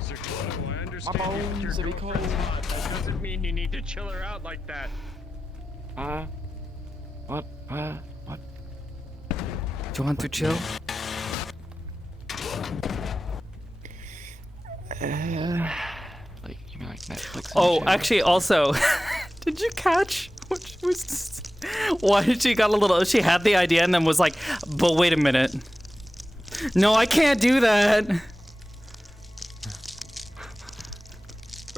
Sakoto, I understand you're your girlfriend's hot. That doesn't mean you need to chill her out like that. What? What? Do you want to chill? Like, you mean like Netflix? and Oh, chill? actually, also, did you catch what she was? Why she got a little? She had the idea and then was like, "But wait a minute, no, I can't do that."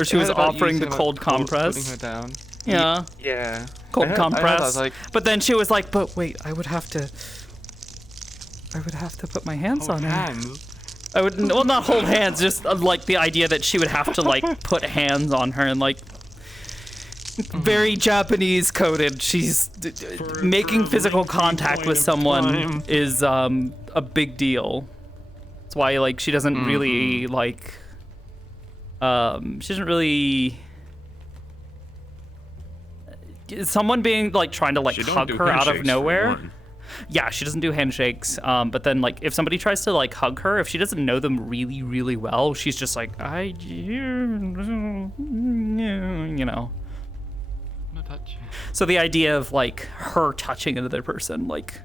Where she I was heard about you offering the saying about cold compress. putting her down. Yeah. Yeah. Cold I compress. was like, But then she was like, but wait, I would have to put my hands on her. I would, well, not hold hands, just like the idea that she would have to like put hands on her and like very Japanese coded. She's making physical contact with someone is a big deal. That's why like she doesn't really like she doesn't really someone being like trying to like hug her out of nowhere. Yeah, she doesn't do handshakes. But then, like, if somebody tries to like hug her, if she doesn't know them really, really well, she's just like, you know. No touch. So the idea of like her touching another person, like,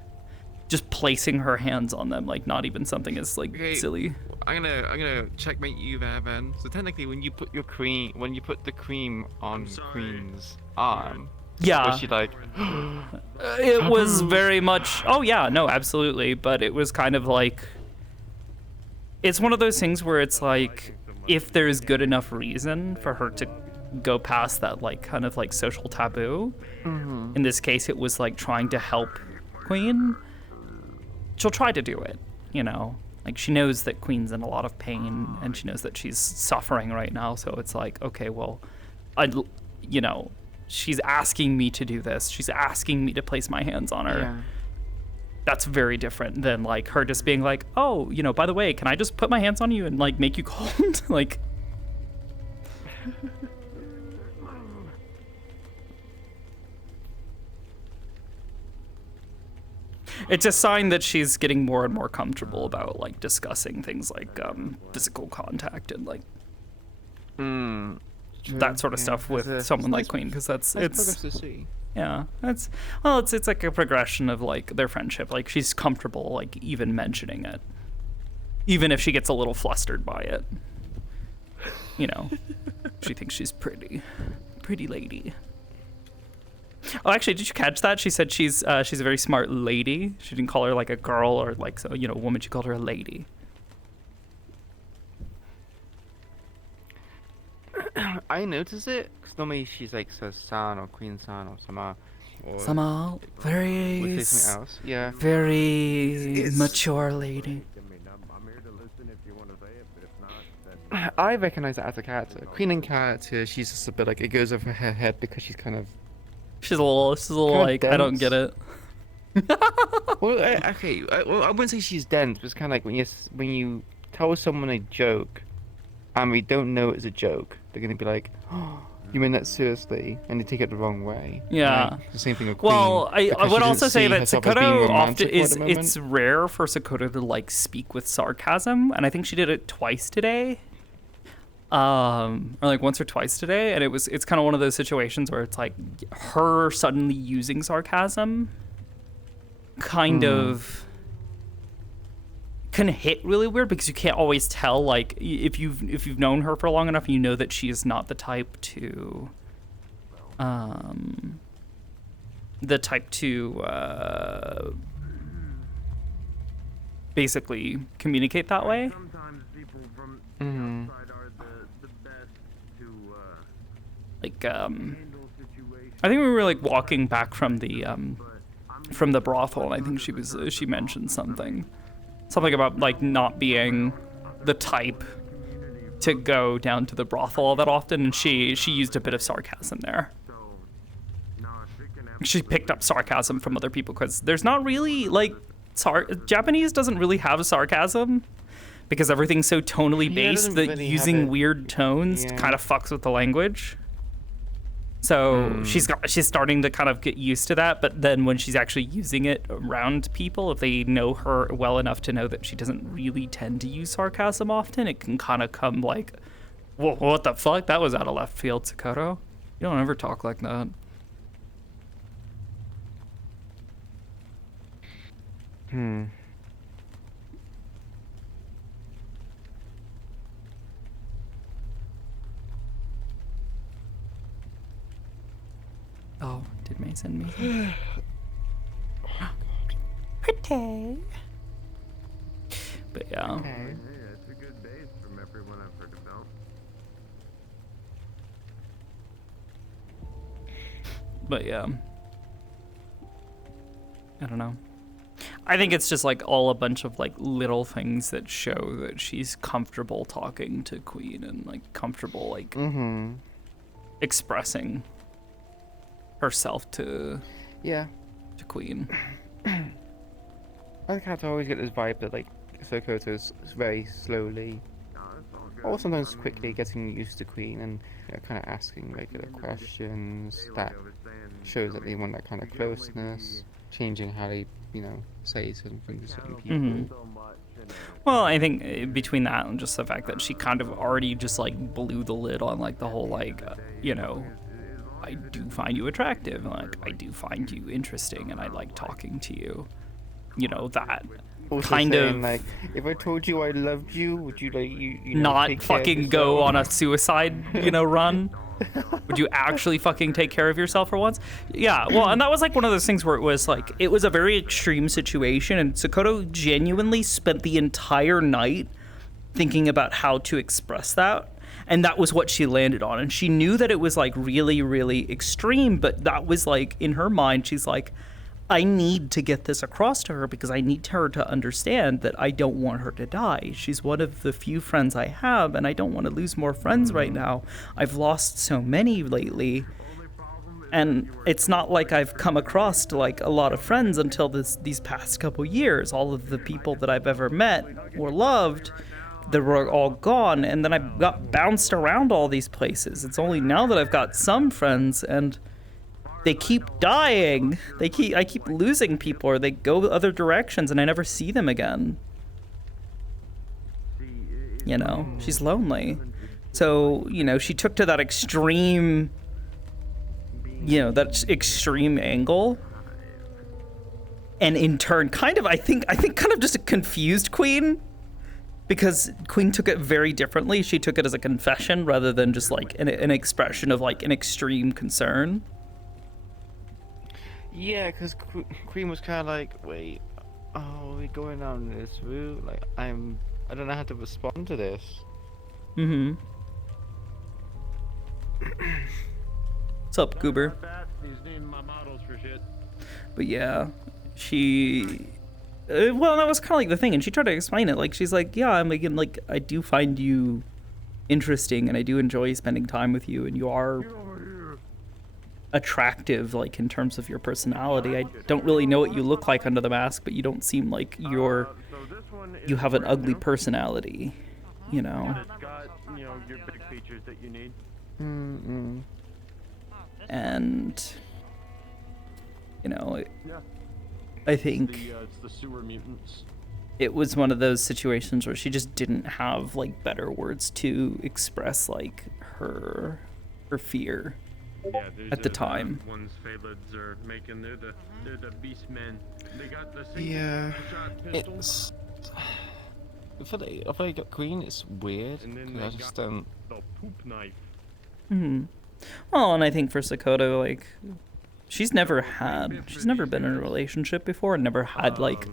just placing her hands on them, like, not even something as like silly. I'm gonna checkmate you there, then. So technically, when you put the cream on Queen's arm. Yeah. Was she like? It was very much. Oh yeah, no, absolutely. But it was kind of like. It's one of those things where it's like, if there's good enough reason for her to go past that like kind of like social taboo. In this case, it was like trying to help Queen. She'll try to do it, you know. Like she knows that Queen's in a lot of pain, and she knows that she's suffering right now. So it's like, okay, well, you know. She's asking me to do this. She's asking me to place my hands on her. Yeah. That's very different than like her just being like, oh, you know, by the way, can I just put my hands on you and like make you cold? Like. It's a sign that she's getting more and more comfortable about like discussing things like physical contact and like. That sort of stuff with someone like Queen, because it's progress to see. Yeah, it's like a progression of like their friendship. Like she's comfortable like even mentioning it, even if she gets a little flustered by it. You know, she thinks she's pretty lady. Oh, actually, did you catch that? She said she's a very smart lady. She didn't call her like a girl or like a woman. She called her a lady. I noticed it because normally she's like says san or queen san or sama. Or Sama, very, would say something else. Yeah. very mature lady. I recognize it as a character. Queen in character, she's just a bit like it goes over her head because she's kind of. She's a little like dense. I don't get it. Well, okay. Well, I wouldn't say she's dense, but it's kind of like when you tell someone a joke, and we don't know it's a joke, they're gonna be like, "Oh, you mean that seriously?" And they take it the wrong way. Yeah. Right? The same thing with Queen. Well, I would also say that Sakoto often is. It's rare for Sakoto to like speak with sarcasm, and I think she did it twice today. Or like once or twice today, and it's kind of one of those situations where it's like her suddenly using sarcasm kind of can hit really weird, because you can't always tell, like if you've known her for long enough, you know that she is not the type to basically communicate that way. Like I think we were like walking back from the brothel, and I think she mentioned something about like not being the type to go down to the brothel all that often, and she used a bit of sarcasm there. She picked up sarcasm from other people, because there's not really like Japanese doesn't really have sarcasm, because everything's so tonally based that really using weird tones kind of fucks with the language. So she's starting to kind of get used to that, but then when she's actually using it around people, if they know her well enough to know that she doesn't really tend to use sarcasm often, it can kind of come like, whoa, what the fuck? That was out of left field, Sakoto. You don't ever talk like that. Oh, did May send me? Pretty. But yeah. It's a good base from everyone I've heard about. But yeah. I don't know. I think it's just like all a bunch of like little things that show that she's comfortable talking to Queen and like comfortable like expressing herself to Queen. I kind of always get this vibe that like Sakoto's very slowly, or sometimes quickly, getting used to Queen and kind of asking regular questions that shows that they want that kind of closeness, changing how they say certain things to certain people. Well, I think between that and just the fact that she kind of already just like blew the lid on like the whole like I do find you attractive, like I do find you interesting, and I like talking to you. That Also kind saying, of like, if I told you I loved you, would you like not take care of fucking go yourself? on a suicide run? Would you actually fucking take care of yourself for once? Yeah, well, and that was like one of those things where it was like it was a very extreme situation, and Sakoto genuinely spent the entire night thinking about how to express that. And that was what she landed on. And she knew that it was like really, really extreme, but that was like in her mind, she's like, I need to get this across to her because I need her to understand that I don't want her to die. She's one of the few friends I have, and I don't want to lose more friends right now. I've lost so many lately. And it's not like I've come across like a lot of friends until these past couple years. All of the people that I've ever met or loved, they were all gone, and then I got bounced around all these places. It's only now that I've got some friends, and they keep dying. I keep losing people, or they go other directions, and I never see them again. She's lonely. So, she took to that extreme, that extreme angle, and in turn, I think kind of just confused Queen. Because Queen took it very differently. She took it as a confession rather than just like an expression of like an extreme concern. Yeah, because Queen was kind of like, wait, we're going down this route. Like, I don't know how to respond to this. What's up, Goober? He's needing my models for shit. But yeah, she. Well, that was kind of like the thing, and she tried to explain it. Like, she's like, yeah, I do find you interesting, and I do enjoy spending time with you, and you are attractive, like, in terms of your personality. I don't really know what you look like under the mask, but you don't seem like you have an ugly personality, It's got, your big features that you need. And, I think It's the sewer mutants. it was one of those situations where she just didn't have like better words to express like her fear at the time. Ones Phalids are making, they're the beast men. They got the shot pistols. It's if I got Queen, it's weird. And then 'cause they I just got don't. the poop knife. Well, and I think for Sakoto, like, she's never been in a relationship before, and never had like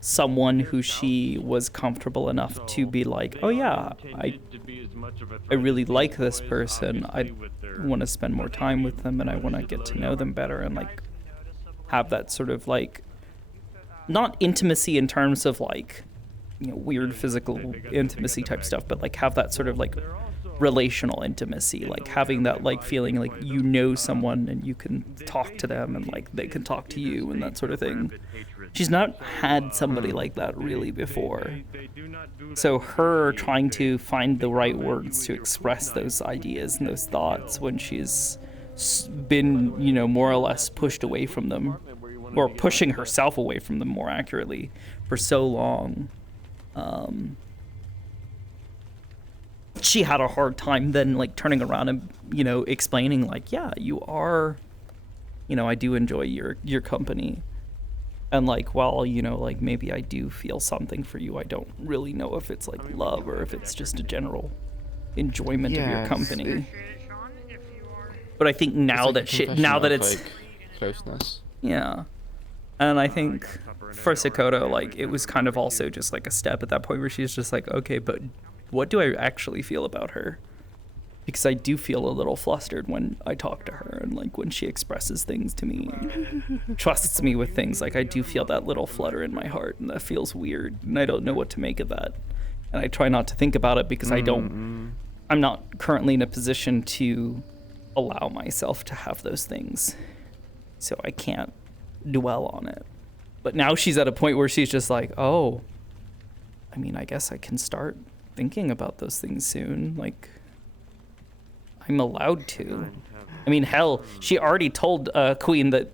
someone who she was comfortable enough to be like, oh yeah, I really like this person. I want to spend more time with them, and I want to get to know them better, and like have that sort of like not intimacy in terms of like weird physical intimacy type stuff, but like have that sort of like relational intimacy, like having that like feeling like someone and you can talk to them and like they can talk to you and that sort of thing. She's not had somebody like that really before. So her trying to find the right words to express those ideas and those thoughts when she's been, more or less pushed away from them, or pushing herself away from them more accurately, for so long. She had a hard time then like turning around and explaining like, yeah, you are, I do enjoy your company, and like, well, like maybe I do feel something for you. I don't really know if it's like love or if it's just a general enjoyment of your company. But I think now that it's like, closeness. Yeah. And I think for Sakoto, like, it was kind of also just like a step at that point where she's just like, okay, but what do I actually feel about her? because I do feel a little flustered when I talk to her and like when she expresses things to me, and trusts me with things. Like I do feel that little flutter in my heart, and that feels weird, and I don't know what to make of that. And I try not to think about it because I'm not currently in a position to allow myself to have those things, so I can't dwell on it. But now she's at a point where she's just like, oh, I mean, I guess I can start thinking about those things soon. Like, I'm allowed to. I mean, hell, she already told Queen that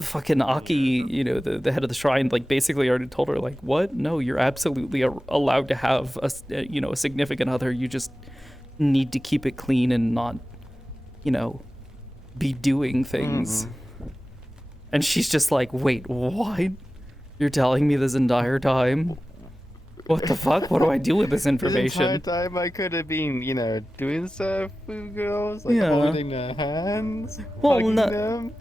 fucking Aki, you know, the head of the shrine, like basically already told her, like, what? No, you're absolutely allowed to have a significant other. You just need to keep it clean and not, you know, be doing things. And she's just like, wait, what? You're telling me this entire time? What the fuck? What do I do with this information? The entire time I could have been, you know, doing stuff with girls, like holding their hands, hugging them.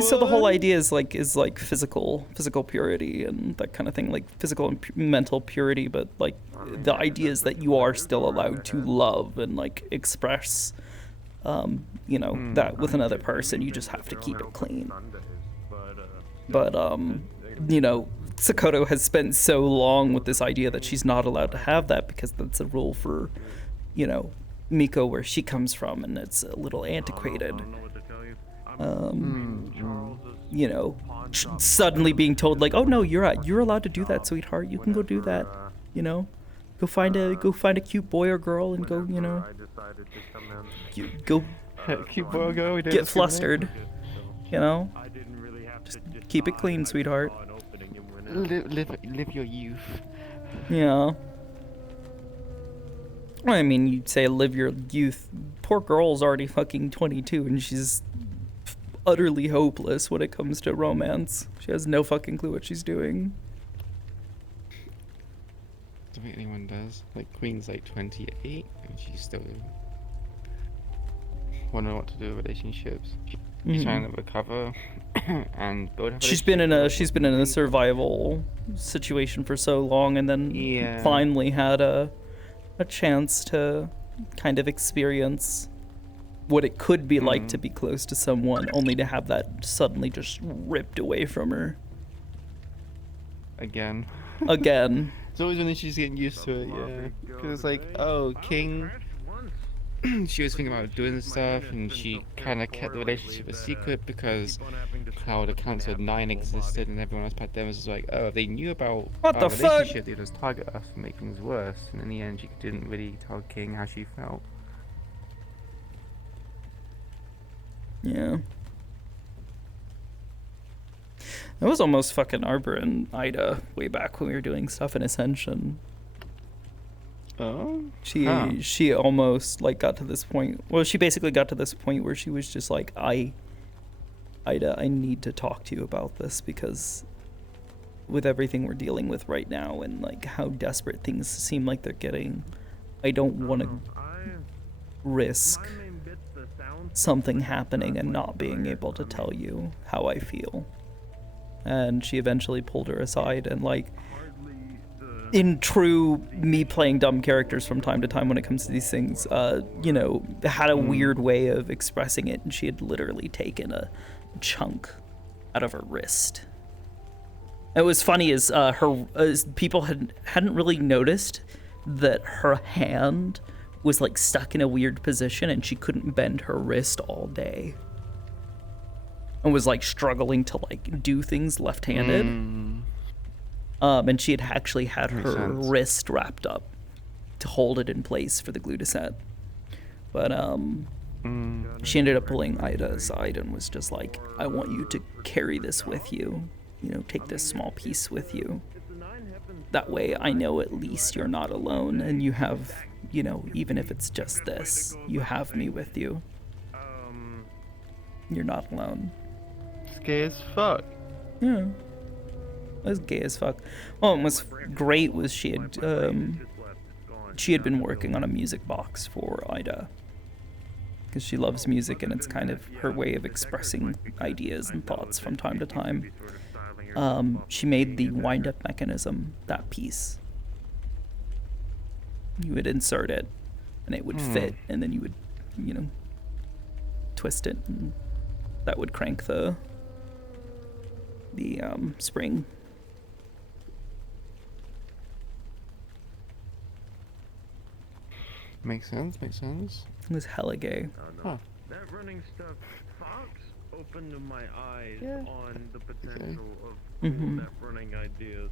So the whole idea is like physical purity and that kind of thing, like physical and mental purity. But like the idea is that you are still allowed to love and like express, you know, that with another person. You just have to keep it clean. But you know, Sakoto has spent so long with this idea that she's not allowed to have that because that's a rule for, you know, Miko where she comes from, and it's a little antiquated. You know, suddenly being told like, oh no, you're allowed to do that, sweetheart. You can go do that. You know, go find a cute boy or girl and go, you know, go cute boy or girl. Get flustered. You know, just keep it clean, sweetheart. Live your youth. Yeah. I mean, you'd say live your youth. Poor girl's already fucking 22 and she's utterly hopeless when it comes to romance. She has no fucking clue what she's doing. I don't think anyone does. Like, Queen's like 28 and she's still wondering what to do with relationships. She's trying to recover and build. She's been in a survival situation for so long, and then finally had a chance to kind of experience what it could be like to be close to someone, only to have that suddenly just ripped away from her. Again. It's always when she's getting used to it, yeah. Because it's like, oh, King. She was thinking about doing stuff, and she kind of kept the relationship a secret because how the Council of 9 existed, and everyone else back then was just like, oh, if they knew about our relationship, they'd just target us and make things worse. And in the end, she didn't really tell King how she felt. Yeah. That was almost fucking Arbor and Ida way back when we were doing stuff in Ascension. Oh? She almost like got to this point. Well, she basically got to this point where she was just like, Ida, I need to talk to you about this because with everything we're dealing with right now and like how desperate things seem like they're getting, I don't want to risk something happening and not being able to tell you how I feel. And she eventually pulled her aside and like, in true me playing dumb characters from time to time when it comes to these things, you know, had a weird way of expressing it, and she had literally taken a chunk out of her wrist. It was funny as people hadn't really noticed that her hand was like stuck in a weird position and she couldn't bend her wrist all day. And was like struggling to like do things left-handed. And she had actually had her wrist wrapped up to hold it in place for the glue to set. But she ended up pulling Ida aside and was just like, I want you to carry this with you. You know, take this small piece with you. That way I know at least you're not alone and you have, you know, even if it's just this, you have me with you. You're not alone. It's gay as fuck. Yeah. It was gay as fuck. Well, what was great was she had been working on a music box for Ida. Because she loves music and it's kind of her way of expressing ideas and thoughts from time to time. She made the wind-up mechanism, that piece. You would insert it and it would fit, and then you would, twist it, and that would crank the spring. Makes sense. It was hella gay. Huh. That running stuff, Fox opened my eyes Yeah. on the potential of Mhm. net running ideas.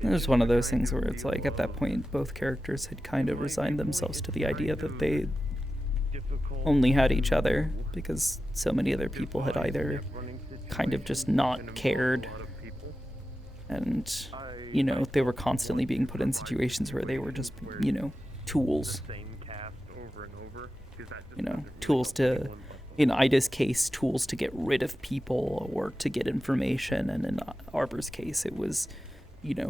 It was one of those things where it's like, at that point, both characters had kind of resigned themselves to the idea that they only had each other, because so many other people had either kind of just not cared, and, they were constantly being put in situations where they were just, tools. Tools to, in Ida's case, tools to get rid of people or to get information, and in Arbor's case, it was,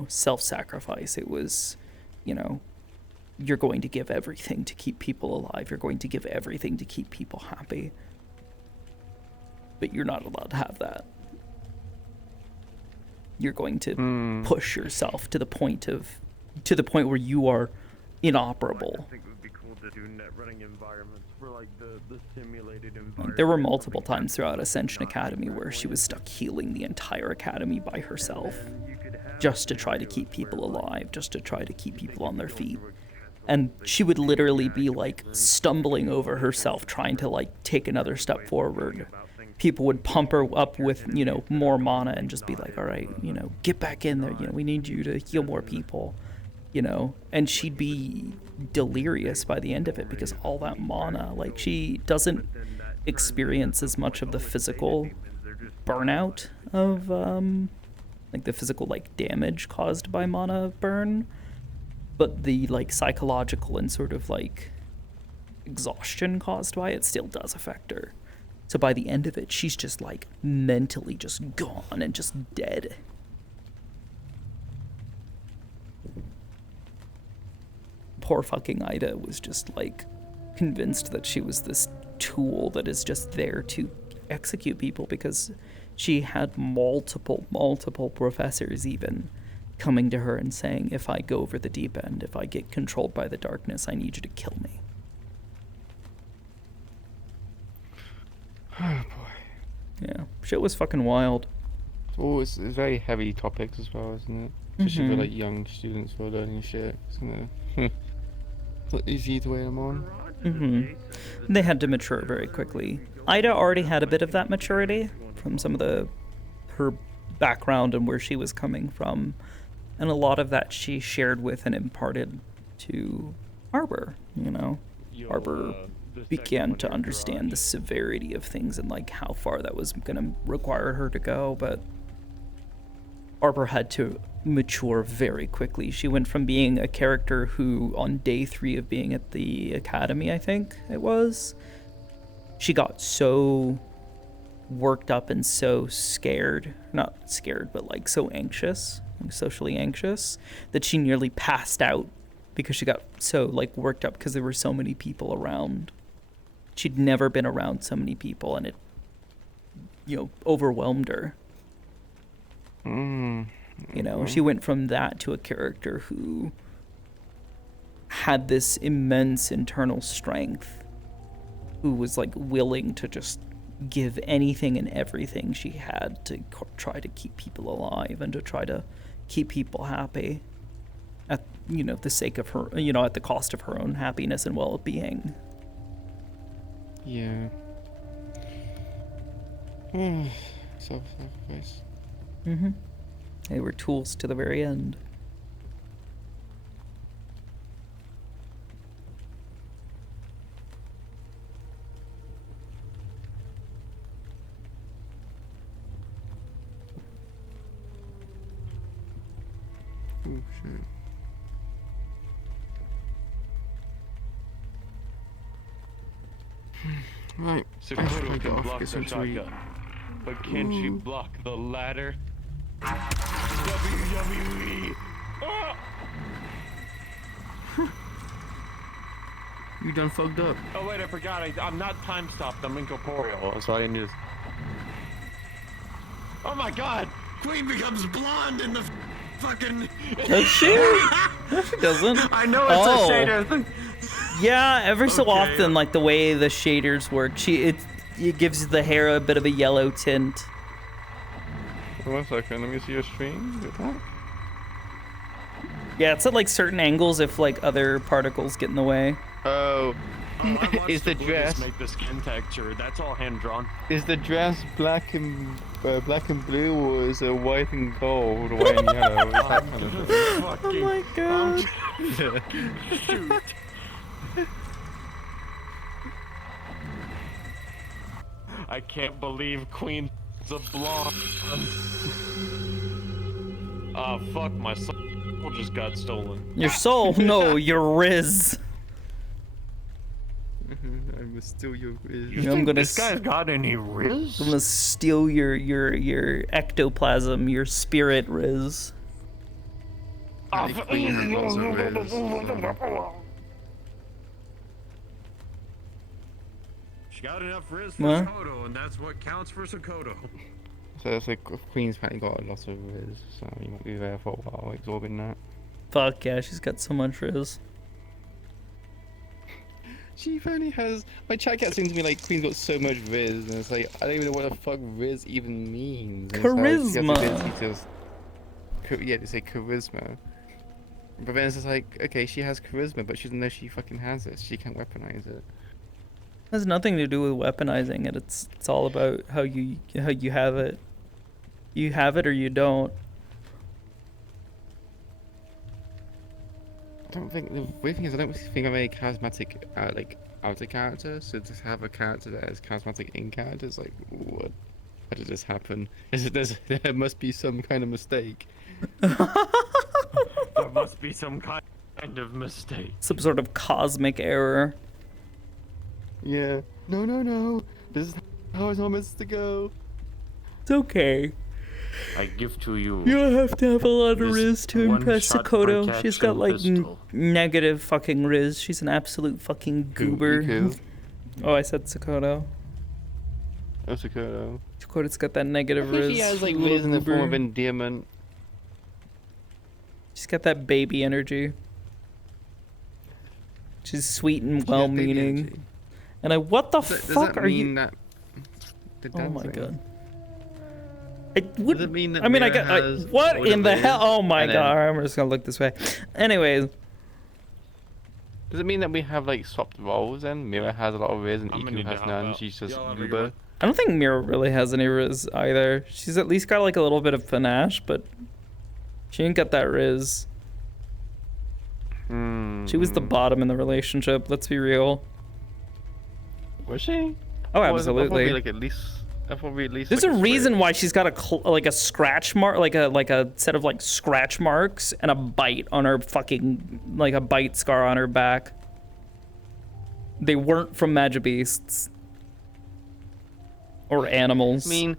self-sacrifice. It was, you're going to give everything to keep people alive. You're going to give everything to keep people happy. But you're not allowed to have that. You're going to push yourself to the point where you are inoperable. I think it would be cool to do net running environments for like the simulated environment. There were multiple times throughout Ascension Academy where she was stuck healing the entire academy by herself, just to try to keep people alive, just to try to keep people on their feet. And she would literally be like stumbling over herself, trying to like take another step forward. People would pump her up with, more mana and just be like, all right, get back in there. We need you to heal more people, and she'd be delirious by the end of it because all that mana, like, she doesn't experience as much of the physical burnout of, like the physical, like, damage caused by mana burn, but the, like, psychological and sort of, like, exhaustion caused by it still does affect her. So by the end of it, she's just, like, mentally just gone and just dead. Poor fucking Ida was just, like, convinced that she was this tool that is just there to execute people, because she had multiple professors even coming to her and saying, if I go over the deep end, if I get controlled by the darkness, I need you to kill me. Oh boy. Yeah, shit was fucking wild. Oh, it's very heavy topics as well, isn't it? Especially for like young students who are learning shit. It's gonna not easy to weigh them on. They had to mature very quickly. Ida already had a bit of that maturity from some of her background and where she was coming from, and a lot of that she shared with and imparted to Arbor. Arbor began to understand the severity of things and like how far that was going to require her to go, but Arbor had to mature very quickly. She went from being a character who, on day 3 of being at the academy, I think it was, she got so worked up and so scared, not scared, but like so anxious, like socially anxious, that she nearly passed out because she got so like worked up because there were so many people around. She'd never been around so many people, and it, overwhelmed her. She went from that to a character who had this immense internal strength, who was like willing to just give anything and everything she had to try to keep people alive and to try to keep people happy at, the sake of her, at the cost of her own happiness and well-being. Yeah. Self-sacrifice. They were tools to the very end. Oh shit. Right. Sakoto can block the shotgun, but can she block the ladder? WWE! Oh! You done fucked up. Oh wait, I forgot. I'm not time stopped. I'm incorporeal, so I can just. Oh my God! Queen becomes blonde in the fucking. Does she? No, she doesn't. I know it's a shade of thing. Yeah, ever so often, like the way the shaders work, it gives the hair a bit of a yellow tint. 1 second, let me see your stream. Good luck. Yeah, it's at like certain angles if like other particles get in the way. Oh, is the dress make the skin texture? That's all hand drawn. Is the dress black and blue, or is it white and gold, or white and yellow? That kind of thing. Oh my god! Shoot. I can't believe Queen's a blonde. Ah, fuck, my soul just got stolen. Your soul? No, your Riz. I must steal your Riz. You think this guy's got any Riz? I'm gonna steal your ectoplasm, your spirit Riz. Oh, she got enough Riz for What? Sakoto, and that's what counts for Sakoto. So it's like Queen's apparently got a lot of Riz, so you might be there for a while absorbing that. Fuck yeah, she's got so much Riz. She apparently has. My chat kept saying to me like Queen's got so much Riz, and it's like I don't even know what the fuck Riz even means. And Charisma. Yeah, they say charisma. But then it's just like, okay, she has charisma, but she doesn't know she fucking has it. She can't weaponize it. It has nothing to do with weaponizing it. It's all about how you have it. You have it or you don't. I don't think the weird thing is I don't think I'm a charismatic like outer character. So to have a character that is charismatic in character is like, what? How did this happen? There must be some kind of mistake. There must be some kind of mistake. Some sort of cosmic error. Yeah. No. This is how it's all meant to go. It's okay. I give to you. You don't have to have a lot of this Riz to impress one-shot Sakoto. break She's got action like pistol. negative fucking Riz. She's an absolute fucking goober. Who? Oh, I said Sakoto. Oh, Sakoto. Sakoto's got that negative I think Riz. she has like Little Riz in the form of goober. endearment. She's got that baby energy. She's sweet and She has baby well-meaning. energy. And what the Does fuck that are you? mean that the Oh my dancing? god. I would. Does it mean that I mean, I Mira got. has What what in it the is, hell? Oh my and god! then- I'm just gonna look this way. Anyways, Does it mean that we have like swapped roles then? Mira has a lot of Riz and I'm gonna Iku need to has help none. out. She's just Y'all have a good goober. one. I don't think Mira really has any Riz either. She's at least got like a little bit of panache, but she ain't got that Riz. She was the bottom in the relationship. Let's be real. Was she? Oh, I thought absolutely. we, like at least. I thought we at least. There's like, a reason split. why she's got like a scratch mark, like a set of like scratch marks and a bite on her fucking like a bite scar on her back. They weren't from Magibeasts or animals. I mean,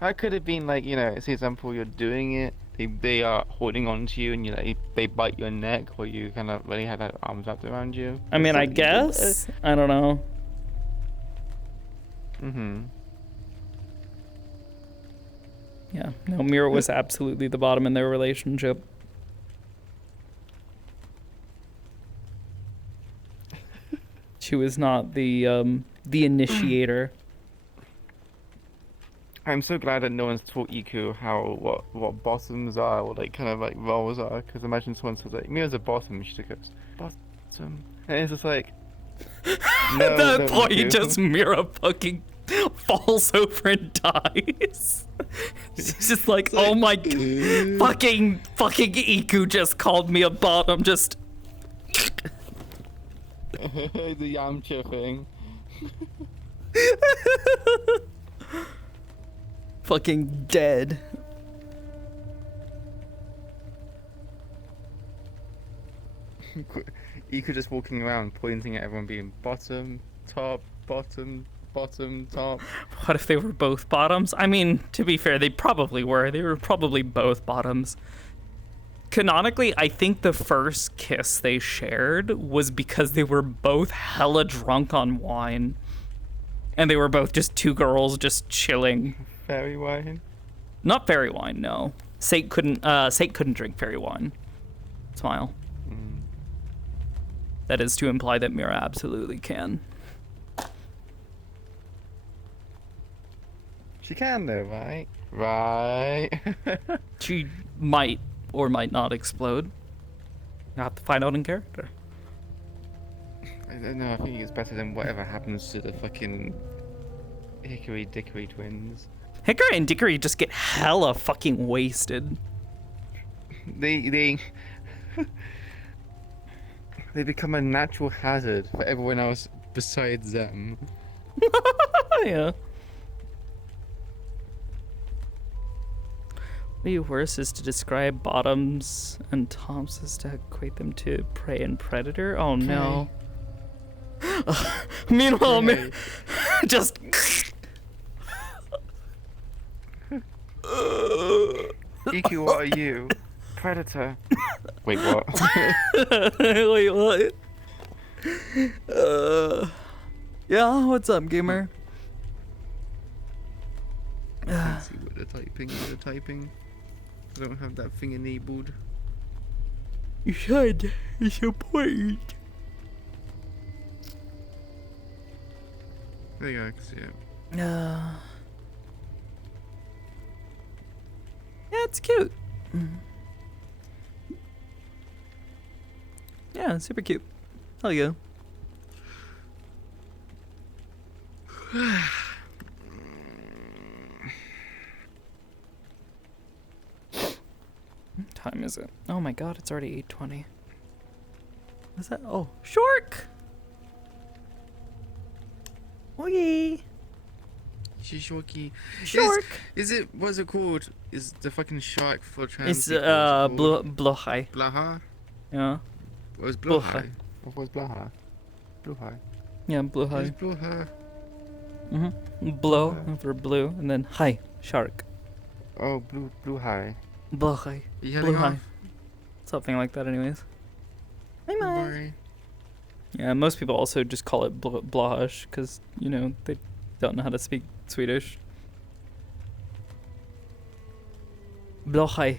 that could have been like, you know, say example, you're doing it, they are holding on to you, and you like they bite your neck, or you kind of really have their arms wrapped around you. I mean, I Something- guess I don't know. Yeah, no, Mira was absolutely the bottom in their relationship. She was not the initiator. I'm so glad that no one's taught Iku how what bottoms are, or like kind of like roles are. Because imagine someone says like, "Mira's a bottom," and she just goes, "Bottom," and it's just like. No, At that no, point, Iku. just Mira fucking falls over and dies. She's just like, oh my, fucking Iku just called me a bottom. Just The Yamcha thing. fucking dead. Iku just walking around pointing at everyone being bottom, top, bottom, bottom, top. What if they were both bottoms? I mean, to be fair, they probably were. They were probably both bottoms. Canonically, I think the first kiss they shared was because they were both hella drunk on wine. And they were both just two girls just chilling. Fairy wine? Not fairy wine, no. Sate couldn't drink fairy wine. Smile. That is to imply that Mira absolutely can. She can though, right? Right. She might or might not explode. You have to find out in character. I don't know, I think it's better than whatever happens to the fucking Hickory Dickory twins. Hickory and Dickory just get hella fucking wasted. They they become a natural hazard for everyone else besides them. Yeah. The worst is to describe bottoms and tops is to equate them to prey and predator. Oh no. Meanwhile, just. EQ, what are you? Predator. Wait, what? Wait, what? Yeah, what's up, gamer? Let's see what they're typing. I don't have that thing enabled. You should. It's important. There you go, I can see it. Yeah, it's cute. Yeah, super cute. Hell yeah. What time is it? Oh my god, it's already 8:20. What's that? Oh, shark! Oi! Sharky. Shark! Is it, what's it called? Is the fucking shark for trans It's people, Blowhigh. Blaha? Yeah. What was Blowhigh. Blaha? What was Blaha? Blowhigh. Yeah, Blowhigh. Blowhigh. Blow for blue, and then high, shark. Oh, blue high. Blowhigh. Are you heading off? Something like that, anyways. Bye bye. Bye. Yeah, most people also just call it Blahash because, you know, they don't know how to speak Swedish. Blowhigh.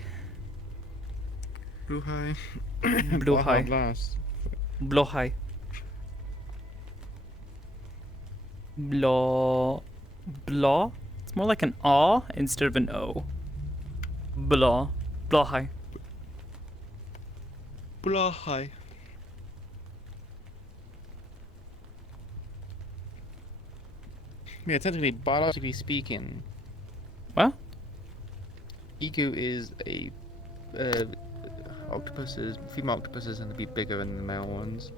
Blue high. Blowhigh. Blast. Blowhigh. Blah. It's more like an A instead of an O. Blah. Blowhigh. Blahai. Yeah, technically, biologically speaking. What? Iku is a octopuses, female octopuses tend to be bigger than the male ones.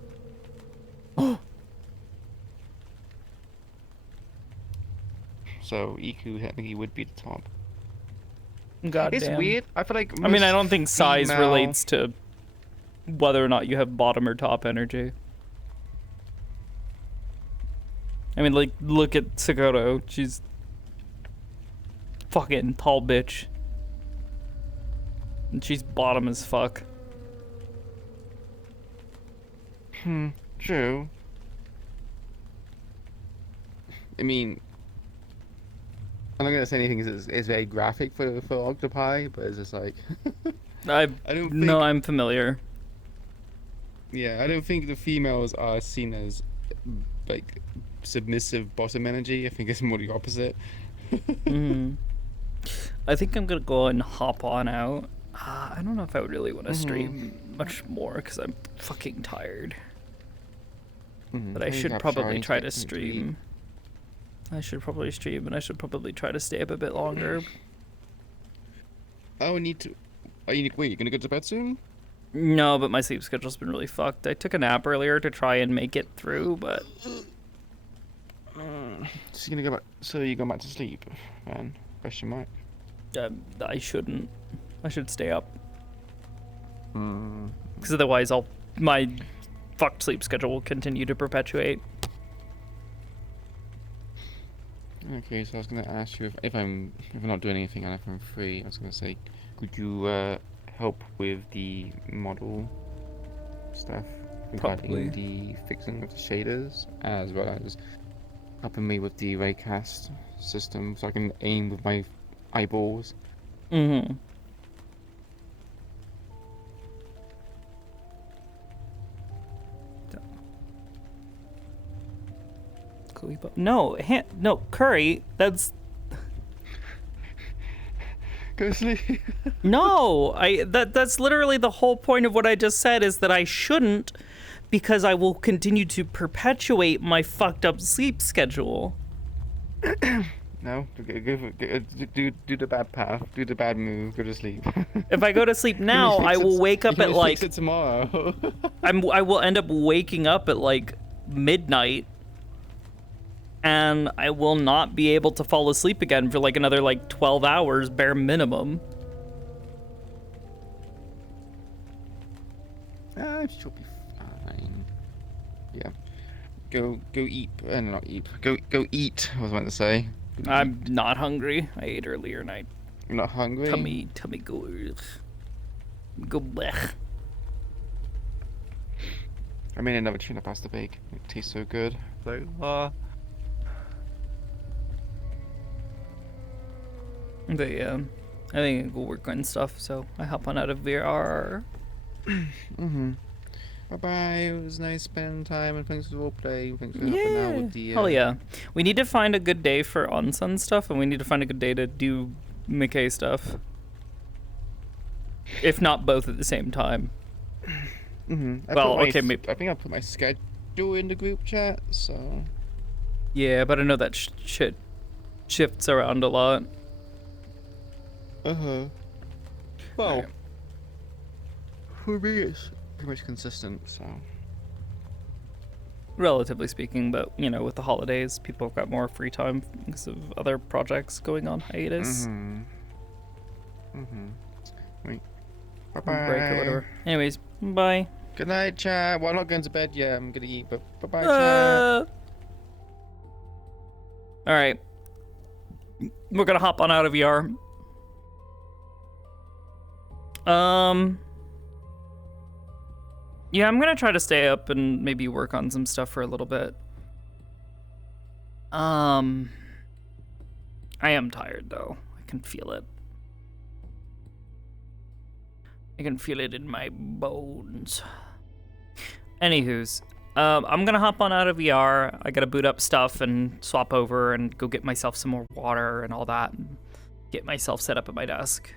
So Iku technically would be the top. God It's damn. weird. I feel like I mean, I most don't think size female- relates to whether or not you have bottom or top energy. I mean, like, look at Sakoto. She's fucking tall bitch. And she's bottom as fuck. True. I mean, I'm not gonna say anything. It's very graphic for octopi, but it's just like I don't no, I'm familiar. yeah, I don't think the females are seen as like submissive bottom energy. I think it's more the opposite. I think I'm gonna go and hop on out. I don't know if I would really want to stream much more because I'm fucking tired. But I should probably try to stream. I should probably stream, and I should probably try to stay up a bit longer. Oh, need to. Wait, you're gonna go to bed soon? No, but my sleep schedule's been really fucked. I took a nap earlier to try and make it through, but So you're gonna go back. So you go back to sleep, man? Question mark. I shouldn't. I should stay up. Hmm. Because otherwise, my fucked sleep schedule will continue to perpetuate. Okay, so I was gonna ask you if I'm not doing anything and if I'm free, I was gonna say, could you help with the model stuff regarding Probably. the fixing of the shaders, as well as helping me with the raycast system, so I can aim with my eyeballs. Mm-hmm. but no, no, Curry, that's... Go sleep. No, that's literally the whole point of what I just said, is that I shouldn't, because I will continue to perpetuate my fucked up sleep schedule. No, do the bad path, do the bad move, go to sleep. If I go to sleep now, I will wake up at like... Fix it tomorrow. I will end up waking up at like midnight, and I will not be able to fall asleep again for like another like 12 hours bare minimum. She'll be fine. Yeah. Go eat. Not eat. Go eat. I was meant to say. I'm not hungry. I ate earlier and You're not hungry? Tummy go blech. I made another tuna pasta bake. It tastes so good. Like, But yeah, I think I go work on stuff, so I hop on out of VR. Bye-bye. It was nice spending time, and thanks for all play. Thanks for helping out with the... Hell yeah. We need to find a good day for Onsen stuff, and we need to find a good day to do Mickey stuff. If not both at the same time. Well, okay, maybe... I think I put my schedule in the group chat, so... Yeah, but I know that shit shifts around a lot. Well, for me, it's pretty much consistent, so... Relatively speaking, but, you know, with the holidays, people have got more free time because of other projects going on hiatus. Wait. Bye-bye. Break or whatever. Anyways, bye. Good night, chat. Well, I'm not going to bed yet. I'm going to eat, but bye-bye, chat. Alright. We're gonna hop on out of VR. Yeah, I'm gonna try to stay up and maybe work on some stuff for a little bit. I am tired though. I can feel it. I can feel it in my bones. Anywho's, I'm gonna hop on out of VR. I gotta boot up stuff and swap over and go get myself some more water and all that, and get myself set up at my desk.